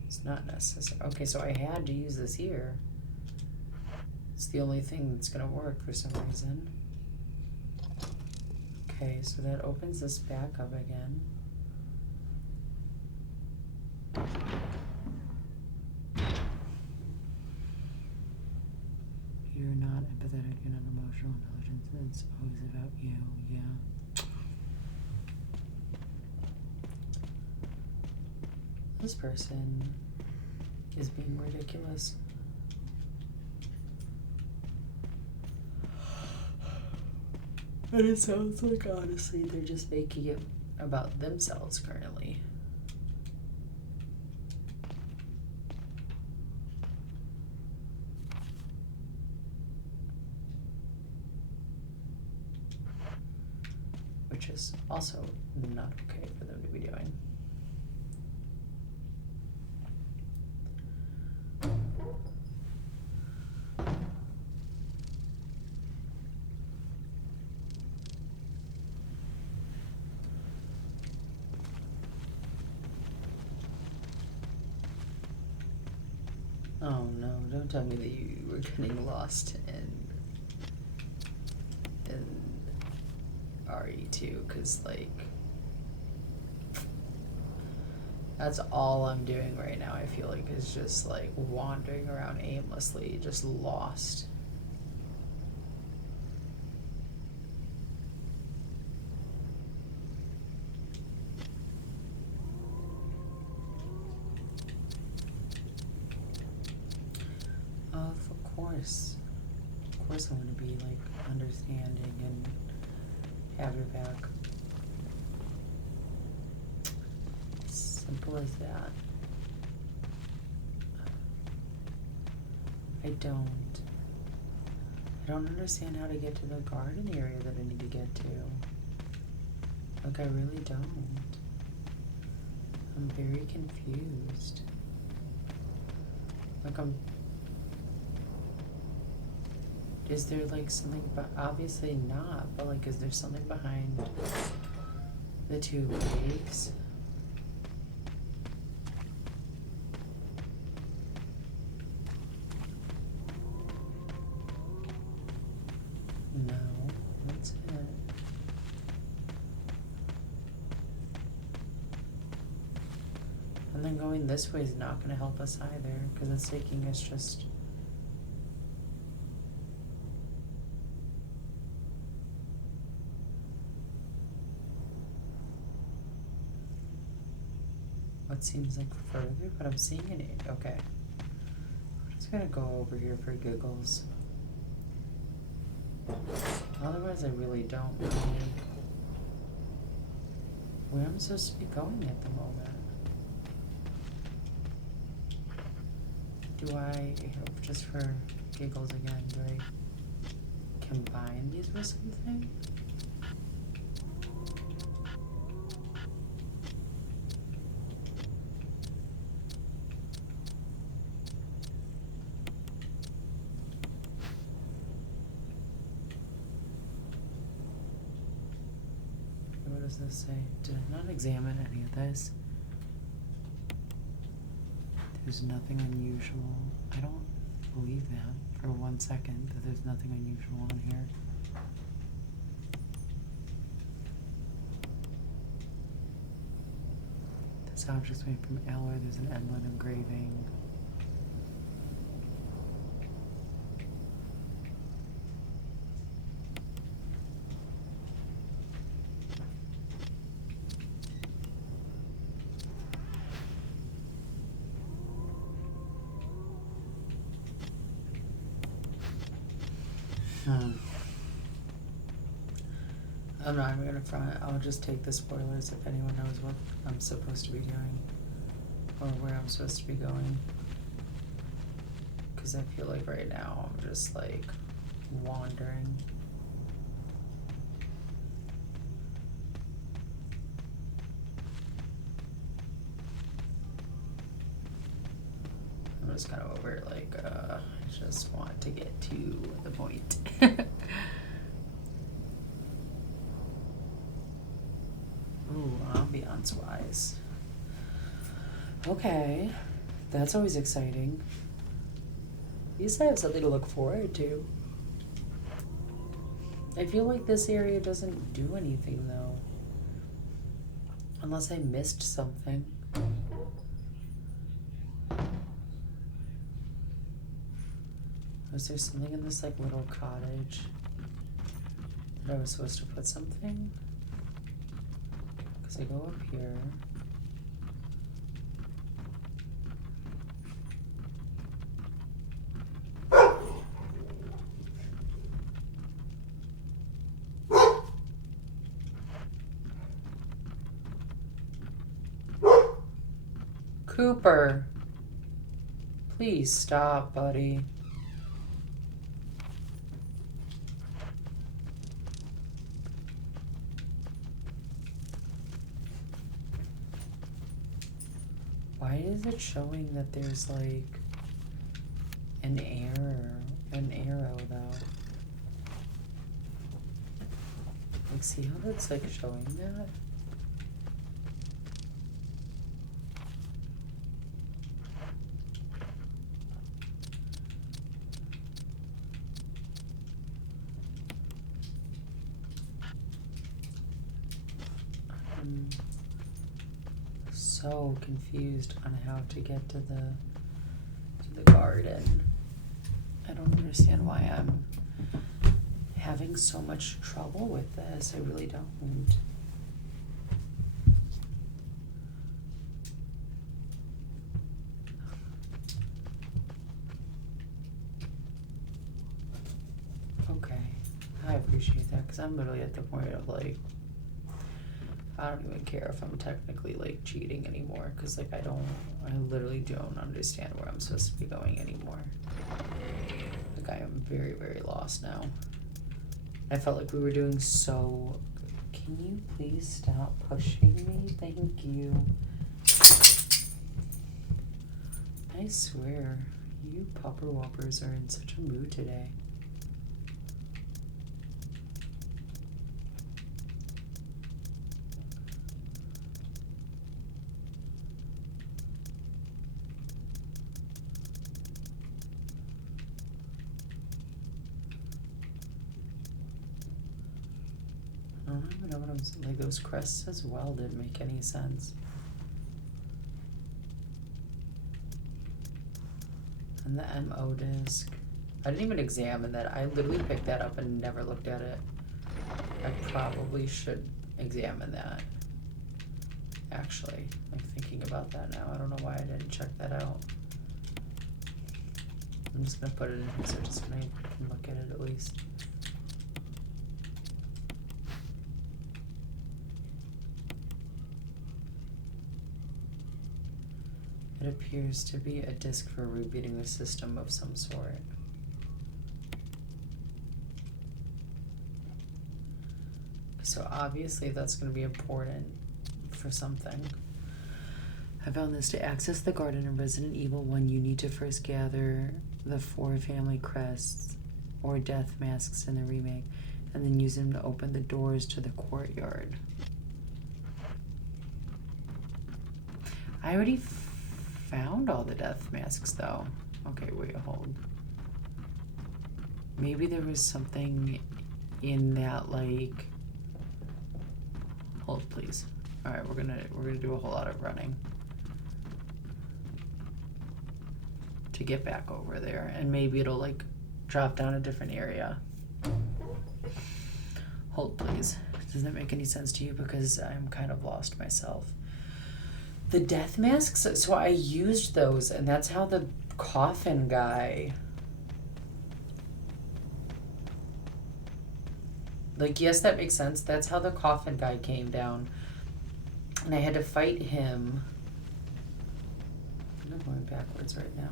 It's not necessary. Okay, so I had to use this here. It's the only thing that's gonna work for some reason. Okay, so that opens this back up again. You're not empathetic, you're not emotional intelligence, it's always about you, yeah. This person is being ridiculous. And it sounds like, honestly, they're just making it about themselves currently. Which is also not okay for them to be doing. Oh no, don't tell me that you were getting lost in RE2, cause like, that's all I'm doing right now, I feel like, is just like wandering around aimlessly, just lost. Of course I'm gonna be like understanding and have your back. Simple as that. I don't understand how to get to the garden area that I need to get to. Like, I really don't. I'm very confused. Like, is there like something, but obviously not, but like, is there something behind the two waves? No, that's it. And then going this way is not going to help us either, because it's taking us just... what seems like further, but I'm seeing it. Okay. gonna go over here for giggles. Otherwise, I really don't know where I'm supposed to be going at the moment. Do I, just for giggles again, do I combine these with something? What does this say? Did I not examine any of this? There's nothing unusual. I don't believe that for 1 second, that there's nothing unusual on here. This object's made from alloy. There's an emblem engraving. I'm not even gonna front. I'll just take the spoilers if anyone knows what I'm supposed to be doing or where I'm supposed to be going. Because I feel like right now I'm just like wandering. I'm just kind of over it, like, I just want to get to the point. Ooh, ambiance wise. Okay, that's always exciting. At least I have something to look forward to. I feel like this area doesn't do anything though. Unless I missed something. Was there something in this like little cottage that I was supposed to put something? Because I go up here. Cooper, please stop, buddy. Why is it showing that there's like an arrow though? Like, see how that's like showing that? I'm so confused on how to get to the garden. I don't understand why I'm having so much trouble with this. I really don't. Okay, I appreciate that because I'm literally at the point of like, I don't even care if I'm technically like cheating anymore because like I literally don't understand where I'm supposed to be going anymore. Like I am very, very lost now. I felt like we were doing so. Can you please stop pushing me? Thank you. I swear, you popper whoppers are in such a mood today. I don't even know what I'm like. Those crests as well didn't make any sense. And the MO disc. I didn't even examine that. I literally picked that up and never looked at it. I probably should examine that. Actually, like thinking about that now, I don't know why I didn't check that out. I'm just gonna put it in here so just when I can look at it at least. It appears to be a disk for rebooting the system of some sort. So obviously that's going to be important for something. I found this: to access the garden in Resident Evil 1, you need to first gather the 4 family crests or death masks in the remake, and then use them to open the doors to the courtyard. I already found all the death masks though. Okay, wait, hold. Maybe there was something in that, like, hold please. Alright, we're gonna do a whole lot of running to get back over there, and maybe it'll like drop down a different area. Hold please. Does that make any sense to you? Because I'm kind of lost myself. The death masks, so I used those, and that's how the coffin guy, like, yes, that makes sense. That's how the coffin guy came down. And I had to fight him. I'm going backwards right now.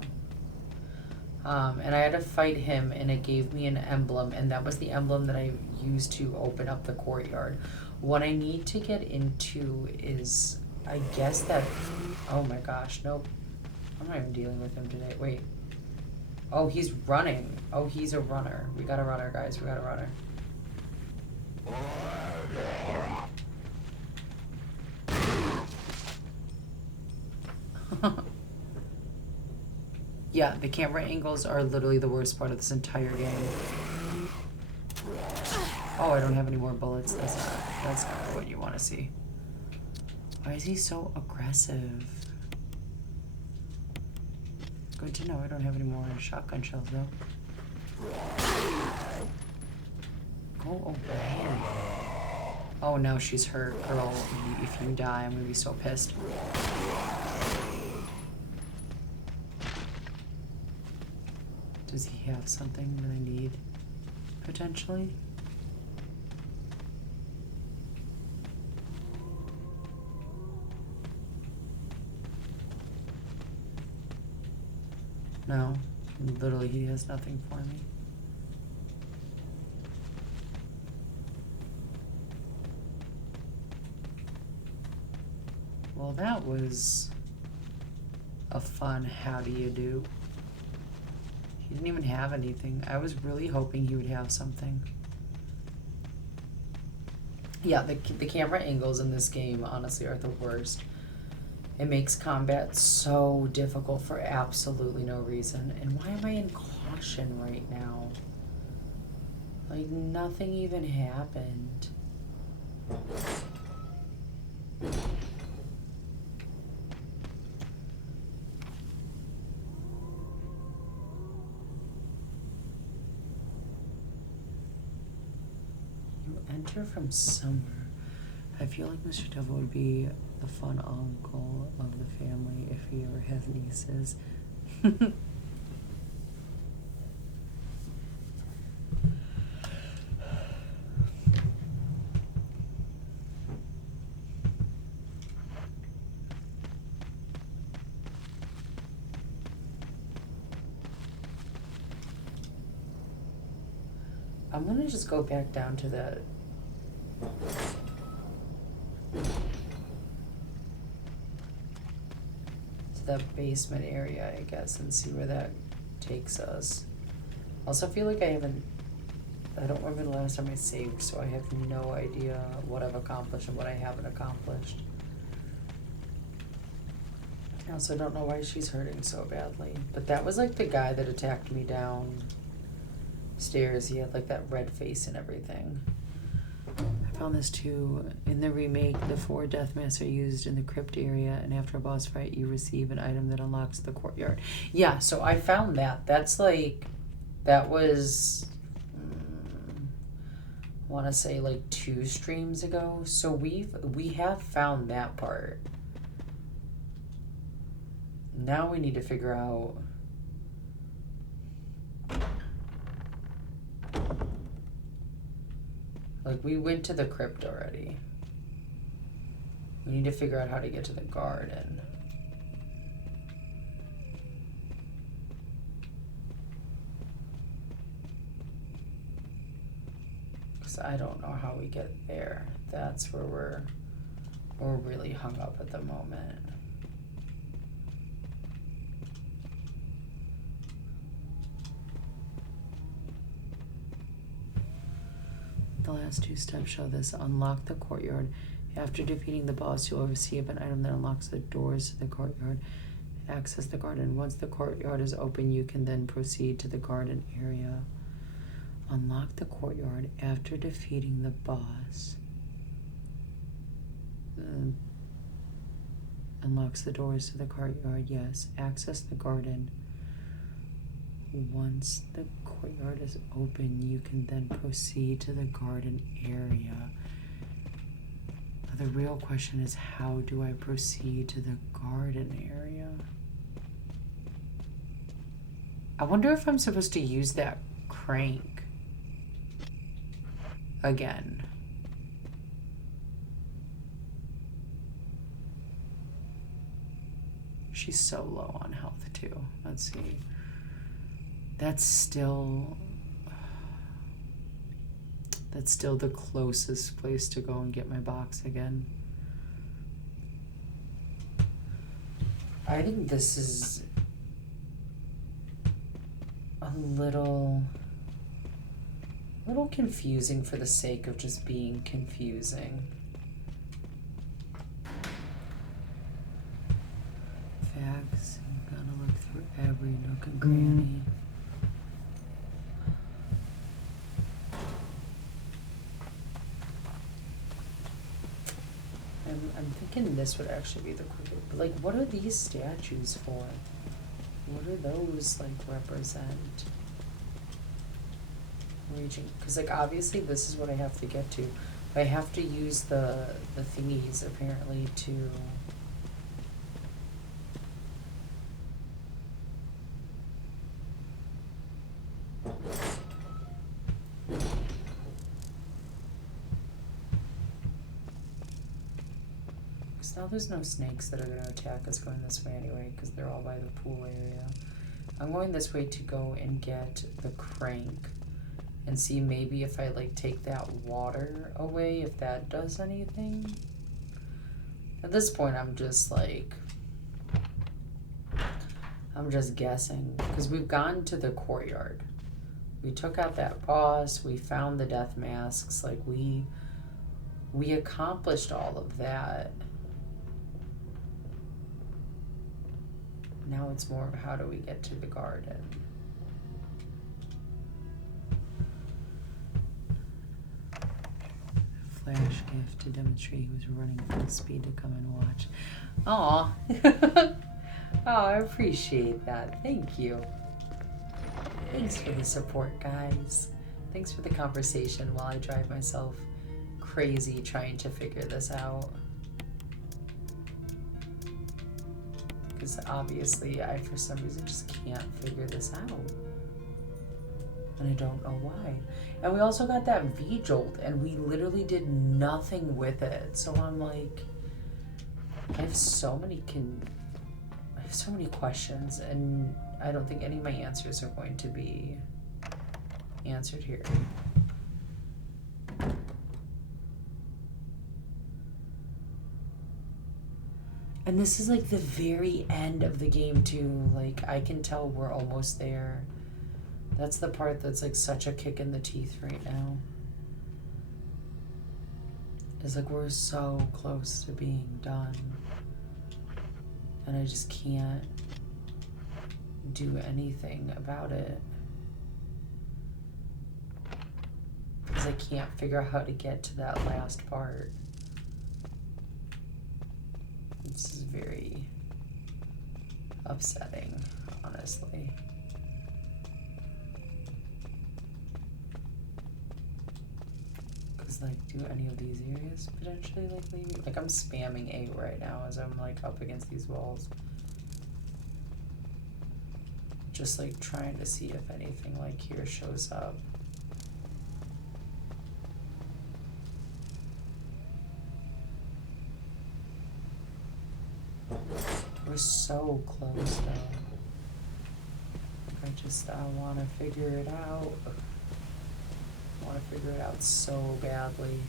And I had to fight him, and it gave me an emblem, and that was the emblem that I used to open up the courtyard. What I need to get into is, I guess that, oh my gosh, nope. I'm not even dealing with him today. Wait. Oh, he's running. Oh, he's a runner. We got a runner, guys. We got a runner. Yeah, the camera angles are literally the worst part of this entire game. Oh, I don't have any more bullets. That's not what you want to see. Why is he so aggressive? Good to know I don't have any more shotgun shells though. Oh man. Oh, now she's hurt, girl. If you die, I'm gonna be so pissed. Does he have something that I need? Potentially? No. Literally, he has nothing for me. Well, that was a fun how do you do. He didn't even have anything. I was really hoping he would have something. Yeah, the camera angles in this game honestly are the worst. It makes combat so difficult for absolutely no reason. And why am I in caution right now? Like, nothing even happened. Enter from somewhere. I feel like Mr. Devil would be the fun uncle of the family if he ever has nieces. I'm gonna just go back down to the basement area, I guess, and see where that takes us. Also, I feel like I don't remember the last time I saved, so I have no idea what I've accomplished and what I haven't accomplished. I also don't know why she's hurting so badly. But that was like the guy that attacked me downstairs. He had like that red face and everything. I found this too. In the remake, the 4 death masks are used in the crypt area, and after a boss fight, you receive an item that unlocks the courtyard. Yeah, so I found that. That's like, that was, I want to say like 2 streams ago. So we have found that part. Now we need to figure out Like, we went to the crypt already. We need to figure out how to get to the garden. Because I don't know how we get there. That's where we're really hung up at the moment. The last 2 steps show this. Unlock the courtyard. After defeating the boss, you'll receive an item that unlocks the doors to the courtyard. Access the garden. Once the courtyard is open, you can then proceed to the garden area. Unlock the courtyard after defeating the boss. Unlocks the doors to the courtyard, yes. Access the garden. Once the courtyard is open, you can then proceed to the garden area. Now, the real question is, how do I proceed to the garden area? I wonder if I'm supposed to use that crank again. She's so low on health too. Let's see. That's still the closest place to go and get my box again. I think this is a little confusing for the sake of just being confusing. Facts. I'm gonna look through every nook and cranny. I'm thinking this would actually be the quicker. But like, what are these statues for? What do those like represent? Reaching, because like obviously this is what I have to get to. I have to use the thingies apparently to. Because now there's no snakes that are going to attack us going this way anyway, because they're all by the pool area. I'm going this way to go and get the crank and see maybe if I like take that water away, if that does anything. At this point I'm just like, I'm just guessing, because we've gone to the courtyard. We took out that boss, we found the death masks, like we accomplished all of that. Now it's more of how do we get to the garden. Flash gift to demonstrate he was running full speed to come and watch. Aw. Oh, I appreciate that. Thank you. Thanks for the support, guys. Thanks for the conversation while I drive myself crazy trying to figure this out. Because obviously I, for some reason, just can't figure this out. And I don't know why. And we also got that V-Jolt, and we literally did nothing with it. So I'm like, I have so many questions, and I don't think any of my answers are going to be answered here. And this is like the very end of the game too. Like, I can tell we're almost there. That's the part that's like such a kick in the teeth right now. It's like we're so close to being done. And I just can't do anything about it. Because I can't figure out how to get to that last part. This is very upsetting, honestly. Because, like, do any of these areas potentially, like, leave me? Like, I'm spamming 8 right now as I'm, like, up against these walls. Just, like, trying to see if anything, like, here shows up. We're so close though. I want to figure it out. I want to figure it out so badly.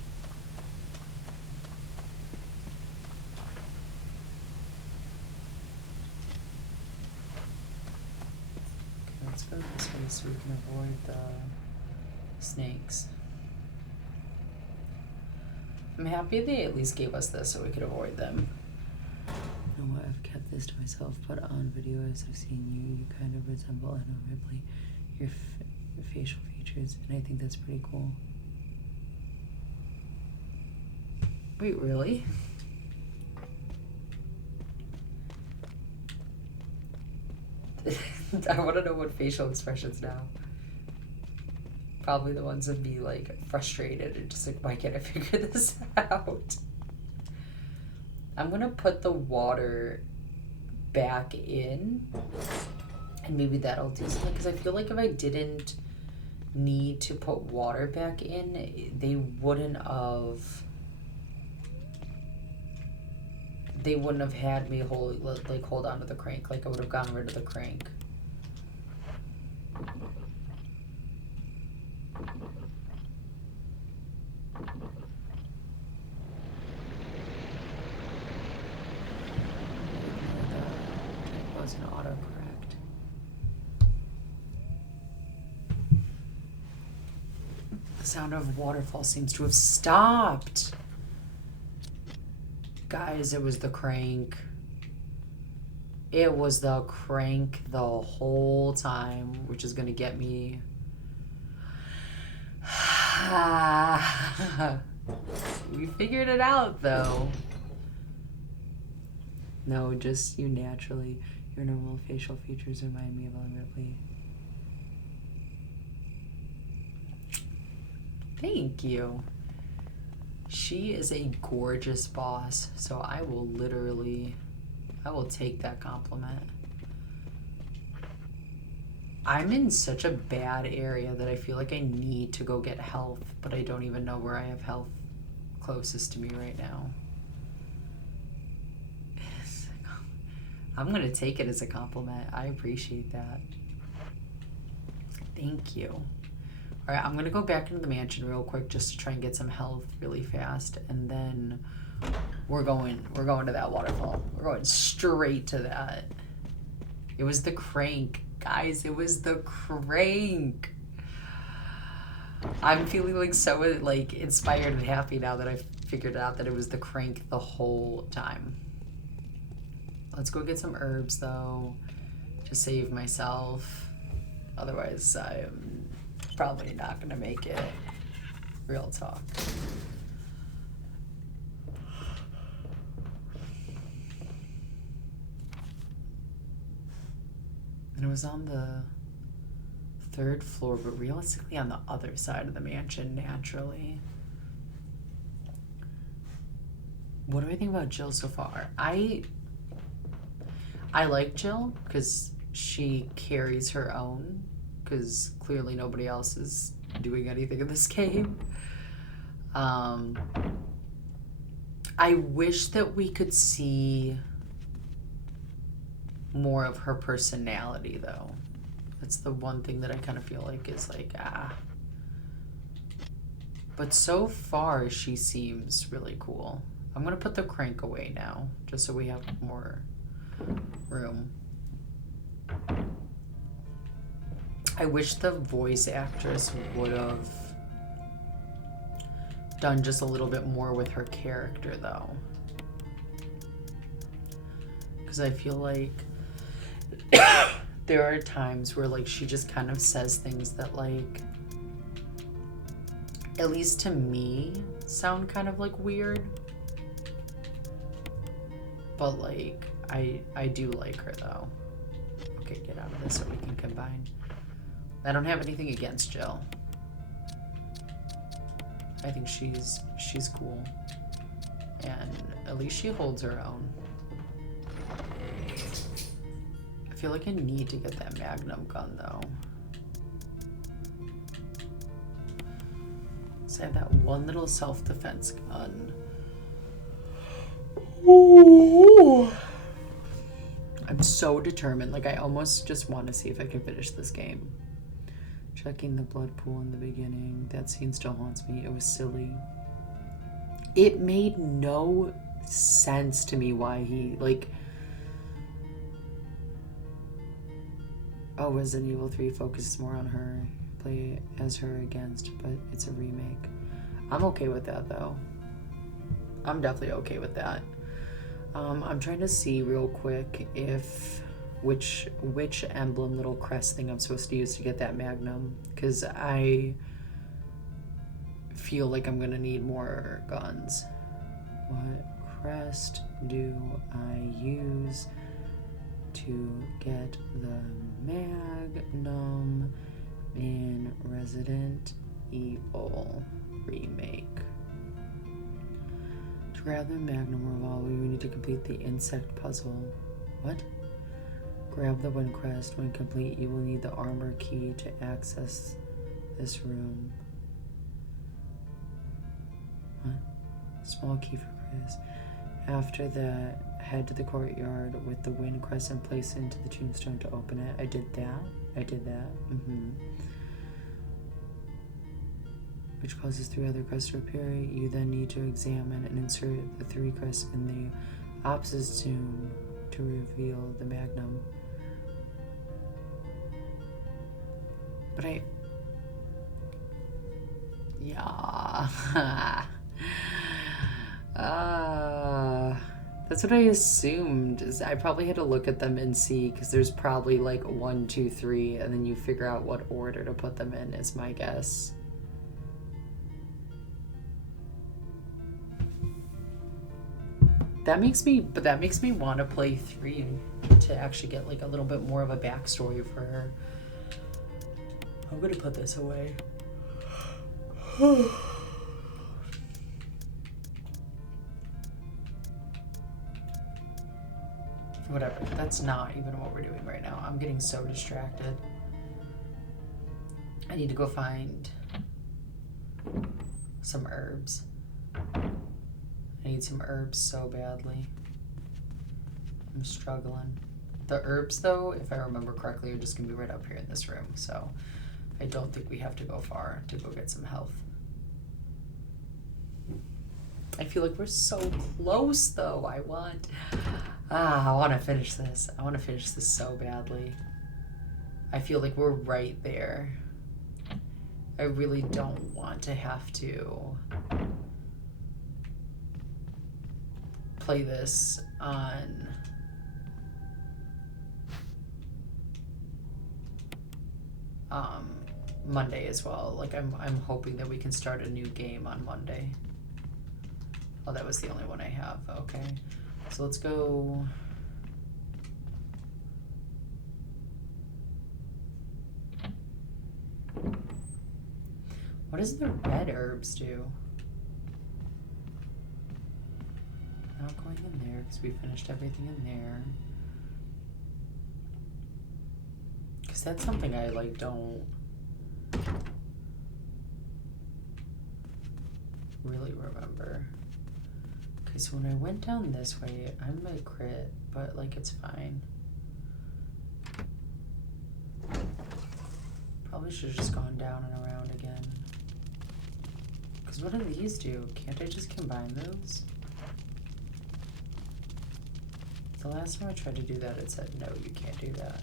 Okay, let's go this way so we can avoid the snakes. I'm happy they at least gave us this so we could avoid them. You know what? I've kept this to myself, but on videos I've seen you kind of resemble Anna Ripley, your facial features, and I think that's pretty cool. Wait, really? I want to know what facial expressions now. Probably the ones of me like frustrated and just like, why can't I figure this out? I'm gonna put the water back in, and maybe that'll do something, because I feel like if I didn't need to put water back in, they wouldn't have had me hold on to the crank. Like I would have gotten rid of the crank. Was an autocorrect. The sound of waterfall seems to have stopped. Guys, it was the crank. It was the crank the whole time, which is gonna get me. We figured it out though. No, just you naturally. Your normal facial features remind me of Ellen Ripley. Thank you. She is a gorgeous boss, so I will take that compliment. I'm in such a bad area that I feel like I need to go get health, but I don't even know where I have health closest to me right now. I'm going to take it as a compliment. I appreciate that. Thank you. All right, I'm going to go back into the mansion real quick just to try and get some health really fast, and then we're going to that waterfall. We're going straight to that. It was the crank. Guys, it was the crank. I'm feeling like so like inspired and happy now that I've figured out that it was the crank the whole time. Let's go get some herbs, though, to save myself. Otherwise, I'm probably not going to make it. Real talk. And it was on the 3rd floor, but realistically on the other side of the mansion, naturally. What do I think about Jill so far? I like Jill because she carries her own, because clearly nobody else is doing anything in this game. I wish that we could see more of her personality, though. That's the one thing that I kind of feel like is like, But so far, she seems really cool. I'm going to put the crank away now, just so we have more room. I wish the voice actress would have done just a little bit more with her character, though. Because I feel like there are times where like she just kind of says things that like, at least to me, sound kind of like weird. But like, I do like her though. Okay, get out of this so we can combine. I don't have anything against Jill. I think she's cool. And at least she holds her own. I feel like I need to get that Magnum gun though. So I have that one little self-defense gun. Ooh. so determined. Like, I almost just want to see if I can finish this game. Checking the blood pool in the beginning. That scene still haunts me. It was silly. It made no sense to me why he, like... Oh, Resident Evil 3 focuses more on her. Play as her against, but it's a remake. I'm okay with that, though. I'm definitely okay with that. I'm trying to see real quick if which emblem little crest thing I'm supposed to use to get that magnum, because I feel like I'm gonna need more guns. What crest do I use to get the magnum in Resident Evil Remake? To grab the magnum revolver, we need to complete the insect puzzle. What? Grab the wind crest. When complete, you will need the armor key to access this room. What? Small key for Chris. After that, head to the courtyard with the wind crest and place it into the tombstone to open it. I did that. Which causes 3 other crests to appear. You then need to examine and insert the 3 crests in the opposite tomb to reveal the magnum. But yeah. That's what I assumed. Is I probably had to look at them and see, because there's probably like 1, 2, 3, and then you figure out what order to put them in, is my guess. That makes me want to play 3 to actually get like a little bit more of a backstory for her. I'm gonna put this away. Whatever, that's not even what we're doing right now. I'm getting so distracted. I need to go find some herbs. I need some herbs so badly. I'm struggling. The herbs, though, if I remember correctly, are just gonna be right up here in this room, so I don't think we have to go far to go get some health. I feel like we're so close, though. I want to finish this. I want to finish this so badly. I feel like we're right there. I really don't want to have to play this on Monday as well. Like I'm hoping that we can start a new game on Monday. Oh, that was the only one I have. Okay. So let's go. What does the red herbs do? Not going in there because we finished everything in there. Because that's something I like don't really remember. Okay, so when I went down this way, I'm gonna crit, but like it's fine. Probably should have just gone down and around again. Because what do these do? Can't I just combine those? The last time I tried to do that, it said, no, you can't do that.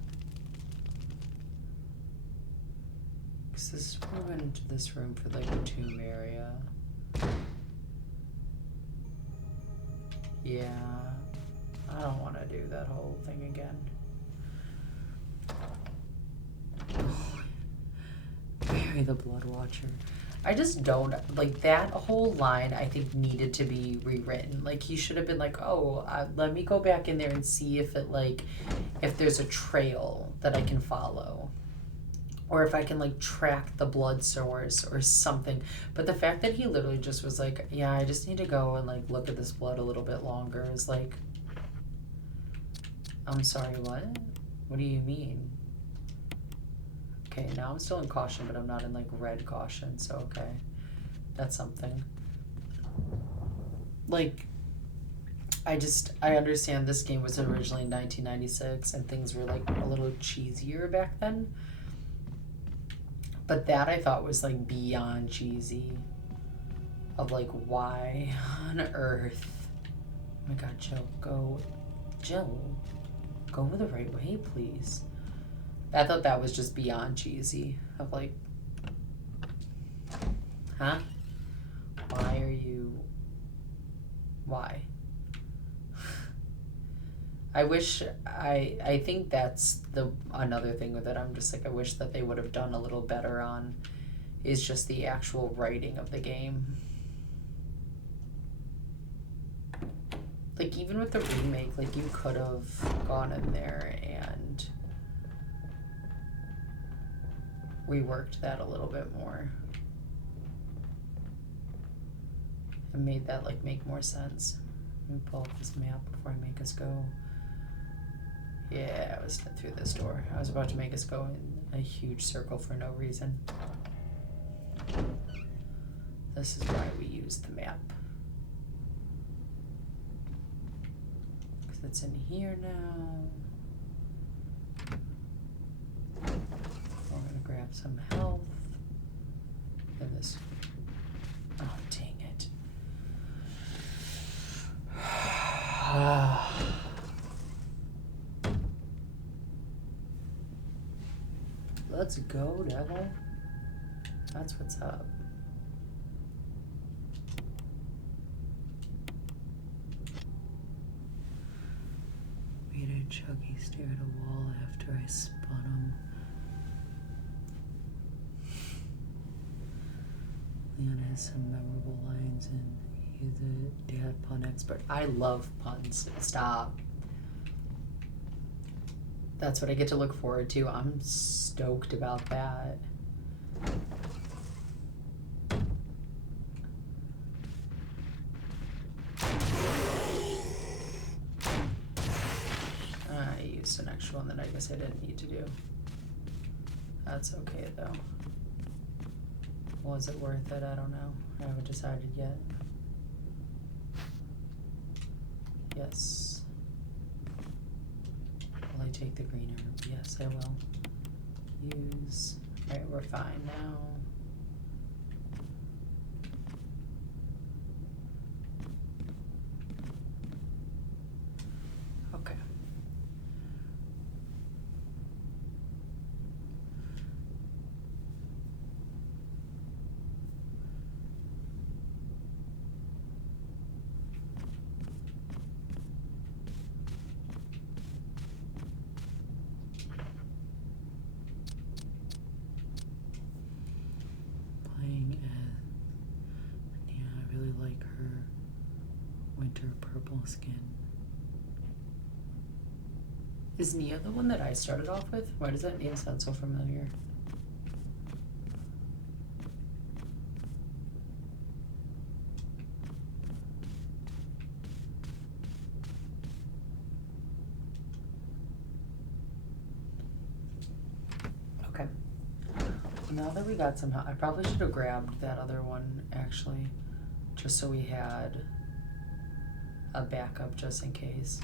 Because this is where we went into this room for like the tomb area. Yeah, I don't want to do that whole thing again. Barry the Blood Watcher. I just don't, like, that whole line I think needed to be rewritten. Like, he should have been like, oh, let me go back in there and see if it, like, if there's a trail that I can follow. Or if I can, like, track the blood source or something. But the fact that he literally just was like, yeah, I just need to go and, like, look at this blood a little bit longer is like, I'm sorry, what? What do you mean? Okay, now I'm still in caution, but I'm not in, like, red caution, so okay. That's something. Like, I understand this game was originally in 1996 and things were like a little cheesier back then. But that I thought was like beyond cheesy. Of like, why on earth? Oh my god, Jill, go the right way, please. I thought that was just beyond cheesy. Of like, huh? Why? I think that's another thing with it. I'm just like, I wish that they would have done a little better on is just the actual writing of the game. Like, even with the remake, like, you could have gone in there and reworked that a little bit more. And made that, like, make more sense. Let me pull up this map before I make us go. Yeah, I was through this door. I was about to make us go in a huge circle for no reason. This is why we use the map. Because it's in here now. We're gonna grab some health. And this. Oh, dang it. Let's go, devil. That's what's up. Made a Chucky stare at a wall after I spun him. Leon has some memorable lines and he's a dad pun expert. I love puns. Stop. That's what I get to look forward to. I'm stoked about that. I used an extra one that I guess I didn't need to do. That's okay though. Was it worth it? I don't know. I haven't decided yet. Yes. Will I take the green herb? Yes, I will. Use. Alright, we're fine now. Okay. Purple skin. Is Nia the one that I started off with? Why does that name sound so familiar? Okay. Now that we got some help, I probably should have grabbed that other one actually, just so we had a backup just in case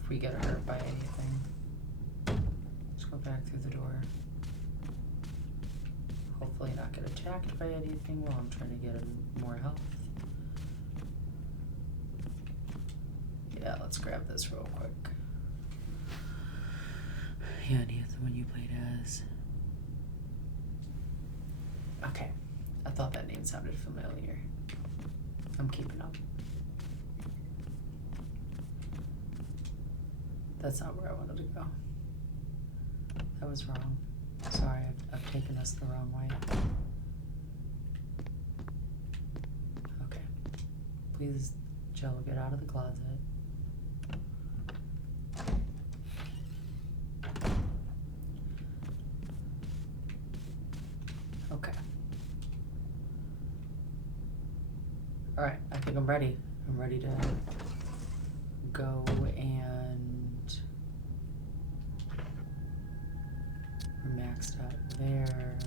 if we get hurt by anything. Let's go back through the door. Hopefully not get attacked by anything while I'm trying to get more health. Yeah, let's grab this real quick. Yeah, Nia's the one you played as. Okay. I thought that name sounded familiar. I'm keeping up. That's not where I wanted to go. That was wrong. Sorry, I've taken us the wrong way. Okay. Please, Jill, get out of the closet. Okay. Alright, I think I'm ready. I'm ready to go and we're maxed out there.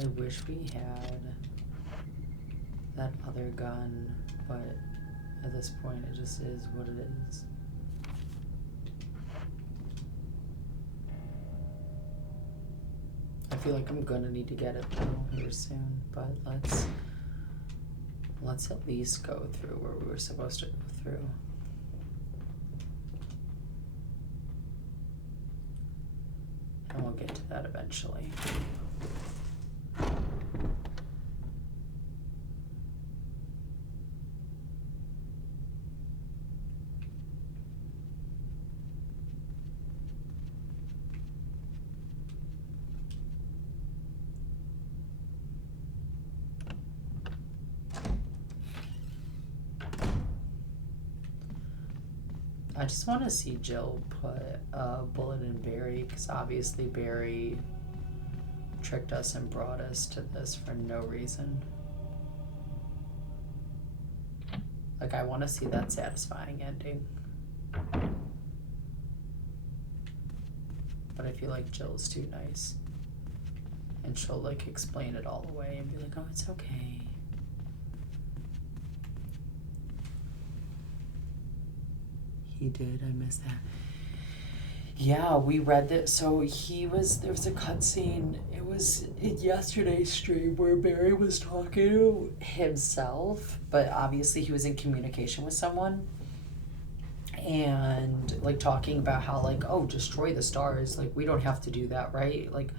I wish we had that other gun, but at this point it just is what it is. I feel like I'm gonna need to get it though here soon, but let's at least go through where we were supposed to go through. And we'll get to that eventually. I just want to see Jill put a bullet in Barry, because obviously Barry tricked us and brought us to this for no reason. Like, I want to see that satisfying ending. But I feel like Jill's too nice. And she'll, like, explain it all away and be like, oh, it's okay. He did, I missed that. Yeah, we read that. So there was a cutscene. It was in yesterday's stream where Barry was talking to himself, but obviously he was in communication with someone. And like talking about how like, oh, destroy the stars. Like, we don't have to do that, right? Like,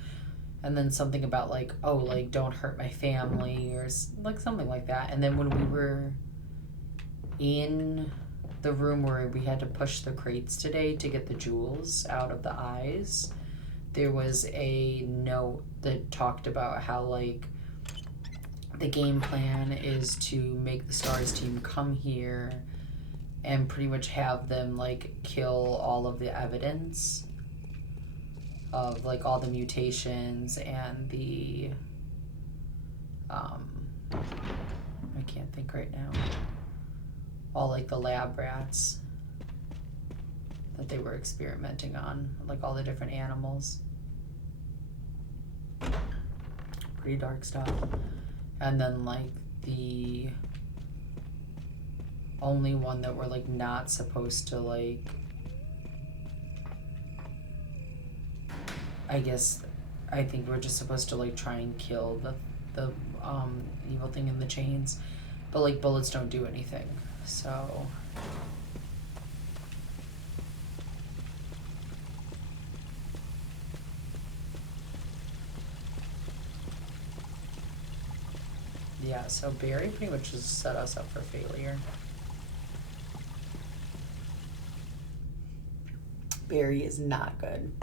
and then something about like, oh, like, don't hurt my family or like something like that. And then when we were in the room where we had to push the crates today to get the jewels out of the eyes, there was a note that talked about how like the game plan is to make the STARS team come here and pretty much have them like kill all of the evidence of like all the mutations and the I can't think right now, all like the lab rats that they were experimenting on, like all the different animals. Pretty dark stuff. And then like the only one that we're like not supposed to like, I think we're just supposed to like try and kill the evil thing in the chains, but like bullets don't do anything. So yeah, so Barry pretty much just set us up for failure. Barry is not good.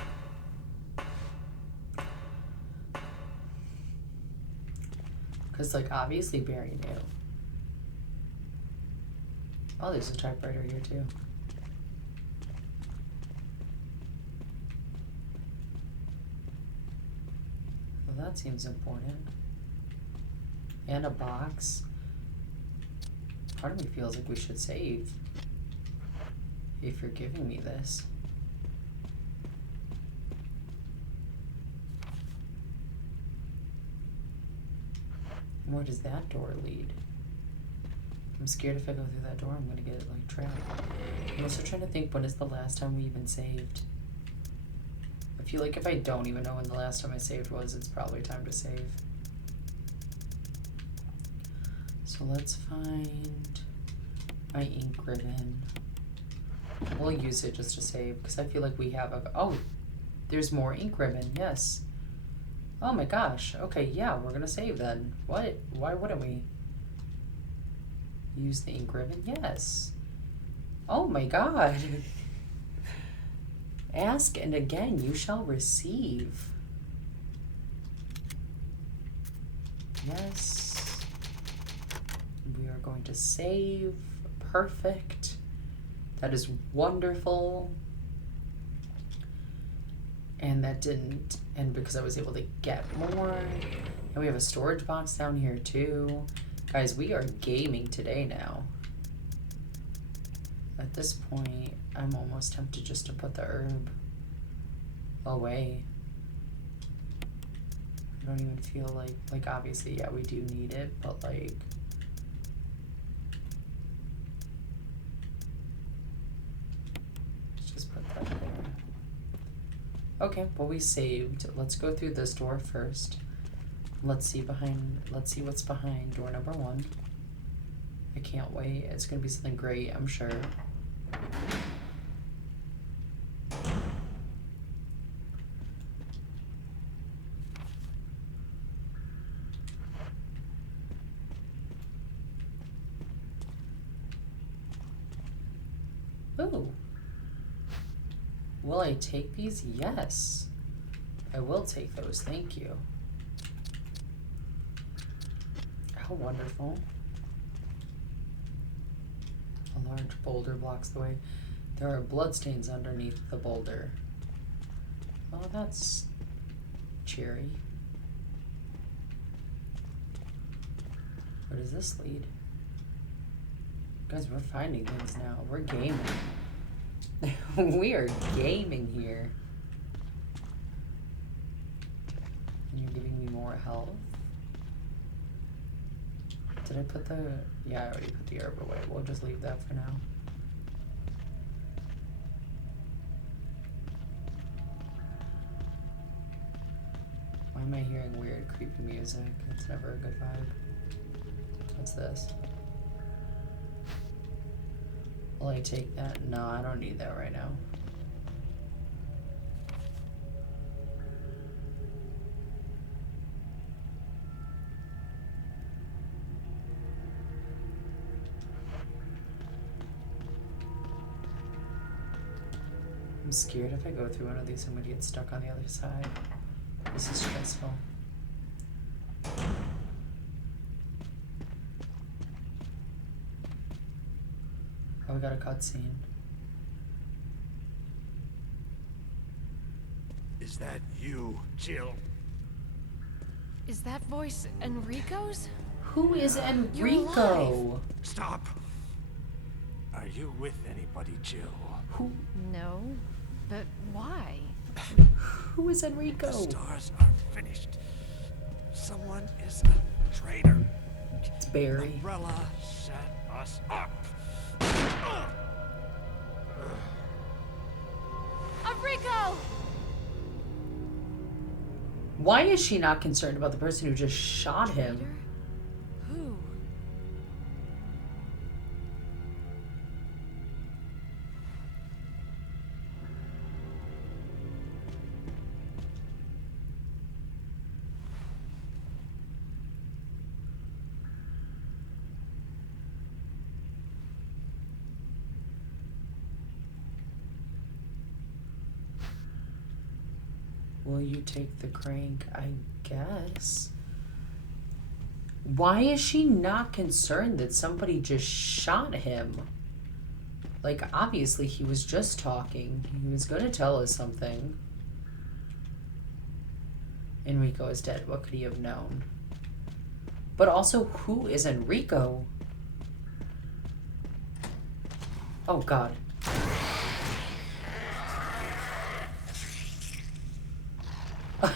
Because like obviously Barry knew. Oh, there's a typewriter here too. Well, that seems important. And a box. Part of me feels like we should save. If you're giving me this. Where does that door lead? I'm scared if I go through that door, I'm gonna get like trapped. I'm also trying to think, when is the last time we even saved? I feel like if I don't even know when the last time I saved was, it's probably time to save. So let's find my ink ribbon. We'll use it just to save, because I feel like we have a, oh, there's more ink ribbon, yes. Oh my gosh, okay, yeah, we're gonna save then. What? Why wouldn't we? Use the ink ribbon? Yes. Oh my god. Ask and again you shall receive. Yes. We are going to save. Perfect. That is wonderful. And that didn't, and because I was able to get more. And we have a storage box down here too. Guys, we are gaming today now. At this point, I'm almost tempted just to put the herb away. I don't even feel like obviously, yeah, we do need it, but like, Okay, well we saved. Let's go through this door first. Let's see what's behind door number 1. I can't wait. It's gonna be something great, I'm sure. Ooh. Will I take these? Yes. I will take those, thank you. How wonderful. A large boulder blocks the way. There are bloodstains underneath the boulder. Oh, that's cheery. Where does this lead? Guys, we're finding things now. We're gaming. We are gaming here. And you're giving me more health. Did I put the... Yeah, I already put the herb away. We'll just leave that for now. Why am I hearing weird, creepy music? It's never a good vibe. What's this? Will I take that? No, I don't need that right now. I'm scared if I go through one of these, I'm gonna get stuck on the other side. This is stressful. Oh, we got a cutscene. Is that you, Jill? Is that voice Enrico's? Who is You're Enrico? Stop! Are you with anybody, Jill? Who? No, but why? Who is Enrico? The stars are finished. Someone is a traitor. It's Barry. Umbrella set us up. Enrico! Why is she not concerned about the person who just shot him? Traitor? Who? Will you take the crank? I guess. Why is she not concerned that somebody just shot him? Like, obviously he was just talking. He was gonna tell us something. Enrico is dead. What could he have known? But also, who is Enrico? Oh, God.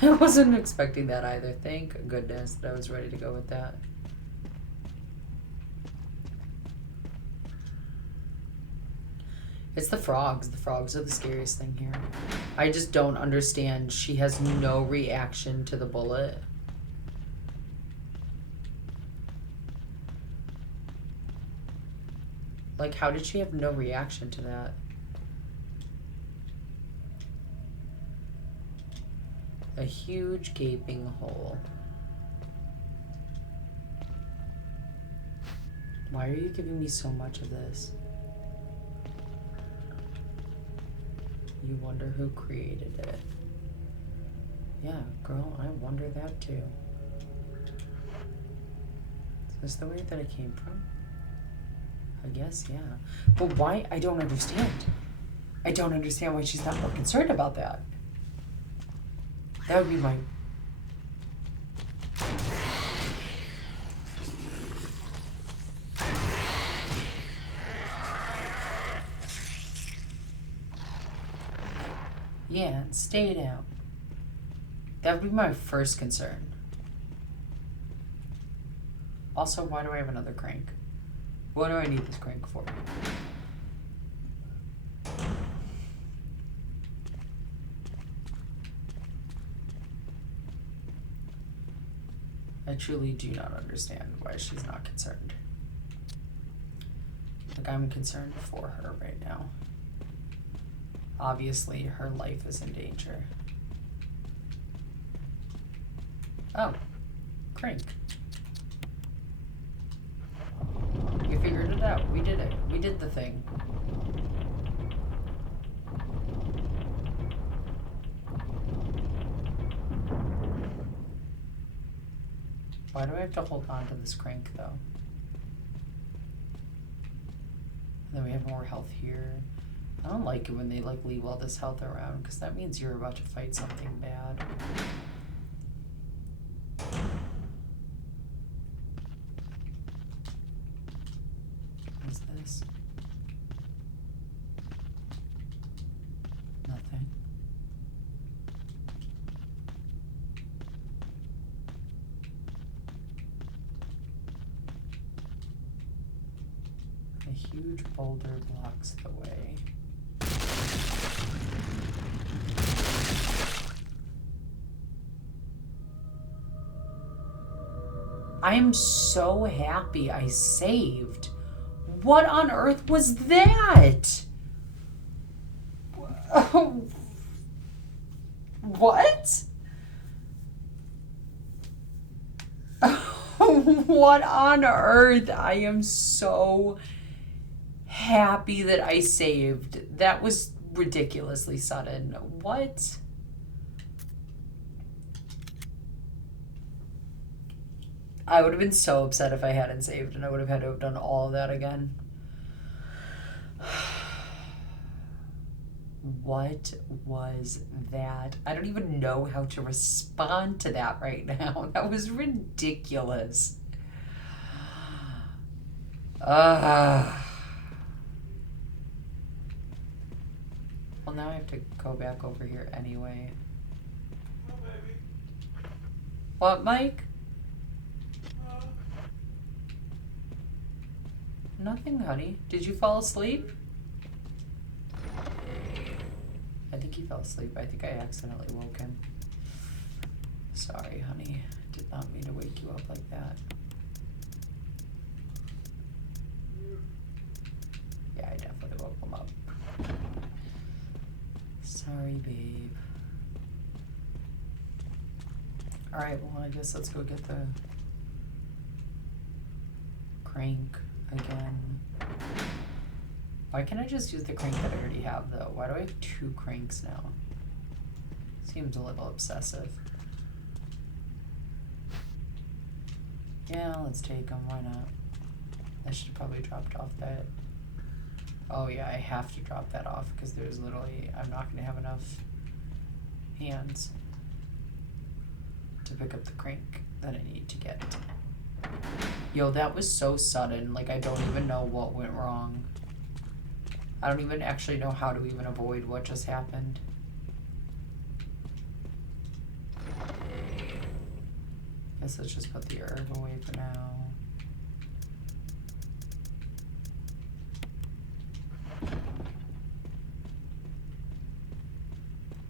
I wasn't expecting that either. Thank goodness that I was ready to go with that. It's the frogs. The frogs are the scariest thing here. I just don't understand. She has no reaction to the bullet. Like, how did she have no reaction to that? A huge gaping hole. Why are you giving me so much of this? You wonder who created it. Yeah, girl, I wonder that too. Is this the way that it came from? I guess, yeah. But why? I don't understand. I don't understand why she's not more concerned about that. That would be my... Yeah, stay down. That would be my first concern. Also, why do I have another crank? What do I need this crank for? I truly do not understand why she's not concerned. Like, I'm concerned for her right now. Obviously, her life is in danger. Oh, Crank. We figured it out. We did it. We did the thing. Why do I have to hold on to this Crank, though? And then we have more health here. I don't like it when they, like, leave all this health around, because that means you're about to fight something bad. What's this? Nothing. A huge boulder blocks the way. I am so happy I saved. What on earth was that? What? What on earth? I am so happy that I saved. That was ridiculously sudden. What? I would have been so upset if I hadn't saved, and I would have had to have done all of that again. What was that? I don't even know how to respond to that right now. That was ridiculous. Well, now I have to go back over here anyway. Oh, baby. What, Mike? Nothing, honey. Did you fall asleep? I think he fell asleep. I think I accidentally woke him. Sorry, honey. Did not mean to wake you up like that. Yeah, I definitely woke him up. Sorry, babe. Alright, well, I guess let's go get the Crank again. Why can't I just use the Crank that I already have, though? Why do I have 2 Cranks now? Seems a little obsessive. Yeah, let's take them. Why not? I should have probably dropped off that. Oh yeah, I have to drop that off because there's literally, I'm not going to have enough hands to pick up the Crank that I need to get. Yo, that was so sudden. Like, I don't even know what went wrong. I don't even actually know how to even avoid what just happened. Guess let's just put the herb away for now.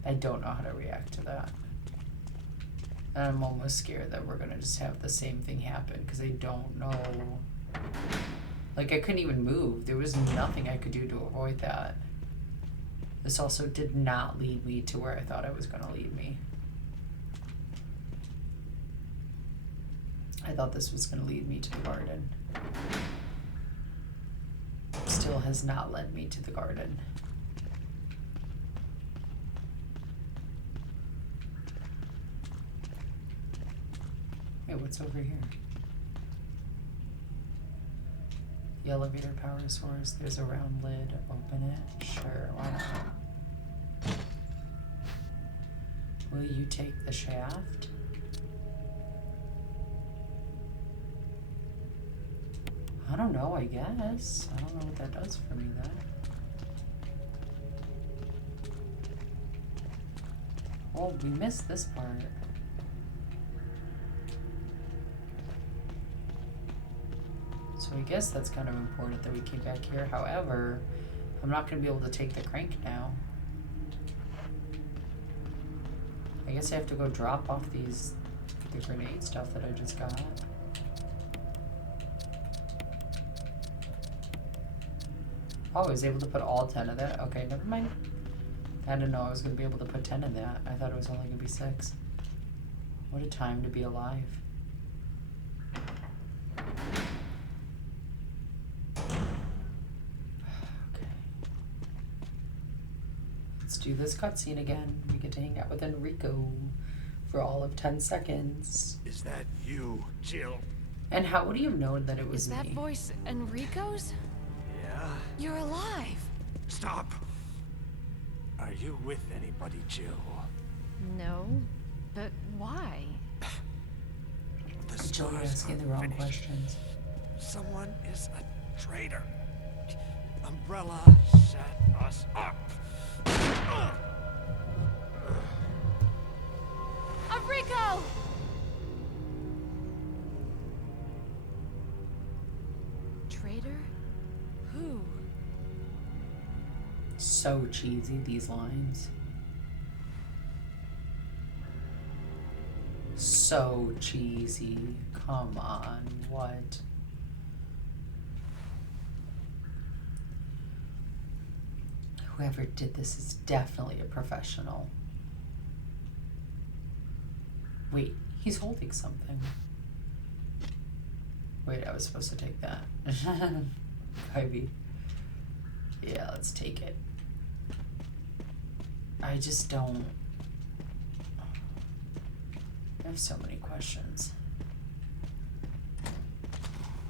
I don't know how to react to that. And I'm almost scared that we're gonna just have the same thing happen because I don't know. Like, I couldn't even move. There was nothing I could do to avoid that. This also did not lead me to where I thought it was gonna lead me. I thought this was gonna lead me to the garden. Still has not led me to the garden. Hey, what's over here? The elevator power source. There's a round lid. Open it. Sure, why not? Will you take the shaft? I don't know, I guess. I don't know what that does for me, though. Well, we missed this part. So I guess that's kind of important that we came back here. However, I'm not going to be able to take the Crank now. I guess I have to go drop off these the grenade stuff that I just got. Oh, I was able to put all 10 of that? Okay, never mind. I didn't know I was going to be able to put 10 in that. I thought it was only going to be 6. What a time to be alive. Okay. Let's do this cutscene again. We get to hang out with Enrico for all of 10 seconds. Is that you, Jill? And how would he have known that it was Is that me? voice Enrico's? Yeah? You're alive. Stop! Are you with anybody, Jill? No, but why? The Jill, you're stars asking the are wrong finished. questions. Someone is a traitor. Umbrella set us up. Enrico! Traitor? Who? So cheesy, these lines. So cheesy. Come on, what? Whoever did this is definitely a professional. Wait, he's holding something. Wait, I was supposed to take that. Ivy. Yeah, let's take it. I just don't. I have so many questions.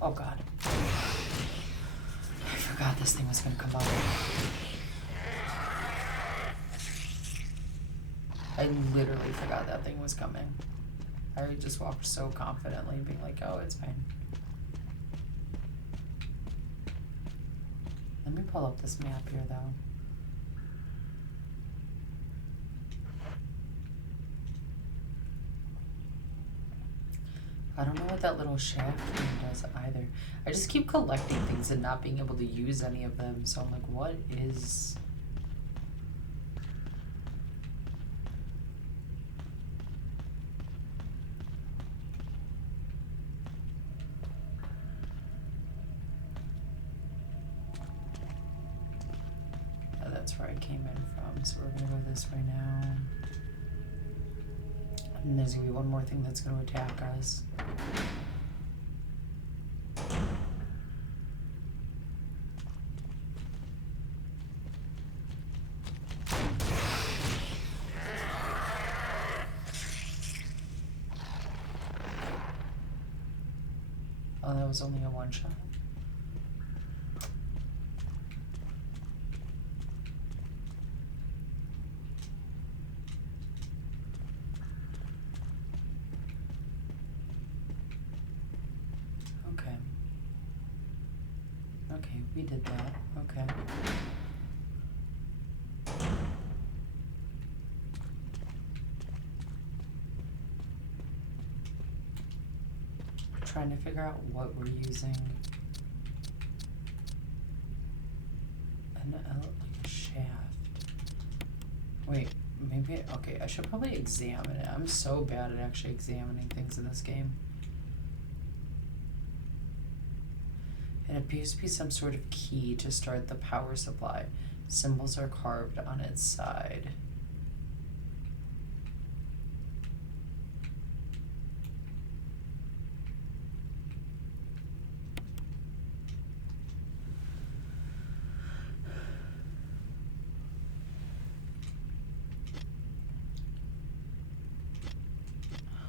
Oh god. I forgot this thing was gonna come up. I literally forgot that thing was coming. I just walked so confidently, being like, oh, it's fine. Let me pull up this map here, though. I don't know what that little shaft thing does either. I just keep collecting things and not being able to use any of them, so I'm like, what is... Oh, that's where I came in from, so we're gonna go this way now. And there's gonna be one more thing that's gonna attack us. Oh, that was only a one shot. Okay. Okay, we did that. Okay. Trying to figure out what we're using. Like a shaft. Wait, maybe, okay, I should probably examine it. I'm so bad at actually examining things in this game. It appears to be some sort of key to start the power supply. Symbols are carved on its side.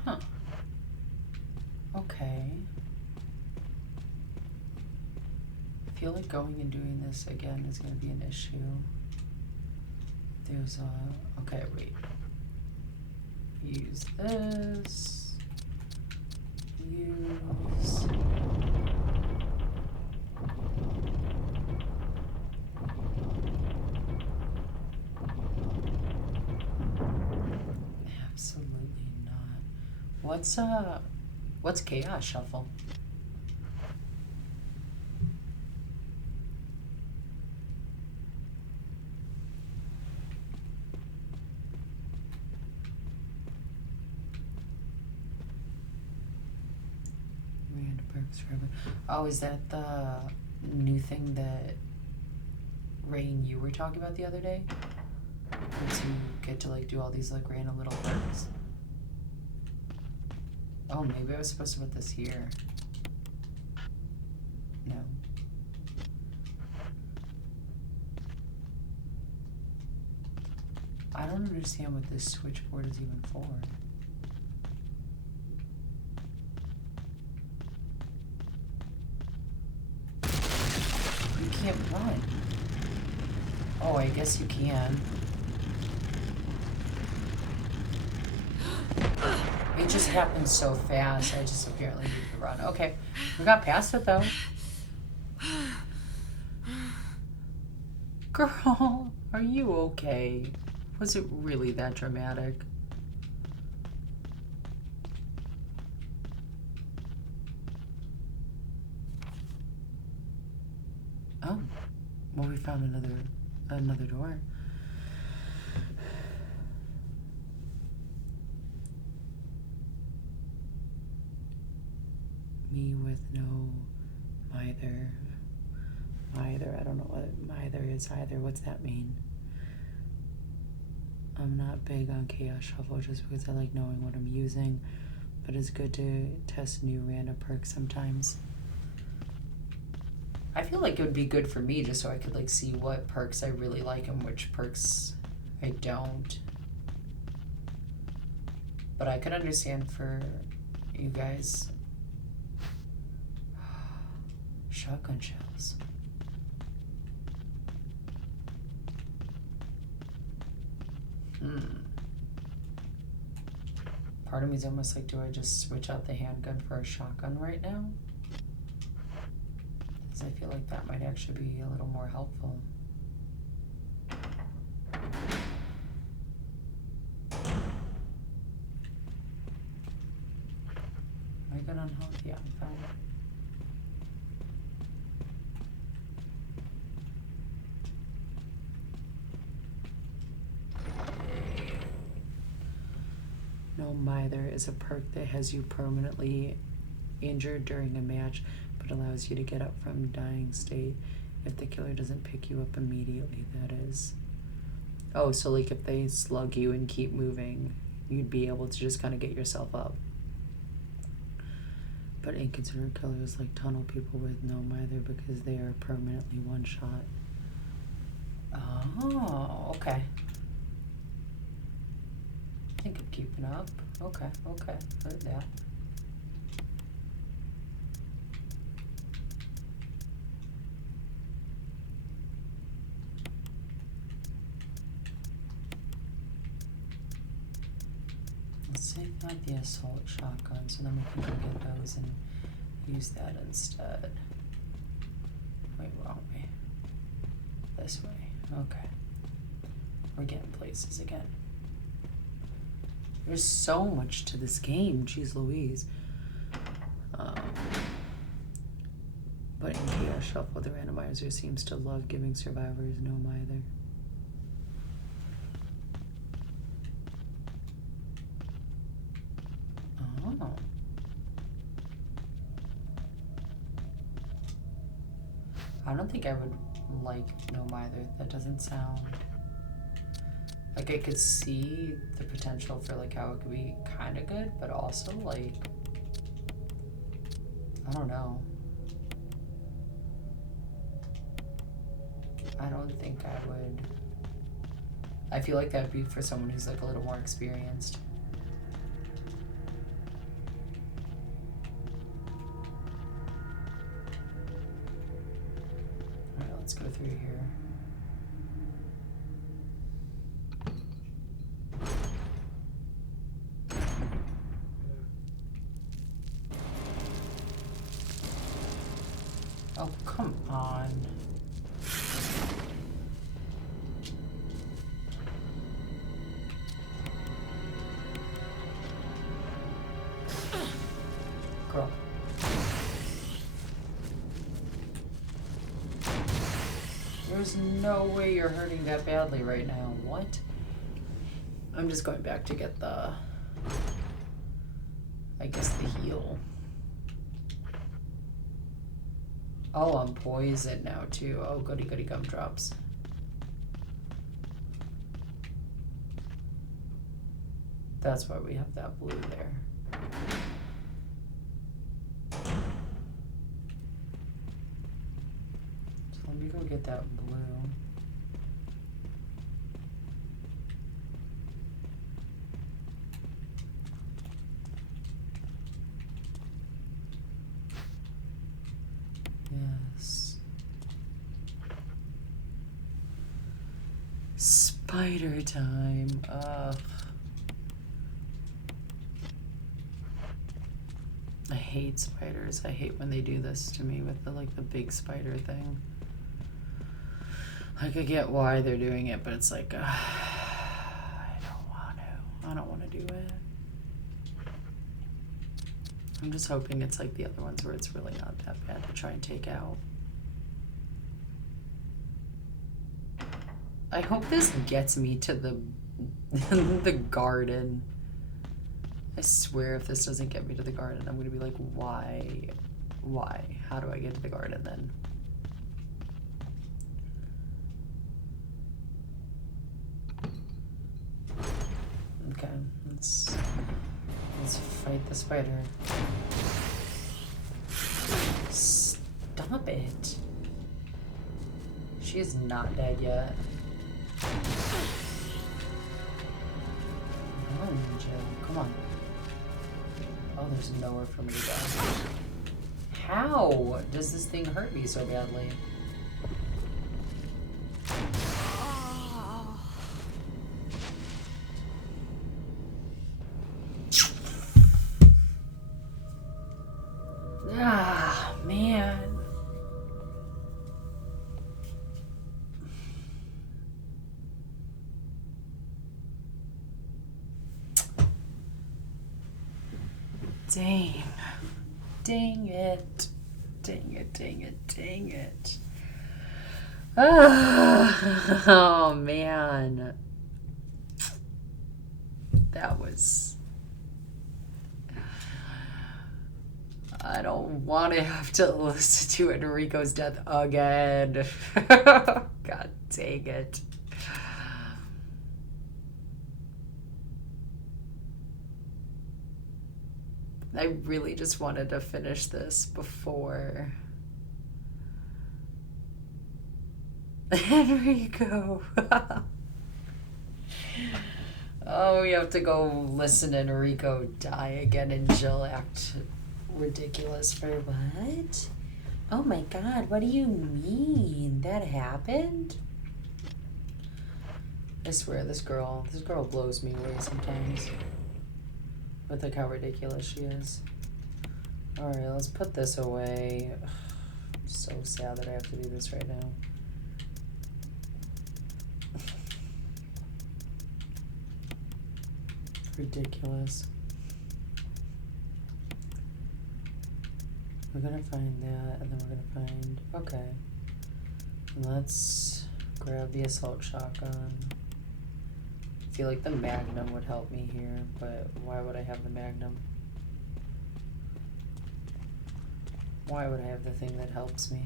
Huh. Okay. I feel like going and doing this again is going to be an issue. There's a... Okay, wait. Use this. Use... Absolutely not. What's Chaos Shuffle? random perks forever. Oh, is that the new thing that Rain you were talking about the other day? Once you get to like do all these like random little perks. Oh, maybe I was supposed to put this here. No. I don't understand what this switchboard is even for. You can't run. Oh, I guess you can. It just happened so fast. I just apparently need to run. Okay, we got past it though. Girl, are you okay? Was it really that dramatic? Oh, well, we found another door. Me with no mither. Mither, I don't know what mither is either. What's that mean? I'm not big on Chaos Shuffle just because I like knowing what I'm using, but it's good to test new random perks sometimes. I feel like it would be good for me just so I could like see what perks I really like and which perks I don't. But I could understand for you guys. Shotgun shells. Part of me is almost like, do I just switch out the handgun for a shotgun right now? Because I feel like that might actually be a little more helpful. Am I good on health? Yeah, I'm fine. No Mither is a perk that has you permanently injured during a match, but allows you to get up from dying state if the killer doesn't pick you up immediately, that is. Oh, so like if they slug you and keep moving, you'd be able to just kind of get yourself up. But inconsiderate killers like tunnel people with no Mither because they are permanently one shot. Oh, okay. I think I'm keeping up. Okay, heard that. Let's save out the assault shotgun so then we can go get those and use that instead. Wait, wrong way. This way. Okay. We're getting places again. There's so much to this game, jeez Louise. But in Chaos Shuffle, the randomizer seems to love giving survivors no Mither. Oh. I don't think I would like no Mither. That doesn't sound... Like, I could see the potential for, like, how it could be kind of good, but also, like, I don't know. I don't think I would. I feel like that would be for someone who's, like, a little more experienced. Alright, let's go through here. Oh, come on. Girl. There's no way you're hurting that badly right now. What? I'm just going back to get the... I guess the heal. Oh, I'm poisoned now too. Oh, goody goody gumdrops. That's why we have that blue there. So let me go get that blue. Yes. Spider time. Ugh. I hate spiders. I hate when they do this to me with the the big spider thing. Like, I get why they're doing it, but it's like, I don't want to. I don't want to do it. I'm just hoping it's like the other ones where it's really not that bad to try and take out. I hope this gets me to the the garden. I swear if this doesn't get me to the garden, I'm gonna be like, why? Why? How do I get to the garden then? Okay, let's fight the spider. Stop it. She is not dead yet. Come on, Jill. Come on. Oh, there's nowhere for me to go. How does this thing hurt me so badly? Ah, man. Dang. Dang it. Dang it, dang it, dang it. Oh, man. That was... I don't want to have to listen to Enrico's death again. God dang it. I really just wanted to finish this before Enrico. Oh, we have to go listen to Enrico die again and Jill act ridiculous for what? Oh my god, what do you mean? That happened? I swear this girl blows me away sometimes. With like how ridiculous she is. Alright, let's put this away. Ugh, I'm so sad that I have to do this right now. Ridiculous. We're gonna find that, and then we're gonna find... Okay. Let's grab the assault shotgun. I feel like the Magnum would help me here, but why would I have the Magnum? Why would I have the thing that helps me?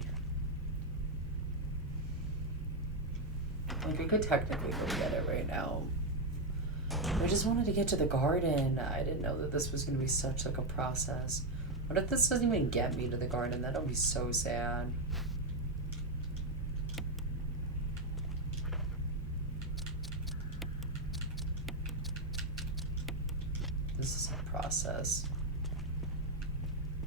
Like, I could technically go get it right now. I just wanted to get to the garden. I didn't know that this was going to be such like a process. What if this doesn't even get me to the garden? That'll be so sad. This is a process.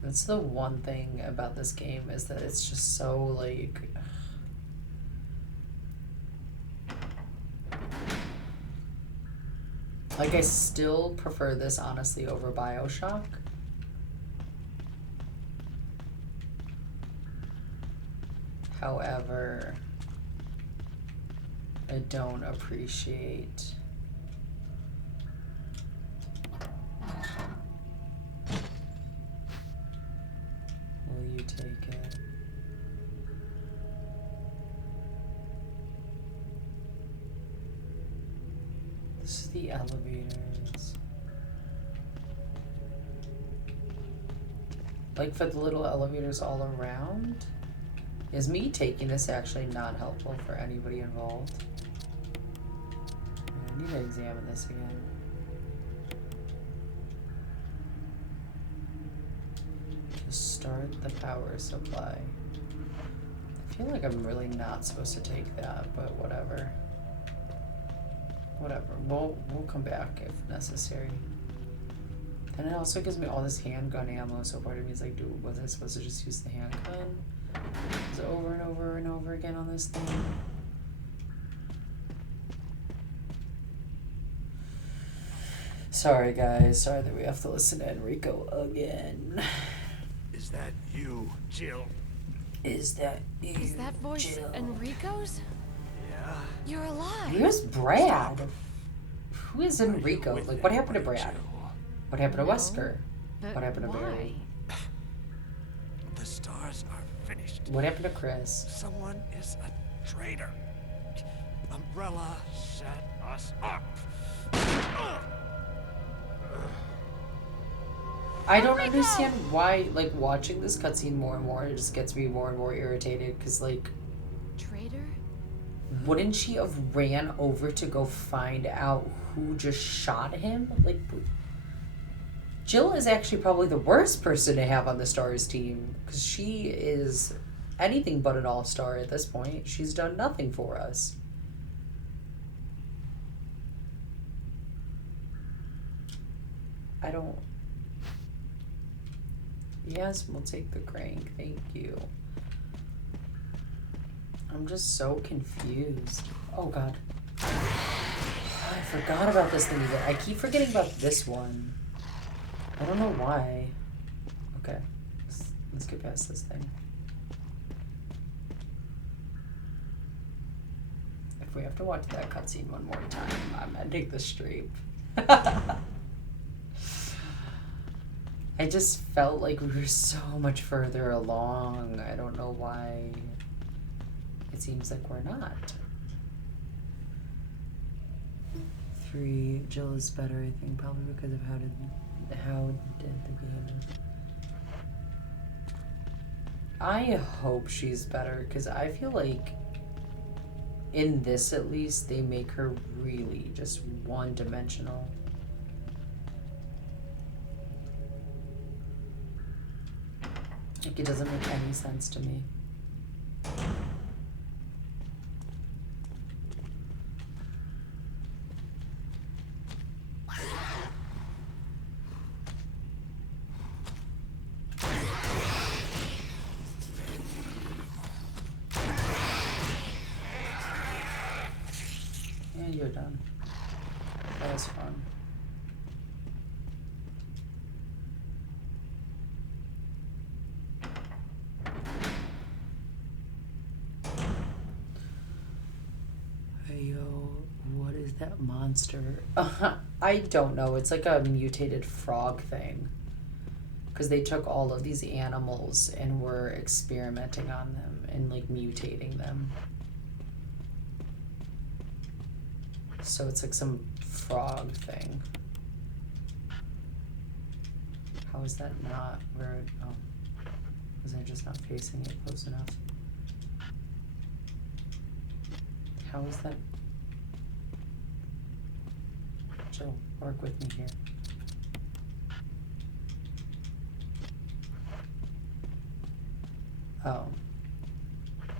That's the one thing about this game, is that it's just so like... Like, I still prefer this, honestly, over BioShock. However, I don't appreciate... Will you take it? This is the elevators. Like for the little elevators all around? Is me taking this actually not helpful for anybody involved? I need to examine this again. To start the power supply. I feel like I'm really not supposed to take that, but whatever. Whatever. We'll come back if necessary. Then it also gives me all this handgun ammo, so part of me is like, was I supposed to just use the handgun? Is it over and over and over again on this thing? Sorry guys, sorry that we have to listen to Enrico again. Is that you, Jill? Is that you, Is that voice Jill? Enrico's? Yeah. You're alive. Where's Brad? Who is Enrico? Like, what happened to Brad? What happened to No, Wesker? But What happened to why? Barry? The stars are finished. What happened to Chris? Someone is a traitor. Umbrella set us up. I don't understand why, like, watching this cutscene more and more, it just gets me more and more irritated, because, like, Traitor? wouldn't she have ran over to go find out who just shot him? Like, Jill is actually probably the worst person to have on the Stars team, because she is anything but an all-star at this point. She's done nothing for us. I don't... Yes, we'll take the crank. Thank you. I'm just so confused. Oh, God. I forgot about this thing again. I keep forgetting about this one. I don't know why. Okay. Let's get past this thing. If we have to watch that cutscene one more time, I'm ending the stream. I just felt like we were so much further along. I don't know why it seems like we're not. 3, Jill is better, I think, probably because of how did the game is. I hope she's better, because I feel like in this at least they make her really just one-dimensional. Like, it doesn't make any sense to me. And you're done. That was fun. What is that monster? I don't know. It's like a mutated frog thing. Because they took all of these animals and were experimenting on them and like mutating them. So it's like some frog thing. How is that not where it, oh. Was I just not facing it close enough? How is that? Jill, work with me here. Oh.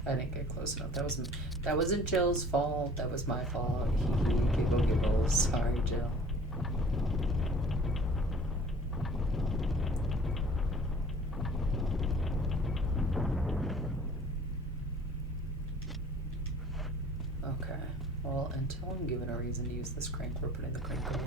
I didn't get close enough. That wasn't Jill's fault. That was my fault. Giggle giggles. Sorry, Jill. Okay. Well, until I'm given a reason to use this crank, we're putting the crank away.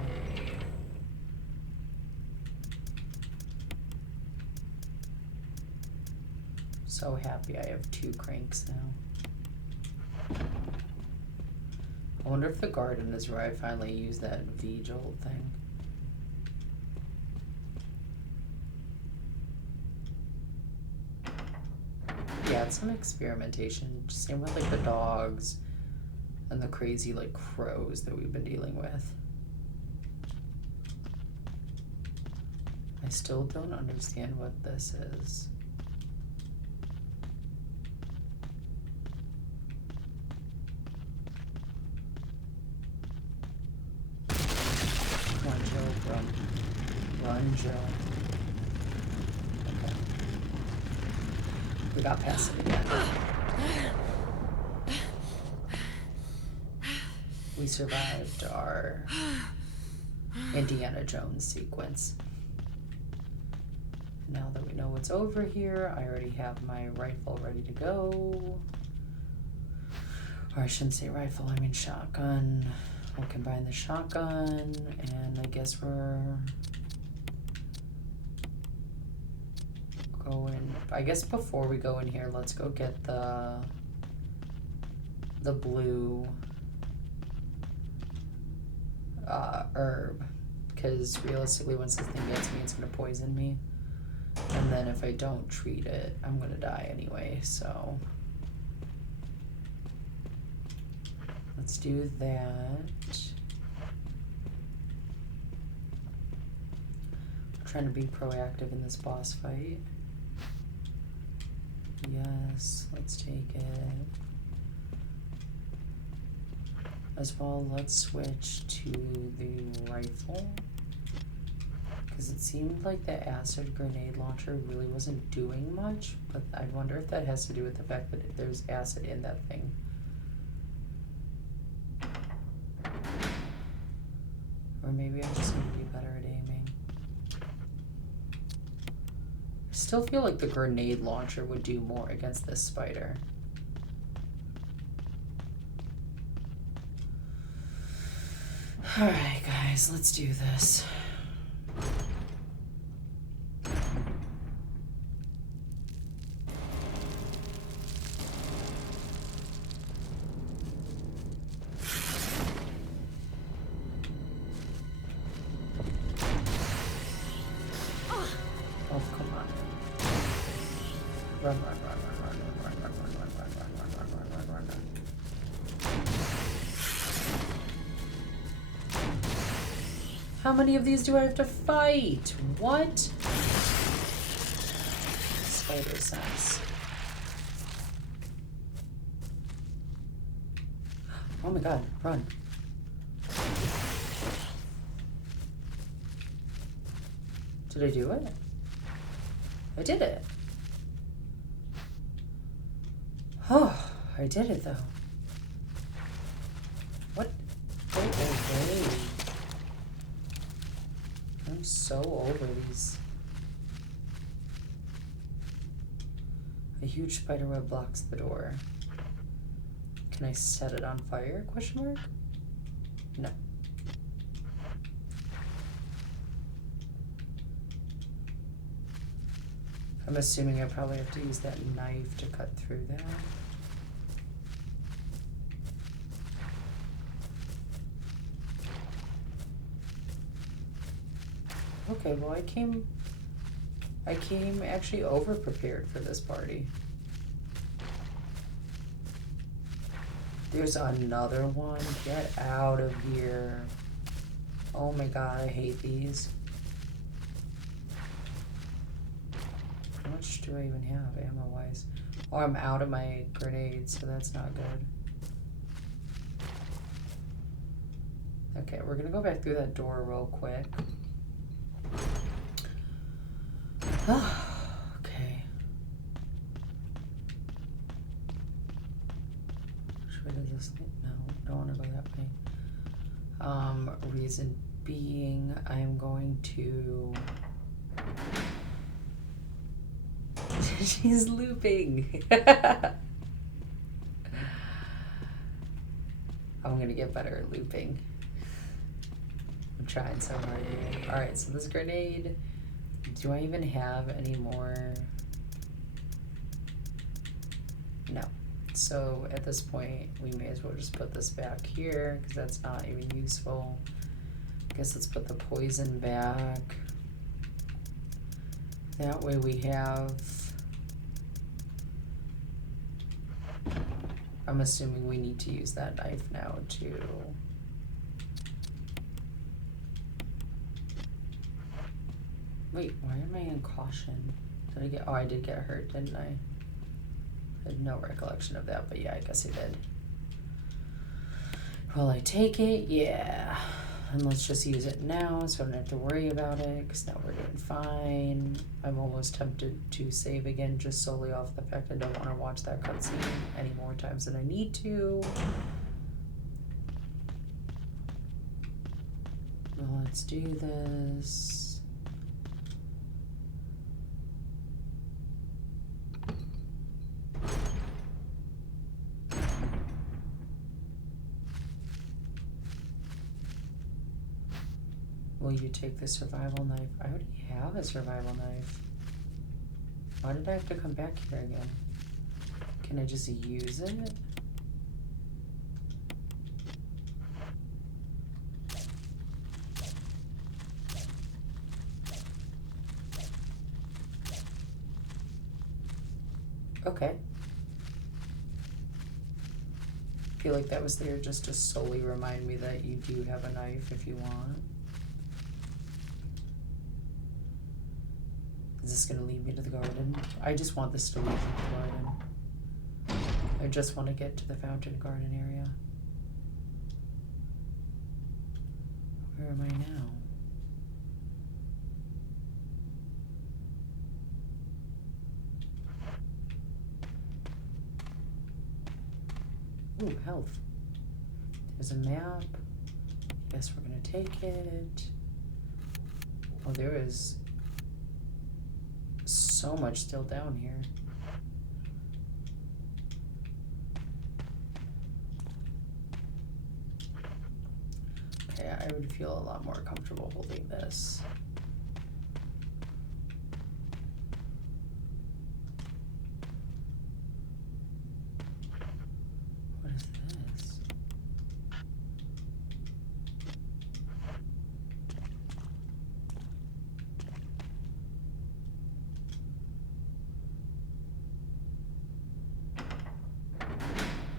So happy I have 2 cranks now. I wonder if the garden is where I finally use that V-Jolt thing. Yeah, it's some experimentation. Same with like the dogs and the crazy like crows that we've been dealing with. I still don't understand what this is. undrilled. Okay. We got past it again. We survived our Indiana Jones sequence. Now that we know what's over here, I already have my rifle ready to go. Or I shouldn't say rifle, I mean shotgun. We'll combine the shotgun, and I guess we're going... I guess before we go in here, let's go get the blue herb. Because realistically, once this thing gets me, it's going to poison me. And then if I don't treat it, I'm going to die anyway, so... Let's do that. I'm trying to be proactive in this boss fight. Yes, let's take it. As well, let's switch to the rifle. Because it seemed like the acid grenade launcher really wasn't doing much, but I wonder if that has to do with the fact that there's acid in that thing. Or maybe I just need to be better at aiming. I still feel like the grenade launcher would do more against this spider. Alright guys, let's do this. How many of these do I have to fight? What? Spider sense. Oh my god, run. Did I do it? I did it. Oh, I did it though. What? Go away. I'm so over these. A huge spider web blocks the door. Can I set it on fire? Question mark? No. I'm assuming I probably have to use that knife to cut through that. Okay, well I came actually over prepared for this party. There's another one. Get out of here. Oh my god, I hate these. How much do I even have ammo wise? Oh, I'm out of my grenades, so that's not good. Okay, we're gonna go back through that door real quick. Okay. Which way does this lead? No, don't want to go that way. Reason being, I'm going to... She's looping. I'm gonna get better at looping. I'm trying so hard here. Alright, so this grenade... Do I even have any more? No. So at this point, we may as well just put this back here because that's not even useful. I guess let's put the poison back. That way we have... I'm assuming we need to use that knife now to... Wait, why am I in caution? Did I get... Oh, I did get hurt, didn't I? I had no recollection of that, but yeah, I guess I did. Will I take it? Yeah. And let's just use it now so I don't have to worry about it, because now we're doing fine. I'm almost tempted to save again just solely off the fact I don't want to watch that cutscene any more times than I need to. Well, let's do this. Will you take the survival knife? I already have a survival knife. Why did I have to come back here again? Can I just use it? Okay. I feel like that was there just to solely remind me that you do have a knife if you want. Is this gonna lead me to the garden? I just want this to lead me to the garden. I just want to get to the fountain garden area. Where am I now? Ooh, health. There's a map. Guess we're gonna take it. Oh, there is so much still down here. Okay, I would feel a lot more comfortable holding this. What is this?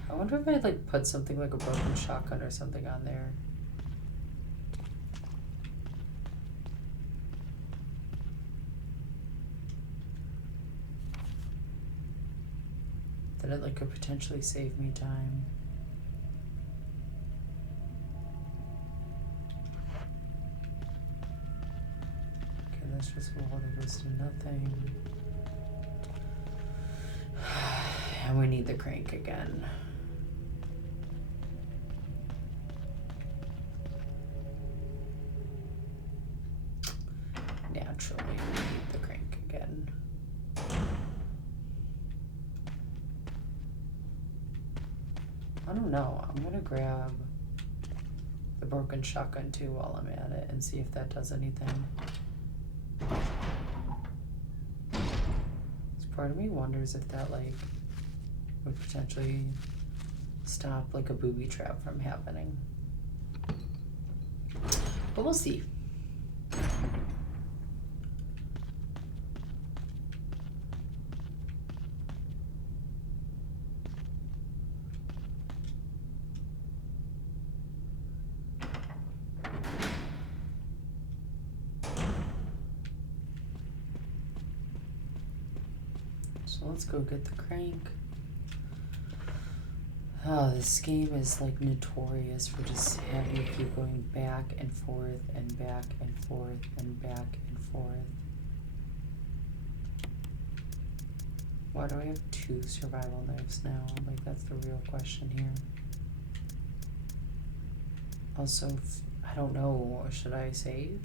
I wonder if I'd like put something like a broken shotgun or something on there. That it like could potentially save me time. Okay, that's just a wall that goes to nothing. And we need the crank again. Naturally, we need the crank again. I don't know. I'm gonna grab the broken shotgun too while I'm at it and see if that does anything. So part of me wonders if that like would potentially stop like a booby trap from happening. But we'll see. So let's go get the crank. Oh, this game is like notorious for just having you keep going back and forth and back and forth and back and forth. Why do I have 2 survival knives now? Like, that's the real question here. Also, I don't know, should I save?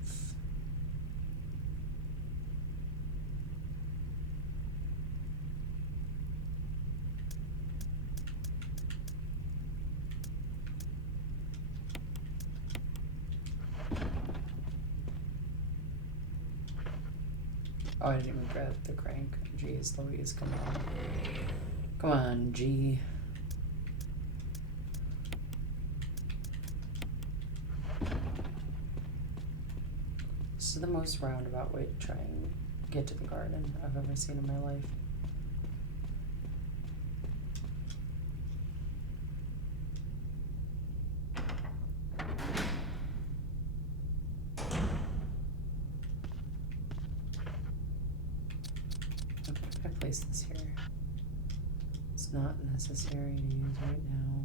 Oh, I didn't even grab the crank. Jeez Louise, come on. Come on, G. This is the most roundabout way to try and get to the garden I've ever seen in my life. I place this here. It's not necessary to use right now.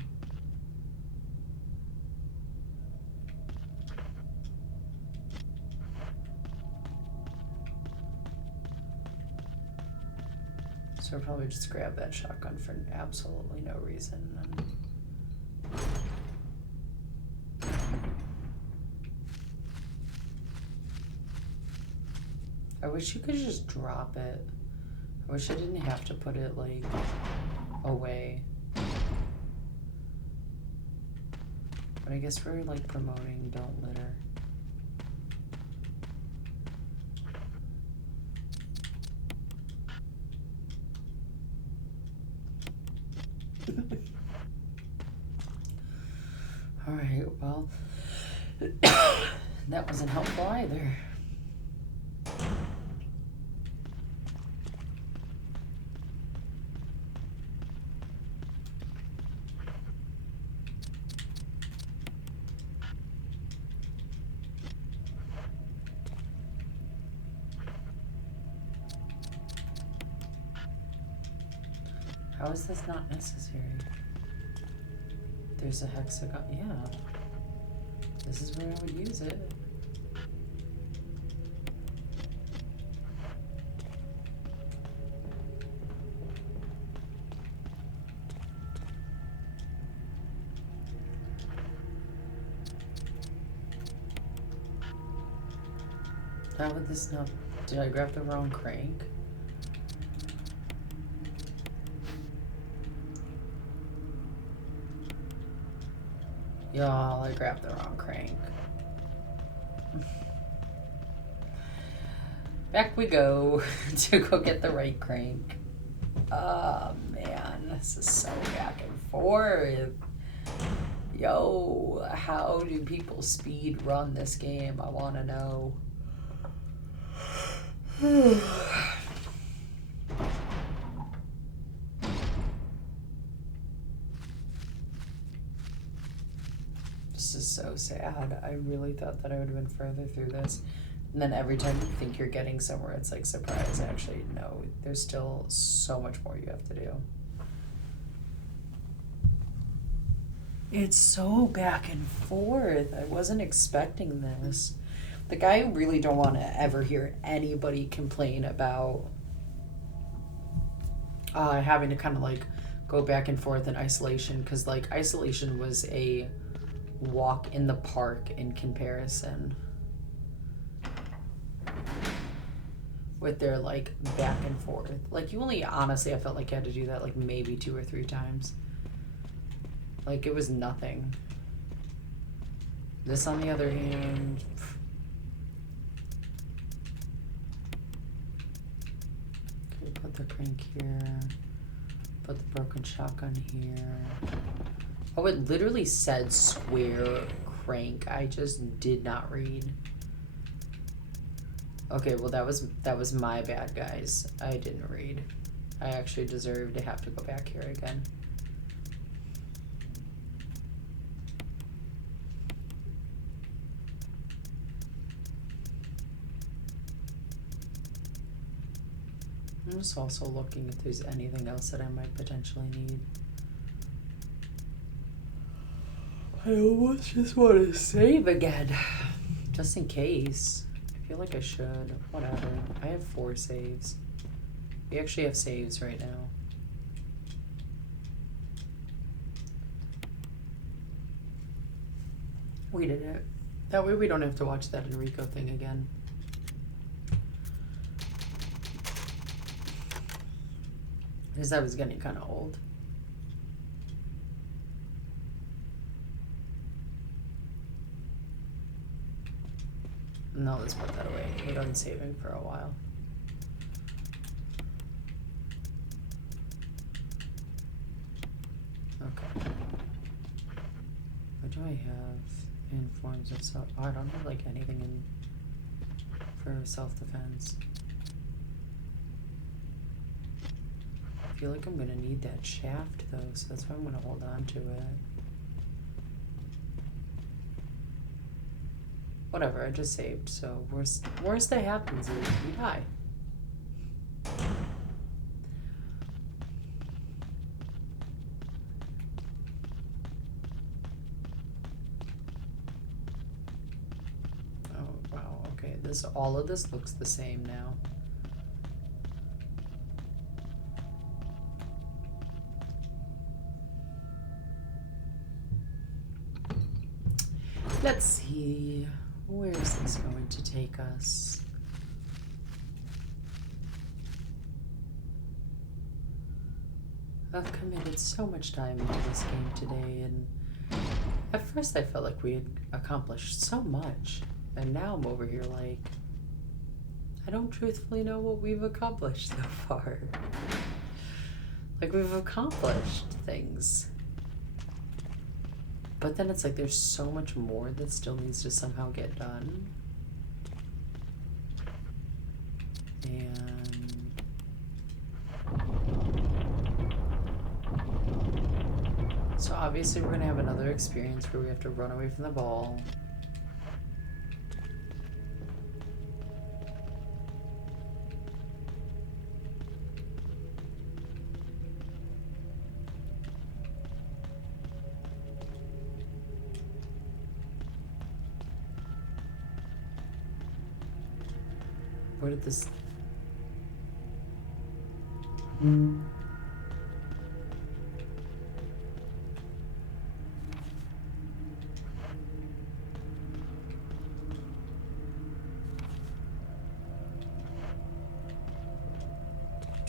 So I'll probably just grab that shotgun for absolutely no reason. I wish you could just drop it. I wish I didn't have to put it, like, away. But I guess we're, like, promoting Don't Litter. Alright, well, that wasn't helpful either. How is this not necessary? There's a hexagon. Yeah. This is where I would use it. How would this not... Did I grab the wrong crank? Y'all, I grabbed the wrong crank. Back we go to go get the right crank. Oh man, this is so back and forth. Yo, how do people speed run this game? I want to know. This is so sad. I really thought that I would have been further through this. And then every time you think you're getting somewhere, it's like, surprise, actually, no. There's still so much more you have to do. It's so back and forth. I wasn't expecting this. Like, I really don't want to ever hear anybody complain about having to kind of, like, go back and forth in Isolation. Because, like, Isolation was a walk in the park in comparison. With their, like, back and forth. Like, you only, honestly, I felt like you had to do that, like, maybe 2 or 3 times. Like, it was nothing. This, on the other hand... Okay, put the crank here. Put the broken shotgun here. Oh, it literally said square crank. I just did not read. Okay, well that was my bad, guys. I didn't read. I actually deserve to have to go back here again. I'm just also looking if there's anything else that I might potentially need. I almost just want to save again. Just in case. I feel like I should. Whatever. I have 4 saves. We actually have saves right now. We did it. That way we don't have to watch that Enrico thing again. Because that was getting kind of old. No, let's put that away. We're done saving for a while. Okay. What do I have in forms of self? Oh, I don't have like anything in for self-defense. I feel like I'm gonna need that shaft though, so that's why I'm gonna hold on to it. Whatever, I just saved, so worst that happens is we die. Oh wow, okay, all of this looks the same now. Let's see. Where is this going to take us? I've committed so much time into this game today, and at first I felt like we had accomplished so much, and now I'm over here like, I don't truthfully know what we've accomplished so far. Like, we've accomplished things. But then it's like there's so much more that still needs to somehow get done. And so obviously we're gonna have another experience where we have to run away from the ball. Where did this... Do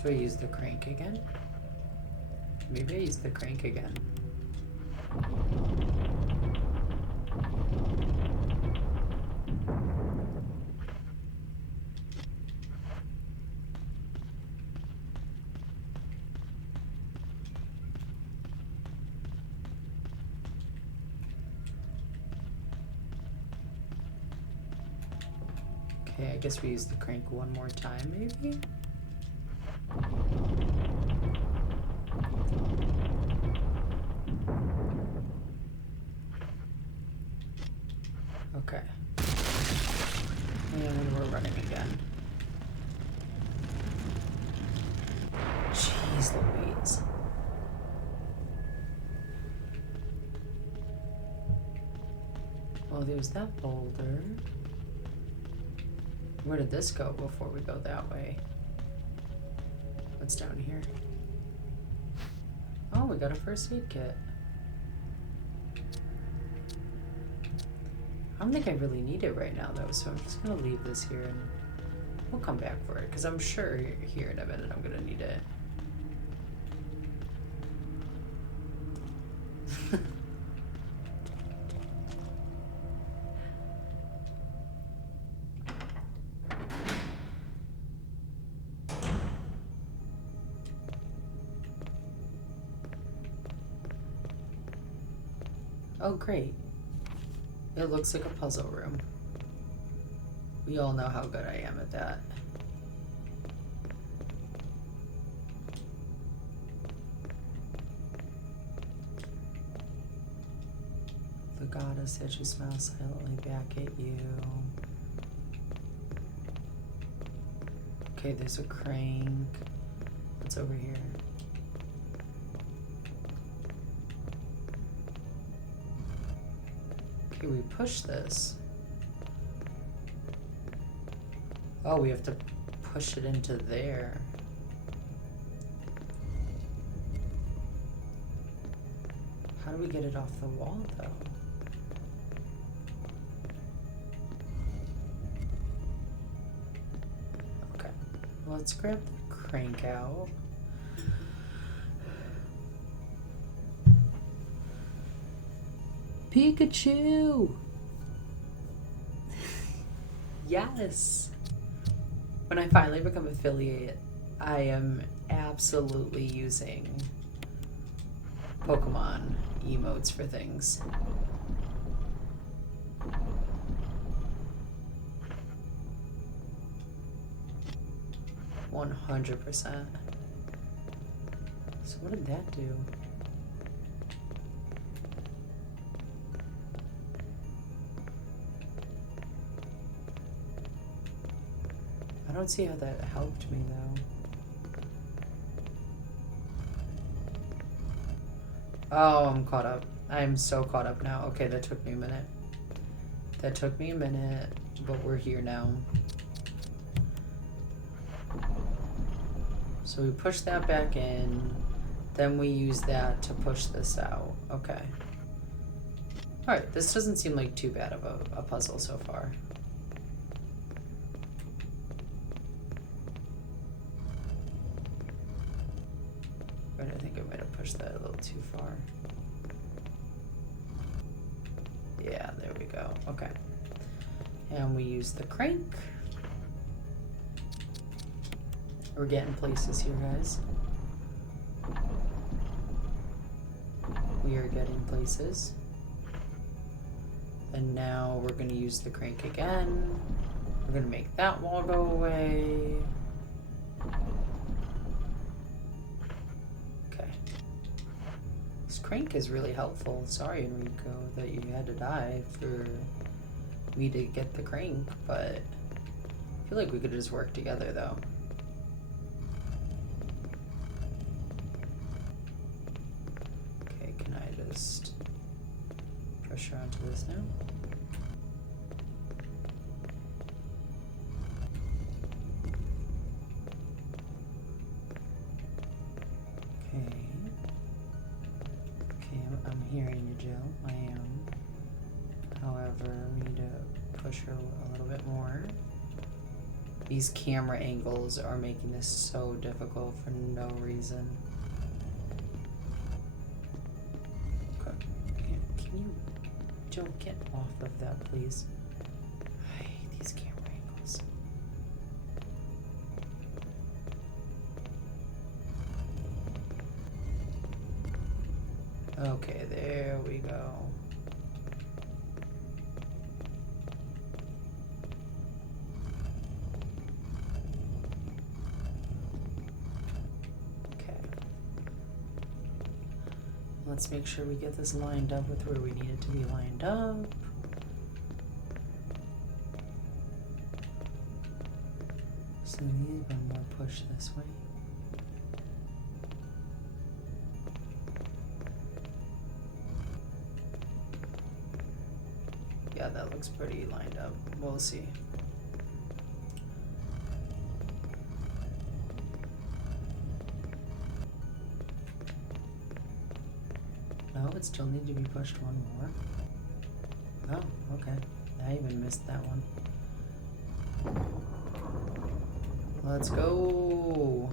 I use the crank again? Maybe I use the crank again. Okay, I guess we use the crank one more time, maybe? Okay. And then we're running again. Jeez Louise. Well, there's that boulder. Where did this go before we go that way? What's down here? Oh, we got a first aid kit. I don't think I really need it right now though, so I'm just gonna leave this here and we'll come back for it, because I'm sure here in a minute I'm gonna need it. Oh, great. It looks like a puzzle room. We all know how good I am at that. The goddess as you smile silently back at you. Okay, there's a crank. What's over here? Okay, we push this. Oh, we have to push it into there. How do we get it off the wall, though? Okay, let's grab the crank out. Pikachu! Yes! When I finally become affiliate, I am absolutely using Pokemon emotes for things. $100%. So what did that do? I don't see how that helped me though. Oh, I'm caught up. I'm so caught up now. Okay, that took me a minute. That took me a minute, but we're here now. So we push that back in, then we use that to push this out. Okay. Alright, this doesn't seem like too bad of a puzzle so far. But I think I might have pushed that a little too far. Yeah, there we go. Okay. And we use the crank. We're getting places here, guys. We are getting places. And now we're going to use the crank again. We're going to make that wall go away. Okay. This crank is really helpful. Sorry, Enrico, that you had to die for me to get the crank, but I feel like we could just work together, though. Okay, can I just pressure onto this now? Okay. Okay, I'm hearing you, Jill. I am. However, we need to push her a little bit more. These camera angles are making this so difficult for no reason. Okay. Can you, Jill, get off of that, please? I hate these camera angles. Okay, there we go. Okay. Let's make sure we get this lined up with where we need it to be lined up. So we need one more push this way. Yeah, that looks pretty lined up. We'll see. No, it still needs to be pushed one more. Oh, okay. I even missed that one. Let's go.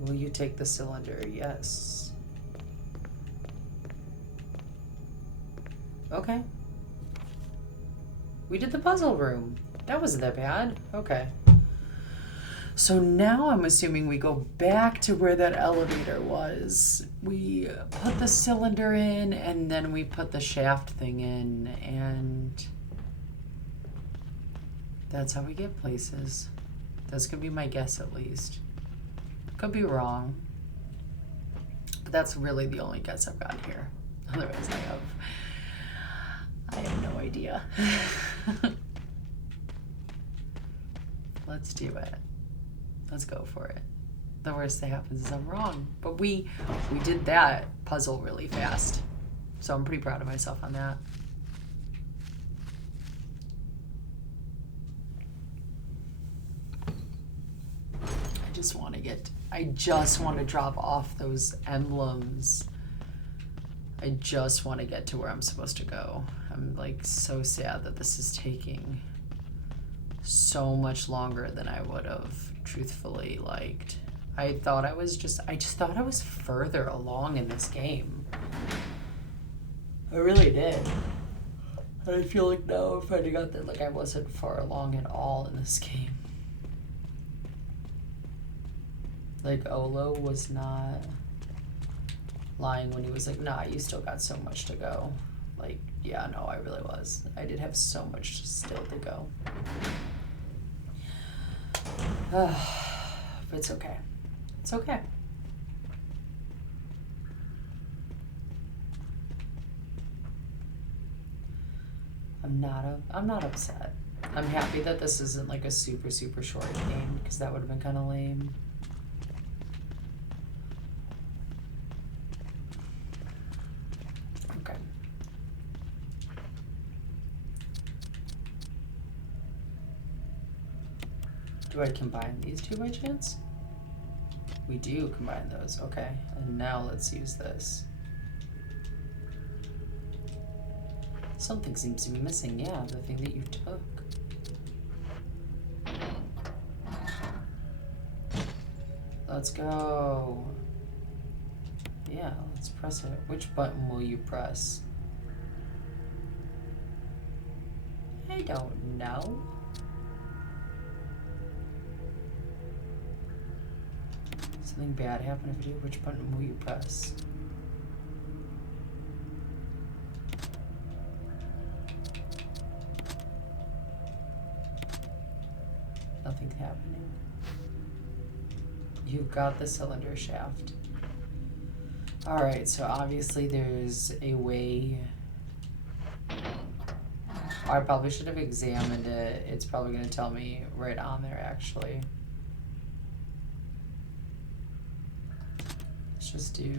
Will you take the cylinder? Yes. Okay. We did the puzzle room. That wasn't that bad. Okay. So now I'm assuming we go back to where that elevator was. We put the cylinder in and then we put the shaft thing in, and that's how we get places. That's gonna be my guess, at least. Could be wrong. But that's really the only guess I've got here. Otherwise I have no idea. Let's do it. Let's go for it. The worst that happens is I'm wrong. But we did that puzzle really fast. So I'm pretty proud of myself on that. I just want to drop off those emblems. I just want to get to where I'm supposed to go. I'm like so sad that this is taking so much longer than I would have truthfully liked. I just thought I was further along in this game. I really did. I feel like now if I'd got that, like I wasn't far along at all in this game. Like Olo was not lying when he was like, nah, you still got so much to go. Like, yeah, no, I really was. I did have so much still to go. But it's okay. It's okay. I'm not upset. I'm happy that this isn't like a super, super short game, because that would have been kind of lame. Okay. Do I combine these two by chance? We do combine those, okay. And now let's use this. Something seems to be missing. Yeah, the thing that you took. Let's go. Yeah, let's press it. Which button will you press? I don't know. Something bad happened if you do. Which button will you press? Nothing's happening. You've got the cylinder shaft. Alright, so obviously there's a way. I probably should have examined it. It's probably going to tell me right on there, actually. Let's just do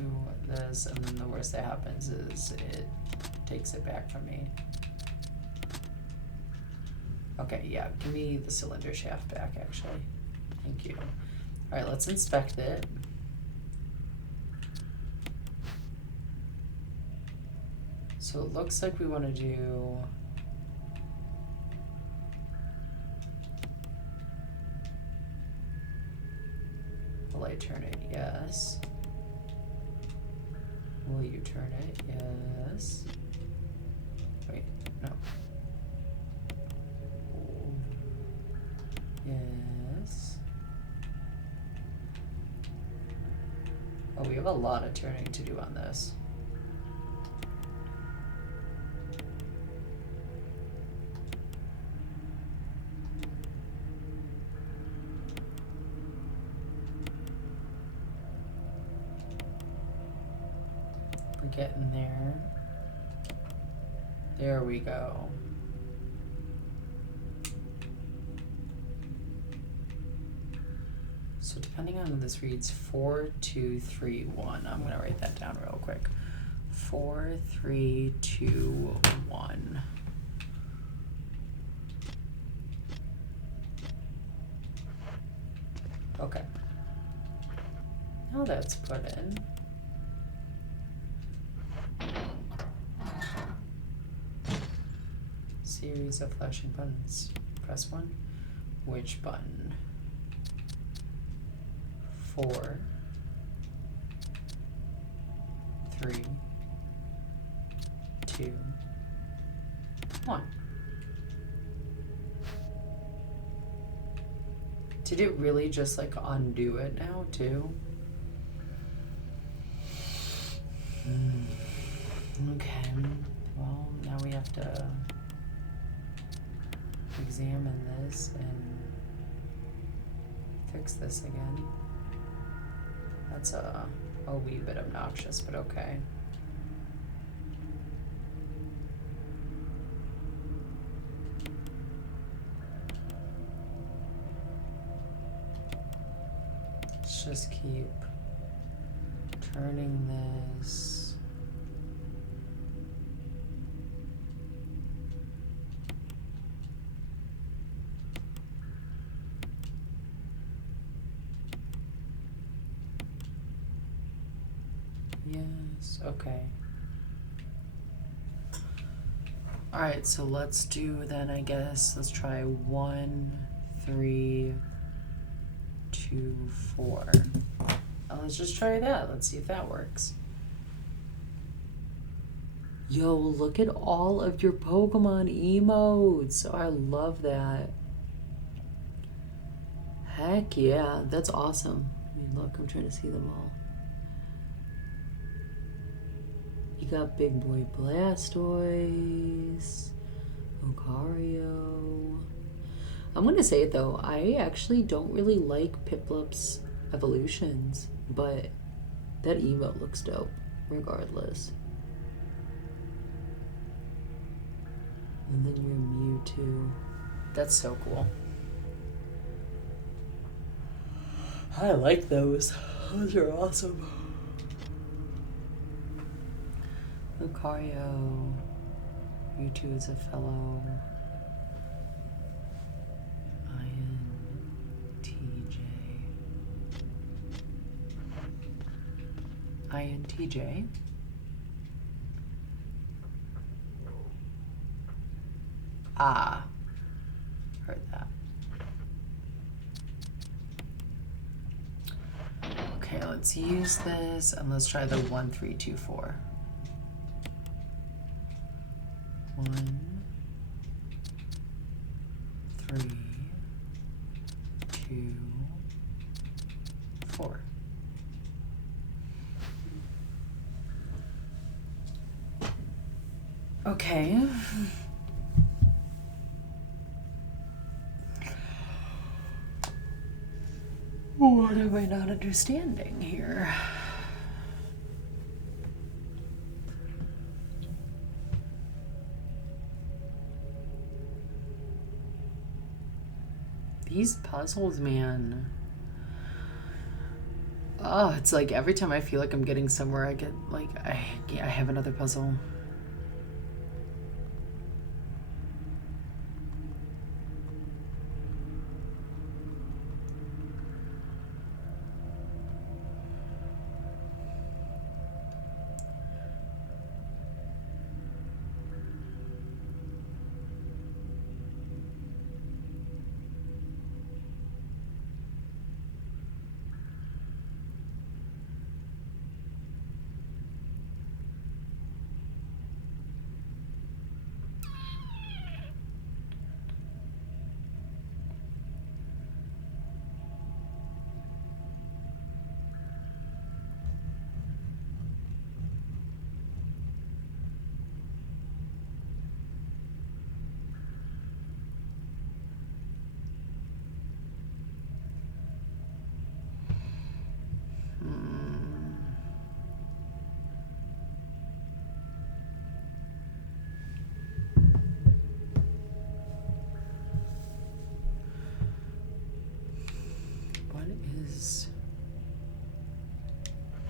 this, and then the worst that happens is it takes it back from me. Okay, yeah, give me the cylinder shaft back, actually. Thank you. Alright, let's inspect it. So it looks like we want to do... Will I turn it? Yes. Will you turn it? Yes. Wait, no. Yes. Oh, we have a lot of turning to do on this. We're getting there. There we go. So depending on this reads 4, 2, 3, 1. I'm gonna write that down real quick. 4, 3, 2, 1. Okay. Now that's put in. Series of flashing buttons. Press 1. Which button? 4, 3, 2, 1. Did it really just like undo it now too? Okay, well now we have to examine this and fix this again. That's a wee bit obnoxious, but okay. Let's just keep turning this. Yes, okay. Alright, so let's do then, I guess, let's try 1, 3, 2, 4. Let's just try that. Let's see if that works. Yo, look at all of your Pokemon emotes. Oh, I love that. Heck yeah, that's awesome. I mean, look, I'm trying to see them all. You got Big Boy Blastoise, Lucario. I'm gonna say it though, I actually don't really like Piplup's evolutions, but that emote looks dope regardless. And then your Mewtwo. That's so cool. I like those. Those are awesome. Lucario. Mewtwo is a fellow INTJ. Ah. Heard that. Okay, let's use this and let's try the 1, 3, 2, 4. 1, 3, 2, 4. Okay. What am I not understanding here? These puzzles, man. Oh, it's like every time I feel like I'm getting somewhere, I get like, I have another puzzle.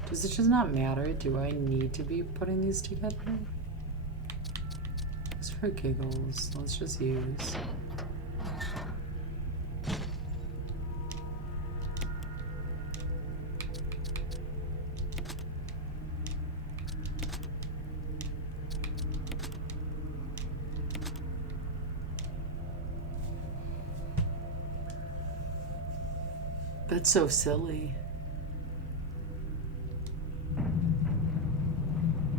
Does it just not matter? Do I need to be putting these together? Just for giggles, let's just use. That's so silly.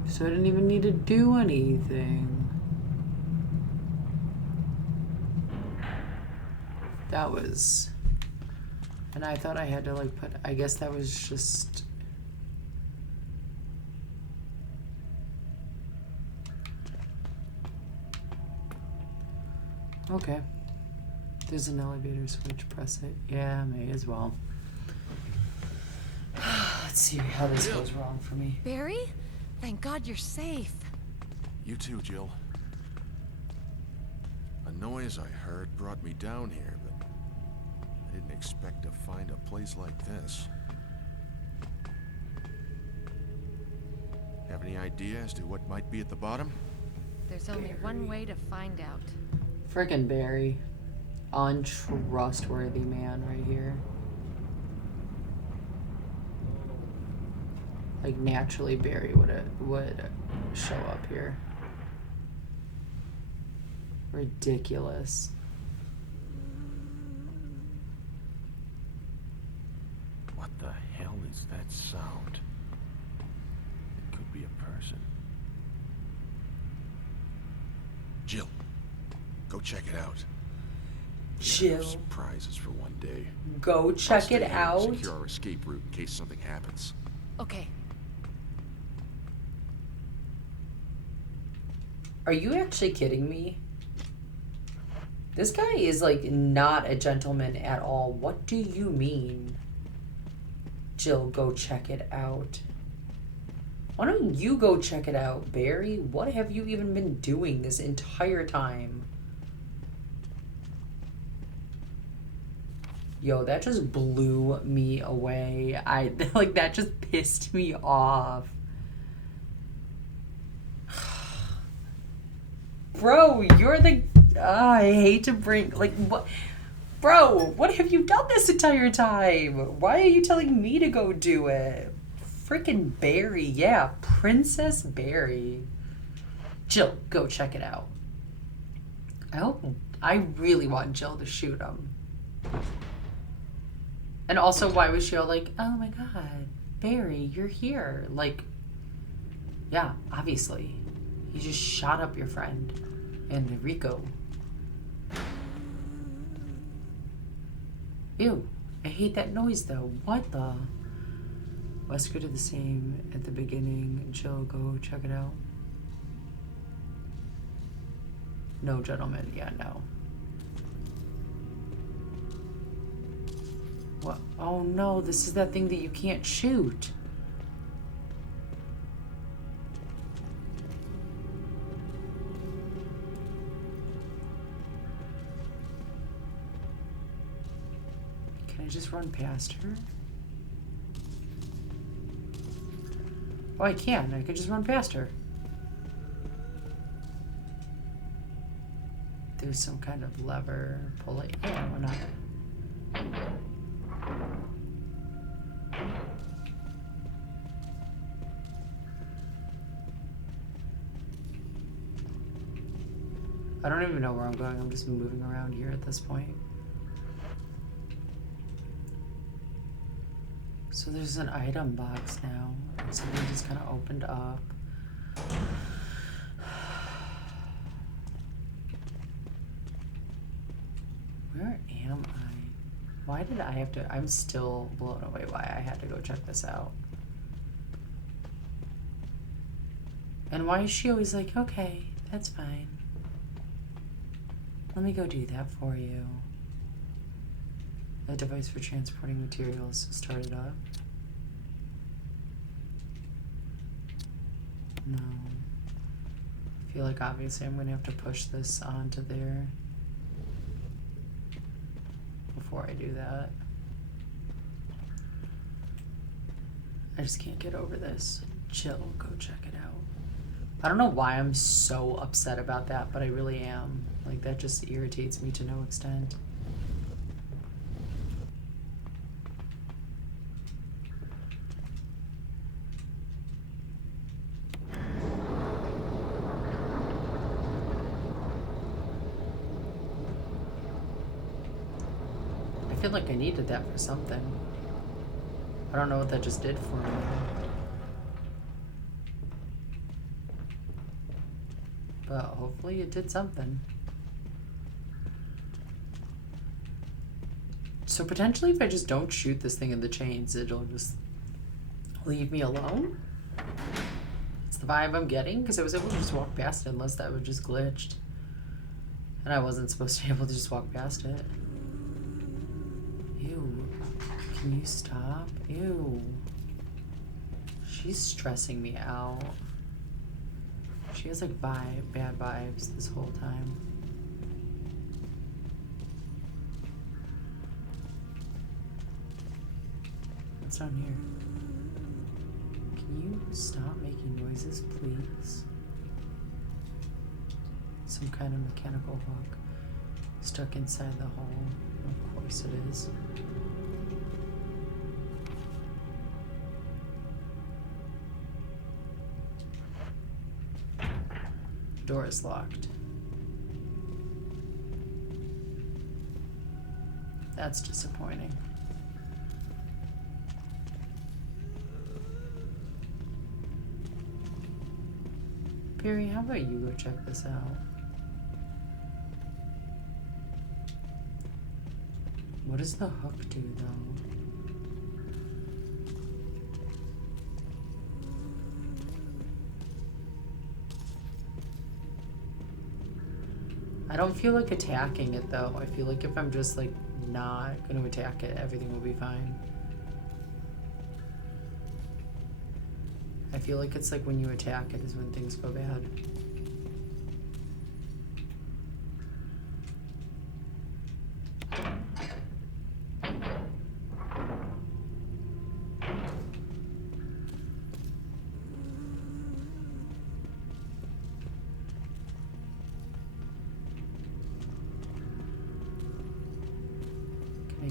So I didn't even need to do anything. That was... And I thought I had to like put... I guess that was just... Okay. There's an elevator switch. Press it. Yeah, may as well. Let's see how this goes wrong for me. Barry? Thank God you're safe. You too, Jill. A noise I heard brought me down here, but I didn't expect to find a place like this. Have any idea as to what might be at the bottom? There's only one way to find out. Frickin' Barry. Untrustworthy man right here. Like naturally Barry would show up here. Ridiculous. What the hell is that sound? It could be a person. Jill, go check it out. Jill. Surprises for one day. Go check it out. Secure our escape route in case something happens. Okay. Are you actually kidding me? This guy is like not a gentleman at all. What do you mean? Jill, go check it out. Why don't you go check it out, Barry? What have you even been doing this entire time? Yo, that just blew me away. Like that just pissed me off. Bro, you're the... I hate to bring... Like, what... Bro, what have you done this entire time? Why are you telling me to go do it? Freaking Barry. Yeah, Princess Barry. Jill, go check it out. I really want Jill to shoot him. And also, why was she all like, oh my god, Barry, you're here? Like, yeah, obviously. He just shot up your friend, Enrico. Ew, I hate that noise though. What the? Wesker did the same at the beginning. Jill, go check it out. No, gentlemen. Yeah, no. What? Oh no, this is that thing that you can't shoot. Can I just run past her? Oh, I can. I could just run past her. There's some kind of lever. Pull it. Yeah, why not? I don't even know where I'm going. I'm just moving around here at this point. So there's an item box now. Something just kind of opened up. Where am I? Why did I have to? I'm still blown away why I had to go check this out. And why is she always like, okay, that's fine. Let me go do that for you. A device for transporting materials started up. No. I feel like obviously I'm gonna have to push this onto there before I do that. I just can't get over this. Chill, go check it out. I don't know why I'm so upset about that, but I really am. Like, that just irritates me to no extent. I feel like I needed that for something. I don't know what that just did for me. But hopefully it did something. So potentially if I just don't shoot this thing in the chains, it'll just leave me alone? It's the vibe I'm getting, because I was able to just walk past it unless that would just glitched. And I wasn't supposed to be able to just walk past it. Ew. Can you stop? Ew. She's stressing me out. She has like bad vibes this whole time. What's down here? Can you stop making noises, please? Some kind of mechanical hook stuck inside the hole. Of course it is. Door is locked. That's disappointing. Barry, how about you go check this out? What does the hook do, though? I don't feel like attacking it though. I feel like if I'm just like not gonna attack it, everything will be fine. I feel like it's like when you attack it is when things go bad.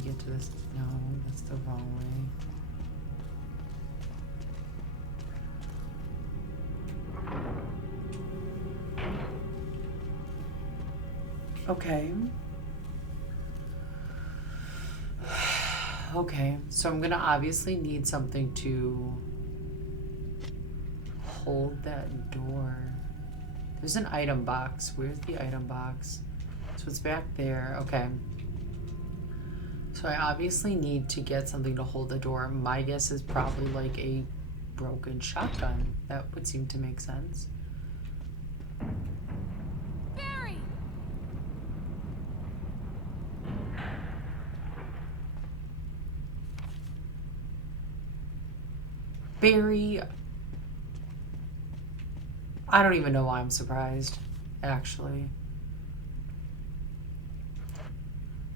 Get to this. No, that's the wrong way. Okay. Okay, so I'm gonna obviously need something to hold that door. There's an item box. Where's the item box? So it's back there. Okay. So I obviously need to get something to hold the door. My guess is probably like a broken shotgun. That would seem to make sense. Barry! Barry, I don't even know why I'm surprised, actually.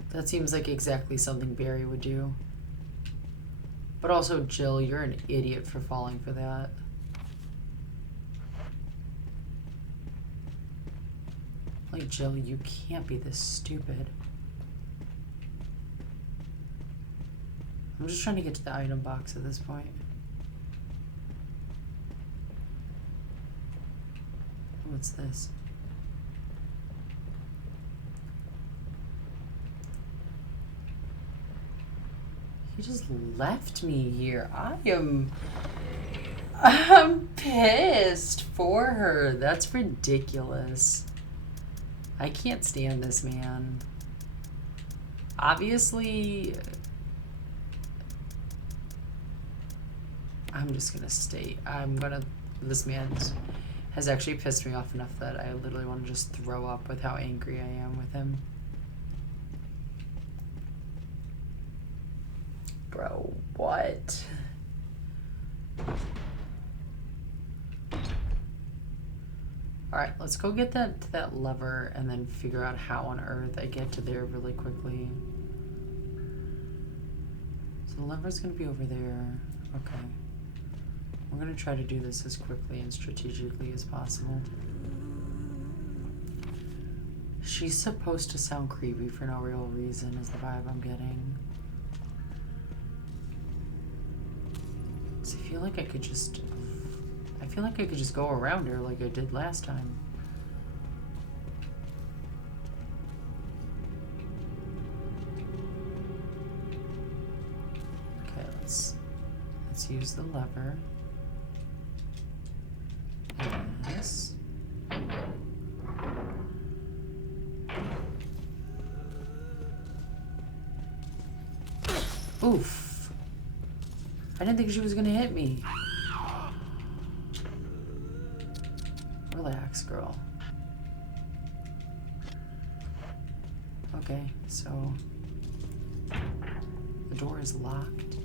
That seems like exactly something Barry would do. But also, Jill, you're an idiot for falling for that. Like, Jill, you can't be this stupid. I'm just trying to get to the item box at this point. What's this? He just left me here. I'm pissed for her. That's ridiculous. I can't stand this man. Obviously, I'm just gonna stay. This man has actually pissed me off enough that I literally want to just throw up with how angry I am with him. Bro, what? Alright, let's go get that lever and then figure out how on earth I get to there really quickly. So the lever's gonna be over there. Okay. We're gonna try to do this as quickly and strategically as possible. She's supposed to sound creepy for no real reason is the vibe I'm getting. So I feel like I could just go around her like I did last time. Okay, let's use the lever. Yes. Oof. I didn't think she was gonna hit me. Relax, girl. Okay, so the door is locked.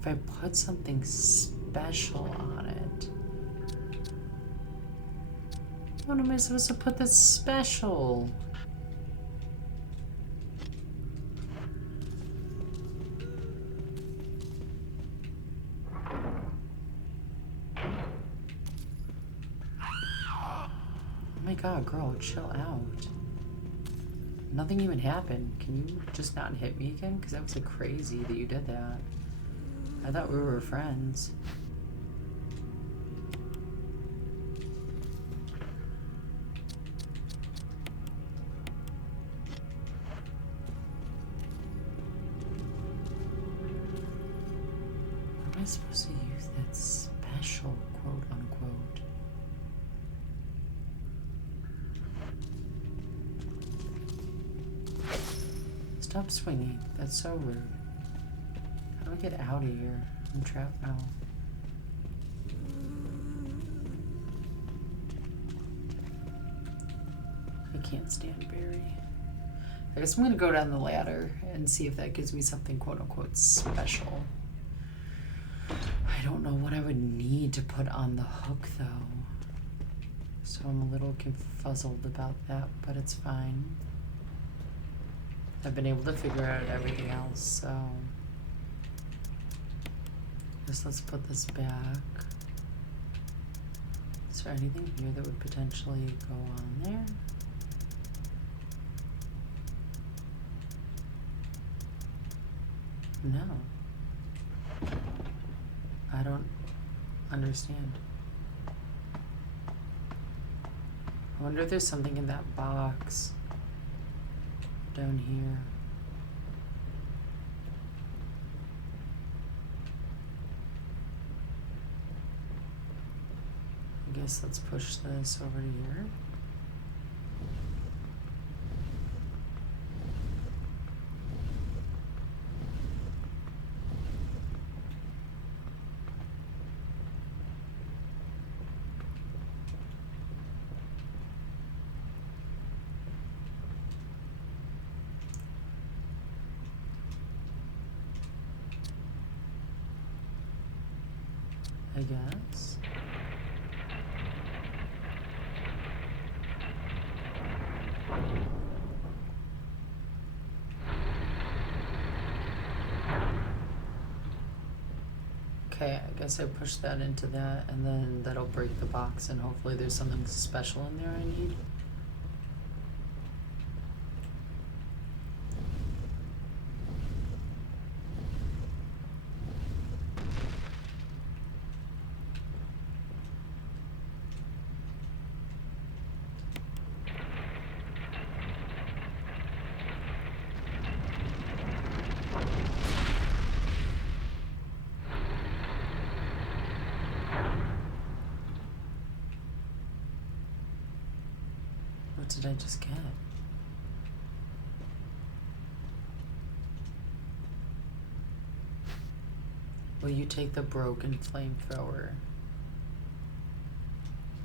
If I put something special on it, what am I supposed to put that's special? Oh my god, girl, chill out. Nothing even happened. Can you just not hit me again? Because that was like crazy that you did that. I thought we were friends. How am I supposed to use that special, quote unquote? Stop swinging. That's so rude. How do I get out of here? I'm trapped now. I can't stand Barry. I guess I'm gonna go down the ladder and see if that gives me something quote unquote special. I don't know what I would need to put on the hook though. So I'm a little confuzzled about that, but it's fine. I've been able to figure out everything else, so just let's put this back. Is there anything here that would potentially go on there? No. I don't understand. I wonder if there's something in that box down here. I guess let's push this over to here. I guess. Okay, I guess I push that into that, and then that'll break the box, and hopefully there's something special in there I need. What did I just get? Will you take the broken flamethrower?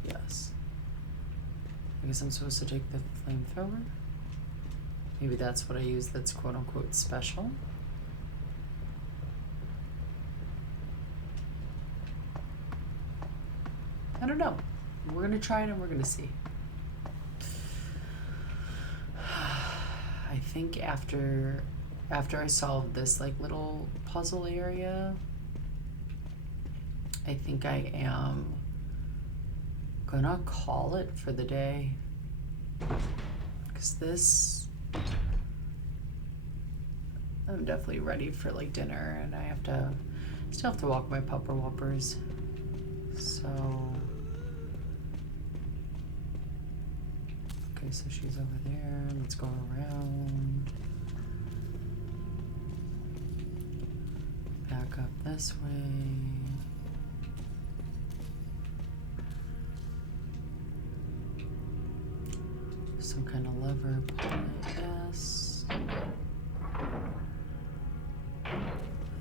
Yes. I guess I'm supposed to take the flamethrower? Maybe that's what I use that's quote unquote special. I don't know. We're gonna try it and we're gonna see. I think after I solve this like little puzzle area, I think I am gonna call it for the day. Because this, I'm definitely ready for like dinner, and I still have to walk my pupper whoppers. So, okay, so she's over there. Let's go around. Back up this way. Some kind of lever, yes. And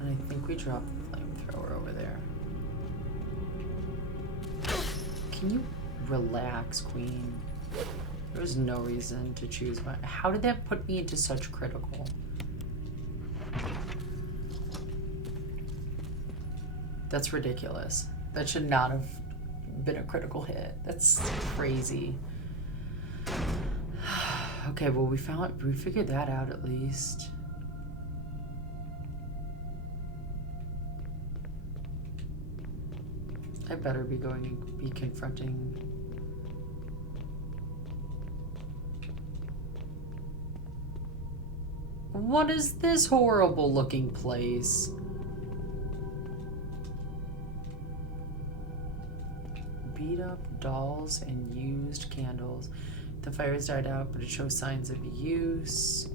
I think we dropped the flamethrower over there. Can you relax, Queen? There was no reason to choose my... How did that put me into such critical? That's ridiculous. That should not have been a critical hit. That's crazy. Okay, well we figured that out at least. I better be confronting. What is this horrible looking place? Beat up dolls and used candles. The fire's died out, but it shows signs of use.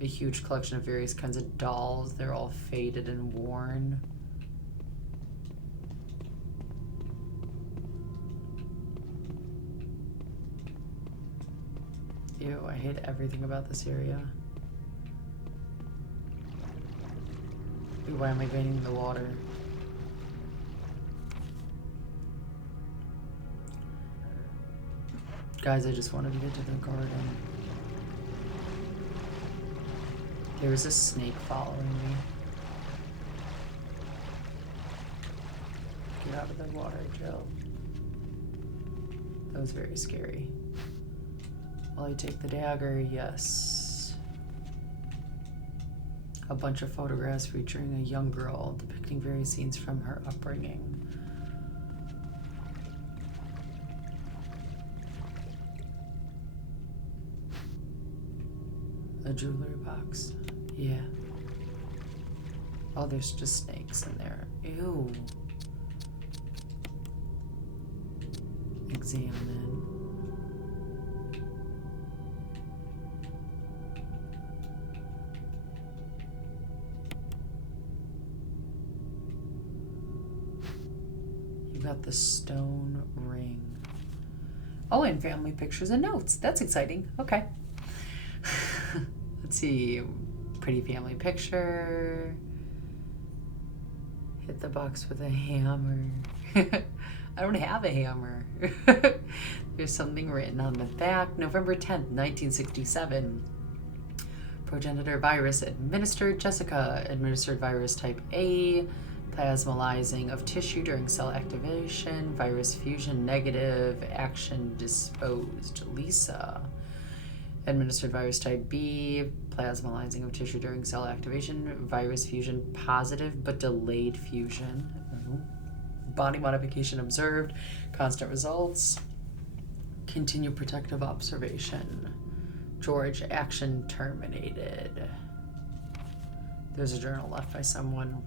A huge collection of various kinds of dolls. They're all faded and worn. Ew, I hate everything about this area. Ew, why am I getting in the water? Guys, I just wanted to get to the garden. There was a snake following me. Get out of the water, Jill. That was very scary. Will I take the dagger? Yes. A bunch of photographs featuring a young girl depicting various scenes from her upbringing. A jewelry box. Yeah. Oh, there's just snakes in there. Ew. Examine. got the stone ring. Oh, and family pictures and notes. That's exciting. Okay. Let's see. Pretty family picture. Hit the box with a hammer. I don't have a hammer. There's something written on the back. November 10th, 1967. Progenitor virus administered. Jessica administered virus type A. Plasmalizing of tissue during cell activation. Virus fusion negative. Action disposed. Lisa administered virus type B. Plasmalizing of tissue during cell activation. Virus fusion positive but delayed fusion. Body modification observed. Constant results. Continue protective observation. George, action terminated. There's a journal left by someone.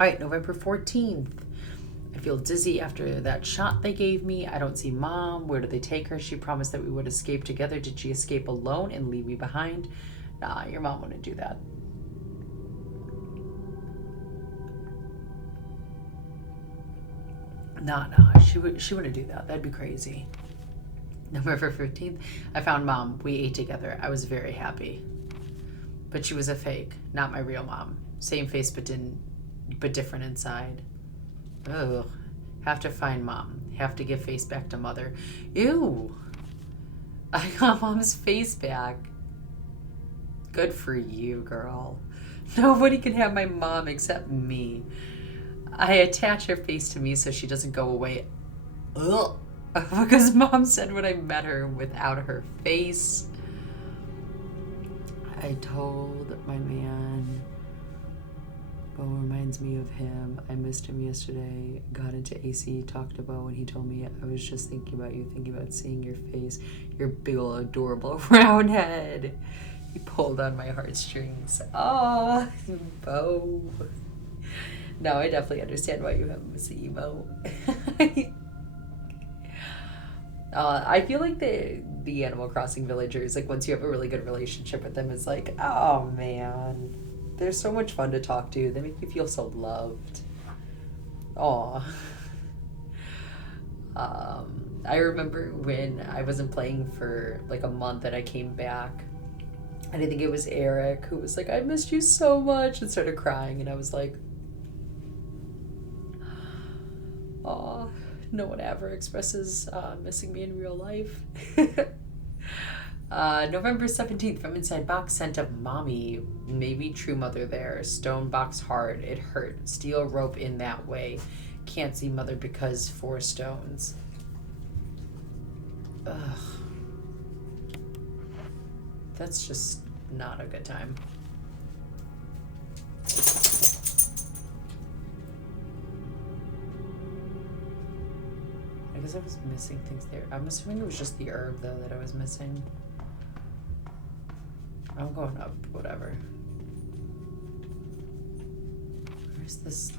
All right, November 14th. I feel dizzy after that shot they gave me. I don't see Mom. Where did they take her? She promised that we would escape together. Did she escape alone and leave me behind? Nah, your mom wouldn't do that. Nah, she wouldn't do that. That'd be crazy. November 15th, I found Mom. We ate together. I was very happy. But she was a fake, not my real mom. Same face, but different inside. Ugh. Have to find Mom. Have to give face back to Mother. Ew. I got Mom's face back. Good for you, girl. Nobody can have my mom except me. I attach her face to me so she doesn't go away. Ugh. Because Mom said when I met her without her face. I told my man, Bo reminds me of him. I missed him yesterday. Got into AC, talked to Bo, and he told me I was just thinking about you, thinking about seeing your face, your big old adorable round head. He pulled on my heartstrings. Aw, Bo. No, I definitely understand why you have Miss Emo. I feel like the Animal Crossing villagers, like once you have a really good relationship with them, it's like, oh man, they're so much fun to talk to. They make you feel so loved. Aw. I remember when I wasn't playing for like a month and I came back, and I think it was Eric who was like, I missed you so much, and started crying, and I was like, aw. No one ever expresses missing me in real life. November 17th, from inside box, sent of Mommy. Maybe true mother there. Stone box hard. It hurt. Steel rope in that way. Can't see Mother because 4 stones. Ugh. That's just not a good time. I guess I was missing things there. I'm assuming it was just the herb, though, that I was missing. I'm going up, whatever. Where's this?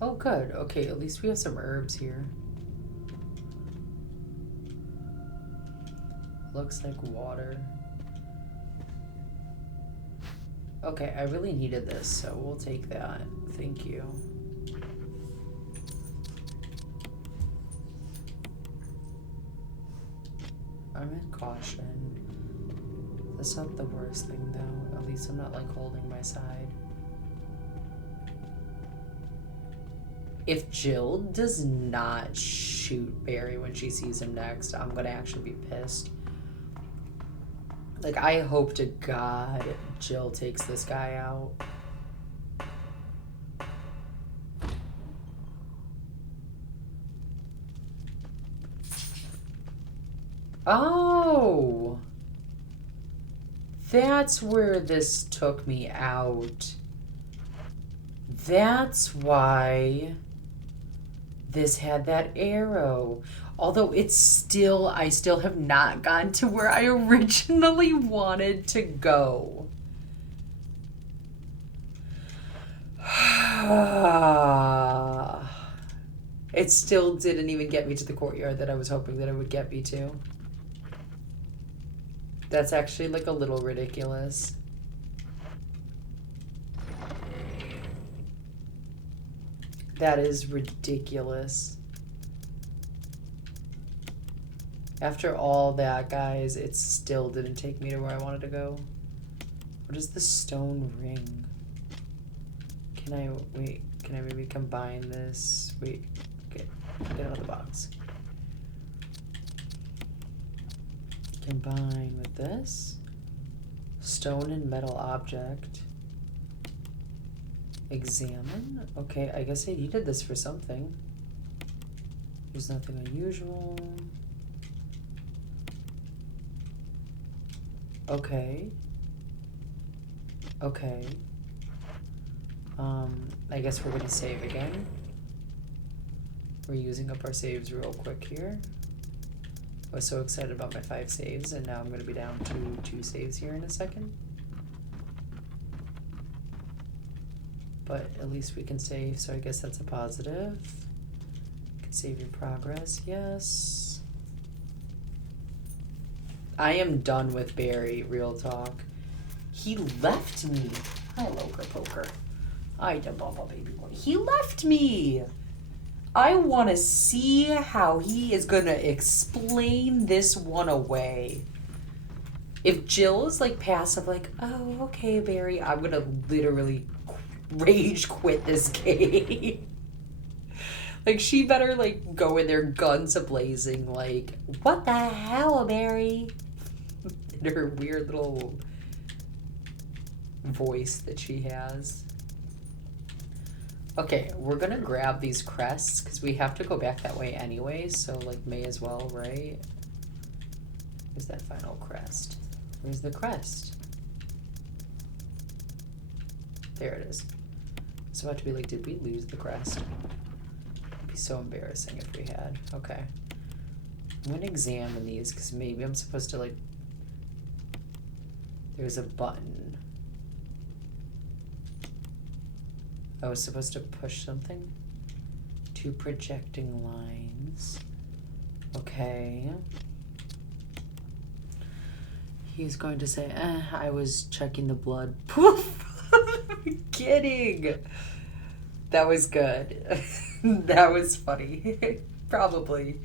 Oh, good. Okay, at least we have some herbs here. Looks like water. Okay, I really needed this, so we'll take that. Thank you. I'm in caution. That's not the worst thing, though. At least I'm not, like, holding my side. If Jill does not shoot Barry when she sees him next, I'm gonna actually be pissed. Like, I hope to God Jill takes this guy out. Oh! That's where this took me out. That's why this had that arrow. Although I still have not gotten to where I originally wanted to go. It still didn't even get me to the courtyard that I was hoping that it would get me to. That's actually like a little ridiculous. That is ridiculous. After all that, guys, it still didn't take me to where I wanted to go. What is the stone ring? Can I, wait, can I maybe combine this? Wait, okay, get out of the box. Combine with this. Stone and metal object. Examine? Okay, I guess I needed this for something. There's nothing unusual. Okay. Okay. I guess we're gonna save again. We're using up our saves real quick here. I was so excited about my 5 saves, and now I'm gonna be down to 2 saves here in a second. But at least we can save, so I guess that's a positive. You can save your progress, yes. I am done with Barry, real talk. He left me. Hello, Poker. I did blah baby boy. He left me. I want to see how he is gonna explain this one away. If Jill is like passive, like, oh, okay, Barry, I'm gonna literally rage quit this game. Like, she better like go in there guns a-blazing, like, what the hell, Barry? In her weird little voice that she has. Okay, we're gonna grab these crests because we have to go back that way anyway, so like may as well, right? Where's that final crest? Where's the crest? There it is. It's about to be like, did we lose the crest? It'd be so embarrassing if we had. Okay. I'm gonna examine these because maybe I'm supposed to like, there's a button. I was supposed to push something. 2 projecting lines. Okay. He's going to say, I was checking the blood. Poof! I'm kidding. That was good. That was funny. Probably.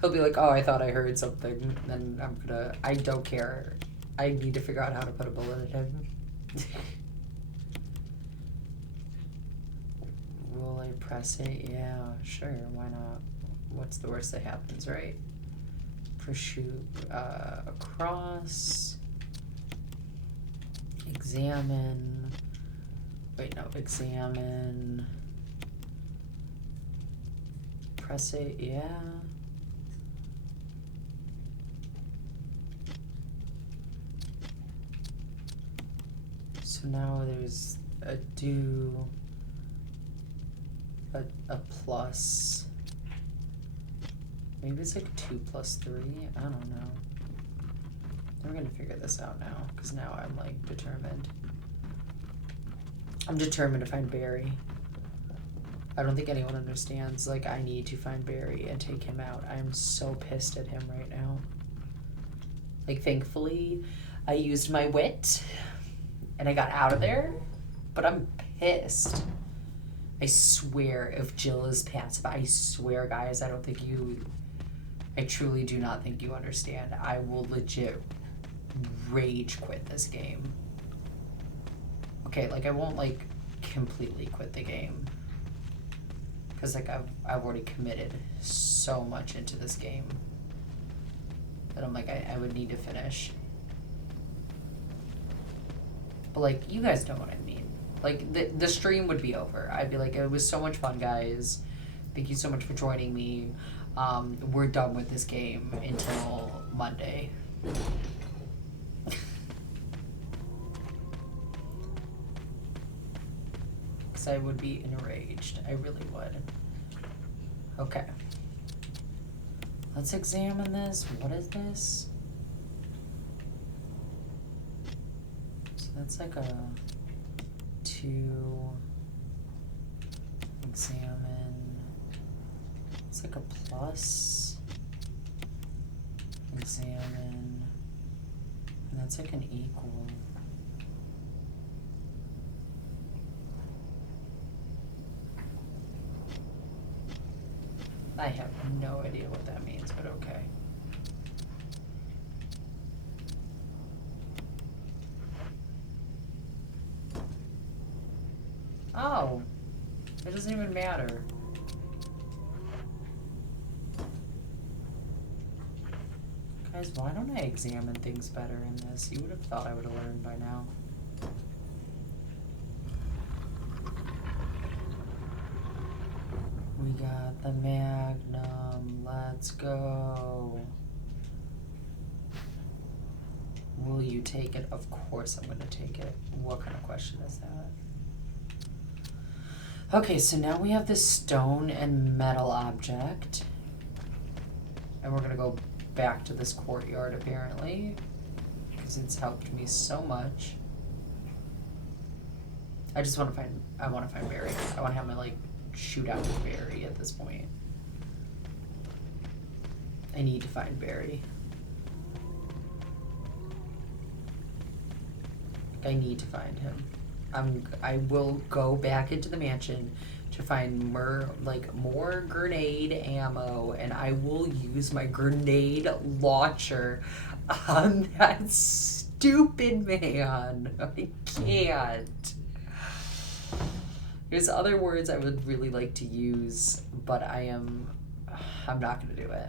He'll be like, oh, I thought I heard something. Then I'm gonna, I don't care. I need to figure out how to put a bullet in him. Will I press it? Yeah, sure, why not? What's the worst that happens, right? Pursue across. Examine. Wait, no, examine. Press it, yeah. So now there's a do. A plus. Maybe it's like 2 plus 3. I don't know. We're gonna figure this out now because now I'm like determined. I'm determined to find Barry. I don't think anyone understands. Like, I need to find Barry and take him out. I am so pissed at him right now. Like, thankfully, I used my wit and I got out of there, but I'm pissed. I swear, if Jill is passive, I swear, guys, I don't think you, I truly do not think you understand. I will legit rage quit this game. Okay, like, I won't, like, completely quit the game. Because, like, I've already committed so much into this game that I'm like, I would need to finish. But, like, you guys know what I mean. Like, the stream would be over. I'd be like, it was so much fun, guys. Thank you so much for joining me. We're done with this game until Monday. Because I would be enraged. I really would. Okay. Let's examine this. What is this? So that's like a 2. Examine. It's like a plus. Examine. And that's like an equal. no idea what that means, but okay. Oh, it doesn't even matter. Guys, why don't I examine things better in this? You would have thought I would have learned by now. We got the Magnum. Let's go. Will you take it? Of course I'm going to take it. What kind of question is that? Okay, so now we have this stone and metal object. And we're going to go back to this courtyard, apparently. Because it's helped me so much. I just want to find... I want to find Barry. I want to have my, like, shootout with Barry at this point. I need to find Barry. I need to find him. I will go back into the mansion to find more grenade ammo, and I will use my grenade launcher on that stupid man. I can't. There's other words I would really like to use, but I'm not going to do it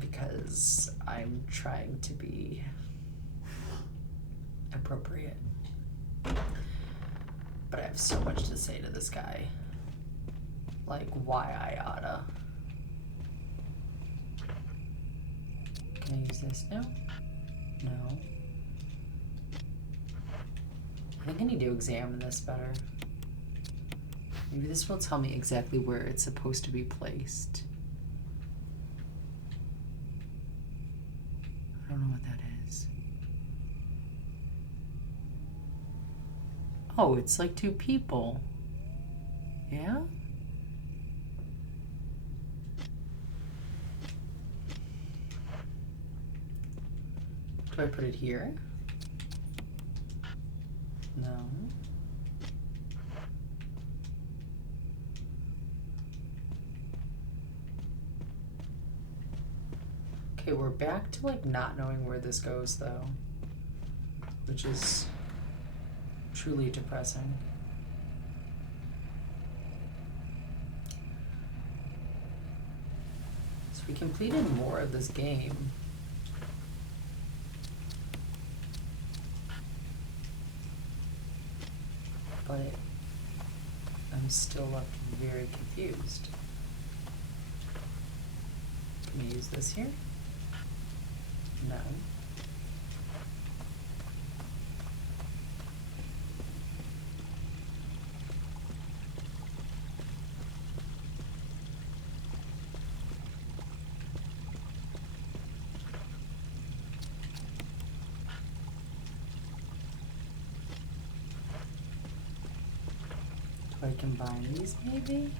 because I'm trying to be appropriate. But I have so much to say to this guy. Like, why I oughta. Can I use this now? No. I think I need to examine this better. Maybe this will tell me exactly where it's supposed to be placed. I don't know what that is. Oh, it's like two people. Yeah? Do I put it here? No. Okay, we're back to like not knowing where this goes though, which is truly depressing. So we completed more of this game. But I'm still left very confused. Can I use this here? No. Do I combine these maybe?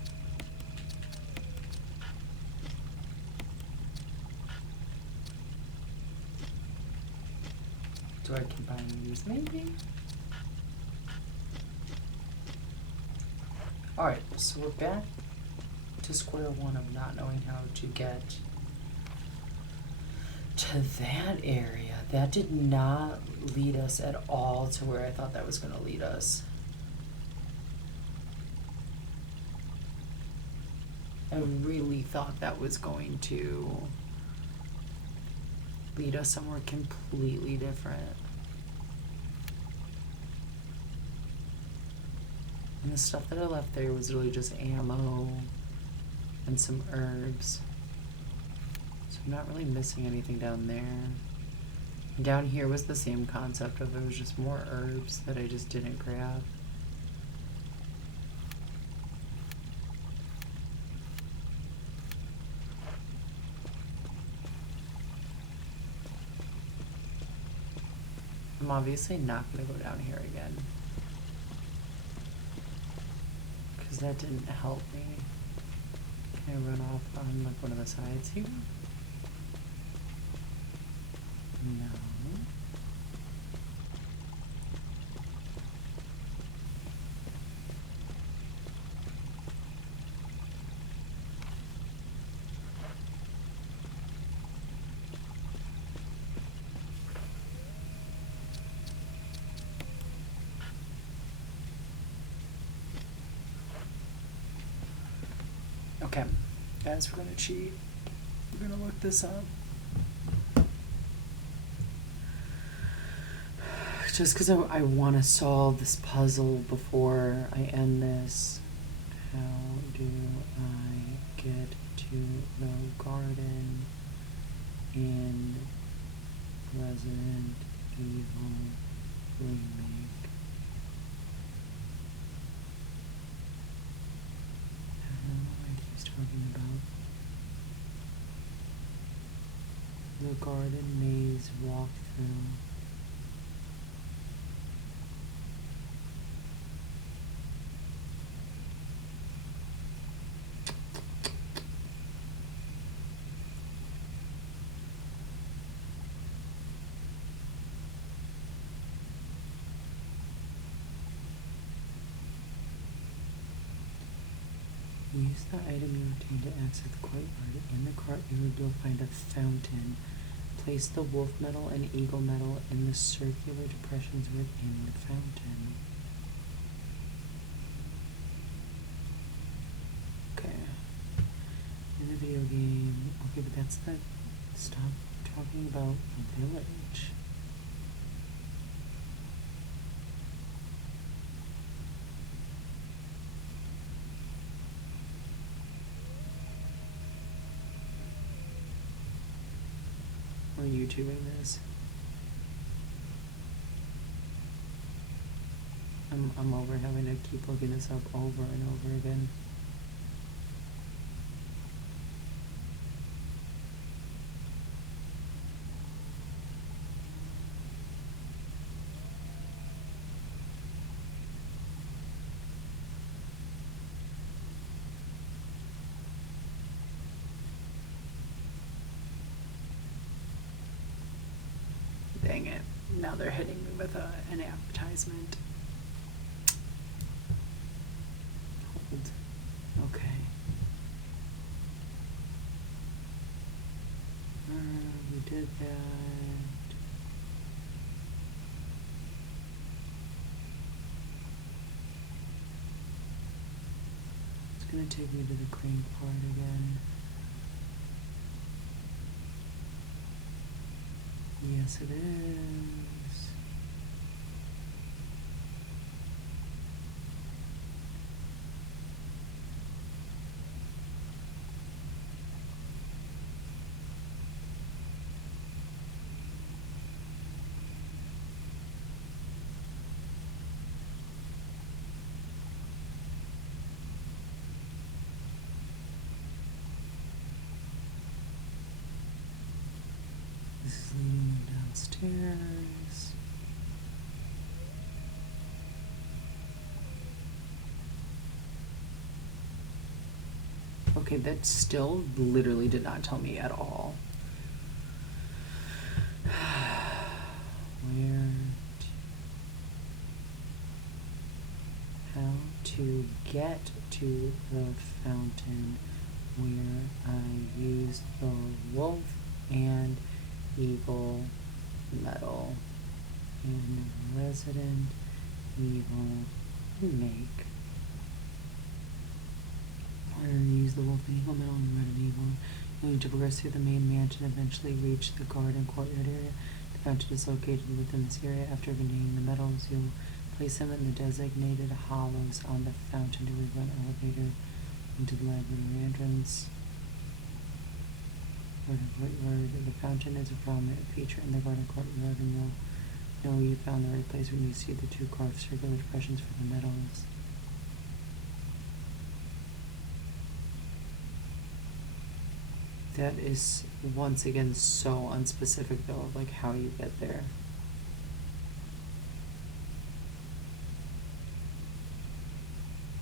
Do I combine these maybe? Alright, so we're back to square one of not knowing how to get to that area. That did not lead us at all to where I thought that was going to lead us. I really thought that was going to lead us somewhere completely different. And the stuff that I left there was really just ammo and some herbs. So I'm not really missing anything down there. And down here was the same concept of it was just more herbs that I just didn't grab. I'm obviously not going to go down here again. Because that didn't help me. Can I run off on like one of the sides here? No. Okay, guys, we're gonna cheat. We're gonna look this up. Just because I want to solve this puzzle before I end this. How do I get to the garden in Resident Evil Remake? I don't know what he's talking about. The garden maze walkthrough. Use the item you obtained to access the courtyard. In the courtyard, you'll find a fountain. Place the wolf medal and eagle medal in the circular depressions within the fountain. Okay. In the video game. Okay, but that's the. Stop talking about the village. We're YouTubing this. I'm over having to keep looking this up over and over again. Dang it. Now they're hitting me with an advertisement. Hold. Okay. We did that. It's gonna take me to the crane part again. Yes, it is. This is leading me downstairs. Okay, that still literally did not tell me at all. How to get to the fountain where I used the wolf and eagle medal in Resident Evil Remake. Or use the wolf and eagle medal in Resident Evil. You need to progress through the main mansion, eventually reach the garden courtyard area. The fountain is located within this area. After obtaining the medals, you'll place them in the designated hollows on the fountain to run an elevator into the laboratory entrance. The fountain is a prominent feature in the garden courtyard, and you'll know you found the right place when you see the two carved circular depressions for the medals. That is once again so unspecific though, of like how you get there.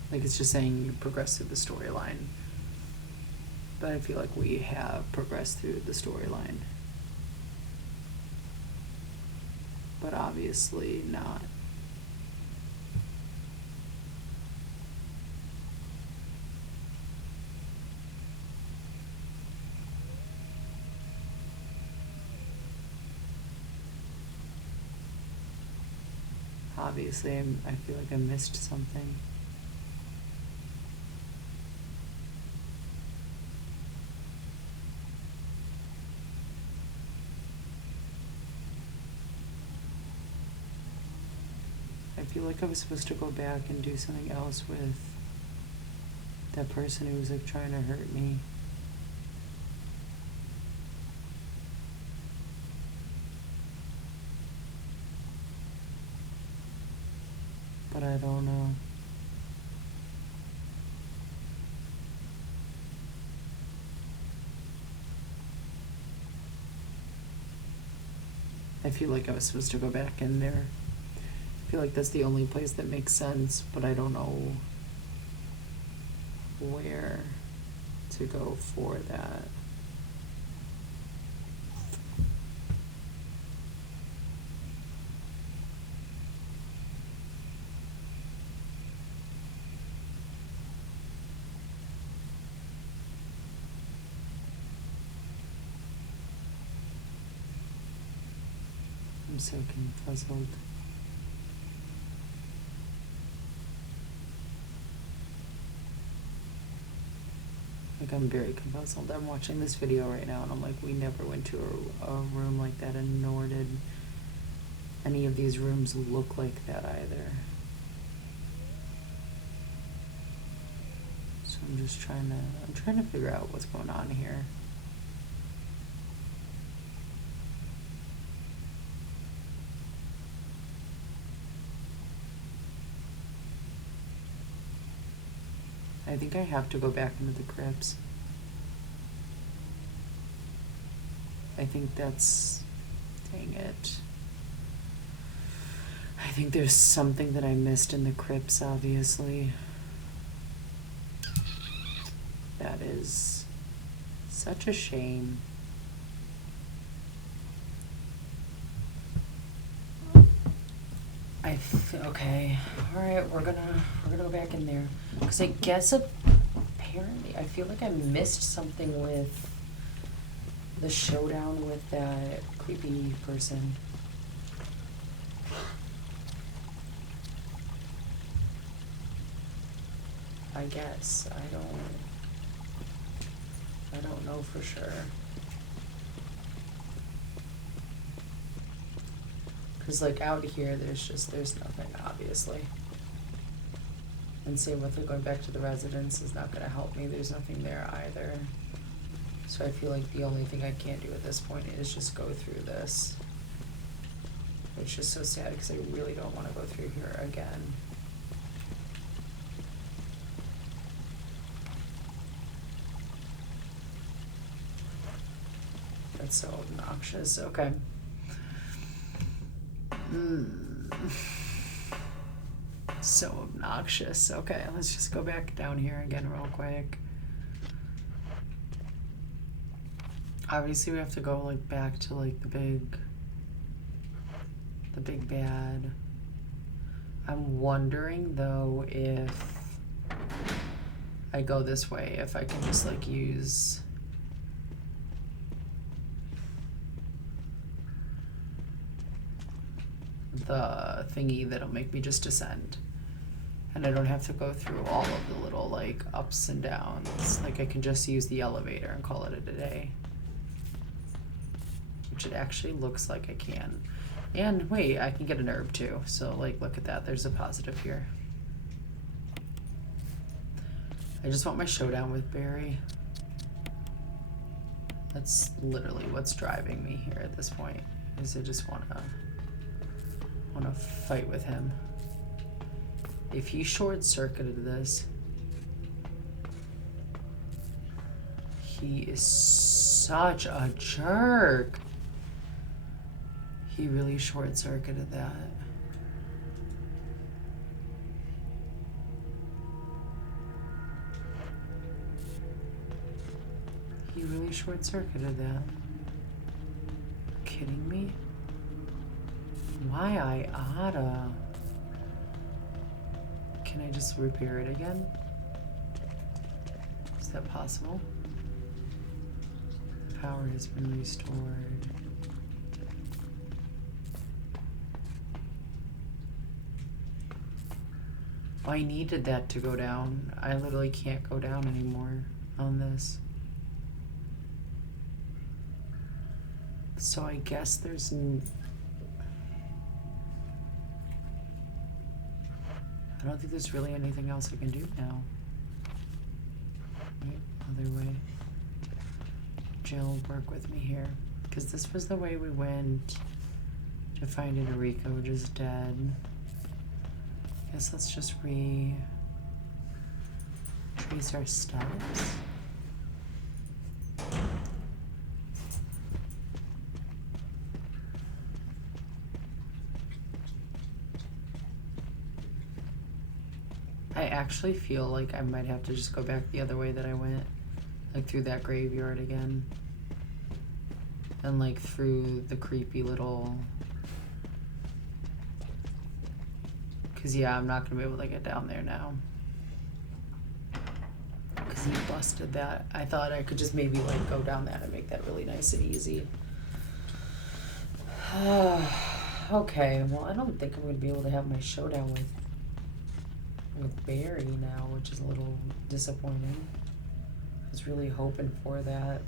Like it's just saying you progress through the storyline. But I feel like we have progressed through the storyline. But obviously not. Obviously, I feel like I missed something. feel like I was supposed to go back and do something else with that person who was like trying to hurt me. But I don't know. I feel like I was supposed to go back in there. I feel like that's the only place that makes sense, but I don't know where to go for that. I'm so puzzled. Like, I'm very puzzled. I'm watching this video right now and I'm like, we never went to a room like that, and nor did any of these rooms look like that either. So I'm just trying to figure out what's going on here. I think I have to go back into the crypts. I think that's... Dang it. I think there's something that I missed in the crypts, obviously. That is such a shame. Okay. All right, we're gonna go back in there, because I guess apparently I feel like I missed something with the showdown with that creepy person. I guess I don't know for sure. Because, like, out here, there's nothing, obviously. And same with, like, going back to the residence is not going to help me. There's nothing there either. So I feel like the only thing I can do at this point is just go through this. Which is so sad, because I really don't want to go through here again. That's so obnoxious. Okay. So obnoxious. Okay, let's just go back down here again real quick. Obviously we have to go like back to like the big bad. I'm wondering though if I go this way, if I can just like use the thingy that'll make me just descend, and I don't have to go through all of the little like ups and downs. Like I can just use the elevator and call it a day, which it actually looks like I can. And wait, I can get an herb too, so like look at that, there's a positive here. I just want my showdown with Barry. That's literally what's driving me here at this point, is I just want to fight with him. If he short-circuited this, he is such a jerk. He really short-circuited that. He really short-circuited that. Kidding me? Why I oughta. Can I just repair it again? Is that possible? The power has been restored. I needed that to go down. I literally can't go down anymore on this. So I guess there's... don't think there's really anything else I can do now. Right, other way. Jill, work with me here. Because this was the way we went to find Enrico, which is dead. Guess let's just trace our steps. I actually feel like I might have to just go back the other way that I went, like through that graveyard again. And like through the creepy little... Cause yeah, I'm not gonna be able to get down there now. Cause he busted that. I thought I could just maybe like go down that and make that really nice and easy. Okay, well I don't think I'm gonna be able to have my showdown with Barry now, which is a little disappointing. I was really hoping for that.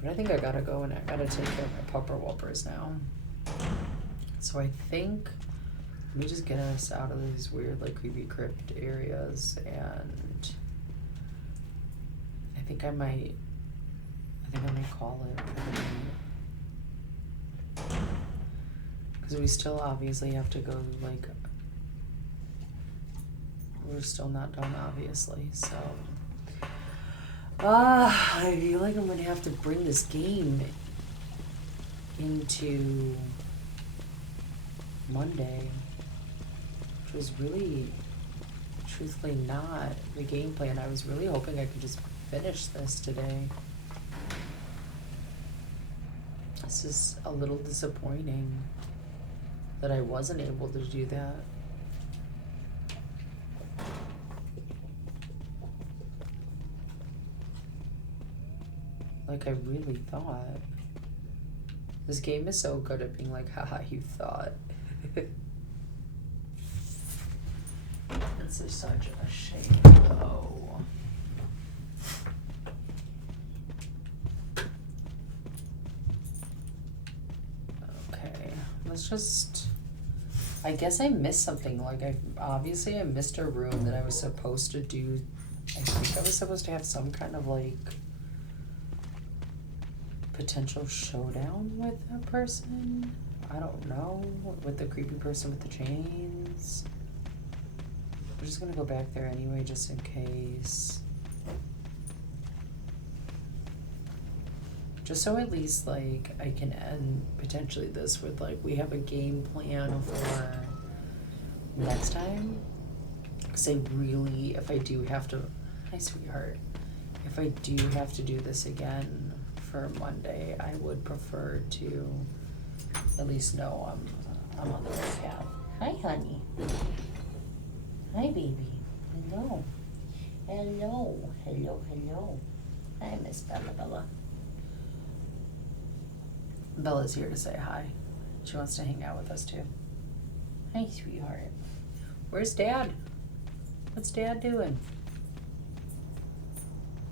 But I think I gotta go and I gotta take care of my pupper whoopers now. So I think, let me just get us out of these weird like creepy crypt areas, and I think I might call it for the night. Because we still obviously have to go like, we're still not done obviously, so. I feel like I'm gonna have to bring this game into Monday, which was really, truthfully not the game plan. I was really hoping I could just finish this today. This is a little disappointing that I wasn't able to do that. Like I really thought. This game is so good at being like, haha, you thought. This is such a shame though. Okay, let's just, I guess I missed something. Like I missed a room that I was supposed to do. I think I was supposed to have some kind of like potential showdown with that person. I don't know, with the creepy person with the chains. We're just gonna go back there anyway, just in case. Just so at least like I can end potentially this with like we have a game plan for next time. Because I really, if I do have to, hi sweetheart, if I do have to do this again for Monday, I would prefer to at least know I'm on the right path. Hi, honey. Hi, baby. Hello. Hello. Hello. Hello. Hi, Miss Bella. Bella's here to say hi. She wants to hang out with us too. Hi, sweetheart. Where's Dad? What's Dad doing?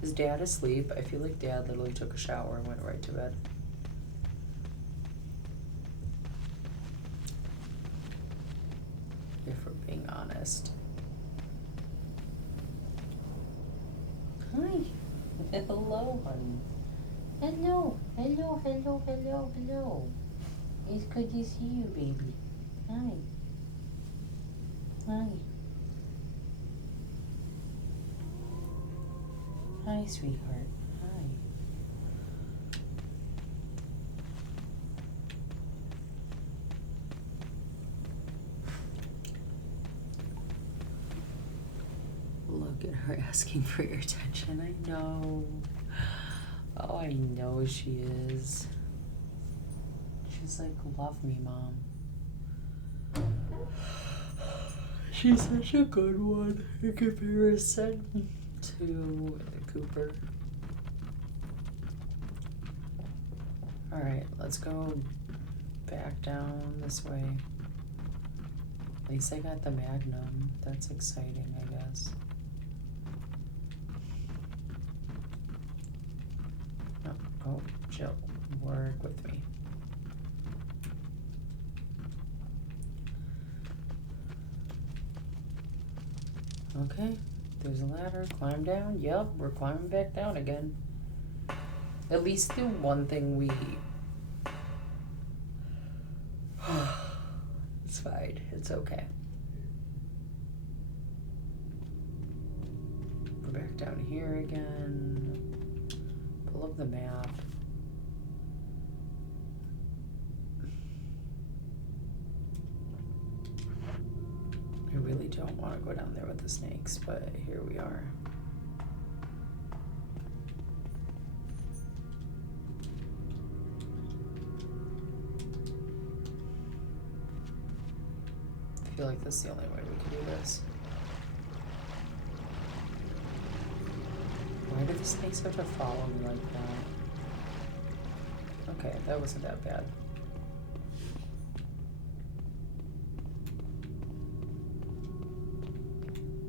Is Dad asleep? I feel like Dad literally took a shower and went right to bed. If we're being honest. Hi. Hello, honey. Hello. It's good to see you, baby. Hi. Hi, sweetheart. Hi. Look at her asking for your attention. I know. Oh, I know she is. She's like, love me, Mom. She's such a good one in comparison to Cooper. Alright, let's go back down this way. At least I got the Magnum. That's exciting, I guess. Oh, Jill, work with me. Okay, there's a ladder. Climb down. Yep, we're climbing back down again. At least the one thing we... It's fine. It's okay. We're back down here again. Pull up the map. I really don't want to go down there with the snakes, but here we are. I feel like that's the only way we can do this. Why do the snakes have to follow me like that? Okay, that wasn't that bad.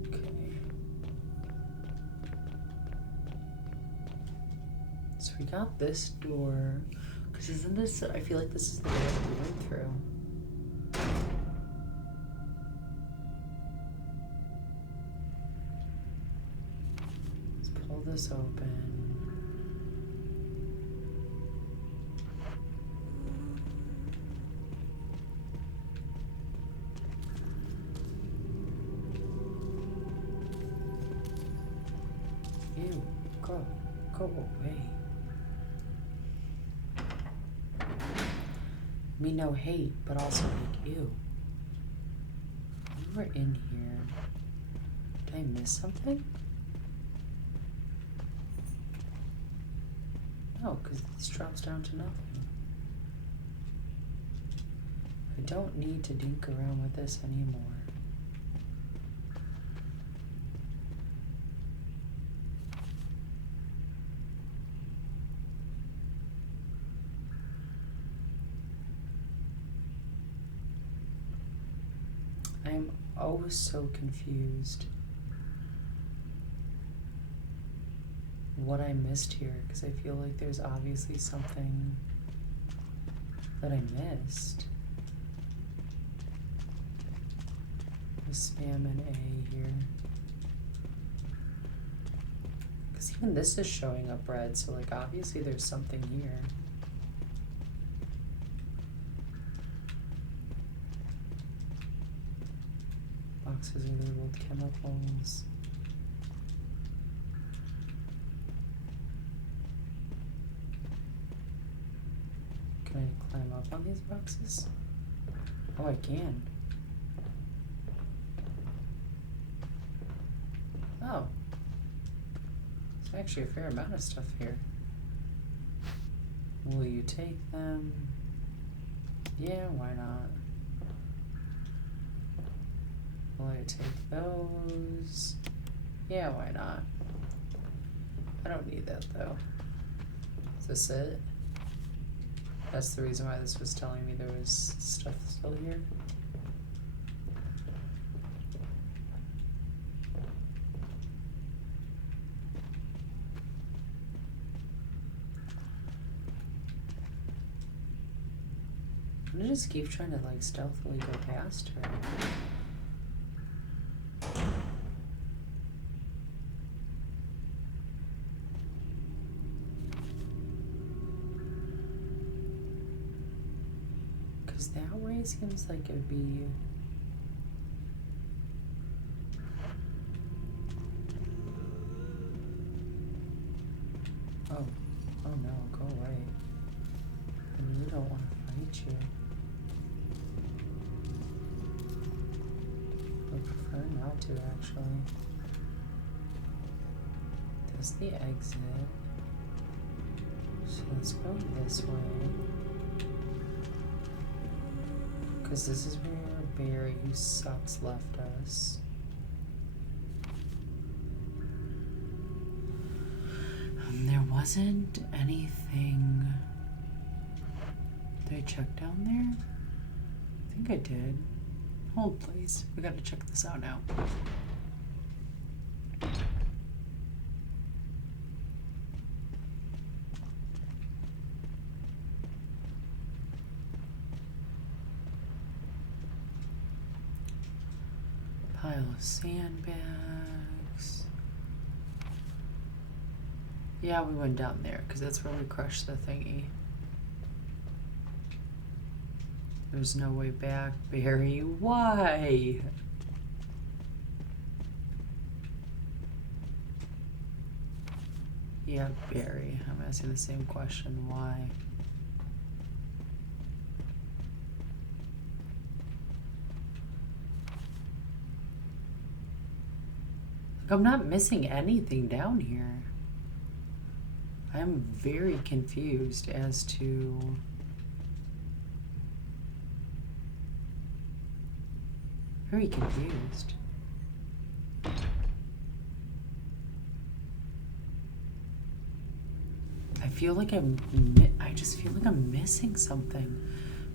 Okay. So we got this door. Because isn't this, I feel like this is the way that we went through. This open. Ew, go away. I mean, no hate, but also like, ew. We were in here. Did I miss something? No, because this drops down to nothing. I don't need to dink around with this anymore. I'm oh so confused. What I missed here, because I feel like there's obviously something that I missed. Spam an A here. Because even this is showing up red, so like obviously there's something here. Boxes are labeled chemicals. Can I climb up on these boxes? Oh, I can. Oh. There's actually a fair amount of stuff here. Will you take them? Yeah, why not? Will I take those? Yeah, why not? I don't need that though. Is this it? That's the reason why this was telling me there was stuff still here. I'm gonna just keep trying to like stealthily go past her. That way seems like it would be oh no, go away. I really don't want to fight you. I prefer not to actually. There's the exit. So let's go this way. Because this is where Barry, who sucks, left us. There wasn't anything. Did I check down there? I think I did. Hold, please. We gotta check this out now. Pile of sandbags. Yeah, we went down there because that's where we crushed the thingy. There's no way back, Barry. Why? Yeah, Barry. I'm asking the same question. Why? Like, I'm not missing anything down here. I'm very confused as to... Very confused. I feel like I just feel like I'm missing something.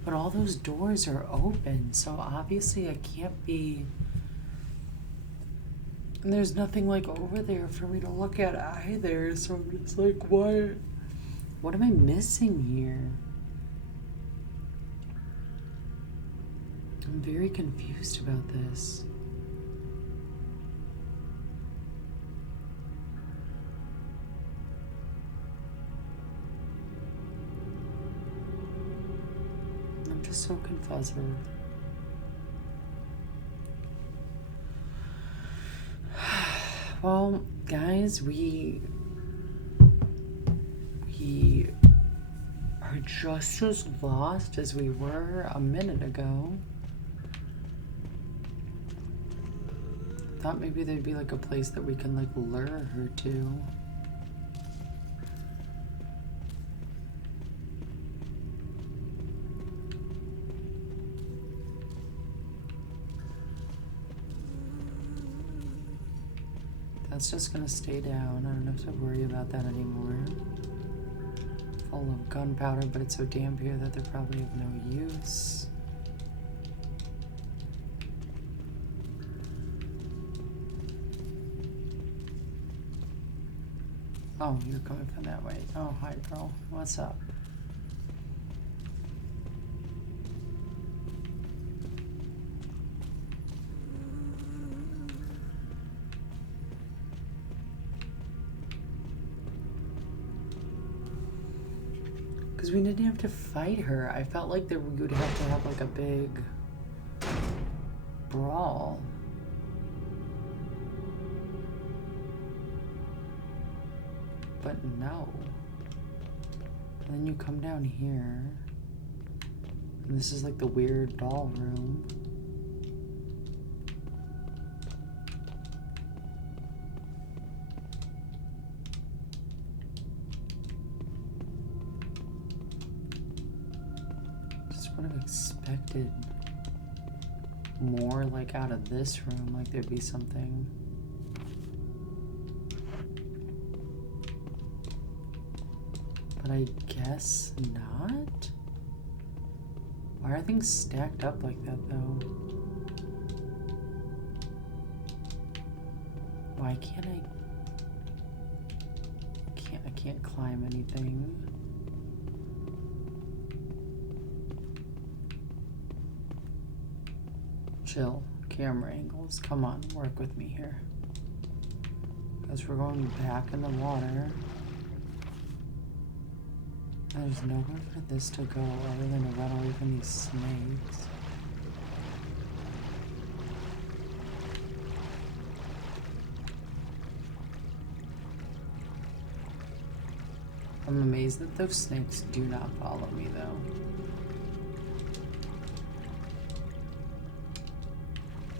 But all those doors are open, so obviously I can't be... And there's nothing like over there for me to look at either, so I'm just like, what am I missing here? I'm very confused about this. I'm just so confuzzled. Well, guys, we are just as lost as we were a minute ago. Thought maybe there'd be like a place that we can like lure her to. That's just gonna stay down. I don't have to worry about that anymore. Full of gunpowder, but it's so damp here that they're probably of no use. Oh, you're coming from that way. Oh, hi, bro. What's up? Because we didn't have to fight her. I felt like we would have to have like a big brawl. But no. And then you come down here. And this is like the weird doll room. Just would have expected more like out of this room, like there'd be something. But I guess not? Why are things stacked up like that, though? Why can't I can't climb anything. Chill. Camera angles. Come on, work with me here. Because we're going back in the water. There's nowhere for this to go other than to run away from these snakes. I'm amazed that those snakes do not follow me, though.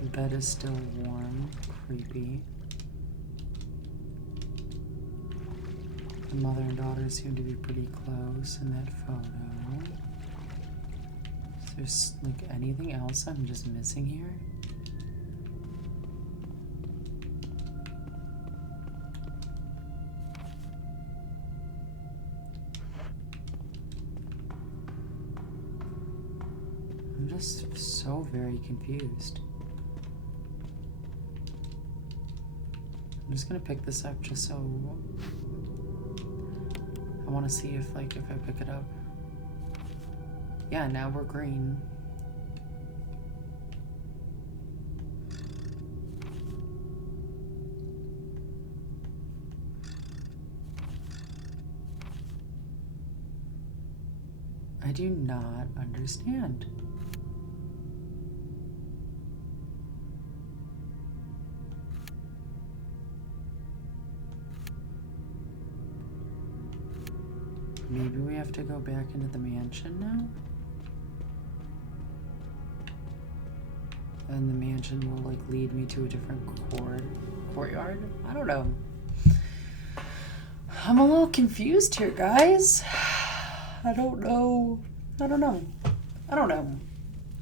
The bed is still warm. Creepy. The mother and daughter seem to be pretty close in that photo. Is there like anything else I'm just missing here? I'm just so very confused. I'm just gonna pick this up just so I want to see if I pick it up. Yeah, now we're green. do not understand. Maybe we have to go back into the mansion now? And the mansion will like lead me to a different courtyard? I don't know. I'm a little confused here, guys. I don't know. I don't know. I don't know.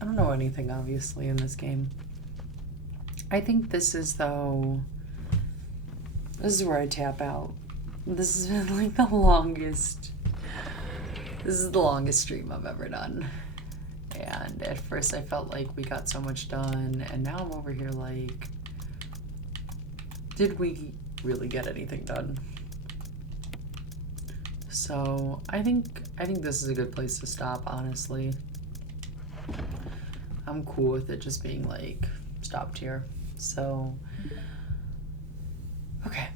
I don't know anything, obviously, in this game. I think this is, though... This is where I tap out. This has been, like, the longest... This is the longest stream I've ever done. And at first I felt like we got so much done, and now I'm over here like... Did we really get anything done? So I think this is a good place to stop, honestly. I'm cool with it just being like stopped here. So okay,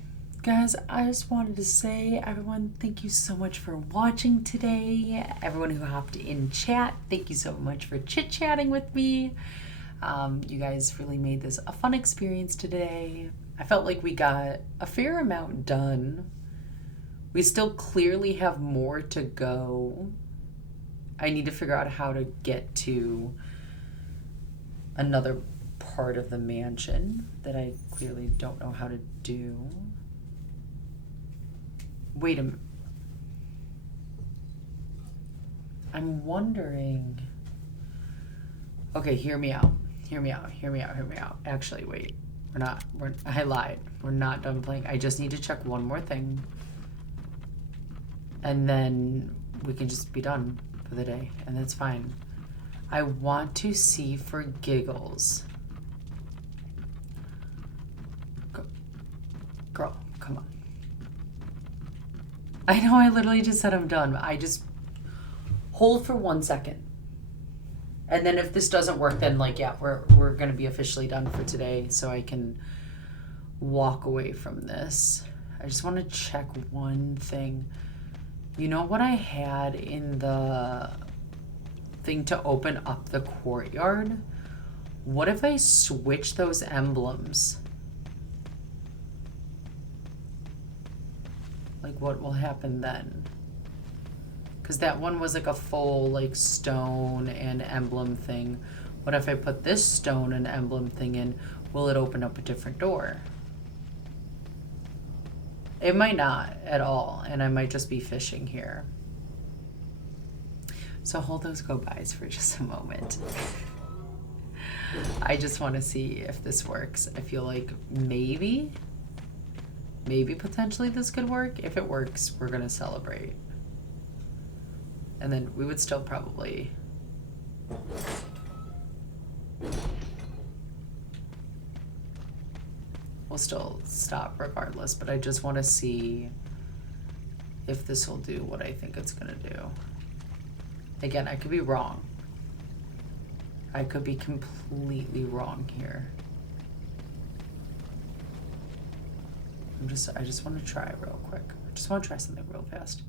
guys, I just wanted to say, everyone, thank you so much for watching today. Everyone who hopped in chat, thank you so much for chit-chatting with me. You guys really made this a fun experience today. I felt like we got a fair amount done. We still clearly have more to go. I need to figure out how to get to another part of the mansion that I clearly don't know how to do. Wait a minute. I'm wondering... Okay, hear me out. Hear me out. Hear me out. Hear me out. Actually, wait. I lied. We're not done playing. I just need to check one more thing. And then we can just be done for the day. And that's fine. I want to see for giggles. Girl, come on. I know I literally just said I'm done. I just hold for 1 second. And then if this doesn't work, then like, yeah, we're gonna be officially done for today, so I can walk away from this. I just want to check one thing. You know what I had in the thing to open up the courtyard? What if I switch those emblems? Like, what will happen then? Because that one was like a full like stone and emblem thing. What if I put this stone and emblem thing in? Will it open up a different door? It might not at all, and I might just be fishing here. So hold those go-bys for just a moment. I just want to see if this works. I feel like maybe potentially this could work. If it works, we're gonna celebrate. And then we would still probably... We'll still stop regardless, but I just want to see if this will do what I think it's going to do. Again, I could be wrong. I could be completely wrong here. I just want to try real quick. I just want to try something real fast.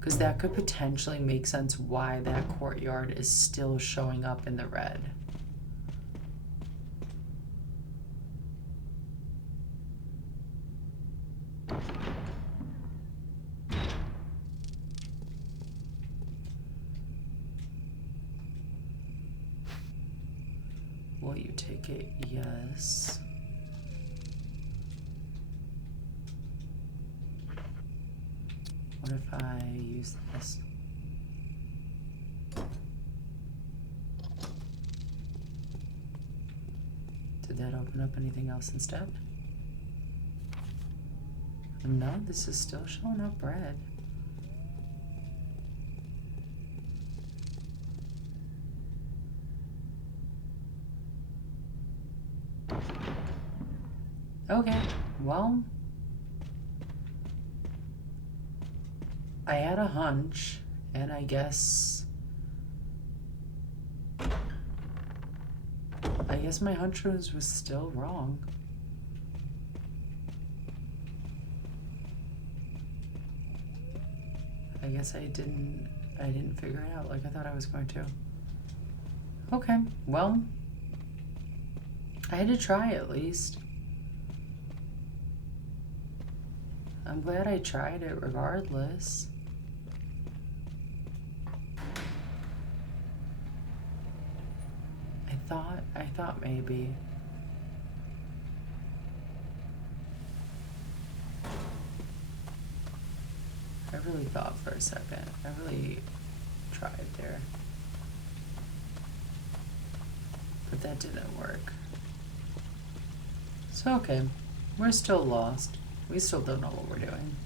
Because that could potentially make sense why that courtyard is still showing up in the red. Will you take it? Yes. What if I use this? Did that open up anything else instead? No, this is still showing up red. Okay, well, I had a hunch, and I guess my hunch was still wrong. I guess I didn't I didn't figure it out like I thought I was going to. Okay, well, I had to try at least. I'm glad I tried it regardless. I thought maybe. I really thought for a second. I really tried there. But that didn't work. So okay, we're still lost. We still don't know what we're doing.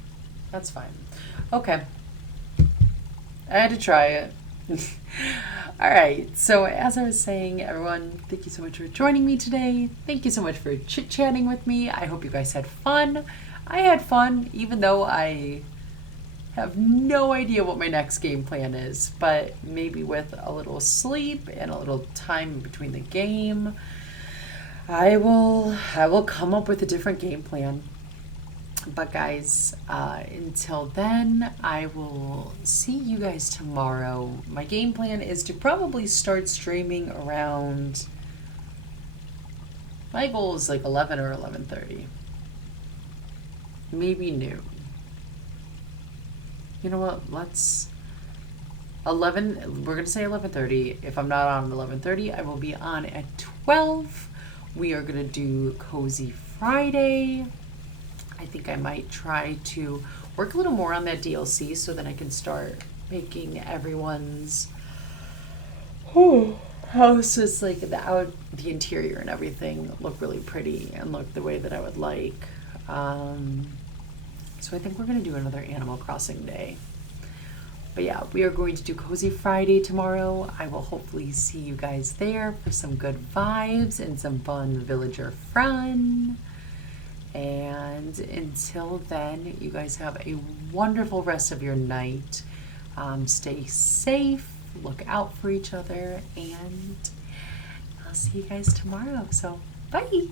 That's fine. Okay. I had to try it. Alright, so as I was saying, everyone, thank you so much for joining me today. Thank you so much for chit-chatting with me. I hope you guys had fun. I had fun, even though I have no idea what my next game plan is, but maybe with a little sleep and a little time between the game, I will come up with a different game plan. But guys, until then, I will see you guys tomorrow. My game plan is to probably start streaming around, my goal is like 11 or 11:30. Maybe noon. You know what, let's, 11, we're going to say 11:30. If I'm not on 11:30, I will be on at 12. We are going to do Cozy Friday. I think I might try to work a little more on that DLC so that I can start making everyone's houses, like the interior and everything, look really pretty and look the way that I would like. So I think we're going to do another Animal Crossing day. But yeah, we are going to do Cozy Friday tomorrow. I will hopefully see you guys there for some good vibes and some fun villager fun. And until then, you guys have a wonderful rest of your night. Stay safe, look out for each other, and I'll see you guys tomorrow. So, bye!